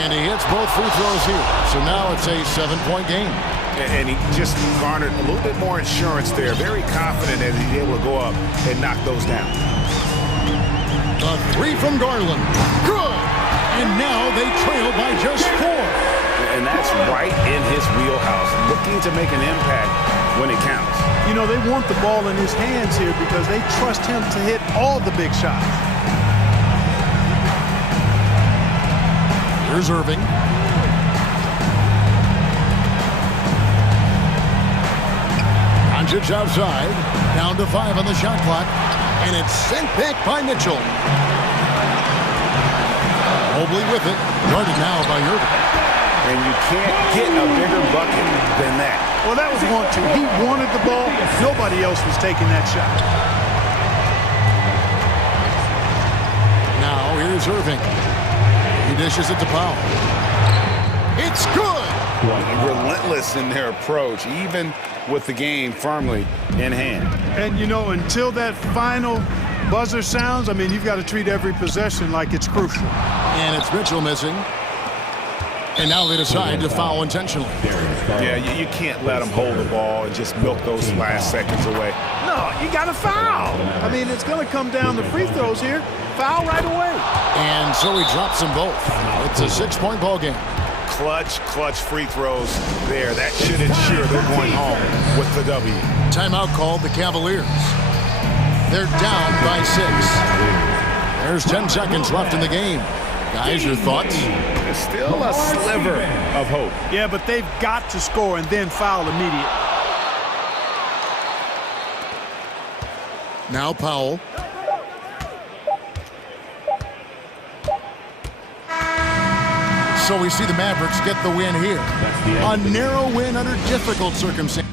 And he hits both free throws here. So now it's a 7-point game. And he just garnered a little bit more insurance there. Very confident that he's able to go up and knock those down. A 3 from Garland. Good! And now they trail by just 4. And that's right in his wheelhouse, looking to make an impact when it counts. You know, they want the ball in his hands here because they trust him to hit all the big shots. Here's Irving. Doncic outside. Down to 5 on the shot clock. And it's sent back by Mitchell. Mobley with it. Guarded now by Irving. And you can't get a bigger bucket than that. Well, that was 1-2. He wanted the ball. Nobody else was taking that shot. Now here's Irving. He dishes it to Powell. It's good! Relentless in their approach, even with the game firmly in hand. And, you know, until that final buzzer sounds, I mean, you've got to treat every possession like it's crucial. And it's Mitchell missing. And now they decide to foul intentionally. Yeah, you can't let them hold the ball and just milk those last seconds away. No, you got to foul. I mean, it's going to come down to free throws here. Foul right away. And so he drops them both. It's a 6-point ball game. Clutch free throws there. That should ensure they're going home with the W. Timeout called the Cavaliers. They're down by 6. There's 10 seconds left in the game. Guys, your thoughts? There's still a sliver of hope. Yeah, but they've got to score and then foul immediately. Now Powell. So we see the Mavericks get the win here. A narrow win under difficult circumstances.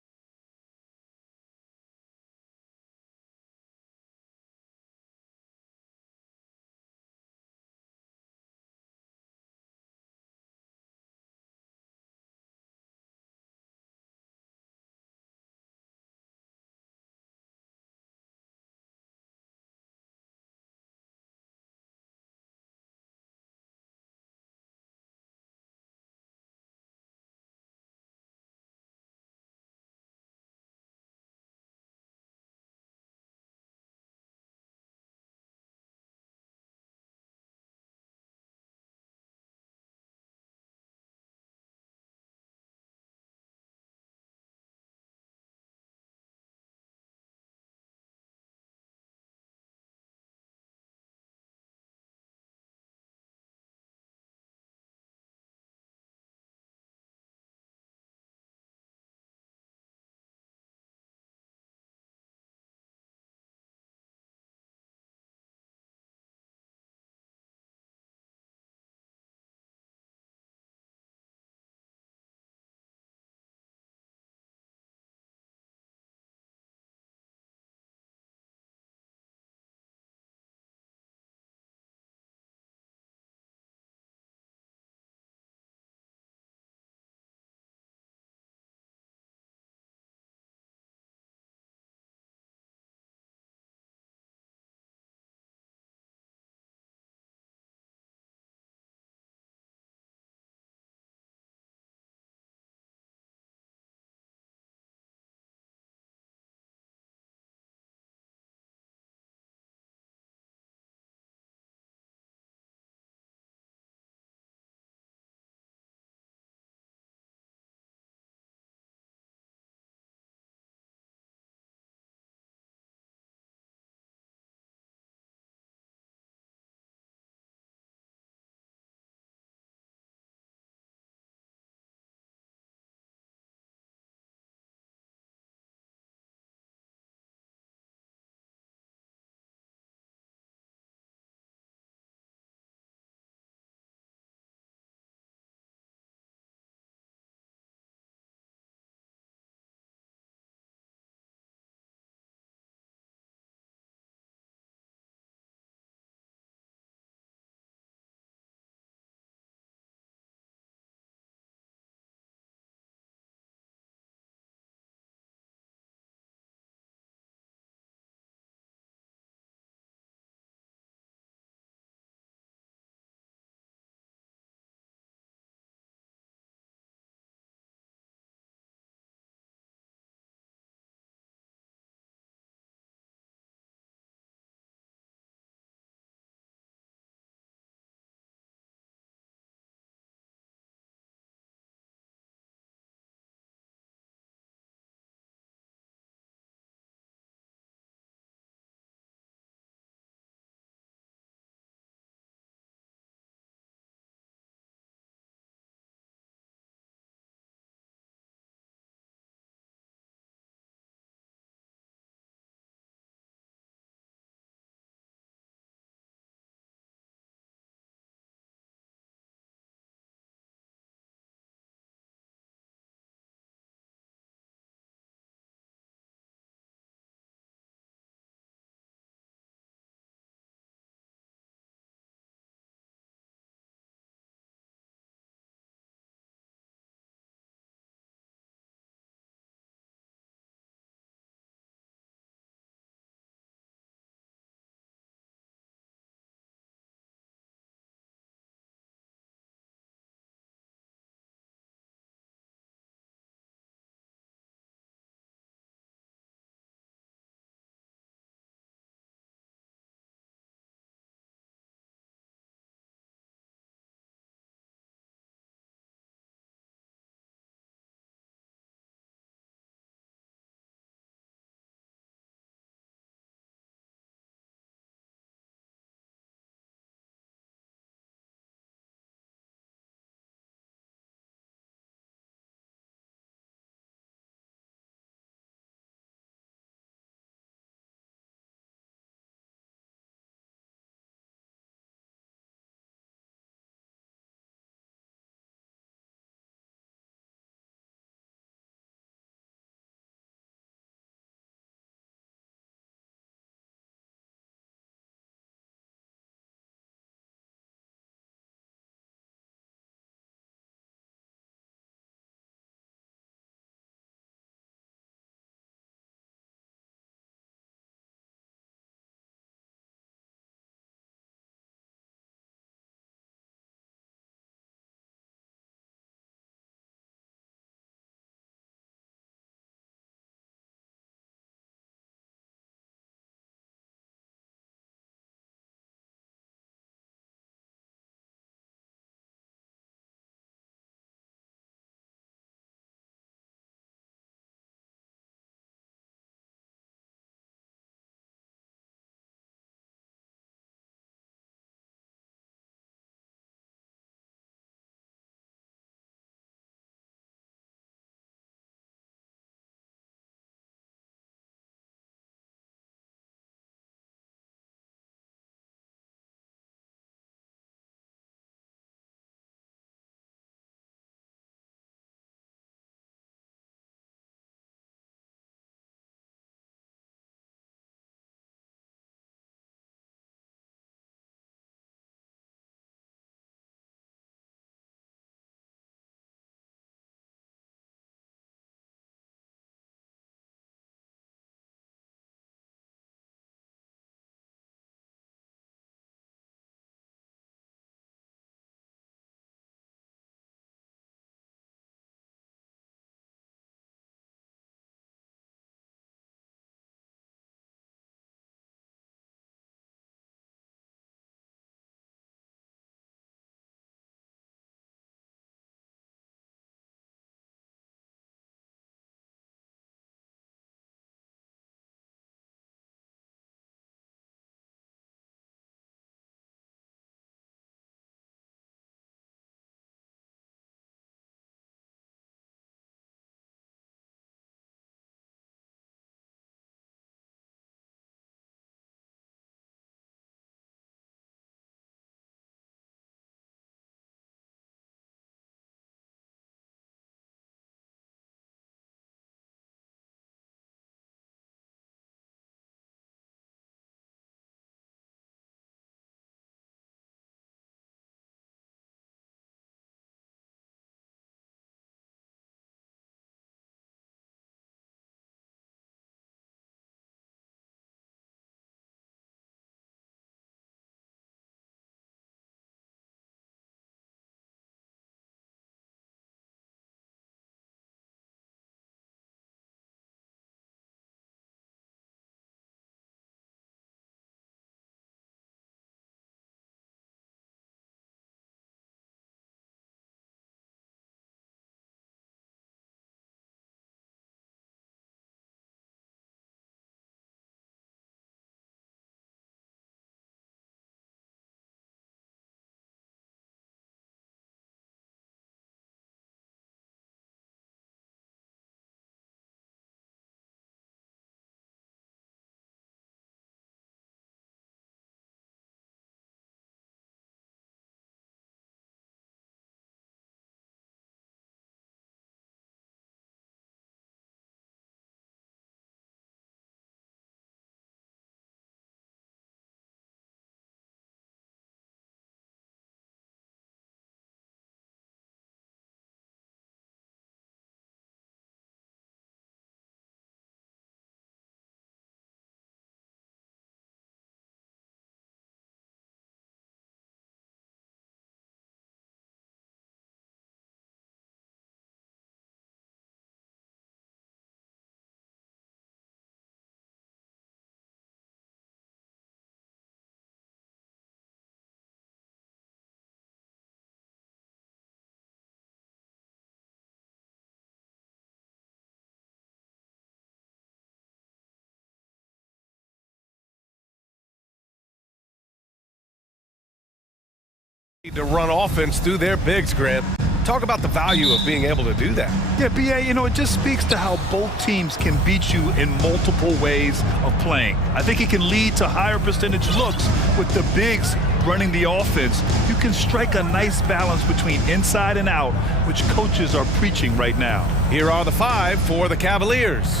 To run offense through their bigs, Grant. Talk about the value of being able to do that. Yeah, BA, you know, it just speaks to how both teams can beat you in multiple ways of playing. I think it can lead to higher percentage looks with the bigs running the offense. You can strike a nice balance between inside and out, which coaches are preaching right now. Here are the 5 for the Cavaliers.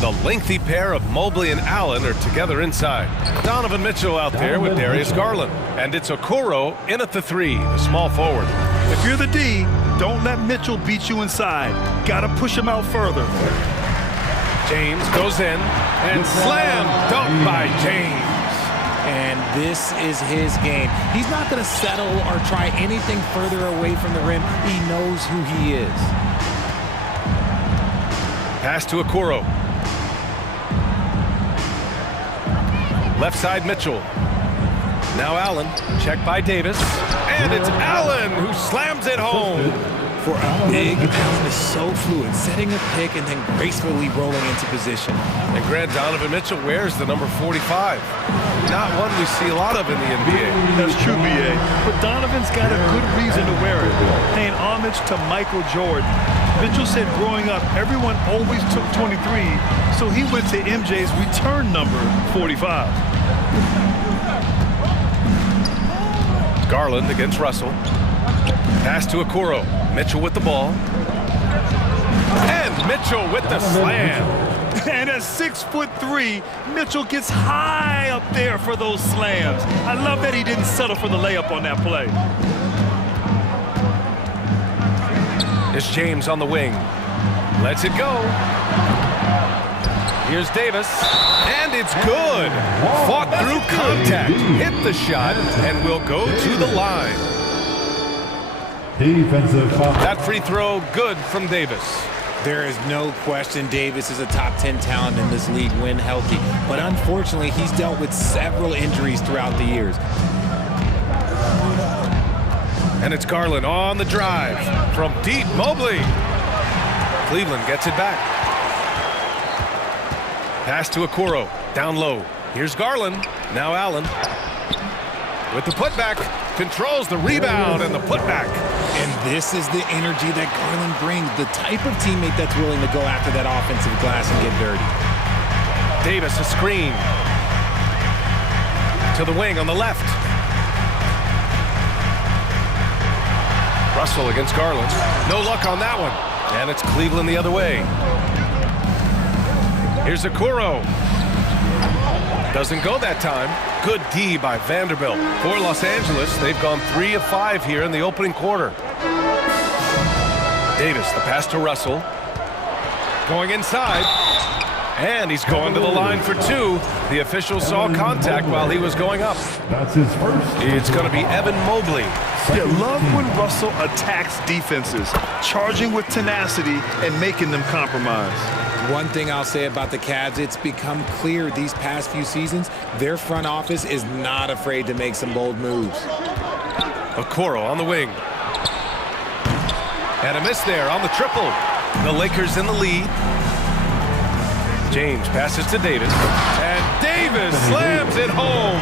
The lengthy pair of Mobley and Allen are together inside. Donovan Mitchell out there with Darius Garland. And it's Okoro in at the 3, the small forward. If you're the D, don't let Mitchell beat you inside. Gotta push him out further. James goes in and slam dunk by James. And this is his game. He's not going to settle or try anything further away from the rim. He knows who he is. Pass to Okoro. Left side Mitchell. Now Allen, checked by Davis. And it's Allen who slams it home. For a big, Allen is so fluid, setting a pick and then gracefully rolling into position. And Grant, Donovan Mitchell wears the number 45. Not one we see a lot of in the NBA. That's true, BA. But Donovan's got a good reason to wear it, paying homage to Michael Jordan. Mitchell said growing up, everyone always took 23, so he went to MJ's return number, 45. Garland against Russell. Pass to Okoro. Mitchell with the ball. And Mitchell with the slam. And at 6'3", Mitchell gets high up there for those slams. I love that he didn't settle for the layup on that play. It's James on the wing. Lets it go. Here's Davis. And it's good. Fought through contact. Hit the shot and will go to the line. Defensive foul. That free throw good from Davis. There is no question Davis is a top 10 talent in this league when healthy. But unfortunately, he's dealt with several injuries throughout the years. And it's Garland on the drive. From deep, Mobley. Cleveland gets it back. Pass to Okoro. Down low. Here's Garland. Now Allen. With the putback. Controls the rebound and the putback. And this is the energy that Garland brings. The type of teammate that's willing to go after that offensive glass and get dirty. Davis a screen. To the wing on the left. Russell against Garland. No luck on that one. And it's Cleveland the other way. Here's Okoro. Doesn't go that time. Good D by Vanderbilt. For Los Angeles, they've gone 3 of 5 here in the opening quarter. Davis, the pass to Russell. Going inside. And he's going to the line for 2. The official saw contact while he was going up. That's his first. It's going to be Evan Mobley. Yeah, love when Russell attacks defenses, charging with tenacity and making them compromise. One thing I'll say about the Cavs, it's become clear these past few seasons, their front office is not afraid to make some bold moves. Okoro on the wing. And a miss there on the triple. The Lakers in the lead. James passes to Davis. And Davis slams it home.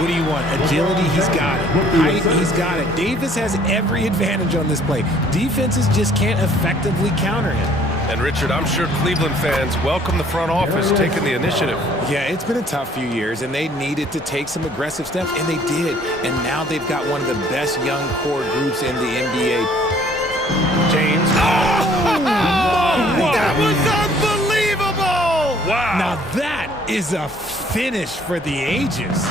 What do you want? Agility, he's got it. Height, he's got it. Davis has every advantage on this play. Defenses just can't effectively counter him. And Richard, I'm sure Cleveland fans welcome the front office taking the initiative. Yeah, it's been a tough few years, and they needed to take some aggressive steps, and they did. And now they've got one of the best young core groups in the NBA. James. That was unbelievable! Wow. Now that is a finish for the ages.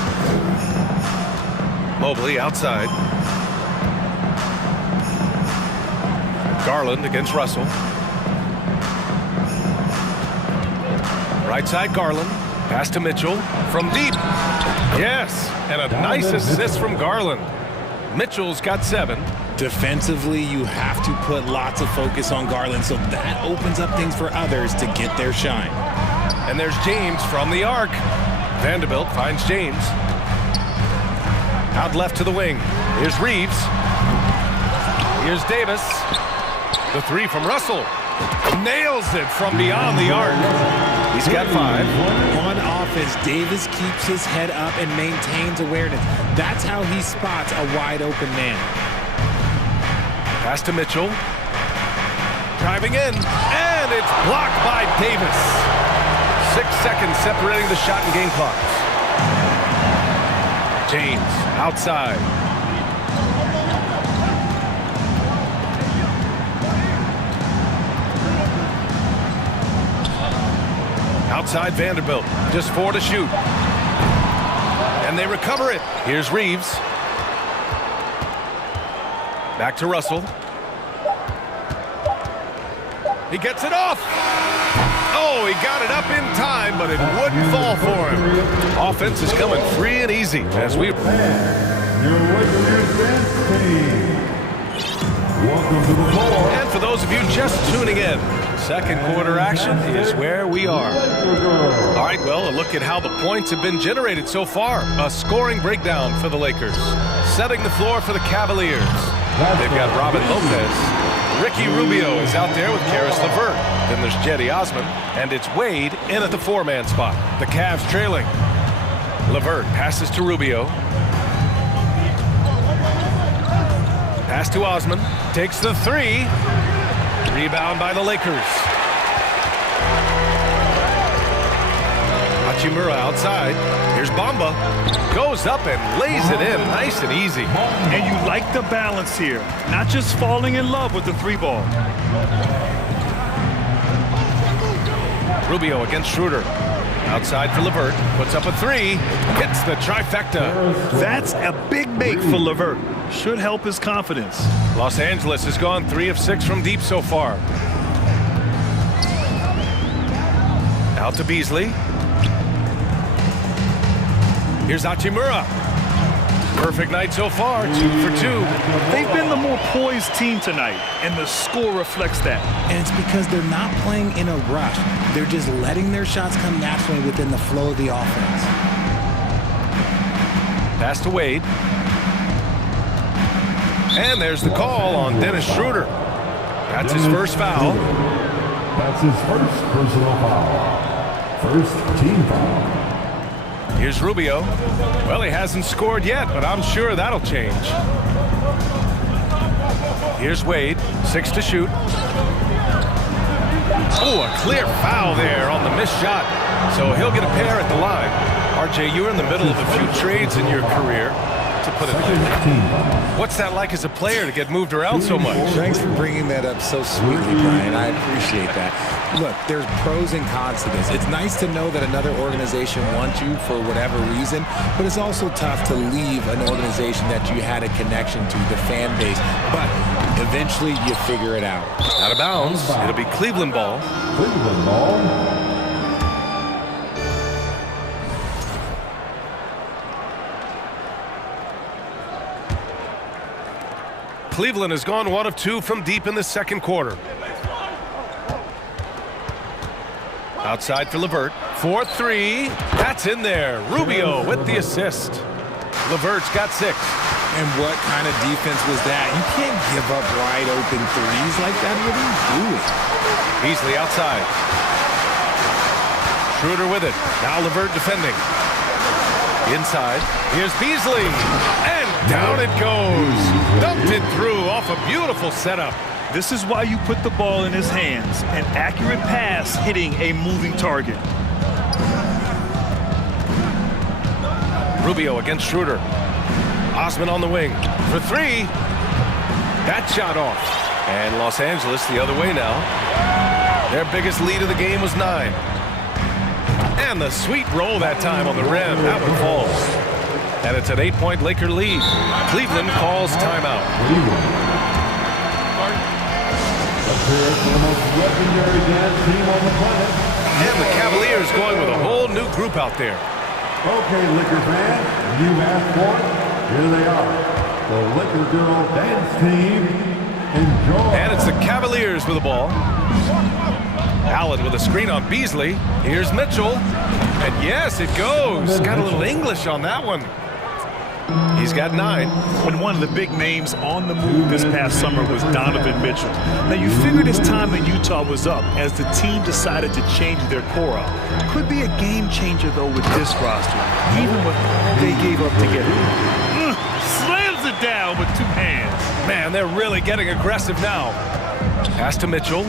Mobley outside. Garland against Russell. Right side Garland. Pass to Mitchell from deep. Yes, and a nice assist from Garland. Mitchell's got 7. Defensively, you have to put lots of focus on Garland, so that opens up things for others to get their shine. And there's James from the arc. Vanderbilt finds James. Out left to the wing. Here's Reeves. Here's Davis. The 3 from Russell. Nails it from beyond the arc. He's got 5. On defense, Davis keeps his head up and maintains awareness. That's how he spots a wide open man. Pass to Mitchell. Driving in, and it's blocked by Davis. 6 seconds separating the shot and game clocks. James outside. Outside Vanderbilt, just 4 to shoot. And they recover it. Here's Reeves. Back to Russell. He gets it off. Oh, he got it up in time, but it wouldn't fall for him. Offense is coming free and easy as we... And for those of you just tuning in, second quarter action is where we are. All right, well, a look at how the points have been generated so far. A scoring breakdown for the Lakers. Setting the floor for the Cavaliers. They've got Robin Lopez. Ricky Rubio is out there with Karis LeVert. Then there's Jetty Osman, and it's Wade in at the 4-man spot. The Cavs trailing. LeVert passes to Rubio. Pass to Osman. Takes the 3. Rebound by the Lakers. Hachimura outside. Here's Bamba. Goes up and lays it in nice and easy. And you like the balance here. Not just falling in love with the 3-ball. Rubio against Schroeder. Outside for LeVert. Puts up a 3. Gets the trifecta. That's a big make for LeVert. Should help his confidence. Los Angeles has gone 3 of 6 from deep so far. Out to Beasley. Here's Hachimura. Perfect night so far, 2 for 2. They've been the more poised team tonight, and the score reflects that. And it's because they're not playing in a rush. They're just letting their shots come naturally within the flow of the offense. Pass to Wade. And there's the call on Dennis Schroeder. That's his first foul. That's his first personal foul. First team foul. Here's Rubio. Well, he hasn't scored yet, but I'm sure that'll change. Here's Wade, 6 to shoot. Oh, a clear foul there on the missed shot. So he'll get a pair at the line. RJ, you're in the middle of a few trades in your career, to put it lightly. What's that like as a player to get moved around so much? Thanks for bringing that up so sweetly, Brian. I appreciate that. Look, there's pros and cons to this. It's nice to know that another organization wants you for whatever reason, but it's also tough to leave an organization that you had a connection to, the fan base. But eventually you figure it out. Out of bounds. It'll be Cleveland ball. Cleveland ball. Cleveland has gone 1 of 2 from deep in the second quarter. Outside for LeVert. 4-3. That's in there. Rubio with the assist. LeVert's got 6. And what kind of defense was that? You can't give up wide open threes like that. What are you doing? Beasley outside. Schroeder with it. Now LeVert defending. Inside. Here's Beasley. And down it goes. Dumped it through off a beautiful setup. This is why you put the ball in his hands. An accurate pass hitting a moving target. Rubio against Schroeder. Osman on the wing for 3. That shot off. And Los Angeles the other way now. Their biggest lead of the game was 9. And the sweet roll that time on the rim. That one falls. And it's an 8-point Laker lead. Cleveland calls timeout. And the Cavaliers going with a whole new group out there. Okay, Laker fans, you asked for it. Here they are. The Laker Girl Dance Team. Enjoy. And it's the Cavaliers with the ball. Allen with a screen on Beasley. Here's Mitchell. And yes, it goes. Got a little English on that one. He's got 9. And one of the big names on the move this past summer was Donovan Mitchell. Now, you figured his time in Utah was up as the team decided to change their core up. Could be a game changer, though, with this roster, even with all they gave up to get him. Slams it down with 2 hands. Man, they're really getting aggressive now. Pass to Mitchell.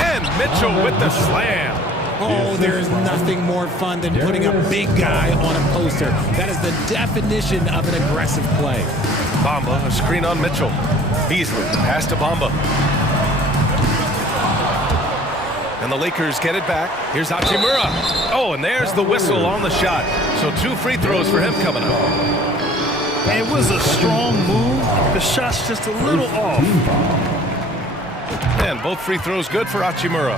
And Mitchell with the slam. Oh, there's nothing more fun than putting a big guy on a poster. That is the definition of an aggressive play. Bamba, a screen on Mitchell. Beasley, pass to Bamba. And the Lakers get it back. Here's Hachimura. Oh, and there's the whistle on the shot. So 2 free throws for him coming up. It was a strong move. The shot's just a little off. And both free throws good for Hachimura.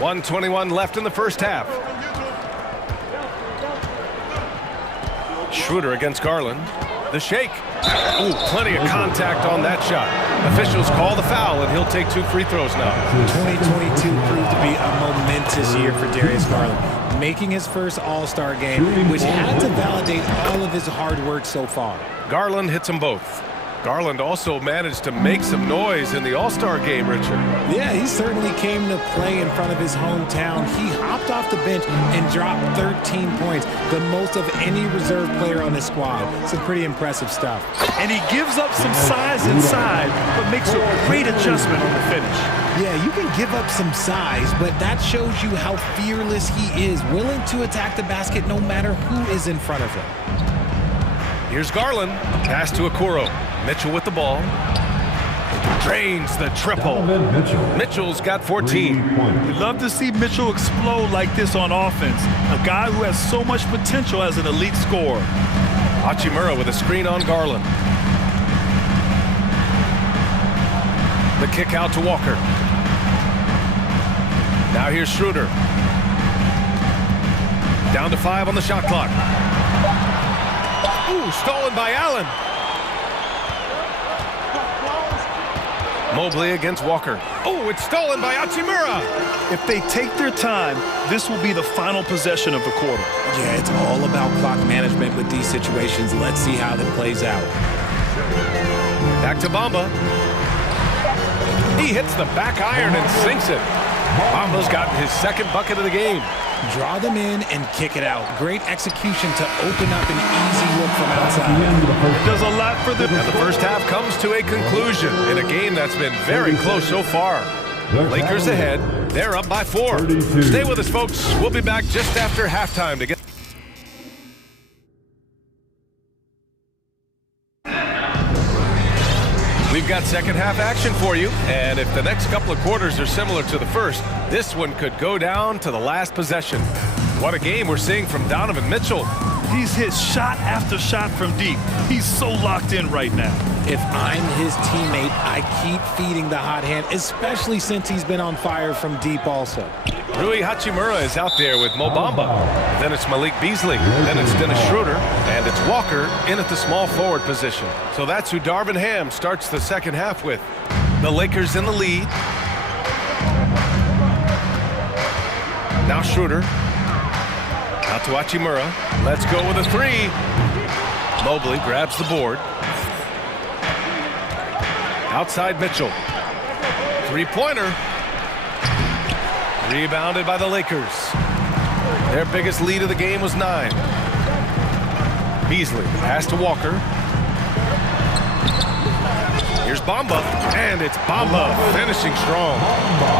1:21 left in the first half. Schroeder against Garland. The shake. Ooh, plenty of contact on that shot. Officials call the foul, and he'll take 2 free throws now. 2022 proved to be a momentous year for Darius Garland, making his first All-Star game, which had to validate all of his hard work so far. Garland hits them both. Garland also managed to make some noise in the All-Star game, Richard. Yeah, he certainly came to play in front of his hometown. He hopped off the bench and dropped 13 points, the most of any reserve player on his squad. Some pretty impressive stuff. And he gives up some size inside, but makes a great adjustment on the finish. Yeah, you can give up some size, but that shows you how fearless he is, willing to attack the basket no matter who is in front of him. Here's Garland. Pass to Okoro. Mitchell with the ball. Drains the triple. Mitchell's got 14. We love to see Mitchell explode like this on offense. A guy who has so much potential as an elite scorer. Hachimura with a screen on Garland. The kick out to Walker. Now here's Schroeder. Down to 5 on the shot clock. Ooh, stolen by Allen. Mobley against Walker. Oh, it's stolen by Hachimura. If they take their time, this will be the final possession of the quarter. Yeah, it's all about clock management with these situations. Let's see how that plays out. Back to Bamba. He hits the back iron and sinks it. Bamba's gotten his 2nd bucket of the game. Draw them in and kick it out. Great execution to open up an easy look from outside. It does a lot for them. And the first half comes to a conclusion in a game that's been very close so far. Lakers ahead. They're up by 4. Stay with us, folks. We'll be back just after halftime to get... We've got second half action for you, and if the next couple of quarters are similar to the first, this one could go down to the last possession. What a game we're seeing from Donovan Mitchell. He's hit shot after shot from deep. He's so locked in right now. If I'm his teammate, I keep feeding the hot hand, especially since he's been on fire from deep also. Rui Hachimura is out there with Mo Bamba. Then it's Malik Beasley. Then it's Dennis Schroeder. And it's Walker in at the small forward position. So that's who Darvin Ham starts the second half with. The Lakers in the lead. Now Schroeder. Out to Hachimura. Let's go with a 3. Mobley grabs the board. Outside Mitchell. 3-pointer. Rebounded by the Lakers. Their biggest lead of the game was 9. Beasley pass to Walker. Here's Bamba, and it's Bamba finishing strong.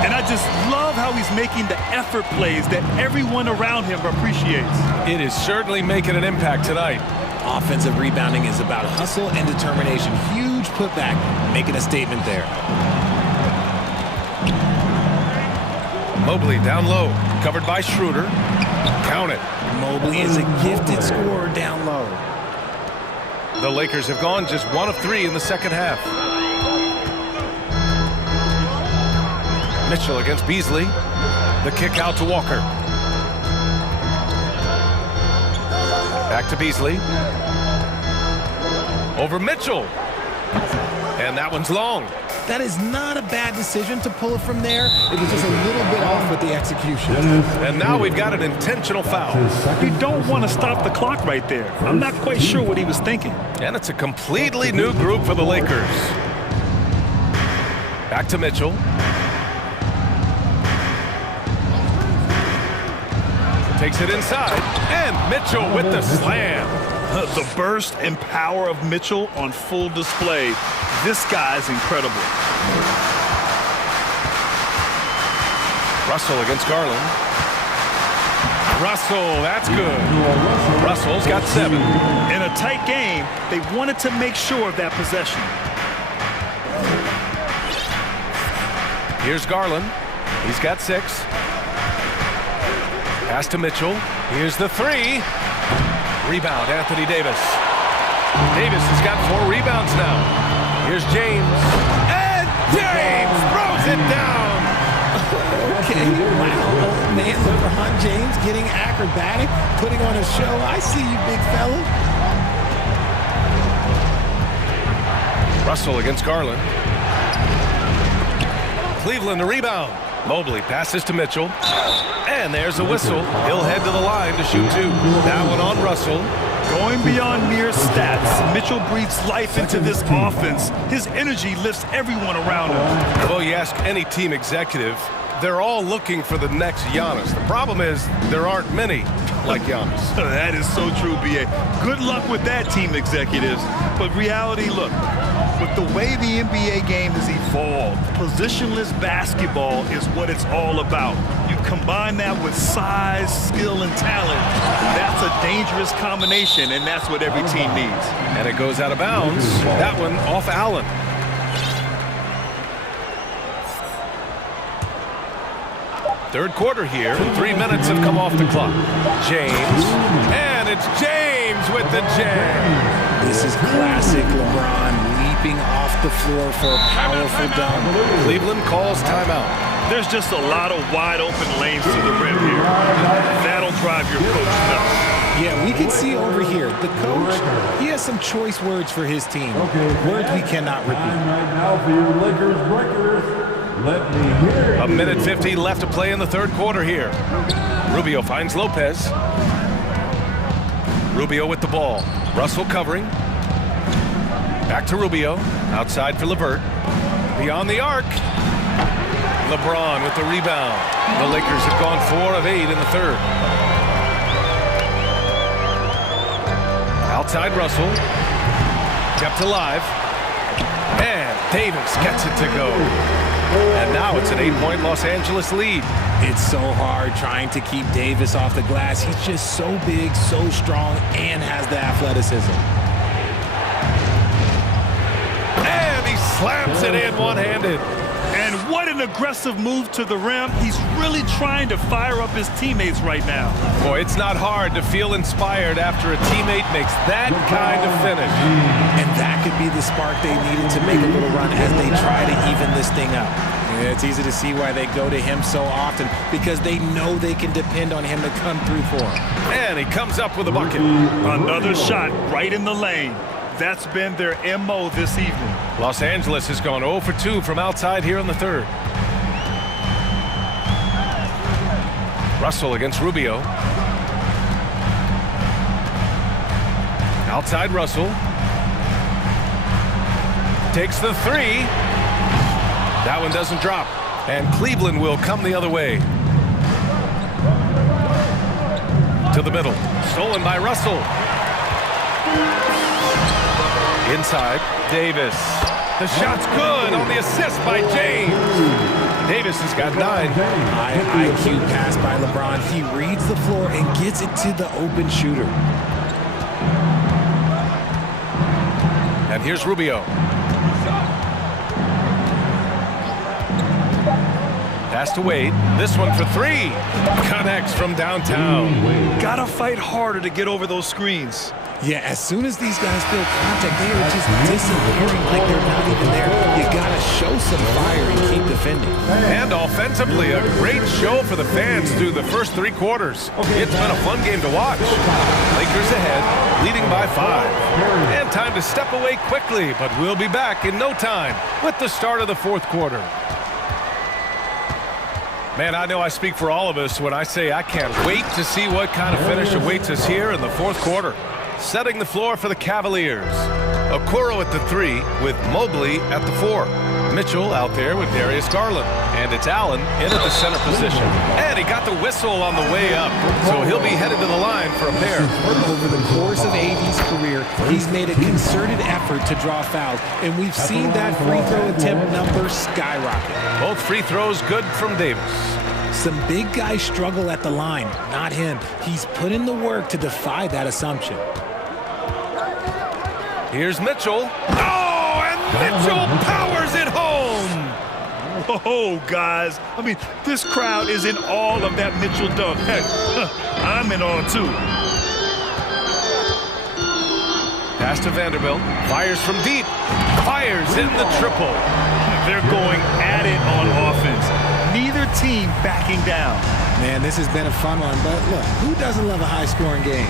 And I just love how he's making the effort plays that everyone around him appreciates. It is certainly making an impact tonight. Offensive rebounding is about hustle and determination. Huge putback, making a statement there. Mobley down low, covered by Schroeder. Count it. Mobley is a gifted scorer down low. The Lakers have gone just 1 of 3 in the second half. Mitchell against Beasley. The kick out to Walker. Back to Beasley. Over Mitchell. And that one's long. That is not a bad decision to pull it from there. It was just a little bit off with the execution. And now we've got an intentional foul. You don't want to stop the clock right there. I'm not quite sure what he was thinking. And it's a completely new group for the Lakers. Back to Mitchell. Takes it inside, and Mitchell with the slam. The burst and power of Mitchell on full display. This guy is incredible. Russell against Garland. Russell, that's good. Russell's got 7. In a tight game, they wanted to make sure of that possession. Here's Garland. He's got 6. Pass to Mitchell. Here's the 3. Rebound, Anthony Davis. Davis has got 4 rebounds now. Here's James. And James throws it down. Okay, wow. Man, LeBron James getting acrobatic, putting on a show. I see you, big fella. Russell against Garland. Cleveland the rebound. Mobley passes to Mitchell. And there's a whistle. He'll head to the line to shoot 2. That one on Russell. Going beyond mere stats, Mitchell breathes life into this offense. His energy lifts everyone around him. Well, you ask any team executive, they're all looking for the next Giannis. The problem is there aren't many like Giannis. That is so true, B.A. Good luck with that, team executives. But reality, look, with the way the NBA game has evolved, positionless basketball is what it's all about. You combine that with size, skill, and talent, that's a dangerous combination, and that's what every team needs. And it goes out of bounds. That one off Allen. Third quarter here. 3 minutes have come off the clock. James. And it's James with the jam. This is classic LeBron leaping off the floor for a powerful dunk. Cleveland calls timeout. There's just a lot of wide open lanes to the rim here. That'll drive your coach nuts. Yeah, we can see over here, the coach, he has some choice words for his team. Words we cannot repeat. Right now for your Lakers breakers. Let me hear A minute 50 left to play in the third quarter here. Rubio finds Lopez. Rubio with the ball. Russell covering. Back to Rubio. Outside for LeVert. Beyond the arc. LeBron with the rebound. The Lakers have gone 4 of 8 in the third. Outside Russell. Kept alive. And Davis gets it to go. And now it's an 8-point Los Angeles lead. It's so hard trying to keep Davis off the glass. He's just so big, so strong, and has the athleticism. And he slams it in one-handed. And what an aggressive move to the rim. He's really trying to fire up his teammates right now. Boy, it's not hard to feel inspired after a teammate makes that kind of finish. And that could be the spark they needed to make a little run as they try to even this thing up. Yeah, it's easy to see why they go to him so often, because they know they can depend on him to come through for them. And he comes up with a bucket. Another shot right in the lane. That's been their MO this evening. Los Angeles has gone 0 for 2 from outside here in the third. Russell against Rubio. Outside Russell. Takes the 3. That one doesn't drop. And Cleveland will come the other way. To the middle. Stolen by Russell. Inside, Davis. The shot's good on the assist by James. Davis has got 9. High IQ pass by LeBron. He reads the floor and gets it to the open shooter. And here's Rubio. Pass to Wade. This one for 3. Connects from downtown. Gotta fight harder to get over those screens. Yeah, as soon as these guys feel contact, they are just disappearing like they're not even there. You gotta show some fire and keep defending. And offensively, a great show for the fans through the first 3 quarters. It's been a fun game to watch. Lakers Lakers ahead, leading by 5. And time to step away quickly, but we'll be back in no time with the start of the fourth quarter. Man, I know I speak for all of us when I say I can't wait to see what kind of finish awaits us here in the fourth quarter. Setting the floor for the Cavaliers. Okoro at the 3 with Mobley at the 4. Mitchell out there with Darius Garland. And it's Allen in at the center position. And he got the whistle on the way up. So he'll be headed to the line for a pair. Over the course of AD's career, he's made a concerted effort to draw fouls. And we've seen that free throw attempt number skyrocket. Both free throws good from Davis. Some big guys struggle at the line, not him. He's put in the work to defy that assumption. Here's Mitchell. Oh, and Mitchell powers it home. Whoa, guys. I mean, this crowd is in awe of that Mitchell dunk. Heck, I'm in awe, too. Pass to Vanderbilt. Fires from deep. Fires in the triple. They're going at it on offense. Neither team backing down. Man, this has been a fun one, but look, who doesn't love a high-scoring game?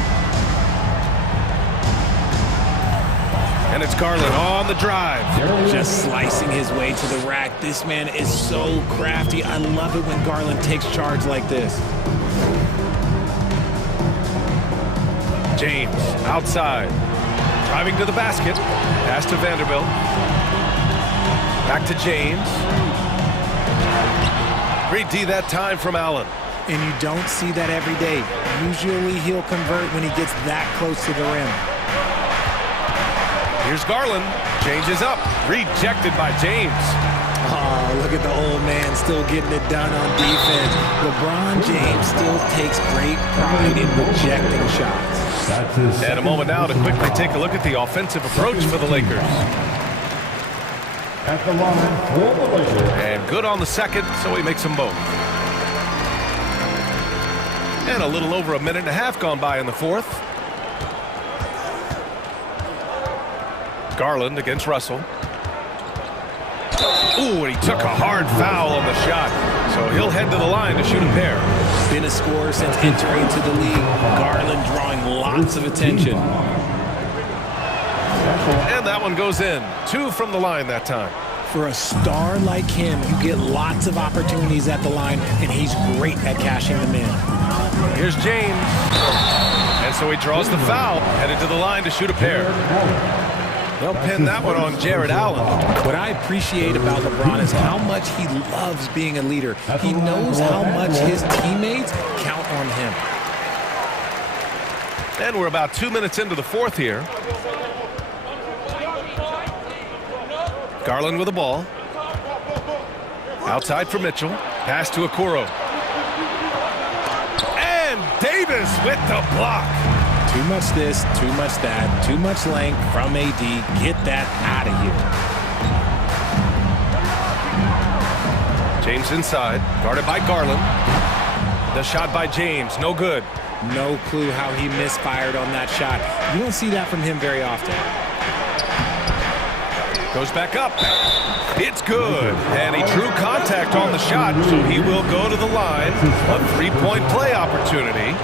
And it's Garland on the drive. Just slicing his way to the rack. This man is so crafty. I love it when Garland takes charge like this. James outside. Driving to the basket. Pass to Vanderbilt. Back to James. Great D that time from Allen. And you don't see that every day. Usually he'll convert when he gets that close to the rim. Here's Garland. Changes up. Rejected by James. Oh, look at the old man still getting it done on defense. LeBron James still takes great pride in rejecting shots. And a moment now to quickly take a look at the offensive approach for the Lakers. At the line for the Lakers. And good on the second, so he makes them both. And a little over a minute and a half gone by in the fourth. Garland against Russell. Ooh, and he took a hard foul on the shot. So he'll head to the line to shoot a pair. Been a scorer since entering into the league. Garland drawing lots of attention. And that one goes in. 2 from the line that time. For a star like him, you get lots of opportunities at the line, and he's great at cashing them in. Here's James. And so he draws the foul, headed to the line to shoot a pair. They'll pin that one on Jared Allen. What I appreciate about LeBron is how much he loves being a leader. He knows how much his teammates count on him. And we're about 2 minutes into the fourth here. Garland with the ball. Outside for Mitchell. Pass to Okoro. And Davis with the block. Too much this, too much that, too much length from AD. Get that out of here. James inside, guarded by Garland. The shot by James, no good. No clue how he misfired on that shot. You don't see that from him very often. Goes back up. It's good. And he drew contact on the shot, so he will go to the line. A three-point play opportunity.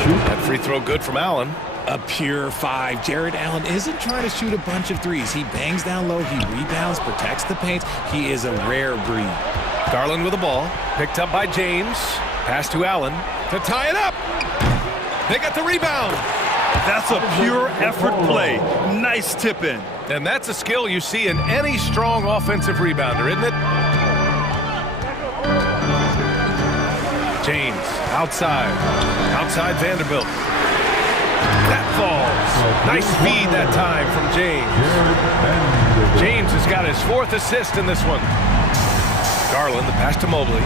That free throw good from Allen. A pure 5. Jared Allen isn't trying to shoot a bunch of threes. He bangs down low, he rebounds, protects the paint. He is a rare breed. Garland with the ball. Picked up by James. Pass to Allen to tie it up. They got the rebound. That's a pure effort play. Nice tip in. And that's a skill you see in any strong offensive rebounder, isn't it? James outside. Outside Vanderbilt. That falls. Nice feed that time from James. James has got his 4th assist in this one. Garland, the pass to Mobley.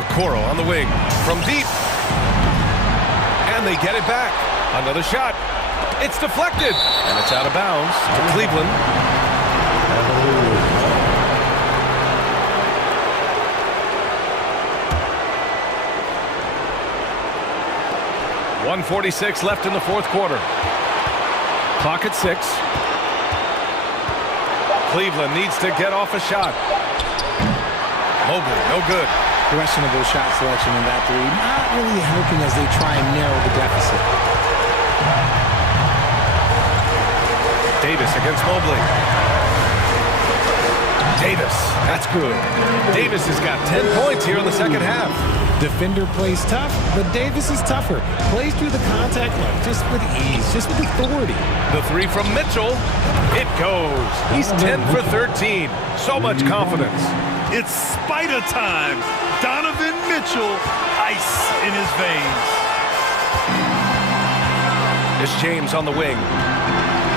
Okoro on the wing from deep. And they get it back. Another shot. It's deflected. And it's out of bounds to Cleveland. 1:46 left in the fourth quarter. Clock at 6. Cleveland needs to get off a shot. Mobley, no good. Questionable shot selection in that three. Not really helping as they try and narrow the deficit. Davis against Mobley. Davis, that's good. Davis has got 10 points here in the second half. Defender plays tough, but Davis is tougher. Plays through the contact line just with ease, just with authority. The three from Mitchell. It goes. He's 10 for 13. So much confidence. It's spider time. Donovan Mitchell, ice in his veins. It's James on the wing.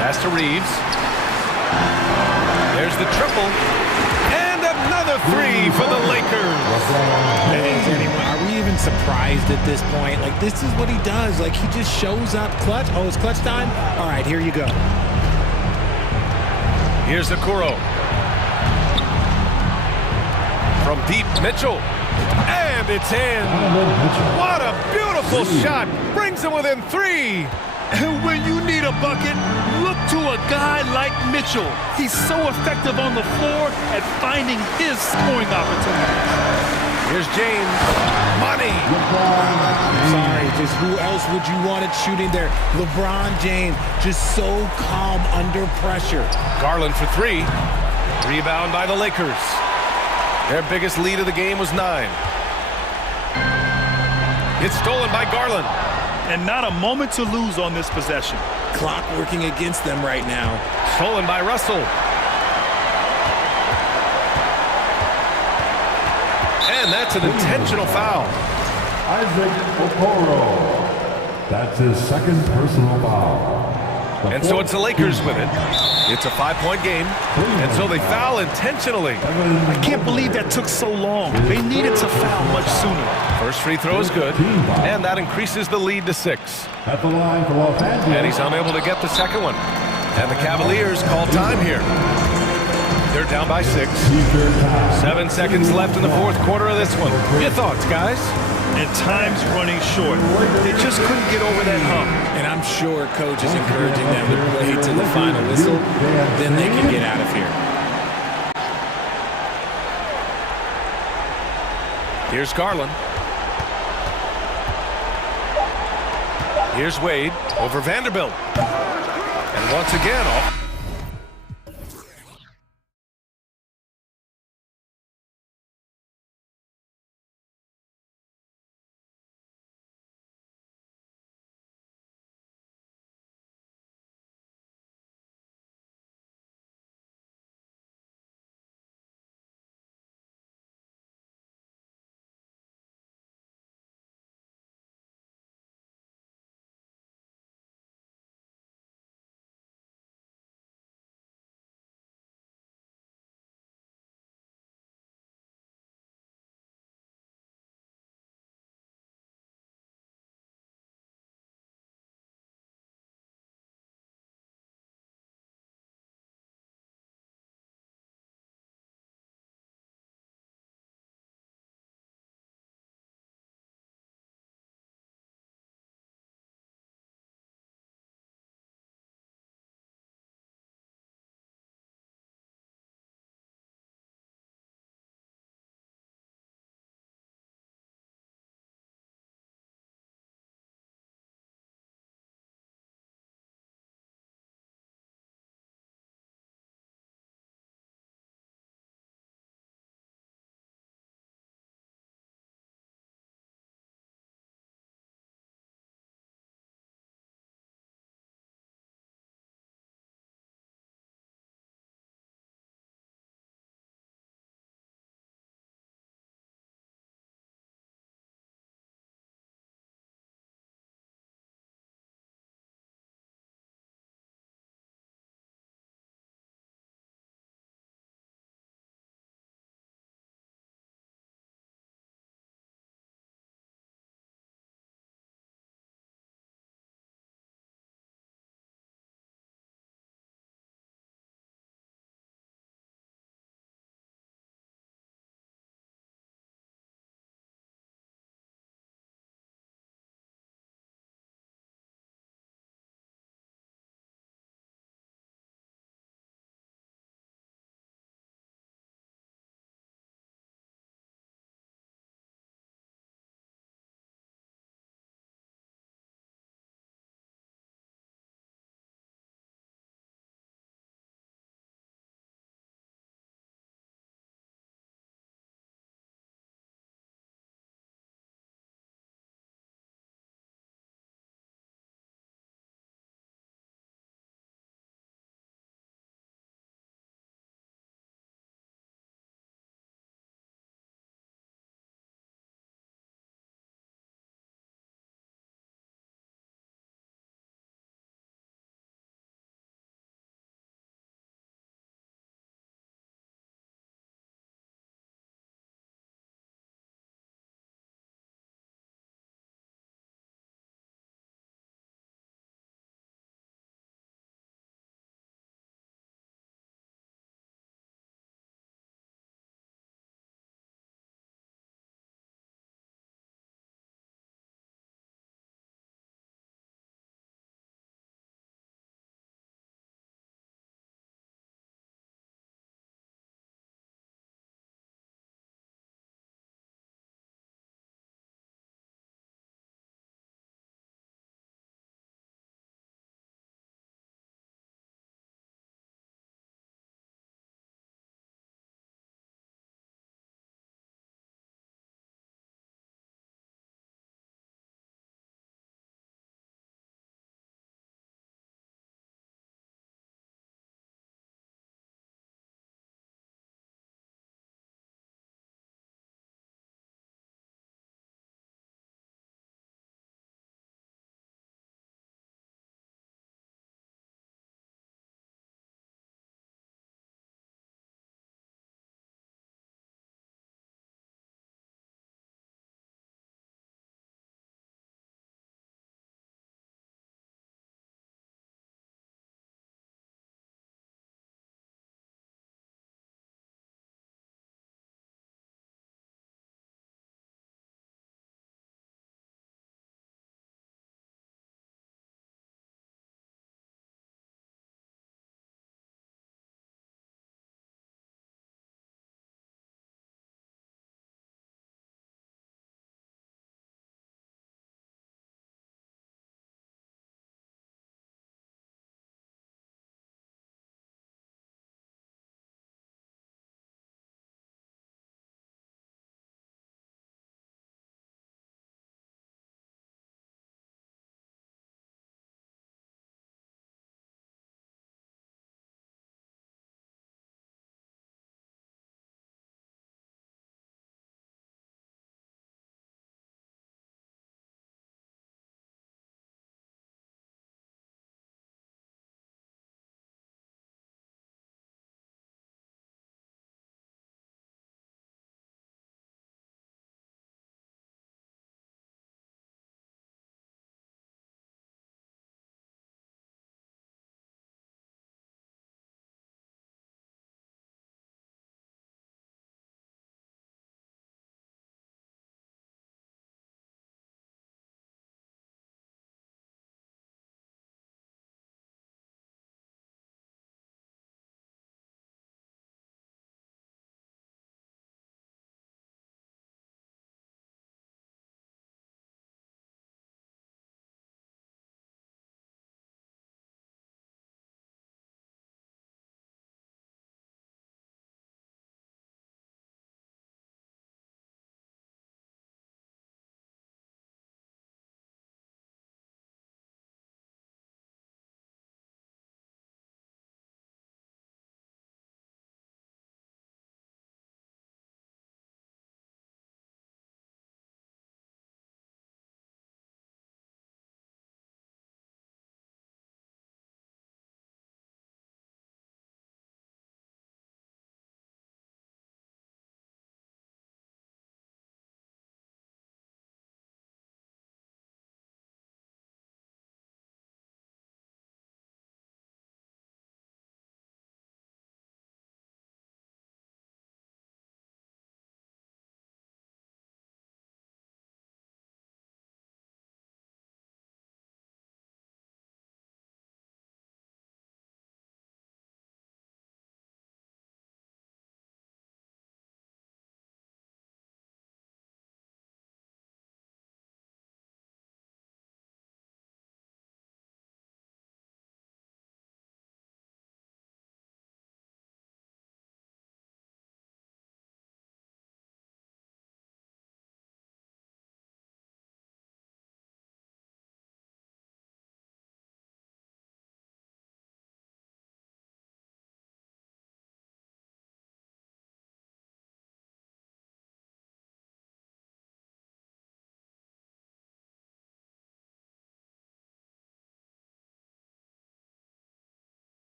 Pass to Reeves. There's the triple. And another three for the Lakers. Are we even surprised at this point? Like, this is what he does. Like, he just shows up clutch. Oh, it's clutch time? All right, here you go. Here's the Kuro. From deep, Mitchell. And it's in. What a beautiful shot. Brings him within three. And when you need a bucket, look to a guy like Mitchell. He's so effective on the floor at finding his scoring opportunities. Here's James. Money. I'm sorry, just who else would you want it shooting there? LeBron James, just so calm under pressure. Garland for three. Rebound by the Lakers. Their biggest lead of the game was 9. It's stolen by Garland. And not a moment to lose on this possession. Clock working against them right now. Stolen by Russell. And that's an intentional foul. Isaac Okoro. That's his second personal foul. And so it's the Lakers with it. It's a 5-point game, and so they foul intentionally. I can't believe that took so long. They needed to foul much sooner. First free throw is good, and that increases the lead to 6. At the line for Los Angeles. And he's unable to get the second one. And the Cavaliers call time here. They're down by 6. 7 seconds left in the fourth quarter of this one. Your thoughts, guys? And time's running short. They just couldn't get over that hump. And I'm sure coach is encouraging them to play to the final whistle. Then they can get out of here. Here's Garland. Here's Wade over Vanderbilt. And once again, off.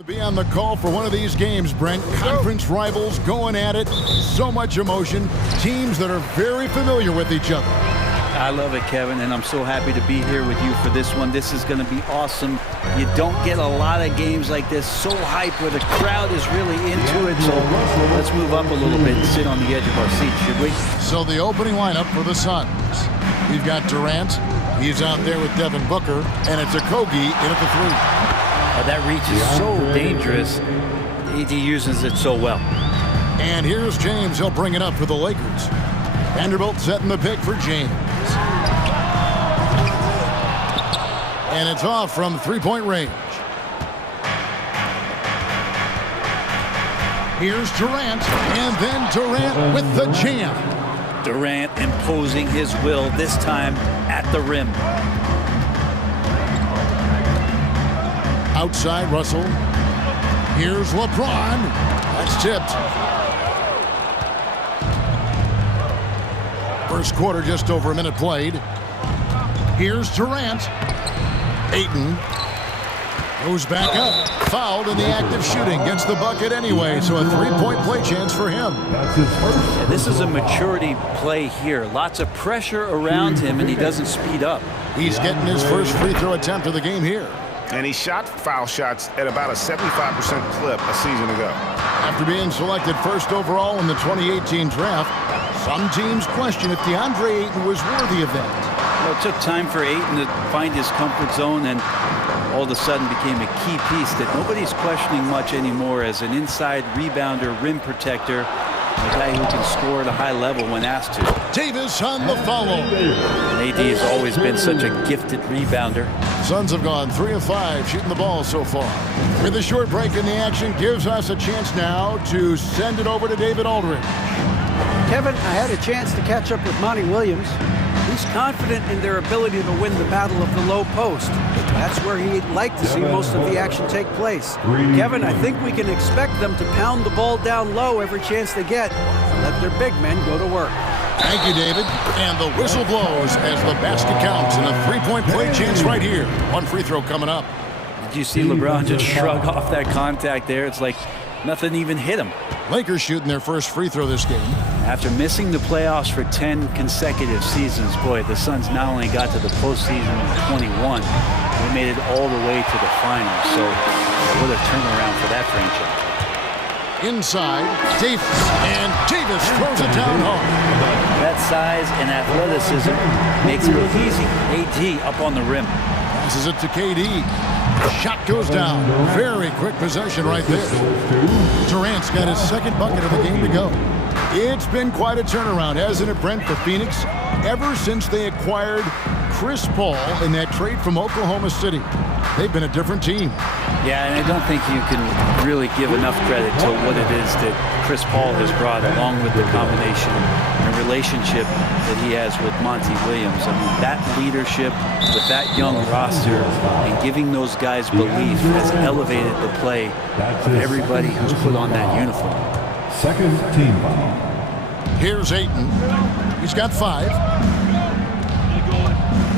To be on the call for one of these games, Brent. Conference rivals going at it. So much emotion. Teams that are very familiar with each other. I love it, Kevin, and I'm so happy to be here with you for this one. This is going to be awesome. You don't get a lot of games like this, so hyped, where the crowd is really into it. So let's move up a little bit and sit on the edge of our seat, should we? So the opening lineup for the Suns. We've got Durant. He's out there with Devin Booker, and it's Okogie in at the three. That reach is so dangerous. AD uses it so well. And here's James. He'll bring it up for the Lakers. Vanderbilt setting the pick for James. And it's off from three-point range. Here's Durant, and then Durant with the jam. Durant imposing his will, this time at the rim. Outside Russell. Here's LeBron. That's tipped. First quarter, just over a minute played. Here's Durant. Ayton goes back up. Fouled in the act of shooting. Gets the bucket anyway, so a three-point play chance for him. Yeah, this is a maturity play here. Lots of pressure around him, and he doesn't speed up. He's getting his first free throw attempt of the game here. And he shot foul shots at about a 75% clip a season ago. After being selected first overall in the 2018 draft, some teams question if DeAndre Ayton was worthy of that. Well, it took time for Ayton to find his comfort zone, and all of a sudden became a key piece that nobody's questioning much anymore as an inside rebounder, rim protector, a guy who can score at a high level when asked to. Davis on the follow. AD has always been such a gifted rebounder. Suns have gone 3 of 5 shooting the ball so far. With a short break in the action, gives us a chance now to send it over to David Aldridge. Kevin, I had a chance to catch up with Monty Williams. He's confident in their ability to win the battle of the low post. That's where he'd like to see most of the action take place. Kevin, I think we can expect them to pound the ball down low every chance they get and let their big men go to work. Thank you, David. And the whistle blows as the basket counts and a three-point play chance right here. One free throw coming up. Did you see LeBron just shrug off that contact there? It's like nothing even hit him. Lakers shooting their first free throw this game. After missing the playoffs for 10 consecutive seasons, boy, the Suns not only got to the postseason in 21, they made it all the way to the finals. So what a turnaround for that franchise. Inside, Davis, and Davis throws it down home. That size and athleticism makes it look easy. AD up on the rim. Passes it to KD. Shot goes down. Very quick possession right there. Durant's got his second bucket of the game to go. It's been quite a turnaround, hasn't it, Brent, for Phoenix? Ever since they acquired Chris Paul in that trade from Oklahoma City, they've been a different team. Yeah, and I don't think you can really give enough credit to what it is that Chris Paul has brought, along with the combination and relationship that he has with Monty Williams. I mean, that leadership with that young roster and giving those guys belief has elevated the play of everybody who's put on that uniform. Second team foul. Here's Ayton. He's got 5.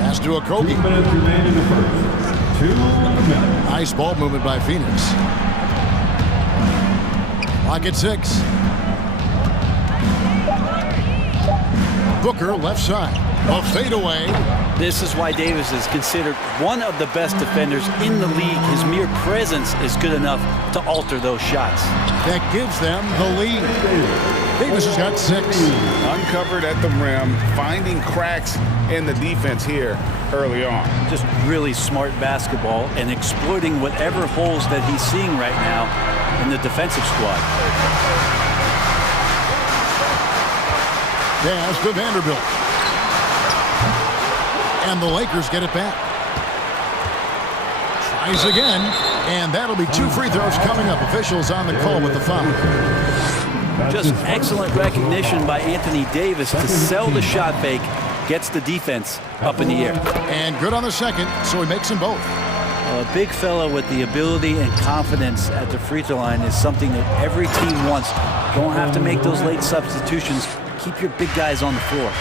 Pass to Okogie. 2 minutes remain in the first. 2 minutes. Nice ball movement by Phoenix. Clock at 6. Booker left side. A fadeaway. This is why Davis is considered one of the best defenders in the league. His mere presence is good enough to alter those shots. That gives them the lead. Davis has got 6. Uncovered at the rim, finding cracks in the defense here early on. Just really smart basketball and exploiting whatever holes that he's seeing right now in the defensive squad. Pass to Vanderbilt. And the Lakers get it back. Tries again, and that'll be 2 free throws coming up. Officials on the call with the foul. Just excellent recognition by Anthony Davis to sell the shot fake, gets the defense up in the air. And good on the second, so he makes them both. A big fella with the ability and confidence at the free throw line is something that every team wants. Don't have to make those late substitutions. Keep your big guys on the floor.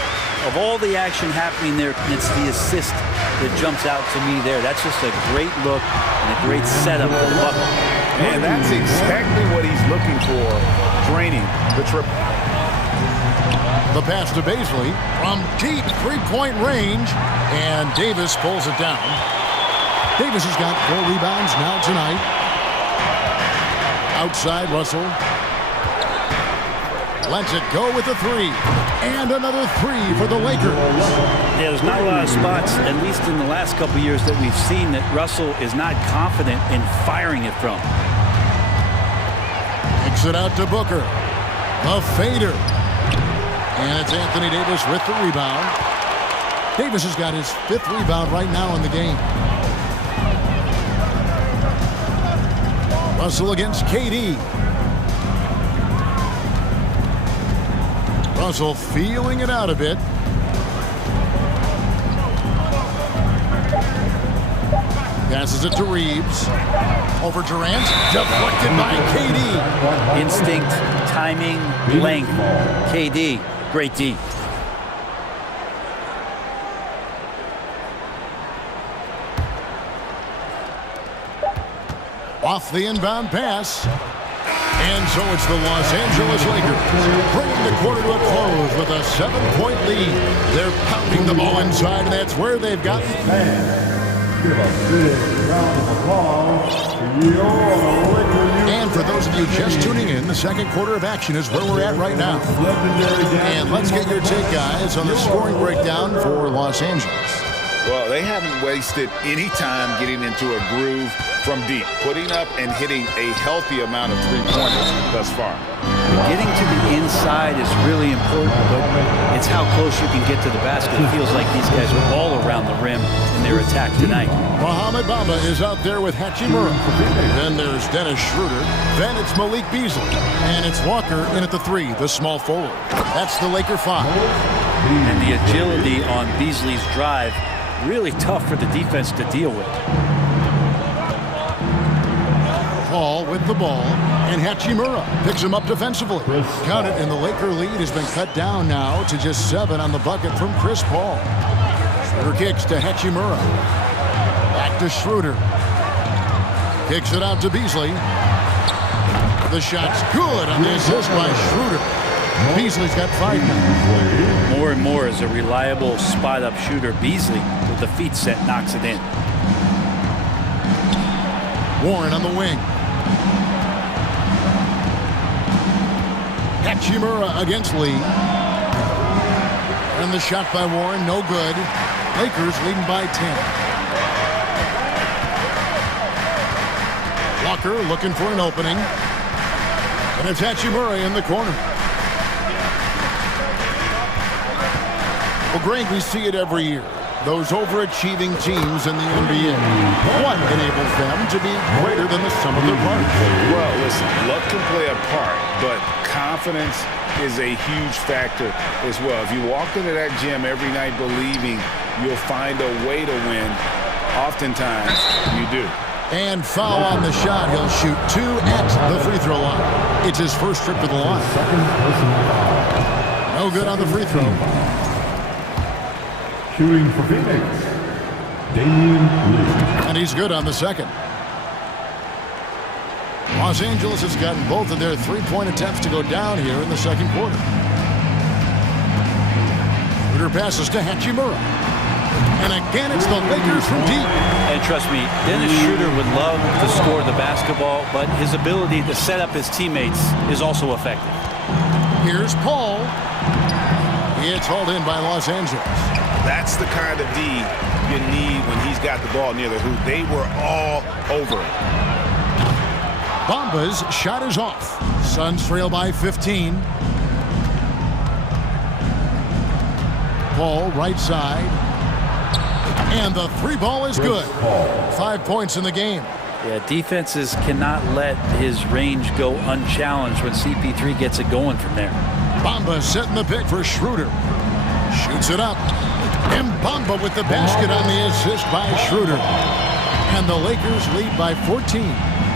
Of all the action happening there, it's the assist that jumps out to me there. That's just a great look and a great setup for the bucket. And that's exactly what he's looking for, draining the triple. The pass to Baisley from deep three-point range, and Davis pulls it down. Davis has got 4 rebounds now tonight. Outside, Russell lets it go with a 3. And another 3 for the Lakers. Yeah, there's not a lot of spots, at least in the last couple years, that we've seen that Russell is not confident in firing it from. Kicks it out to Booker. A fader. And it's Anthony Davis with the rebound. Davis has got his 5th rebound right now in the game. Russell against KD. Russell feeling it out a bit. Passes it to Reeves. Over Durant. Deflected by KD. Instinct, timing, length. KD, great D. Off the inbound pass. And so it's the Los Angeles Lakers bringing the quarter to a close with a 7-point lead. They're pounding the ball inside, and that's where they've gotten. Give a big round of applause to your Lakers. And for those of you just tuning in, the second quarter of action is where we're at right now. And let's get your take, guys, on the scoring breakdown for Los Angeles. Well, they haven't wasted any time getting into a groove from deep, putting up and hitting a healthy amount of three-pointers thus far. Getting to the inside is really important, but it's how close you can get to the basket. It feels like these guys are all around the rim in their attack tonight. Mohamed Bamba is out there with Hachimura. Then there's Dennis Schroeder. Then it's Malik Beasley. And it's Walker in at the 3, the small forward. That's the Laker 5. And the agility on Beasley's drive, really tough for the defense to deal with. Paul with the ball, and Hachimura picks him up defensively. Count it, and the Laker lead has been cut down now to just 7 on the bucket from Chris Paul. Schroeder kicks to Hachimura. Back to Schroeder. Kicks it out to Beasley. The shot's good on the assist by Schroeder. Beasley's got 5 now. More and more as a reliable spot-up shooter, Beasley, with the feet set, knocks it in. Warren on the wing. Hachimura against Lee. And the shot by Warren, no good. Lakers leading by 10. Walker looking for an opening. And it's Hachimura in the corner. Well, Greg, we see it every year. Those overachieving teams in the NBA. What enables them to be greater than the sum of their parts? Well, listen, luck can play a part, but confidence is a huge factor as well. If you walk into that gym every night believing you'll find a way to win, oftentimes you do. And foul on the shot. He'll shoot 2 at the free throw line. It's his first trip to the line. No good on the free throw. Shooting for Phoenix, Damian Lee. And he's good on the second. Los Angeles has gotten both of their three-point attempts to go down here in the second quarter. Schroeder passes to Hachimura. And again, it's the Lakers from deep. And trust me, Dennis Schroeder would love to score the basketball, but his ability to set up his teammates is also effective. Here's Paul. It's hauled in by Los Angeles. That's the kind of D you need when he's got the ball near the hoop. They were all over it. Bamba's shot is off. Suns trail by 15. Paul right side. And the 3 ball is good. 5 points in the game. Yeah, defenses cannot let his range go unchallenged when CP3 gets it going from there. Bamba setting the pick for Schroeder. Shoots it up. And Bamba with the basket on the assist by Schroeder. And the Lakers lead by 14.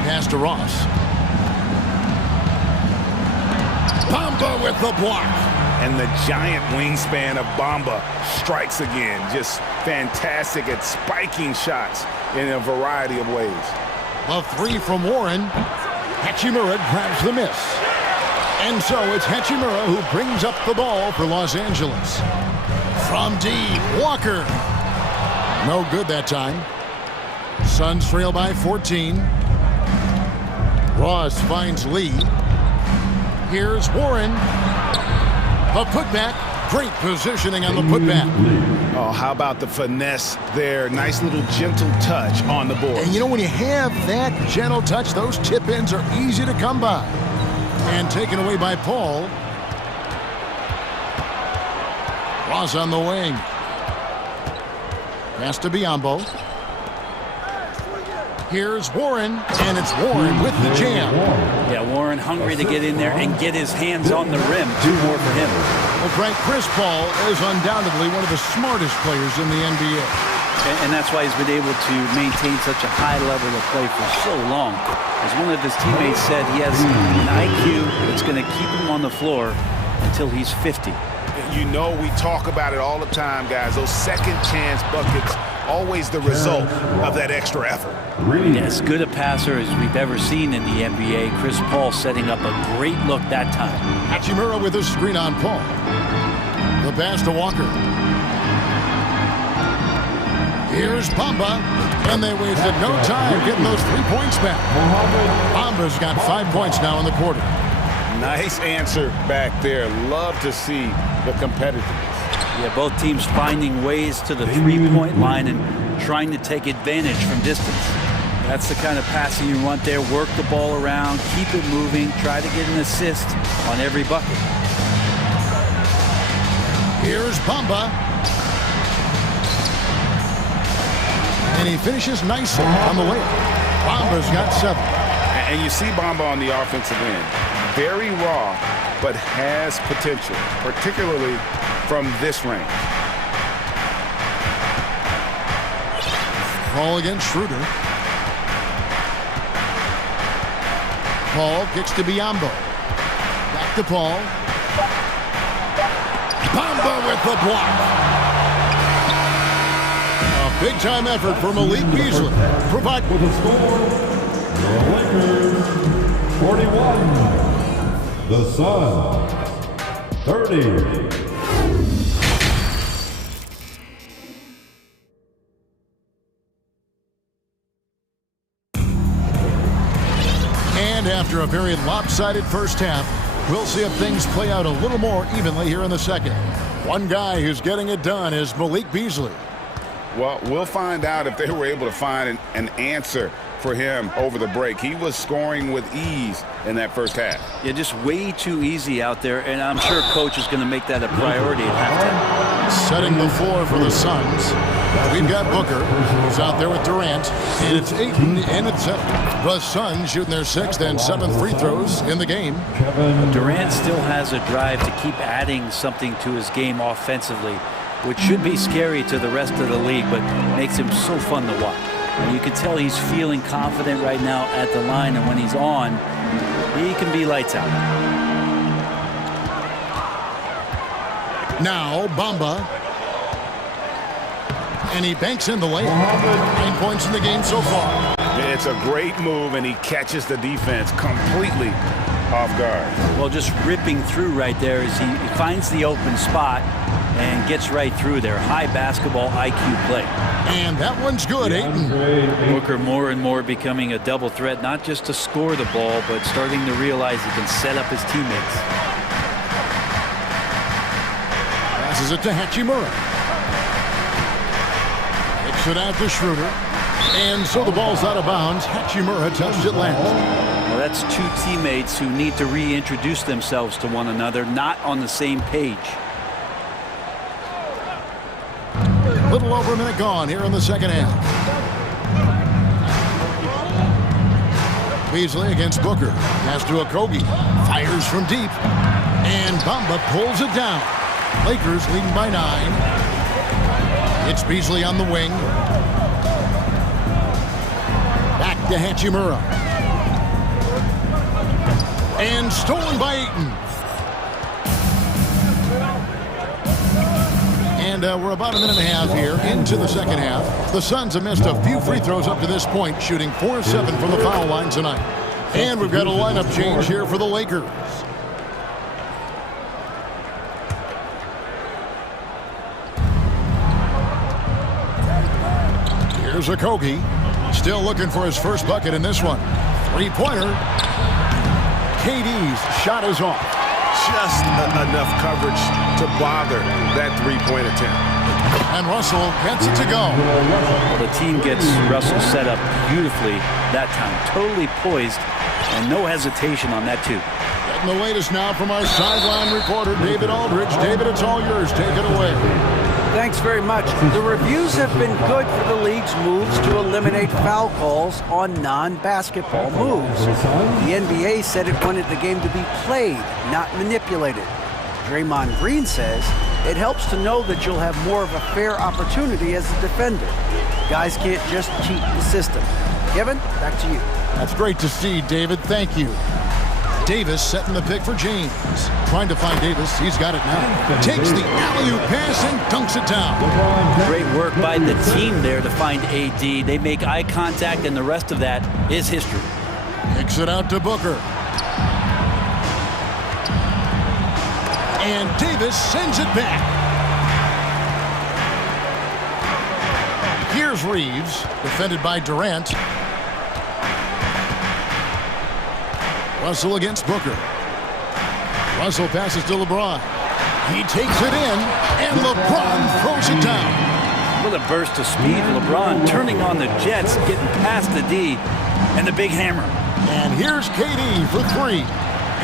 Pass to Ross. Bamba with the block. And the giant wingspan of Bamba strikes again. Just fantastic at spiking shots in a variety of ways. The three from Warren. Hachimura grabs the miss. And so it's Hachimura who brings up the ball for Los Angeles. From deep, Walker. No good that time. Suns trail by 14. Ross finds Lee. Here's Warren. A putback. Great positioning on the putback. Oh, how about the finesse there? Nice little gentle touch on the board. And you know, when you have that gentle touch, those tip-ins are easy to come by. And taken away by Paul. Ross on the wing. Pass to Biyombo. Here's Warren, and it's Warren with the jam. Yeah, Warren hungry to get in there and get his hands on the rim. Two more for him. Well, Frank, Chris Paul is undoubtedly one of the smartest players in the NBA. And that's why he's been able to maintain such a high level of play for so long. As one of his teammates said, he has an IQ that's going to keep him on the floor until he's 50. You know, we talk about it all the time, guys. Those second chance buckets, always the result of that extra effort. As good a passer as we've ever seen in the NBA. Chris Paul setting up a great look that time. Hachimura with a screen on Paul. The pass to Walker. Here's Bamba, and they wasted no time getting those 3 points back. Bamba's got 5 points now in the quarter. Nice answer back there. Love to see the competitiveness. Yeah, both teams finding ways to the three-point line and trying to take advantage from distance. That's the kind of passing you want there. Work the ball around, keep it moving, try to get an assist on every bucket. Here's Bamba. And he finishes nicely on the way. Bamba's got 7. And you see Bamba on the offensive end. Very raw, but has potential, particularly from this range. Paul against Schroeder. Paul kicks to Biyombo. Back to Paul. Bamba with the block. A big-time effort for Malik Beasley. Provide with a score, the Lakers 41. The Suns 30. And after a very lopsided first half, we'll see if things play out a little more evenly here in the second. One guy who's getting it done is Malik Beasley. Well, we'll find out if they were able to find an answer for him over the break. He was scoring with ease in that first half. Yeah, just way too easy out there, and I'm sure coach is going to make that a priority at halftime. Setting the floor for the Suns. We've got Booker, who's out there with Durant, and it's Ayton, and it's the Suns shooting their 6th and 7th free throws in the game. Durant still has a drive to keep adding something to his game offensively, which should be scary to the rest of the league, but makes him so fun to watch. And you can tell he's feeling confident right now at the line, and when he's on, he can be lights out. Now Bamba, and he banks in the layup. 9 points in the game so far. It's a great move, and he catches the defense completely off guard. Well, just ripping through right there as he finds the open spot and gets right through there. High basketball IQ play. And that one's good, Ayton. Booker more and more becoming a double threat, not just to score the ball, but starting to realize he can set up his teammates. Passes it to Hachimura. Kicks it out to Schroeder. And so the ball's out of bounds. Hachimura touched it last. Well, that's two teammates who need to reintroduce themselves to one another, not on the same page. Little over a minute gone here in the second half. Beasley against Booker. Pass to Okogie. Fires from deep. And Bamba pulls it down. Lakers leading by 9. It's Beasley on the wing. Back to Hachimura. And stolen by Ayton. And we're about a minute and a half here into the second half. The Suns have missed a few free throws up to this point, shooting 4-7 from the foul line tonight. And we've got a lineup change here for the Lakers. Here's Okogie. Still looking for his first bucket in this one. Three-pointer. KD's shot is off. Just enough coverage to bother that three-point attempt. And Russell gets it to go. Well, the team gets Russell set up beautifully that time. Totally poised and no hesitation on that too. Getting the latest now from our sideline reporter, David Aldridge. David, it's all yours. Take it away. Thanks very much. The reviews have been good for the league's moves to eliminate foul calls on non-basketball moves. The NBA said it wanted the game to be played, not manipulated. Draymond Green says it helps to know that you'll have more of a fair opportunity as a defender. Guys can't just cheat the system. Kevin, back to you. That's great to see, David. Thank you. Davis setting the pick for James. Trying to find Davis. He's got it now. Takes the alley-oop pass and dunks it down. Great work by the team there to find AD. They make eye contact, and the rest of that is history. Kicks it out to Booker. And Davis sends it back. Here's Reeves, defended by Durant. Russell against Booker. Russell passes to LeBron. He takes it in, and LeBron throws it down. With a burst of speed, LeBron turning on the Jets, getting past the D, and the big hammer. And here's KD for three.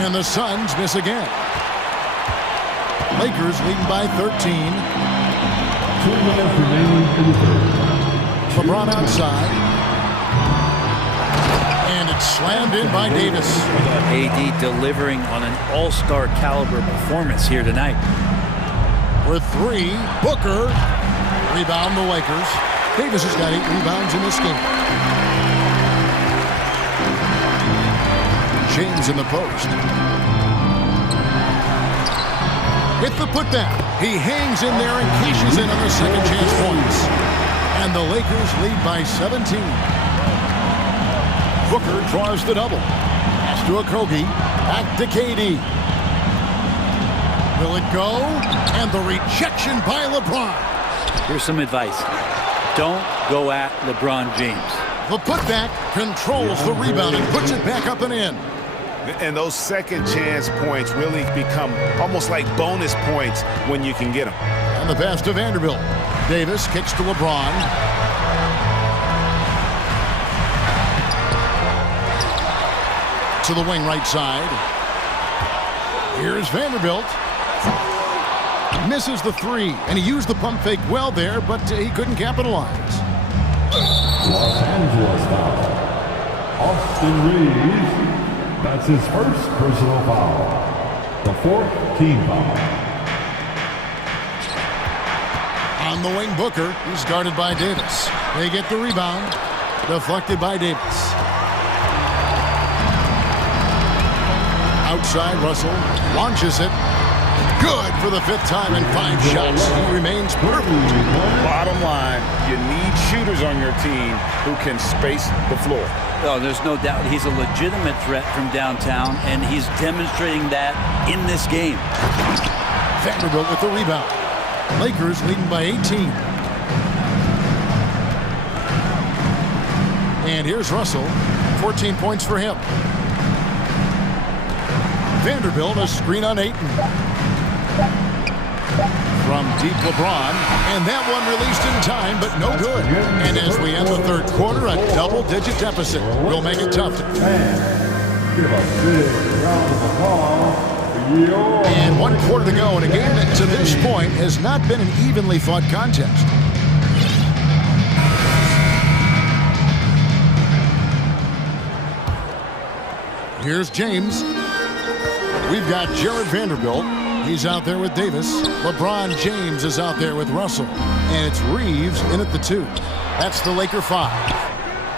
And the Suns miss again. Lakers leading by 13. 2 minutes remaining in the third. LeBron outside. And it's slammed in by Davis. AD delivering on an all-star caliber performance here tonight. For three, Booker. Rebound the Lakers. Davis has got 8 rebounds in this game. James in the post. Hit the putback. He hangs in there and cashes in on the second chance points. And the Lakers lead by 17. Booker draws the double. Pass to Okogie. Back to KD. Will it go? And the rejection by LeBron. Here's some advice. Don't go at LeBron James. The putback controls the rebound and puts it back up and in. And those second chance points really become almost like bonus points when you can get them. And the pass to Vanderbilt. Davis kicks to LeBron. To the wing right side. Here's Vanderbilt. Misses the three, and he used the pump fake well there, but he couldn't capitalize. Los Angeles foul. Austin Reeves. That's his first personal foul. The 4th team foul. On the wing, Booker. He's guarded by Davis. They get the rebound. Deflected by Davis. Outside, Russell launches it. Good for the 5th time in 5 shots. He remains perfect. Bottom line, you need shooters on your team who can space the floor. Oh, there's no doubt he's a legitimate threat from downtown, and he's demonstrating that in this game. Vanderbilt with the rebound. Lakers leading by 18. And here's Russell. 14 points for him. Vanderbilt, a screen on Ayton. From deep, LeBron, and that one released in time, but no good. And as we end the 3rd quarter, a double-digit deficit will make it tough. Give a big round of applause. And 1 quarter to go in a game that to this point has not been an evenly fought contest. Here's James. We've got Jared Vanderbilt. He's out there with Davis. LeBron James is out there with Russell. And it's Reeves in at the 2. That's the Laker 5.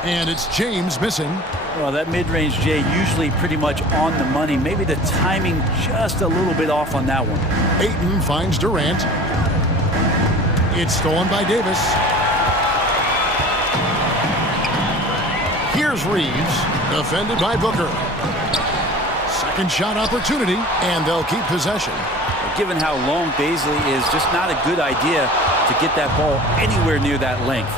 And it's James missing. Well, that mid-range J usually pretty much on the money. Maybe the timing just a little bit off on that one. Ayton finds Durant. It's stolen by Davis. Here's Reeves, defended by Booker. Second shot opportunity, and they'll keep possession. Given how long Baisley is, just not a good idea to get that ball anywhere near that length.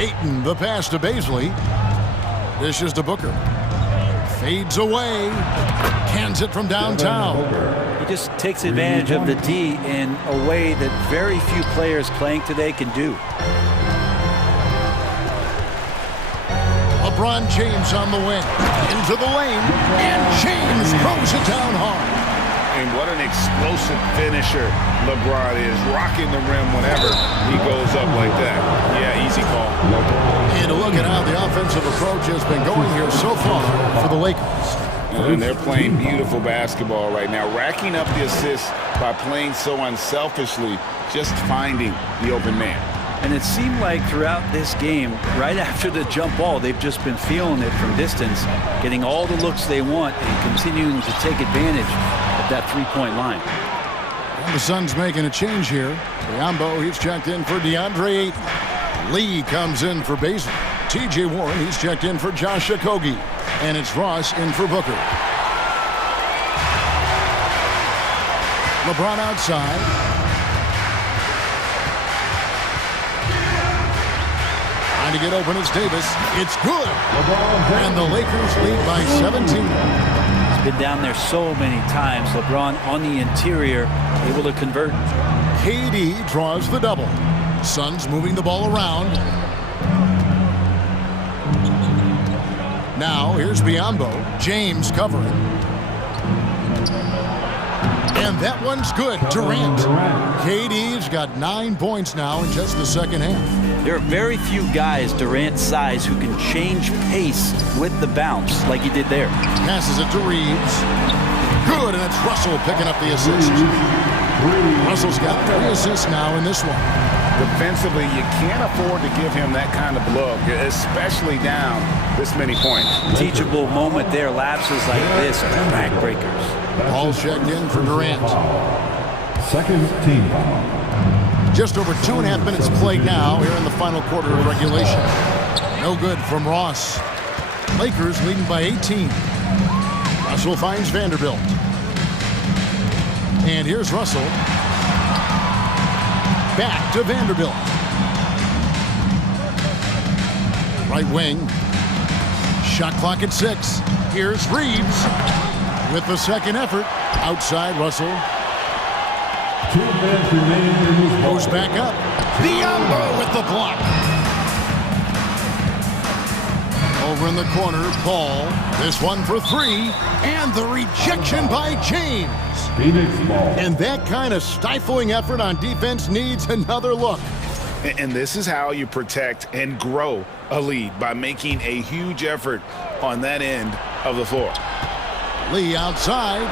Ayton, the pass to Baisley. Dishes to Booker. Fades away. Cans it from downtown. He just takes advantage of the D in a way that very few players playing today can do. LeBron James on the wing. Into the lane. And James throws it down hard. And what an explosive finisher LeBron is, rocking the rim whenever he goes up like that. Yeah, easy call. And look at how the offensive approach has been going here so far for the Lakers. And they're playing beautiful basketball right now, racking up the assists by playing so unselfishly, just finding the open man. And it seemed like throughout this game, right after the jump ball, they've just been feeling it from distance, getting all the looks they want and continuing to take advantage of that three-point line. And the Suns making a change here. Biyombo, he's checked in for DeAndre Ayton. Lee comes in for Baisley. T.J. Warren, he's checked in for Josh Okogie. And it's Ross in for Booker. LeBron outside. Trying to get open is Davis. It's good. And the Lakers lead by 17. He's been down there so many times. LeBron on the interior, able to convert. KD draws the double. Suns moving the ball around. Now here's Biyombo. James covering. And that one's good. Durant. KD's got 9 points now in just the second half. There are very few guys Durant's size who can change pace with the bounce like he did there. Passes it to Reeves. Good, and it's Russell picking up the assist. Russell's got 3 assists now in this one. Defensively, you can't afford to give him that kind of look, especially down this many points. Teachable moment there. Lapses like this are backbreakers. Ball checked in for Durant. Second team foul. Just over 2.5 minutes played now here in the final quarter of regulation. No good from Ross. Lakers leading by 18. Russell finds Vanderbilt. And here's Russell. Back to Vanderbilt. Right wing. Shot clock at 6. Here's Reeves with the second effort. Outside Russell. 2 minutes remaining in this ball. Goes back up. Biyombo with the block. Over in the corner, Paul. This one for 3. And the rejection by James. Phoenix ball. And that kind of stifling effort on defense needs another look. And this is how you protect and grow a lead, by making a huge effort on that end of the floor. Lee outside.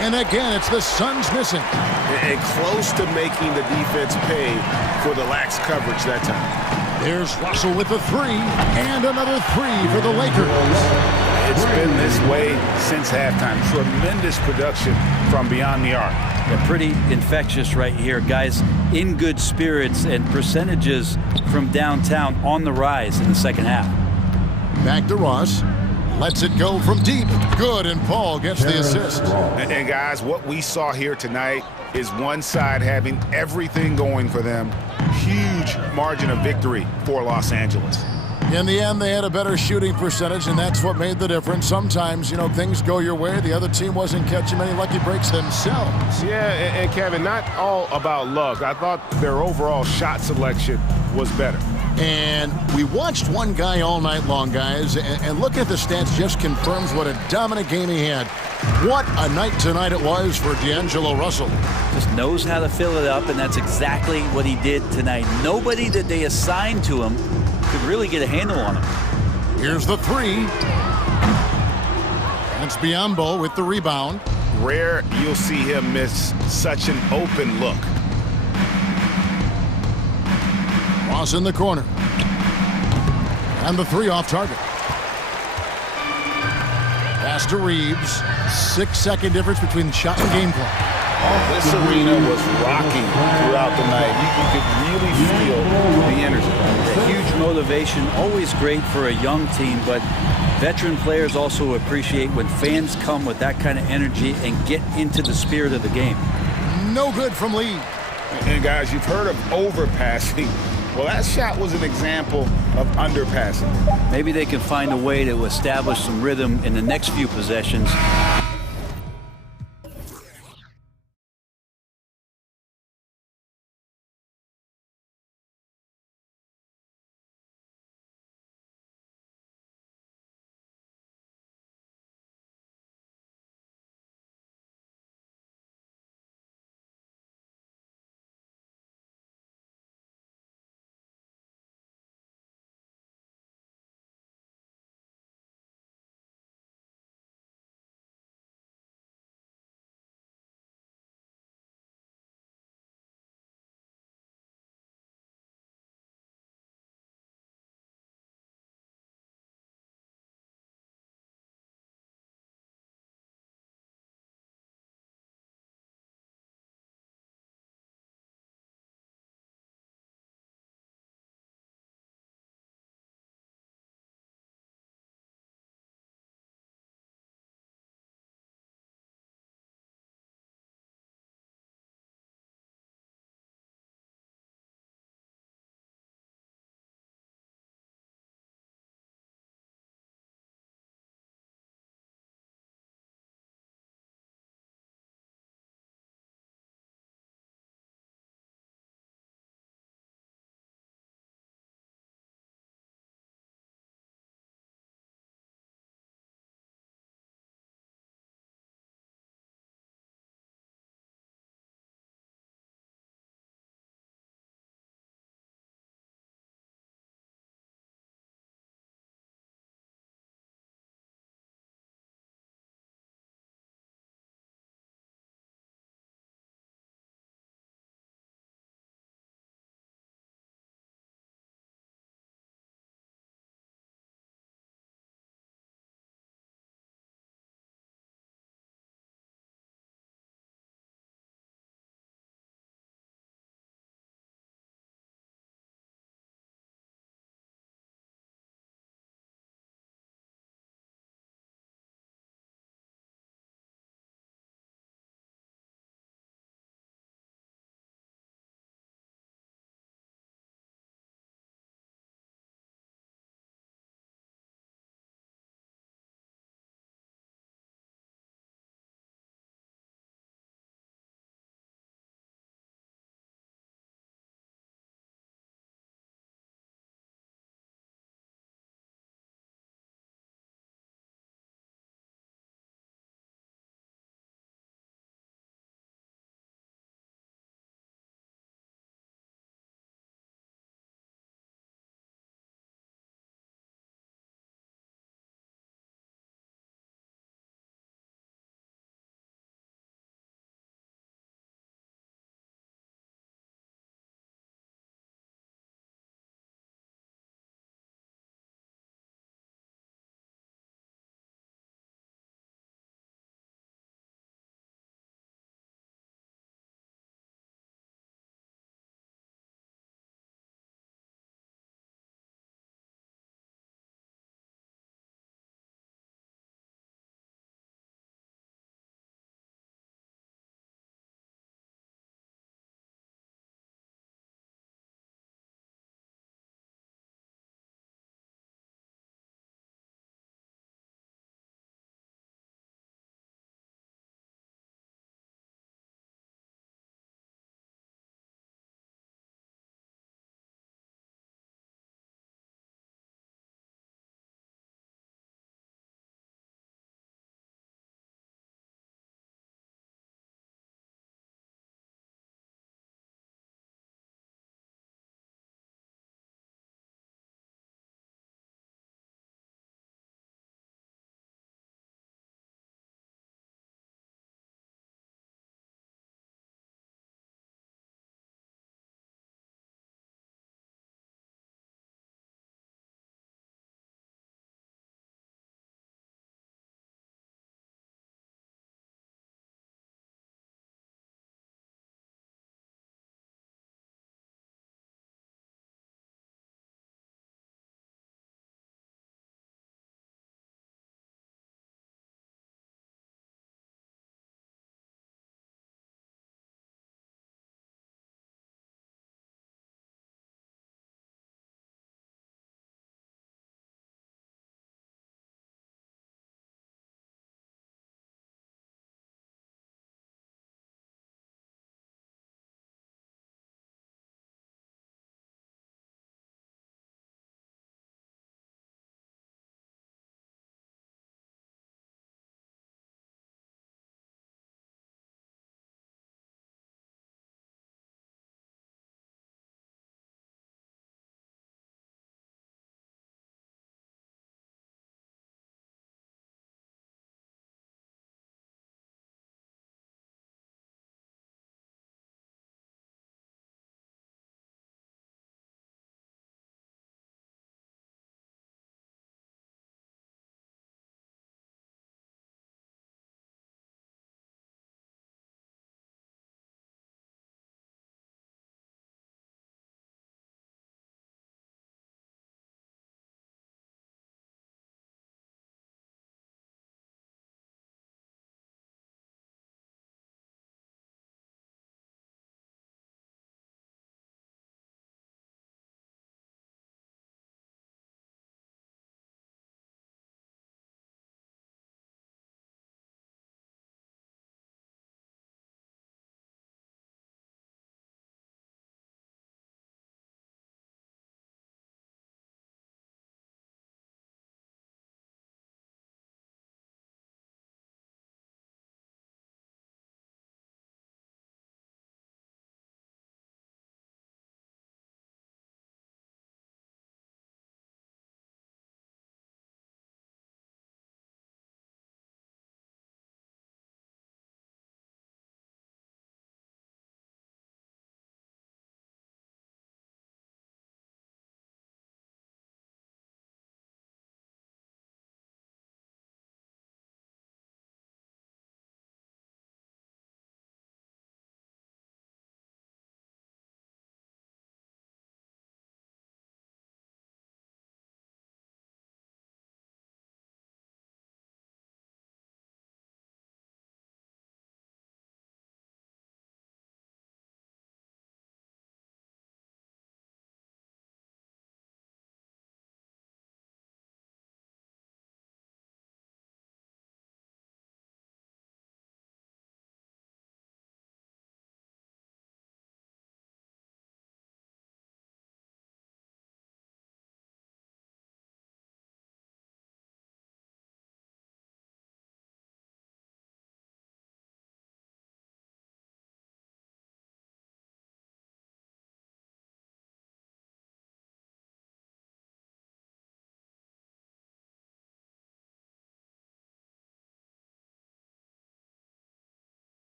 And again, it's the Suns missing. And close to making the defense pay for the lax coverage that time. There's Russell with the 3. And another 3 for the Lakers. It's been this way since halftime. Tremendous production from beyond the arc. Yeah, pretty infectious right here. Guys in good spirits, and percentages from downtown on the rise in the second half. Back to Ross. Lets it go from deep. Good, and Paul gets the assist. And guys, what we saw here tonight is one side having everything going for them. Huge margin of victory for Los Angeles. In the end, they had a better shooting percentage, and that's what made the difference. Sometimes, you know, things go your way. The other team wasn't catching many lucky breaks themselves. Yeah, and Kevin, not all about luck. I thought their overall shot selection was better. And we watched one guy all night long, guys, and looking at the stats just confirms what a dominant game he had. What a night tonight it was for D'Angelo Russell. Just knows how to fill it up, and that's exactly what he did tonight. Nobody that they assigned to him could really get a handle on him. Here's the 3. That's Biyombo with the rebound. Rare you'll see him miss such an open look. Ross in the corner. And the 3 off target. Pass to Reeves. 6-second difference between the shot and game clock. This arena was rocking throughout the night. You could really feel the energy. A huge motivation, always great for a young team, but veteran players also appreciate when fans come with that kind of energy and get into the spirit of the game. No good from Lee. And guys, you've heard of overpassing. Well, that shot was an example of underpassing. Maybe they can find a way to establish some rhythm in the next few possessions.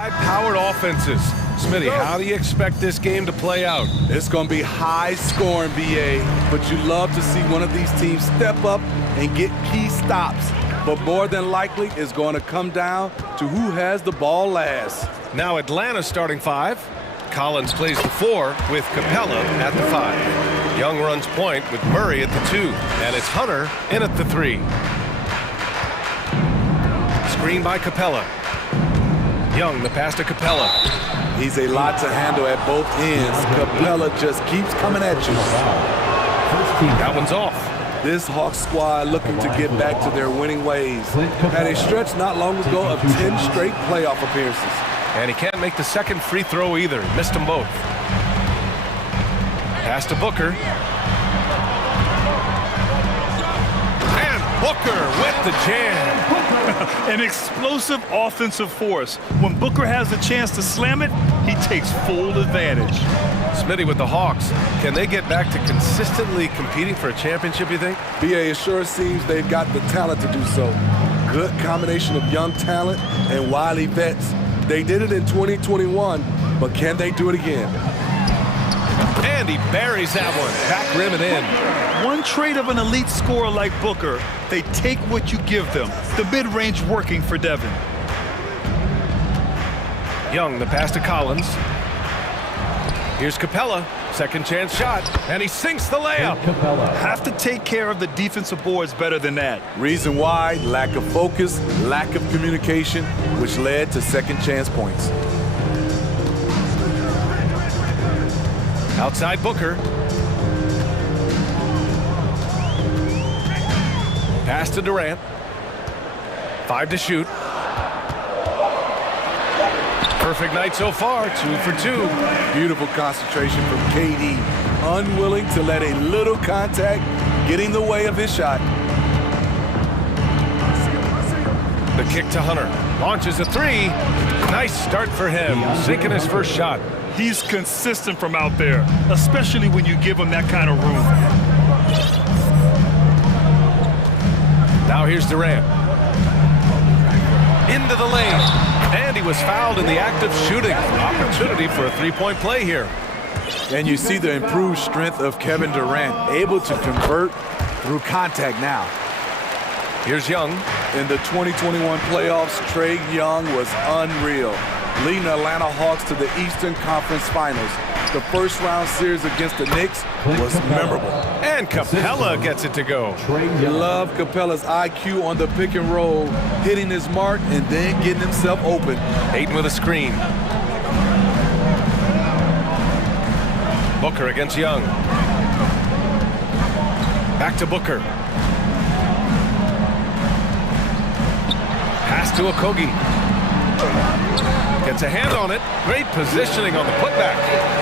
High-powered offenses. Smitty, how do you expect this game to play out? It's going to be high-scoring, BA, but you love to see one of these teams step up and get key stops. But more than likely, it's going to come down to who has the ball last. Now Atlanta's starting 5. Collins plays the 4 with Capella at the 5. Young runs point with Murray at the 2. And it's Hunter in at the 3. Screen by Capella. Young, the pass to Capella. He's a lot to handle at both ends. Capella just keeps coming at you. That one's off. This Hawks squad looking to get back to their winning ways. Had a stretch not long ago of 10 straight playoff appearances. And he can't make the second free throw either. Missed them both. Pass to Booker. And Booker with the jam. An explosive offensive force. When Booker has a chance to slam it, he takes full advantage. Smitty with the Hawks. Can they get back to consistently competing for a championship, you think? BA, it sure seems they've got the talent to do so. Good combination of young talent and wily vets. They did it in 2021, but can they do it again? And he buries that one. Back rim and in. One trait of an elite scorer like Booker, they take what you give them. The mid-range working for Devin. Young, the pass to Collins. Here's Capella. Second chance shot. And he sinks the layup. Have to take care of the defensive boards better than that. Reason why? Lack of focus, lack of communication, which led to second chance points. Outside Booker. Pass to Durant. 5 to shoot. Perfect night so far, 2 for 2. Beautiful concentration from KD. Unwilling to let a little contact get in the way of his shot. The kick to Hunter. Launches a 3. Nice start for him. Sinking his first shot. He's consistent from out there, especially when you give him that kind of room. Now here's Durant. Into the lane. And he was fouled in the act of shooting. Opportunity for a three-point play here. And you see the improved strength of Kevin Durant, able to convert through contact now. Here's Young. In the 2021 playoffs, Trae Young was unreal, leading the Atlanta Hawks to the Eastern Conference Finals. The first round series against the Knicks was memorable. And Capella gets it to go. You love Capella's IQ on the pick and roll, hitting his mark and then getting himself open. Ayton with a screen. Booker against Young. Back to Booker. Pass to Okogie. Gets a hand on it. Great positioning on the putback.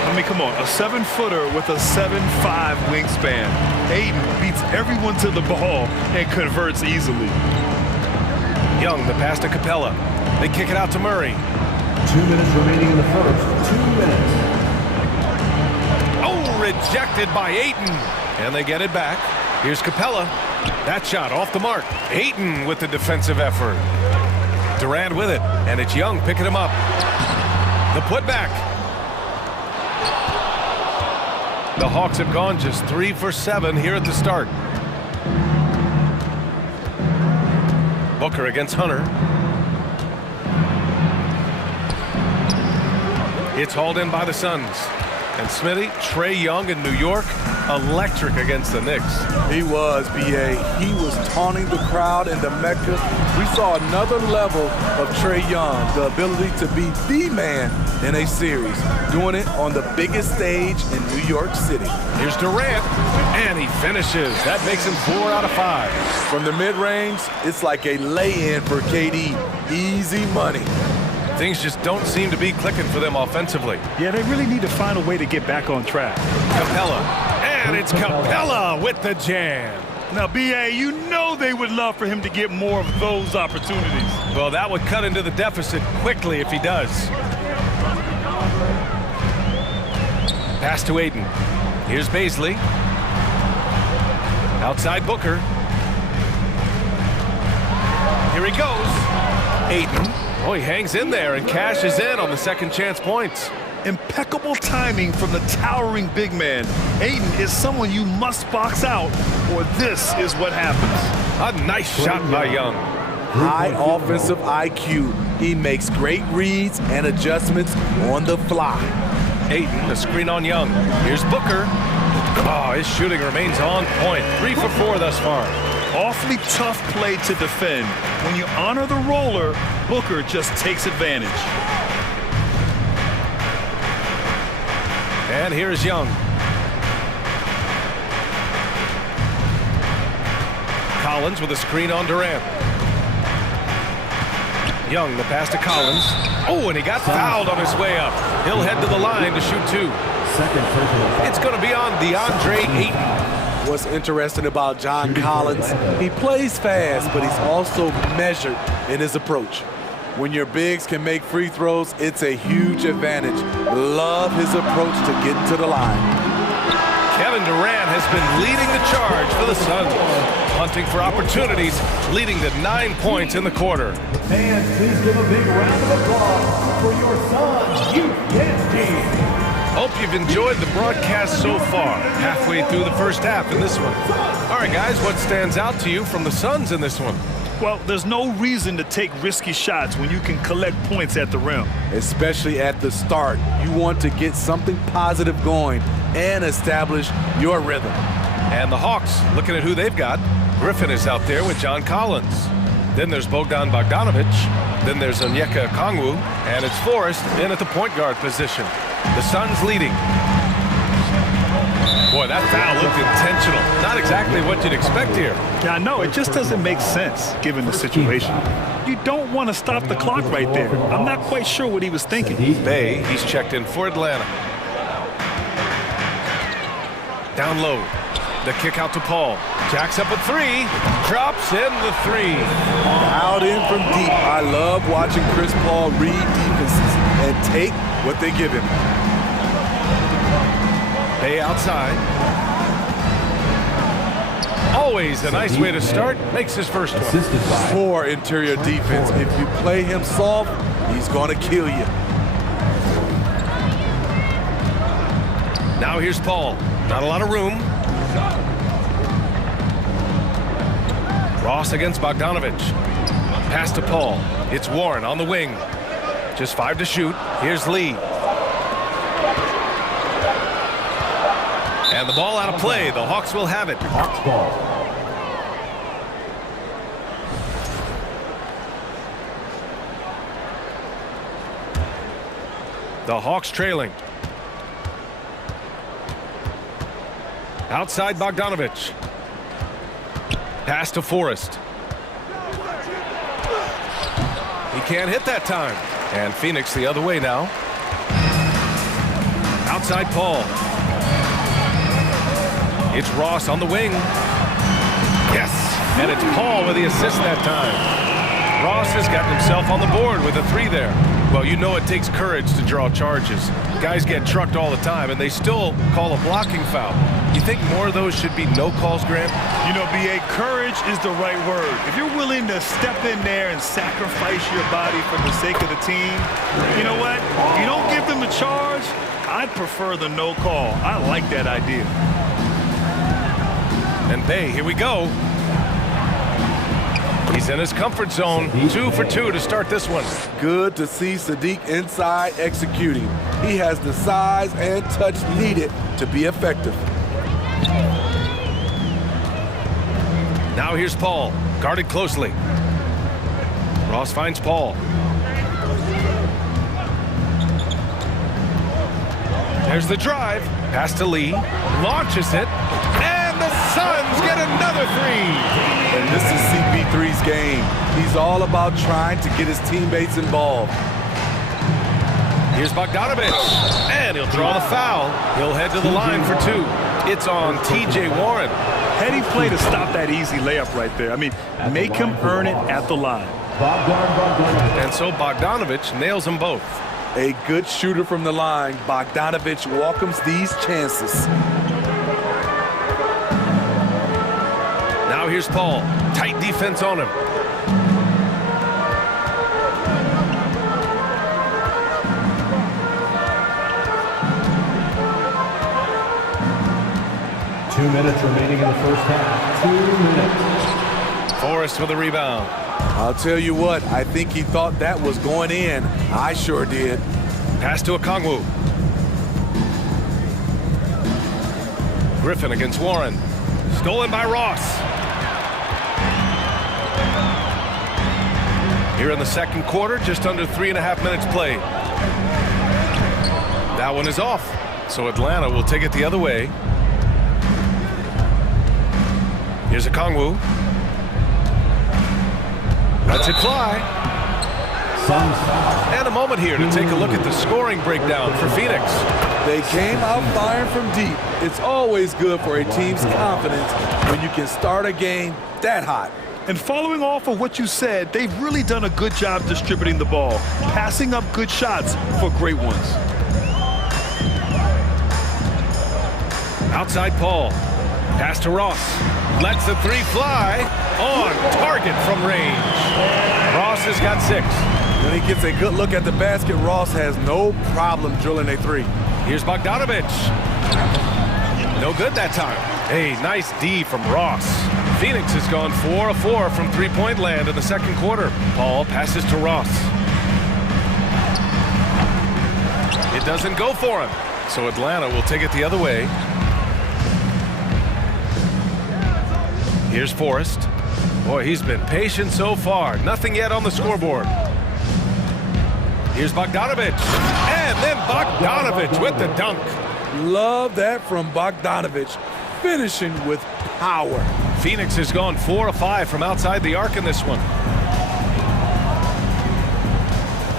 I mean, come on, a 7-footer with a 7'5" wingspan. Ayton beats everyone to the ball and converts easily. Young, the pass to Capella. They kick it out to Murray. 2 minutes remaining in the first. 2 minutes. Oh, rejected by Ayton. And they get it back. Here's Capella. That shot off the mark. Ayton with the defensive effort. Durant with it, and it's Young picking him up. The putback. The Hawks have gone just 3 for 7 here at the start. Booker against Hunter. It's hauled in by the Suns. And Smitty, Trae Young in New York, electric against the Knicks. He was, B.A. He was taunting the crowd in the Mecca. We saw another level of Trae Young, the ability to be the man in a series, doing it on the biggest stage in New York City. Here's Durant, and he finishes. That makes him 4 out of 5. From the mid-range, it's like a lay-in for KD. Easy money. Things just don't seem to be clicking for them offensively. Yeah, they really need to find a way to get back on track. Capella, and it's Capella with the jam. Now, B.A., you know they would love for him to get more of those opportunities. Well, that would cut into the deficit quickly if he does. Pass to Ayton. Here's Baisley. Outside Booker. Here he goes. Ayton Oh, he hangs in there and cashes in on the second chance points. Impeccable timing from the towering big man. Aiden is someone you must box out, or this is what happens. A nice shot by Young. High offensive IQ. He makes great reads and adjustments on the fly. Aiden, the screen on Young. Here's Booker. Oh, his shooting remains on point. 3 for 4 thus far. Awfully tough play to defend. When you honor the roller, Booker just takes advantage. And here's Young. Collins with a screen on Durant. Young, the pass to Collins. Oh, and he got fouled on his way up. He'll head to the line to shoot 2. It's going to be on DeAndre Ayton. What's interesting about John Collins, he plays fast, but he's also measured in his approach. When your bigs can make free throws, it's a huge advantage. Love his approach to getting to the line. Kevin Durant has been leading the charge for the Suns, hunting for opportunities, leading to 9 points in the quarter. And please give a big round of applause for your Suns youth dance team. Hope you've enjoyed the broadcast so far. Halfway through the first half in this one. All right, guys, what stands out to you from the Suns in this one? Well, there's no reason to take risky shots when you can collect points at the rim. Especially at the start. You want to get something positive going and establish your rhythm. And the Hawks, looking at who they've got. Griffin is out there with John Collins. Then there's Bogdan Bogdanovic. Then there's Onyeka Okongwu. And it's Forrest in at the point guard position. The Suns leading. Boy, that foul looked intentional. Not exactly what you'd expect here. Yeah, I know. It just doesn't make sense given the situation. You don't want to stop the clock right there. I'm not quite sure what he was thinking. Bay, he's checked in for Atlanta. Down low. The kick out to Paul. Jacks up a 3. Drops in the 3. Out in from deep. I love watching Chris Paul read defenses and take what they give him. Bay outside. Always a nice way to start. Makes his first one. Poor interior defense. If you play him soft, he's going to kill you. Now here's Paul. Not a lot of room. Ross against Bogdanovic. Pass to Paul. It's Warren on the wing. Just 5 to shoot. Here's Lee. And the ball out of play. The Hawks will have it. Hawks ball. The Hawks trailing. Outside Bogdanovic. Pass to Forrest. He can't hit that time. And Phoenix the other way now. Outside Paul. It's Ross on the wing. Yes! And it's Paul with the assist that time. Ross has gotten himself on the board with a 3 there. Well, you know it takes courage to draw charges. Guys get trucked all the time, and they still call a blocking foul. You think more of those should be no calls, Grant? You know, B.A., courage is the right word. If you're willing to step in there and sacrifice your body for the sake of the team, you know what? If you don't give them a charge, I'd prefer the no call. I like that idea. And Bay, here we go. He's in his comfort zone. 2 for 2 to start this one. Good to see Sadiq inside executing. He has the size and touch needed to be effective. Now here's Paul, guarded closely. Ross finds Paul. There's the drive. Pass to Lee. Launches it. And the Suns get another 3. And this is CP3's game. He's all about trying to get his teammates involved. Here's Bogdanovic. And he'll draw the foul. He'll head to the line for 2. It's on T.J. Warren. Heady play to stop that easy layup right there. I mean, make him earn it at the line. And so Bogdanovic nails them both. A good shooter from the line. Bogdanovic welcomes these chances. Now here's Paul. Tight defense on him. 2 minutes remaining in the first half. 2 minutes. Forrest with a rebound. I'll tell you what, I think he thought that was going in. I sure did. Pass to Okongwu. Griffin against Warren. Stolen by Ross. Here in the second quarter, just under 3.5 minutes played. That one is off, so Atlanta will take it the other way. Here's Okongwu. Lets it fly. And a moment here to take a look at the scoring breakdown for Phoenix. They came out firing from deep. It's always good for a team's confidence when you can start a game that hot. And following off of what you said, they've really done a good job distributing the ball, passing up good shots for great ones. Outside Paul. Pass to Ross. Lets the three fly. On target from range. Ross has got 6. When he gets a good look at the basket, Ross has no problem drilling a 3. Here's Bogdanovich. No good that time. Hey, nice D from Ross. Phoenix has gone 4 of 4 from three-point land in the second quarter. Paul passes to Ross. It doesn't go for him, so Atlanta will take it the other way. Here's Forrest. Boy, he's been patient so far. Nothing yet on the scoreboard. Here's Bogdanovich. And then Bogdanovich with the dunk. Love that from Bogdanovich. Finishing with power. Phoenix has gone 4 of 5 from outside the arc in this one.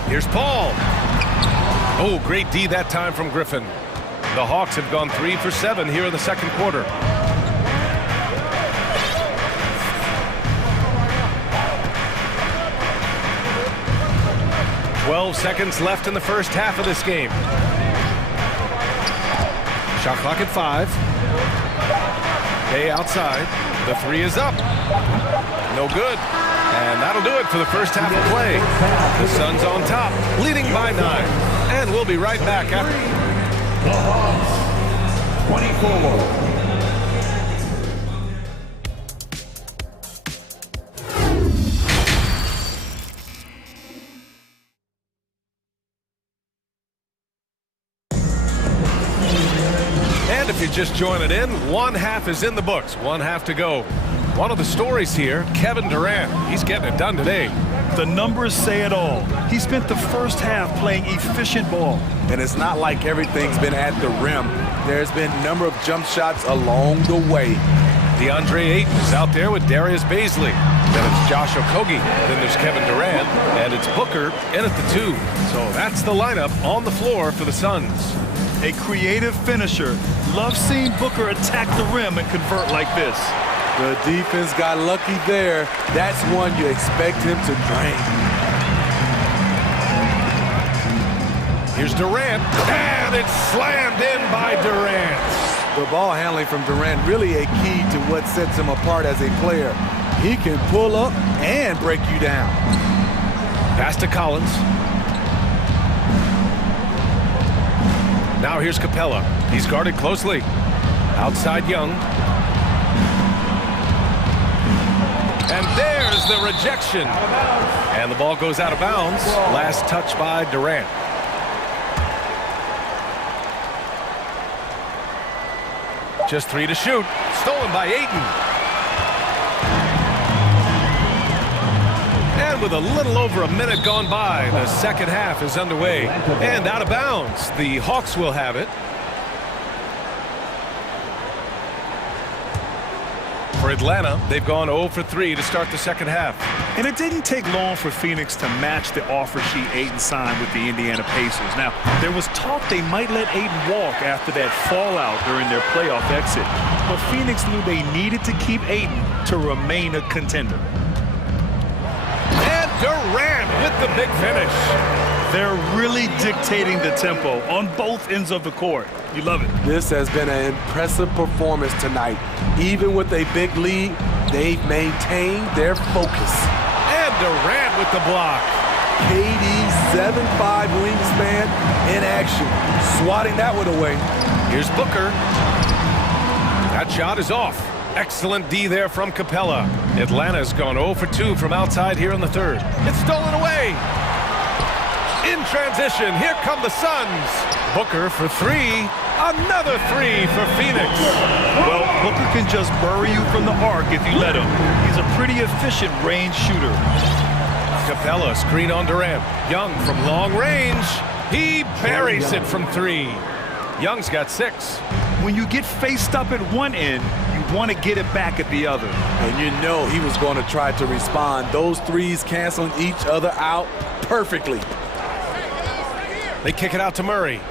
Here's Paul. Oh, great D that time from Griffin. The Hawks have gone 3 for 7 here in the second quarter. Seconds left in the first half of this game. Shot clock at 5. Bay outside. The 3 is up. No good. And that'll do it for the first half of play. The Suns on top, leading by 9. And we'll be right back after. The Hawks, 24. If you're just joining in, one half is in the books, one half to go. One of the stories here, Kevin Durant. He's getting it done today. The numbers say it all. He spent the first half playing efficient ball. And it's not like everything's been at the rim. There's been a number of jump shots along the way. DeAndre Ayton is out there with Darius Baisley. Then it's Josh Okogie. Then there's Kevin Durant. And it's Booker in at the 2. So that's the lineup on the floor for the Suns. A creative finisher. Love seeing Booker attack the rim and convert like this. The defense got lucky there. That's one you expect him to drain. Here's Durant, and it's slammed in by Durant. The ball handling from Durant really a key to what sets him apart as a player. He can pull up and break you down. Pass to Collins. Now here's Capella. He's guarded closely. Outside Young. And there's the rejection. And the ball goes out of bounds. Last touch by Durant. Just 3 to shoot. Stolen by Ayton. And with a little over a minute gone by, the second half is underway. And out of bounds. The Hawks will have it. For Atlanta, they've gone 0 for 3 to start the second half. And it didn't take long for Phoenix to match the offer sheet Ayton signed with the Indiana Pacers. Now, there was talk they might let Ayton walk after that fallout during their playoff exit. But Phoenix knew they needed to keep Ayton to remain a contender. And Durant with the big finish. They're really dictating the tempo on both ends of the court. You love it. This has been an impressive performance tonight. Even with a big lead, they've maintained their focus. And Durant with the block. KD's 7'5" wingspan in action, swatting that one away. Here's Booker. That shot is off. Excellent D there from Capella. Atlanta's gone 0 for 2 from outside here in the third. It's stolen away. In transition, here come the Suns. Booker for 3. Another 3 for Phoenix. Well, Booker can just bury you from the arc if you let him. He's a pretty efficient range shooter. Capella screen on Durant. Young from long range. He buries it from 3. Young's got 6. When you get faced up at one end, you want to get it back at the other. And you know he was going to try to respond. Those threes canceling each other out perfectly. They kick it out to Murray.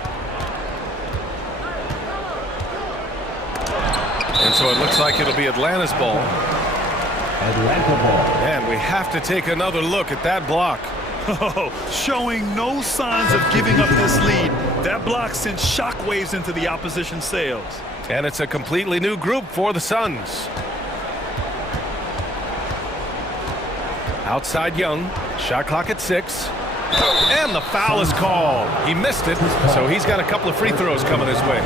And so it looks like it'll be Atlanta's ball. Atlanta ball. And we have to take another look at that block. Showing no signs of giving up this lead. That block sent shockwaves into the opposition sails. And it's a completely new group for the Suns. Outside Young. Shot clock at 6. And the foul is called. He missed it, so he's got a couple of free throws coming his way.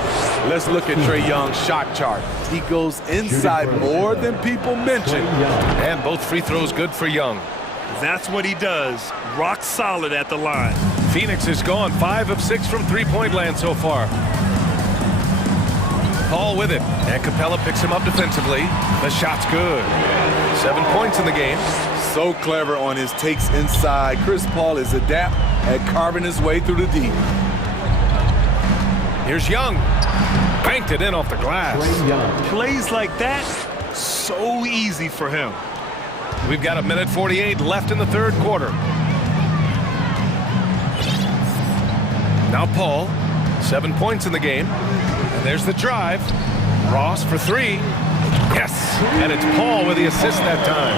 Let's look at Trae Young's shot chart. He goes inside more than people mention. And both free throws good for Young. That's what he does. Rock solid at the line. Phoenix is gone 5 of 6 from three-point land so far. Paul with it, and Capella picks him up defensively. The shot's good. 7 points in the game. So clever on his takes inside. Chris Paul is adept at carving his way through the deep. Here's Young. Banked it in off the glass. Plays like that, so easy for him. We've got 1:48 left in the third quarter. Now Paul, 7 points in the game. And there's the drive. Ross for 3. Yes, and it's Paul with the assist that time.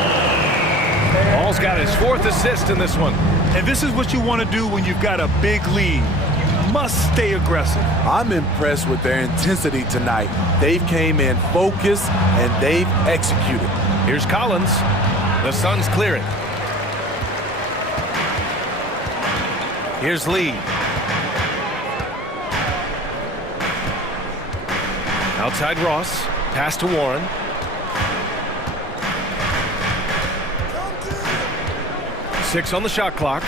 Paul's got his 4th assist in this one. And this is what you want to do when you've got a big lead. You must stay aggressive. I'm impressed with their intensity tonight. They've came in focused and they've executed. Here's Collins. The Suns clear it. Here's Lee. Outside Ross. Pass to Warren. Six on the shot clock.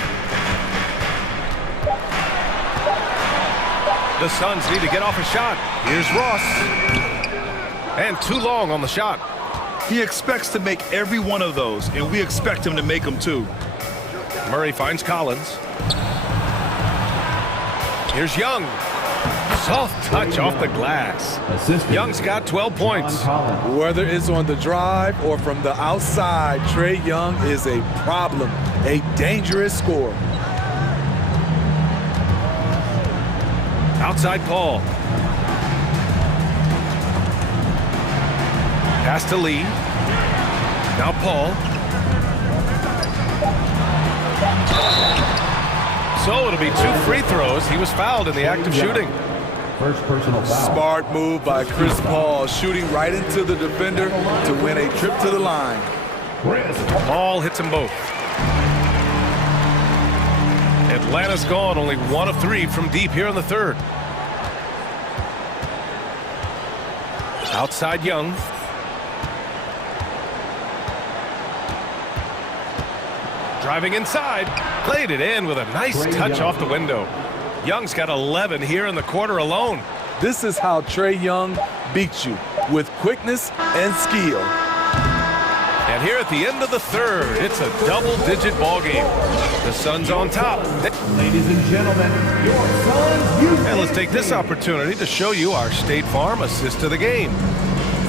The Suns need to get off a shot. Here's Ross. And too long on the shot. He expects to make every one of those, and we expect him to make them too. Murray finds Collins. Here's Young. Soft touch off the glass. Young's got 12 points. Whether it's on the drive or from the outside, Trae Young is a problem, a dangerous scorer. Outside Paul. Pass to Lee. Now Paul. So it'll be 2 free throws. He was fouled in the act of shooting. First personal foul. Smart move by Chris Paul, shooting right into the defender to win a trip to the line. Paul hits them both. Atlanta's gone only 1 of 3 from deep here in the third. Outside Young. Driving inside, played it in with a nice touch off the window. Young's got 11 here in the quarter alone. This is how Trae Young beats you, with quickness and skill. And here at the end of the third, it's a double-digit ball game. The Suns on top. Ladies and gentlemen, your Suns. And let's take this opportunity to show you our State Farm assist to the game.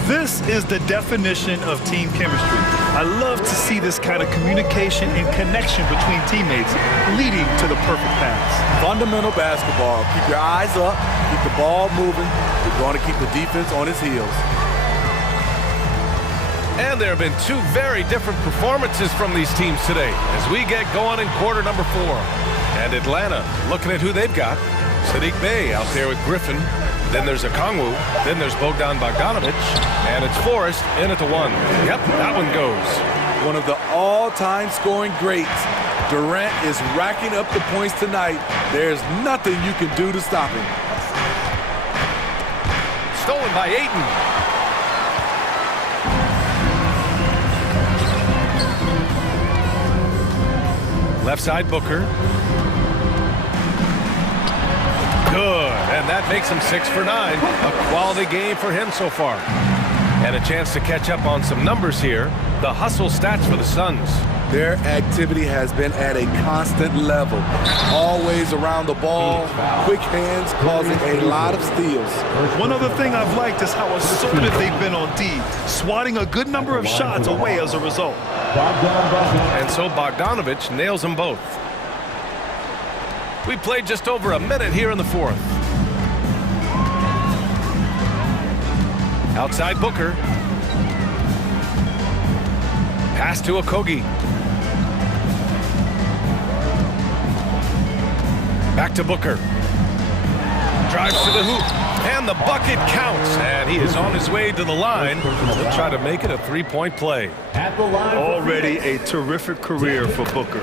This is the definition of team chemistry. I love to see this kind of communication and connection between teammates leading to the perfect pass. Fundamental basketball. Keep your eyes up, keep the ball moving. You're going to keep the defense on its heels. And there have been 2 very different performances from these teams today as we get going in quarter number 4. And Atlanta looking at who they've got. Sadiq Bey out there with Griffin. Then there's Okongwu. Then there's Bogdan Bogdanovic. And it's Forrest in at the 1. Yep, that one goes. One of the all-time scoring greats. Durant is racking up the points tonight. There's nothing you can do to stop him. Stolen by Ayton. Left side, Booker. Good, and that makes him 6 for 9. A quality game for him so far. And a chance to catch up on some numbers here. The hustle stats for the Suns. Their activity has been at a constant level. Always around the ball, quick hands causing a lot of steals. One other thing I've liked is how assertive they've been on D, swatting a good number of shots away as a result. And so Bogdanovic nails them both. We played just over a minute here in the fourth. Outside Booker. Pass to Okogie. Back to Booker. Drives to the hoop. And the bucket counts. And he is on his way to the line. He'll try to make it a three-point play. Already a terrific career for Booker.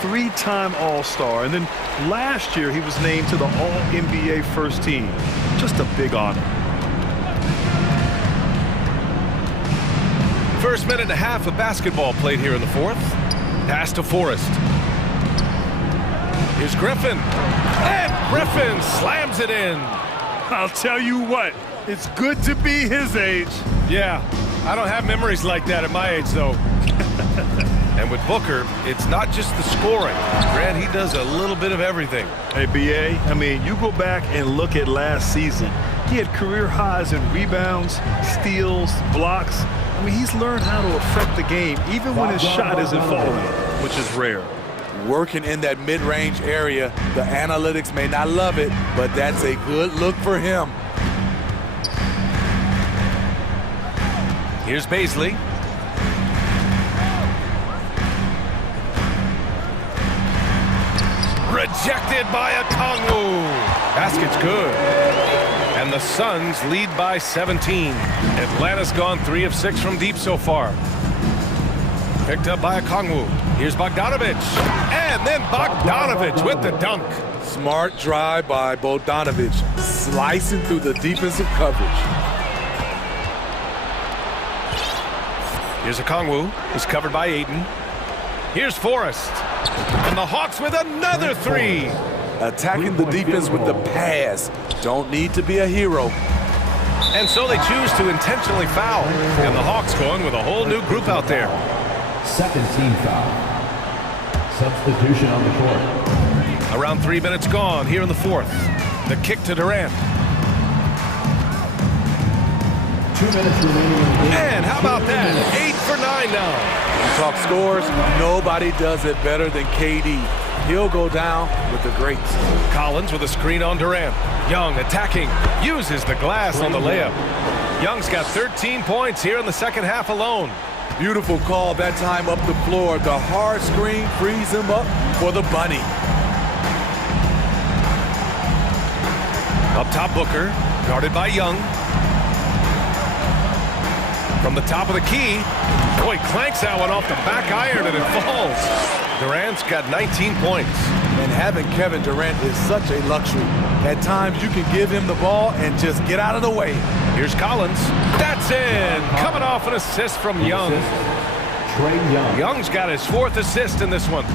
3-time All-Star. And then last year he was named to the All-NBA first team. Just a big honor. First minute and a half of basketball played here in the fourth. Pass to Forrest. Here's Griffin. And Griffin slams it in. I'll tell you what, it's good to be his age. Yeah, I don't have memories like that at my age, though. And with Booker, it's not just the scoring. Grant, he does a little bit of everything. Hey, B.A., I mean, you go back and look at last season. He had career highs in rebounds, steals, blocks. I mean, he's learned how to affect the game, even when his shot isn't falling, which is rare. Working in that mid-range area, the analytics may not love it, but that's a good look for him. Here's Baisley. Rejected by Okongwu. Basket's good. And the Suns lead by 17. Atlanta's gone 3 of 6 from deep so far. Picked up by Okongwu. Here's Bogdanovic. And then Bogdanovic with the dunk. Smart drive by Bogdanovic, slicing through the defensive coverage. Here's Okongwu. He's covered by Ayton. Here's Forrest. And the Hawks with another 3. Attacking the defense with the pass. Don't need to be a hero. And so they choose to intentionally foul. And the Hawks going with a whole new group out there. Second team foul. Substitution on the court. Around 3 minutes gone here in the fourth. The kick to Durant. 2 minutes remaining. And how about that? 8 for 9 now. You talk scores, nobody does it better than KD. He'll go down with the greats. Collins with a screen on Durant. Young attacking. Uses the glass on the layup. Young's got 13 points here in the second half alone. Beautiful call that time up the floor. The hard screen frees him up for the bunny. Up top, Booker. Guarded by Young. From the top of the key. Boy, clanks that one off the back iron and it falls. Durant's got 19 points. And having Kevin Durant is such a luxury. At times you can give him the ball and just get out of the way. Here's Collins. That's in. Coming off an assist from Young. Trae Young. Young's got his 4th assist in this one.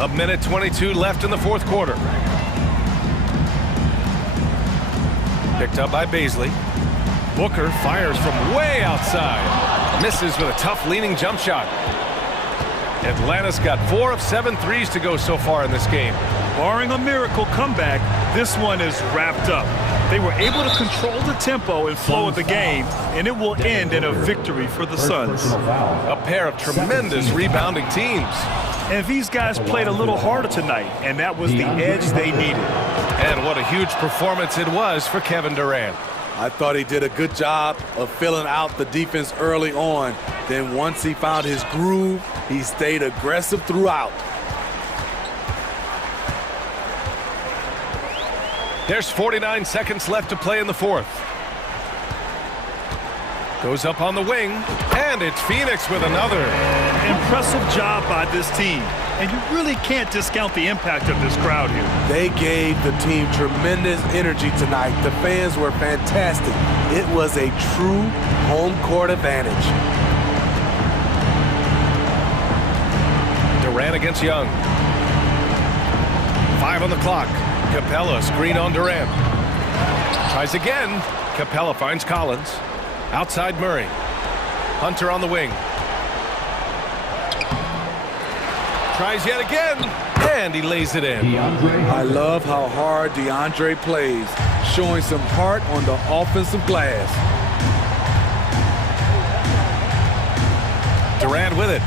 A minute 22 left in the fourth quarter. Picked up by Baisley. Booker fires from way outside. Misses with a tough leaning jump shot. Atlanta's got 4 of 7 threes to go so far in this game. Barring a miracle comeback, this one is wrapped up. They were able to control the tempo and flow of the game, and it will end in a victory for the Suns. A pair of tremendous rebounding teams. And these guys played a little harder tonight, and that was the edge they needed. And what a huge performance it was for Kevin Durant. I thought he did a good job of filling out the defense early on. Then once he found his groove, he stayed aggressive throughout. There's 49 seconds left to play in the fourth. Goes up on the wing, and it's Phoenix with another. Impressive job by this team. And you really can't discount the impact of this crowd here. They gave the team tremendous energy tonight. The fans were fantastic. It was a true home court advantage. Durant against Young. 5 on the clock. Capella screen on Durant. Tries again. Capella finds Collins. Outside Murray. Hunter on the wing. Tries yet again. And he lays it in. I love how hard DeAndre plays, showing some heart on the offensive glass. Durant with it.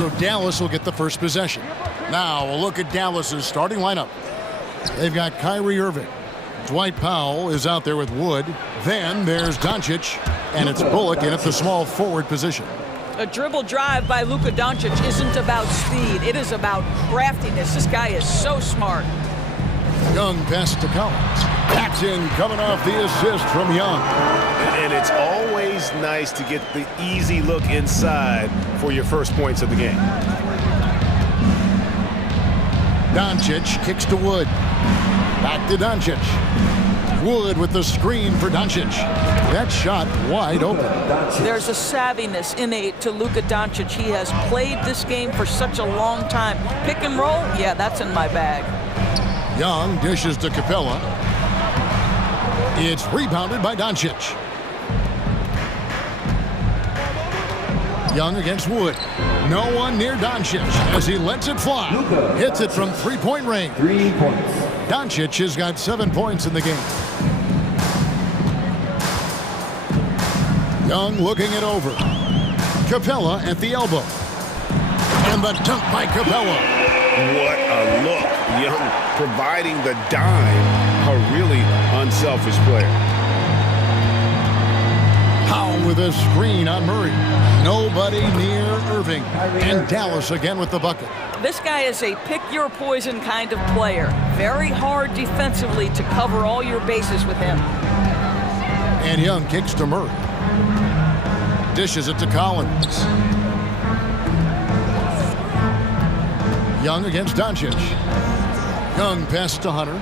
So Dallas will get the first possession. Now we'll look at Dallas's starting lineup. They've got Kyrie Irving. Dwight Powell is out there with Wood. Then there's Doncic, and it's Bullock in at the small forward position. A dribble drive by Luka Doncic isn't about speed. It is about craftiness. This guy is so smart. Young pass to Collins. Paxton coming off the assist from Young. And it's always nice to get the easy look inside for your first points of the game. Doncic kicks to Wood. Back to Doncic. Wood with the screen for Doncic. That shot wide open. There's a savviness innate to Luka Doncic. He has played this game for such a long time. Pick and roll, yeah, that's in my bag. Young dishes to Capella. It's rebounded by Doncic. Young against Wood. No one near Doncic as he lets it fly. Hits it from three-point range. 3 points. Doncic has got 7 points in the game. Young looking it over. Capella at the elbow. And the dunk by Capella. What a look. Young providing the dime. A really unselfish player. Powell with a screen on Murray. Nobody near Irving. And Dallas again with the bucket. This guy is a pick-your-poison kind of player. Very hard defensively to cover all your bases with him. And Young kicks to Murray. Dishes it to Collins. Young against Doncic. Young passes to Hunter.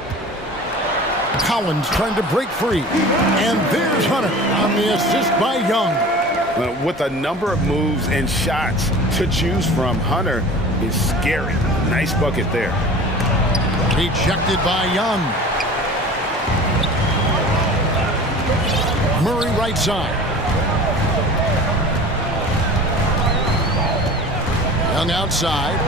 Collins trying to break free. And there's Hunter on the assist by Young. With a number of moves and shots to choose from, Hunter is scary. Nice bucket there. Rejected by Young. Murray right side. Young outside.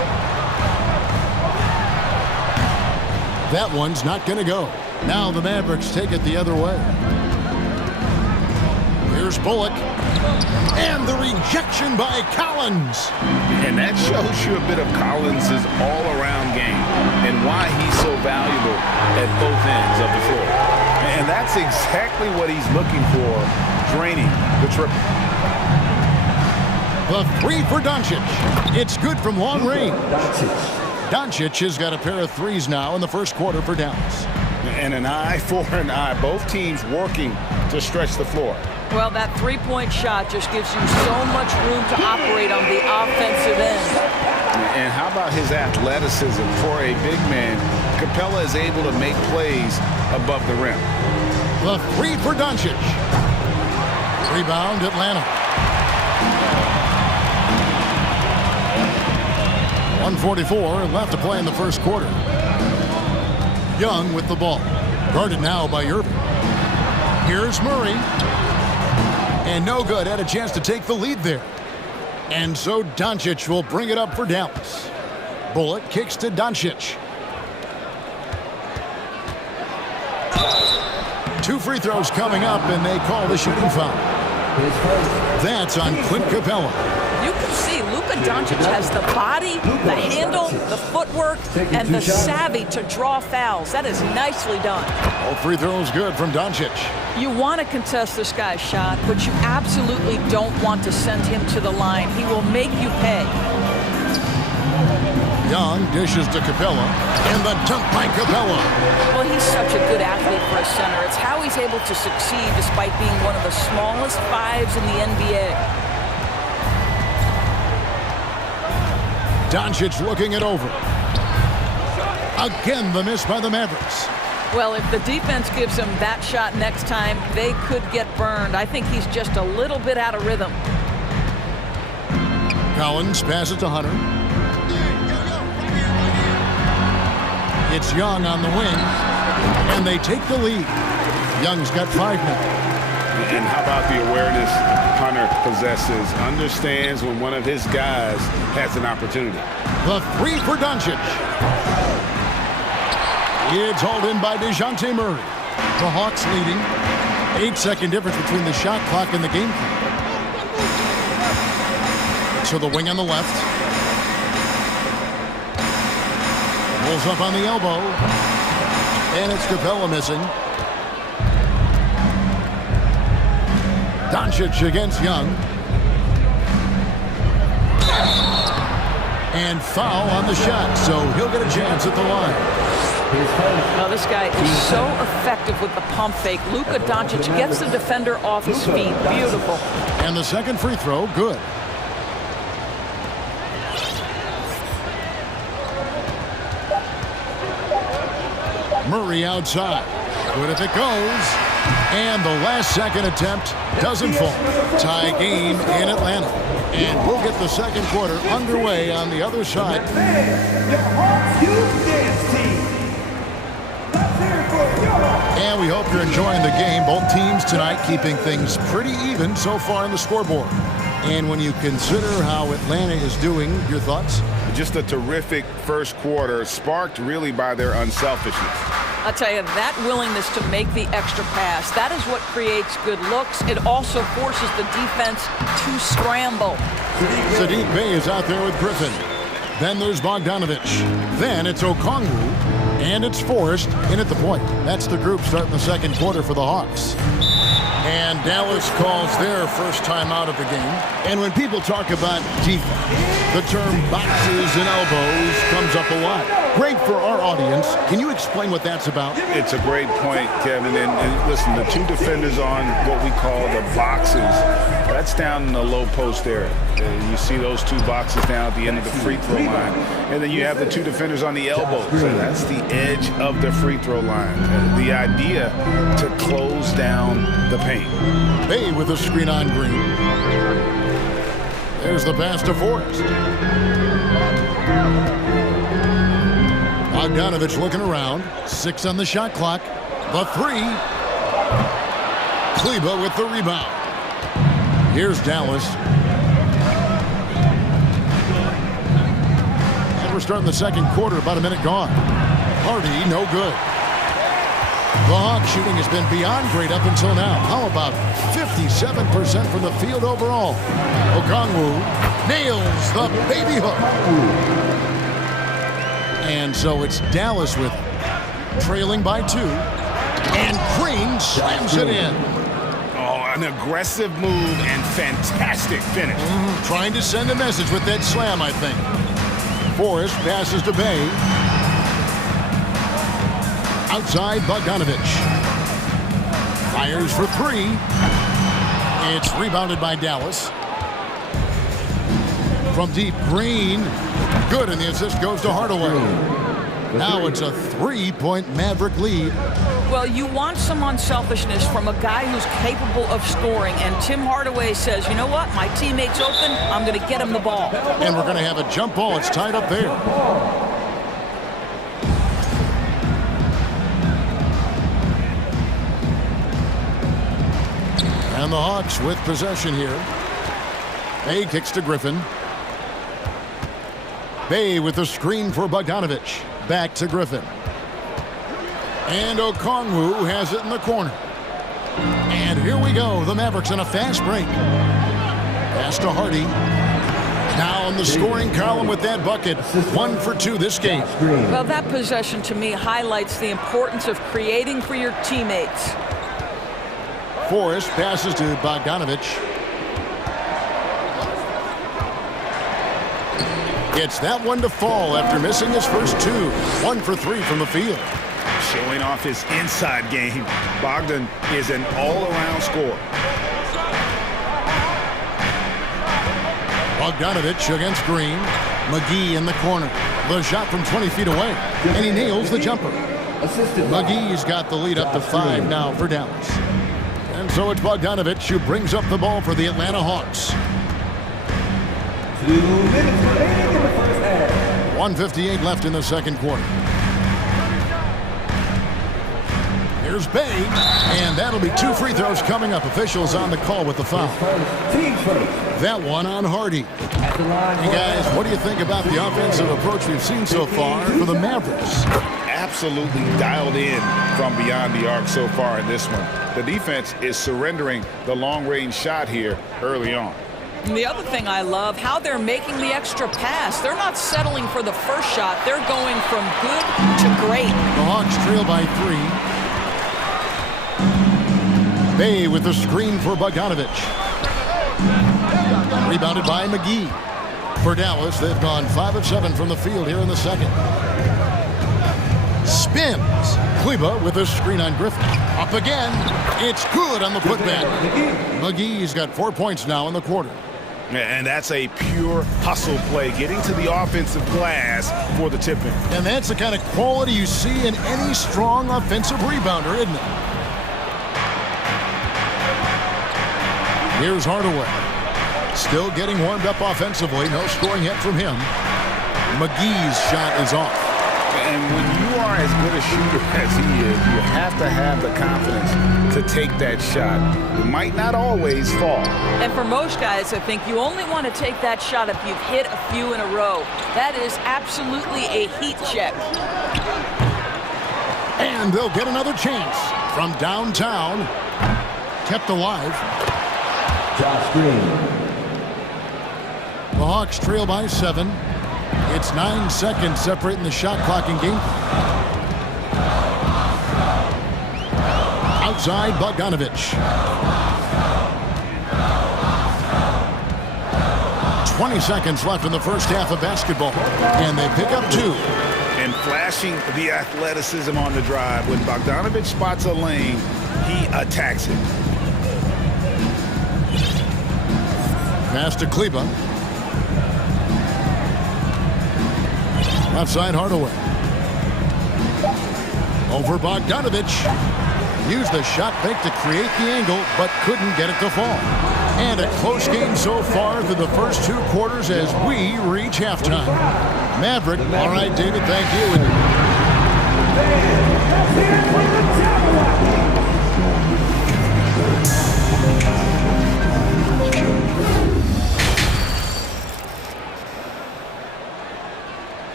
That one's not going to go. Now the Mavericks take it the other way. Here's Bullock. And the rejection by Collins. And that shows you a bit of Collins' all-around game and why he's so valuable at both ends of the floor. And that's exactly what he's looking for, draining the triple. The three for Doncic. It's good from long range. Doncic has got a pair of threes now in the first quarter for Dallas. And an eye for an eye. Both teams working to stretch the floor. Well, that three-point shot just gives you so much room to operate on the offensive end. And how about his athleticism for a big man? Capella is able to make plays above the rim. The three for Doncic. Rebound, Atlanta. 1:44 left to play in the first quarter. Young with the ball. Guarded now by Irving. Here's Murray. And no good. Had a chance to take the lead there. And so Doncic will bring it up for Dallas. Bullock kicks to Doncic. 2 free throws coming up, and they call the shooting foul. That's on Clint Capella. You can see Luka Doncic has the body, the handle, the footwork, and the savvy to draw fouls. That is nicely done. All free throws good from Doncic. You want to contest this guy's shot, but you absolutely don't want to send him to the line. He will make you pay. Young dishes to Capella, and the dunk by Capella. Well, he's such a good athlete for a center. It's how he's able to succeed despite being one of the smallest fives in the NBA. Doncic looking it over. Again, the miss by the Mavericks. Well, if the defense gives him that shot next time, they could get burned. I think he's just a little bit out of rhythm. Collins passes to Hunter. It's Young on the wing, and they take the lead. Young's got 5 now. And how about the awareness Hunter possesses? Understands when one of his guys has an opportunity. The three for Doncic. It's hauled in by DeJounte Murray. The Hawks leading. 8-second difference between the shot clock and the game clock. So the wing on the left. Pulls up on the elbow. And it's Capella missing. Doncic against Young. And foul on the shot, so he'll get a chance at the line. Now this guy is so effective with the pump fake. Luka Doncic gets the defender off his feet. Beautiful. And the second free throw, good. Murray outside. Good if it goes. And the last second attempt doesn't fall. Tie game in Atlanta. And we'll get the second quarter underway on the other side. And we hope you're enjoying the game. Both teams tonight keeping things pretty even so far on the scoreboard. And when you consider how Atlanta is doing, your thoughts? Just a terrific first quarter, sparked really by their unselfishness. I'll tell you, that willingness to make the extra pass, that is what creates good looks. It also forces the defense to scramble. Sadiq Bey is out there with Griffin. Then there's Bogdanovich. Then it's Okongwu. And it's Forrest in at the point. That's the group starting the second quarter for the Hawks. And Dallas calls their first time out of the game. And when people talk about defense, the term boxes and elbows comes up a lot. Great for our audience. Can you explain what that's about? It's a great point, Kevin. And listen, the two defenders on what we call the boxes, that's down in the low post area. You see those two boxes down at the end of the free throw line. And then you have the two defenders on the elbows. So that's the edge of the free throw line. The idea to close down the paint. Bay with a screen on Green. There's the pass to Forrest. Bogdanovich looking around. 6 on the shot clock. The 3. Kleba with the rebound. Here's Dallas. And we're starting the second quarter, about a minute gone. Hardy, no good. The Hawks shooting has been beyond great up until now. How about 57% from the field overall? Okongwu nails the baby hook. And so it's Dallas with it, trailing by 2. And Green slams it in. Oh, an aggressive move and fantastic finish. Trying to send a message with that slam, I think. Forrest passes to Bay. Outside, Bogdanovich. Fires for 3. It's rebounded by Dallas. From deep, Green. Good, and the assist goes to Hardaway. Now it's a 3-point Maverick lead. Well, you want some unselfishness from a guy who's capable of scoring, and Tim Hardaway says, you know what, my teammate's open, I'm going to get him the ball. And we're going to have a jump ball. It's tied up there. And the Hawks with possession here. Bay kicks to Griffin. Bay with the screen for Bogdanovich. Back to Griffin. And Okongwu has it in the corner. And here we go. The Mavericks on a fast break. Pass to Hardy. Now in the scoring column with that bucket. 1 for 2 this game. Well, that possession to me highlights the importance of creating for your teammates. Forrest passes to Bogdanovich. Gets that one to fall after missing his first 2. 1 for 3 from the field. Showing off his inside game. Bogdan is an all-around scorer. Bogdanovich against Green. McGee in the corner. The shot from 20 feet away. And he nails the jumper. McGee's got the lead up to 5 now for Dallas. And so it's Bogdanovich who brings up the ball for the Atlanta Hawks. 2 minutes remaining in the first half. 1:58 left in the second quarter. Here's Bay, and that'll be 2 free throws coming up. Officials on the call with the foul. That one on Hardy. Hey guys, what do you think about the offensive approach we've seen so far for the Mavericks? Absolutely dialed in from beyond the arc so far in this one. The defense is surrendering the long-range shot here early on. And the other thing I love, how they're making the extra pass. They're not settling for the first shot. They're going from good to great. The Hawks trail by 3. Bay with the screen for Bogdanovich. Rebounded by McGee. For Dallas, they've gone 5 of 7 from the field here in the second. Spins. Kleba with a screen on Griffin. Up again. It's good on the putback. McGee's got 4 points now in the quarter. And that's a pure hustle play, getting to the offensive glass for the tip-in. And that's the kind of quality you see in any strong offensive rebounder, isn't it? Here's Hardaway. Still getting warmed up offensively. No scoring yet from him. McGee's shot is off. And when you are as good a shooter as he is, you have to have the confidence to take that shot. It might not always fall. And for most guys, I think you only want to take that shot if you've hit a few in a row. That is absolutely a heat check. And they'll get another chance from downtown. Kept alive. Josh Green. The Hawks trail by 7. It's 9 seconds separating the shot clock in game. Outside Bogdanovich. 20 seconds left in the first half of basketball. And they pick up 2. And flashing the athleticism on the drive. When Bogdanovich spots a lane, he attacks it. Pass to Kleba. Outside Hardaway. Over Bogdanovich. Used the shot fake to create the angle, but couldn't get it to fall. And a close game so far through the first 2 quarters as we reach halftime. Maverick. All right, David, thank you.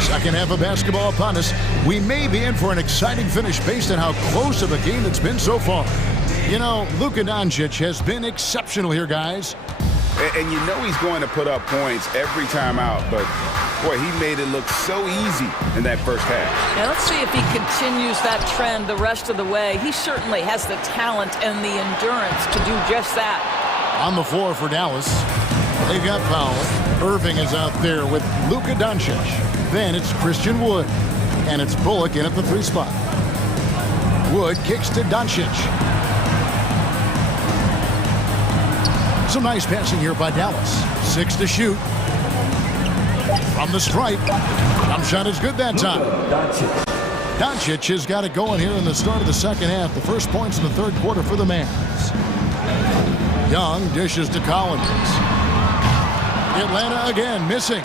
Second half of basketball upon us. We may be in for an exciting finish based on how close of a game it's been so far. You know, Luka Doncic has been exceptional here, guys. And you know he's going to put up points every time out, but boy, he made it look so easy in that first half. Now let's see if he continues that trend the rest of the way. He certainly has the talent and the endurance to do just that. On the floor for Dallas, they've got Powell. Irving is out there with Luka Doncic. Then it's Christian Wood, and it's Bullock in at the 3 spot. Wood kicks to Doncic. Some nice passing here by Dallas. 6 to shoot. From the stripe. Jump shot is good that time. Doncic has got it going here in the start of the second half. The first points in the third quarter for the Mavs. Young dishes to Collins. Atlanta again missing.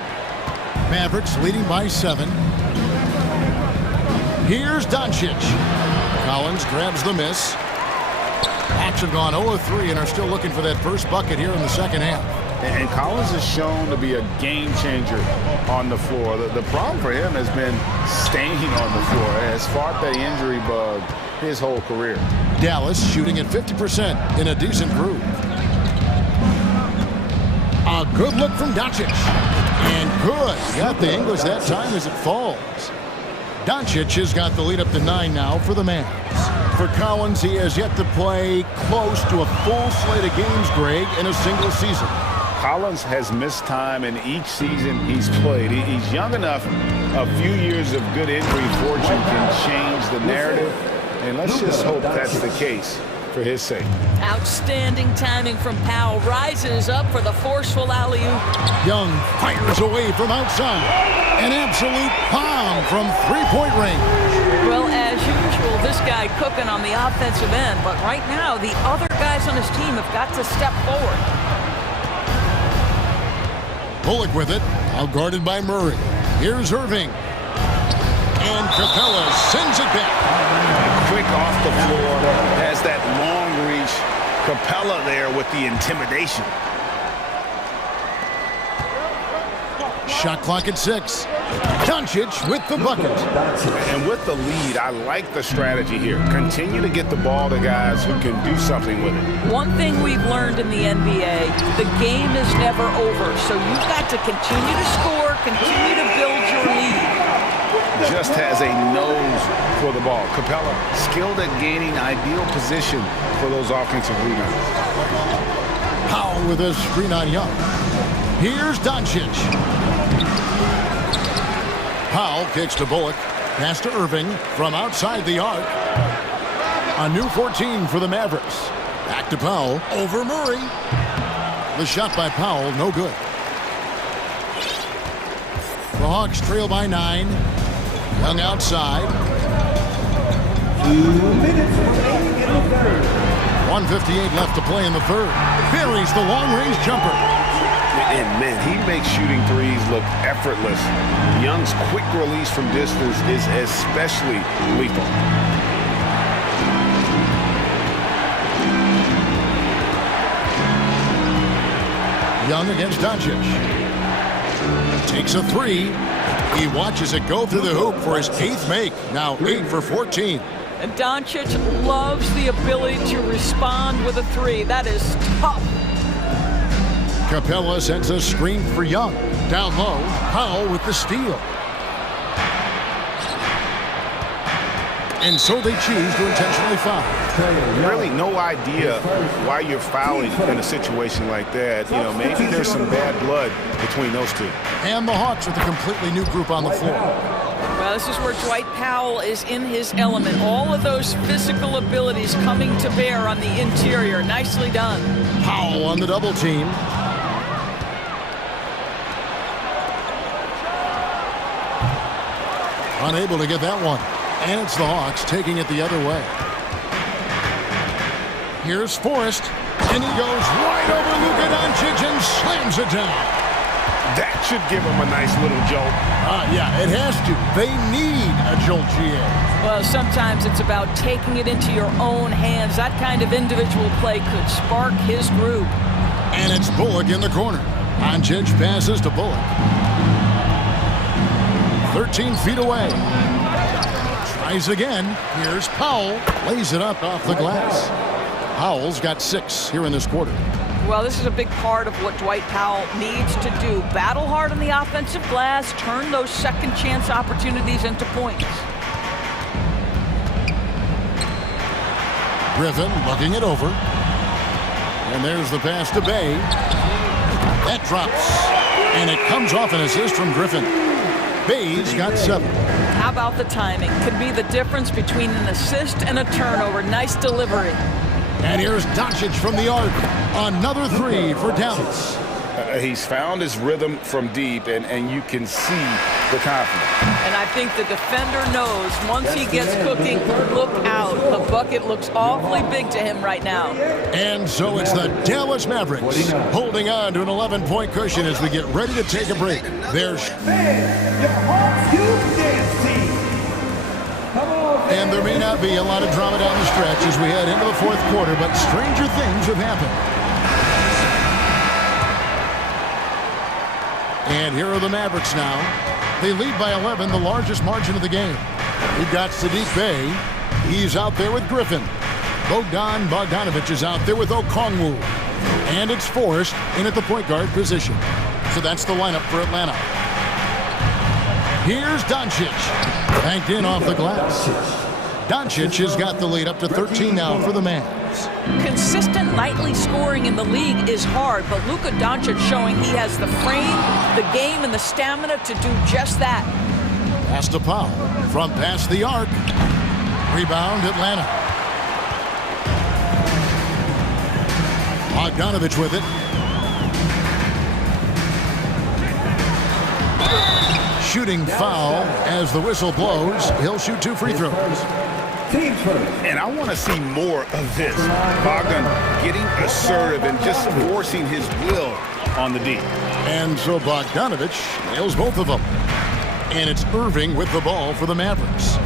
Mavericks leading by 7. Here's Doncic. Collins grabs the miss. Hawks have gone 0-3 and are still looking for that first bucket here in the second half. And Collins is shown to be a game changer on the floor. The problem for him has been staying on the floor. He has fought the injury bug his whole career. Dallas shooting at 50% in a decent groove. A good look from Doncic. And good. Got the English that time as it falls. Doncic has got the lead up to 9 now for the Mavs. For Collins, he has yet to play close to a full slate of games, Greg, in a single season. Collins has missed time in each season he's played. He's young enough. A few years of good injury fortune can change the narrative. And let's just hope that's the case for his sake. Outstanding timing from Powell. Rises up for the forceful alley-oop. Young fires away from outside. An absolute bomb from three-point range. Well, as usual, this guy cooking on the offensive end. But right now, the other guys on his team have got to step forward. Bullock with it. Outguarded by Murray. Here's Irving. And Capella sends it back. Quick off the floor. Has that long reach. Capella there with the intimidation. Shot clock at 6. Doncic with the bucket. And with the lead, I like the strategy here. Continue to get the ball to guys who can do something with it. One thing we've learned in the NBA, the game is never over. So you've got to continue to score, continue to build your lead. Just has a nose for the ball. Capella skilled at gaining ideal position for those offensive rebounds. Powell with a screen on Young. Here's Doncic. Powell kicks to Bullock. Pass to Irving from outside the arc. A new 14 for the Mavericks. Back to Powell. Over Murray. The shot by Powell, no good. The Hawks trail by 9. Young outside. 2 minutes remaining in the third. 1:58 left to play in the third. Buries the long-range jumper. And man, he makes shooting threes look effortless. Young's quick release from distance is especially lethal. Young against Doncic. Takes a three. He watches it go through the hoop for his 8th make. Now 8 for 14. And Doncic loves the ability to respond with a three. That is tough. Capella sends a screen for Young. Down low, Powell with the steal. And so they choose to intentionally foul. Really no idea why you're fouling in a situation like that. You know, maybe there's some bad blood between those two. And the Hawks with a completely new group on the floor. Well, this is where Dwight Powell is in his element. All of those physical abilities coming to bear on the interior. Nicely done. Powell on the double team. Unable to get that one. And it's the Hawks taking it the other way. Here's Forrest. And he goes right over Luka Doncic and slams it down. That should give him a nice little jolt. Yeah, it has to. They need a jolt, GA. Well, sometimes it's about taking it into your own hands. That kind of individual play could spark his groove. And it's Bullock in the corner. Doncic passes to Bullock. 13 feet away. Tries again. Here's Powell. Lays it up off the glass. Powell's got 6 here in this quarter. Well, this is a big part of what Dwight Powell needs to do. Battle hard on the offensive glass, turn those second chance opportunities into points. Griffin looking it over. And there's the pass to Bay. That drops. And it comes off an assist from Griffin. Bay's got 7. How about the timing? Could be the difference between an assist and a turnover. Nice delivery. And here's Doncic from the arc. Another 3 for Dallas. He's found his rhythm from deep, and you can see the confidence. And I think the defender knows once he gets cooking, look out. The bucket looks awfully big to him right now. And so it's the Dallas Mavericks holding on to an 11-point cushion as we get ready to take a break. There's and there may not be a lot of drama down the stretch as we head into the 4th quarter, but stranger things have happened. And here are the Mavericks now. They lead by 11, the largest margin of the game. We've got Saddiq Bey. He's out there with Griffin. Bogdanovic is out there with Okongwu. And it's Forrest in at the point guard position. So that's the lineup for Atlanta. Here's Doncic. Banked in off the glass. Doncic has got the lead up to 13 now for the Mavs. Consistent nightly scoring in the league is hard, but Luka Doncic showing he has the frame, the game, and the stamina to do just that. Pass to Powell from past the arc. Rebound Atlanta. Bogdanovic with it. Shooting foul as the whistle blows. He'll shoot 2 free throws. And I want to see more of this. Bogdan getting assertive and just forcing his will on the D. And so Bogdanovic nails both of them. And it's Irving with the ball for the Mavericks.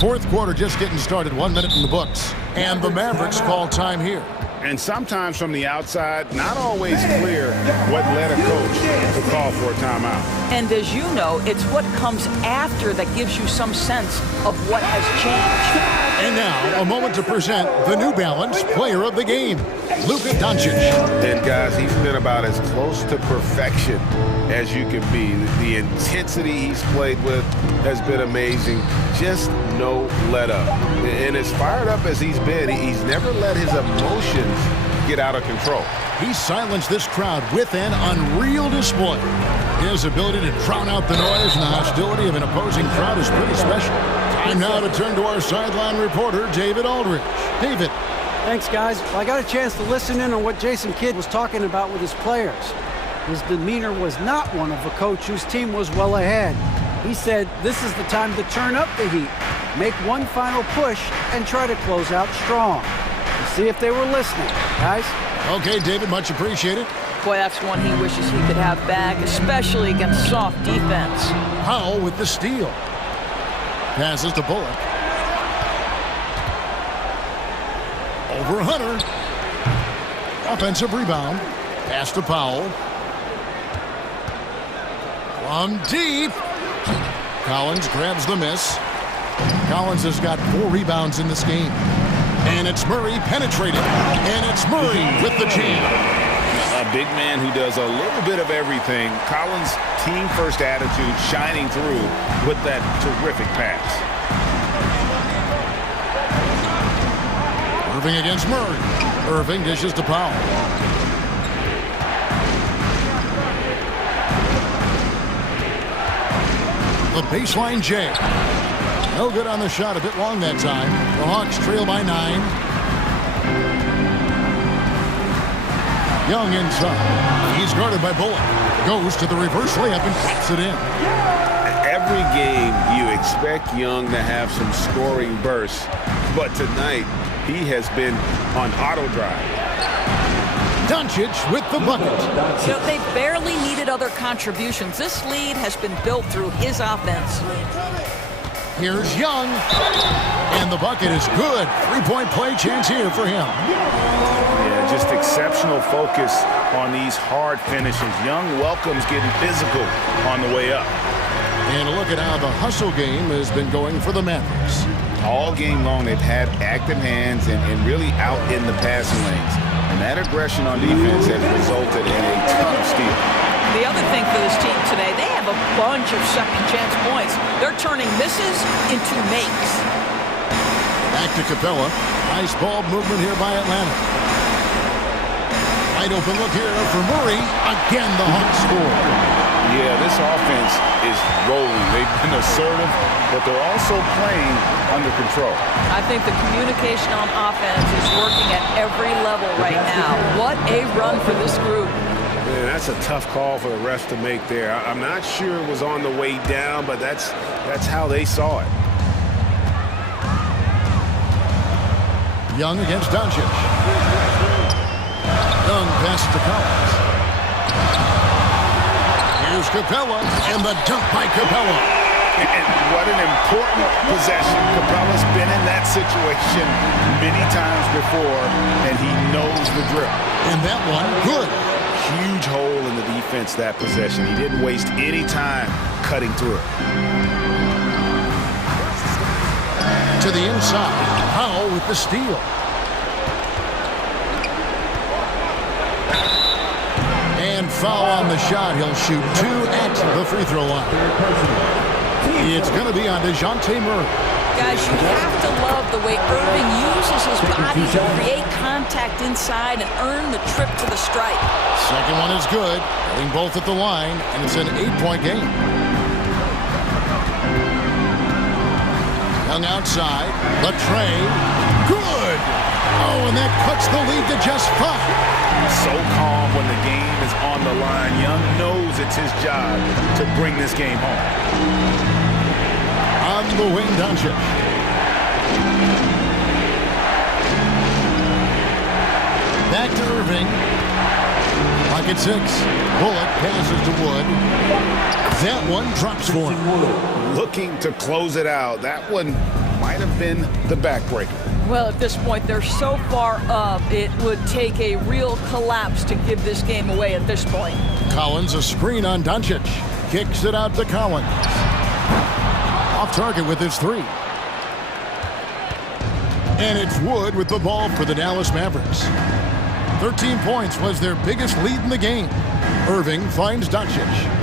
4th quarter just getting started. 1 minute in the books. And the Mavericks call time here. And sometimes from the outside, not always clear what led a coach to call for a timeout. And as you know, it's what comes after that gives you some sense of what has changed. And now, a moment to present the New Balance Player of the Game, Luka Doncic. And guys, he's been about as close to perfection as you can be. The intensity he's played with has been amazing. Just no let up. And as fired up as he's been, he's never let his emotions get out of control. He silenced this crowd with an unreal display. His ability to drown out the noise and the hostility of an opposing crowd is pretty special. Time now to turn to our sideline reporter, David Aldridge. David. Thanks, guys. Well, I got a chance to listen in on what Jason Kidd was talking about with his players. His demeanor was not one of a coach whose team was well ahead. He said this is the time to turn up the heat, make one final push, and try to close out strong. We'll see if they were listening, guys. Okay, David, much appreciated. Boy, that's one he wishes he could have back, especially against soft defense. Powell with the steal. Passes to Bullock. Over Hunter. Offensive rebound. Pass to Powell. From deep. Collins grabs the miss. Collins has got 4 rebounds in this game. And it's Murray penetrated. And it's Murray with the jam. A big man who does a little bit of everything. Collins' team-first attitude shining through with that terrific pass. Irving against Murray. Irving dishes to Powell. The baseline J. No good on the shot, a bit long that time. The Hawks trail by 9. Young inside. He's guarded by Bullock. Goes to the reverse layup and claps it in. Every game you expect Young to have some scoring bursts, but tonight he has been on auto drive. Doncic with the bucket. You know, they barely needed other contributions. This lead has been built through his offense. Here's Young. And the bucket is good. 3-point play chance here for him. Yeah, just exceptional focus on these hard finishes. Young welcomes getting physical on the way up. And a look at how the hustle game has been going for the Mavericks. All game long, they've had active hands and really out in the passing lanes. And that aggression on defense has resulted in a ton of steals. The other thing for this team today, they have a bunch of second chance points. They're turning misses into makes. Back to Capella. Nice ball movement here by Atlanta. Wide open look here for Murray. Again, the Hawks score. Yeah, this offense is rolling. They've been assertive, but they're also playing under control. I think the communication on offense is working at every level right now. What a run for this group. Man, that's a tough call for the refs to make there. I'm not sure it was on the way down, but that's how they saw it. Young against Doncic. Young passes to Collins. Here's Capella, and the dunk by Capella. And what an important possession. Capella's been in that situation many times before, and he knows the drill. And that one, good. Huge hole in the defense that possession. He didn't waste any time cutting through it. To the inside. Powell with the steal. And foul on the shot. He'll shoot 2 at the free throw line. It's going to be on DeJounte Murray. Guys, you have to love the way Irving uses his body to create contact inside and earn the trip to the stripe. Second one is good. Hitting both at the line, and it's an 8-point game. Young outside. The tray. Good! Oh, and that cuts the lead to just 5. So calm when the game is on the line. Young knows it's his job to bring this game home. On the wing, Doncic. Back to Irving. Pocket 6. Bullock passes to Wood. That one drops for him. Looking to close it out. That one might have been the backbreaker. Well, at this point, they're so far up, it would take a real collapse to give this game away at this point. Collins, a screen on Doncic. Kicks it out to Collins. Off target with his three. And it's Wood with the ball for the Dallas Mavericks. 13 points was their biggest lead in the game. Irving finds Doncic.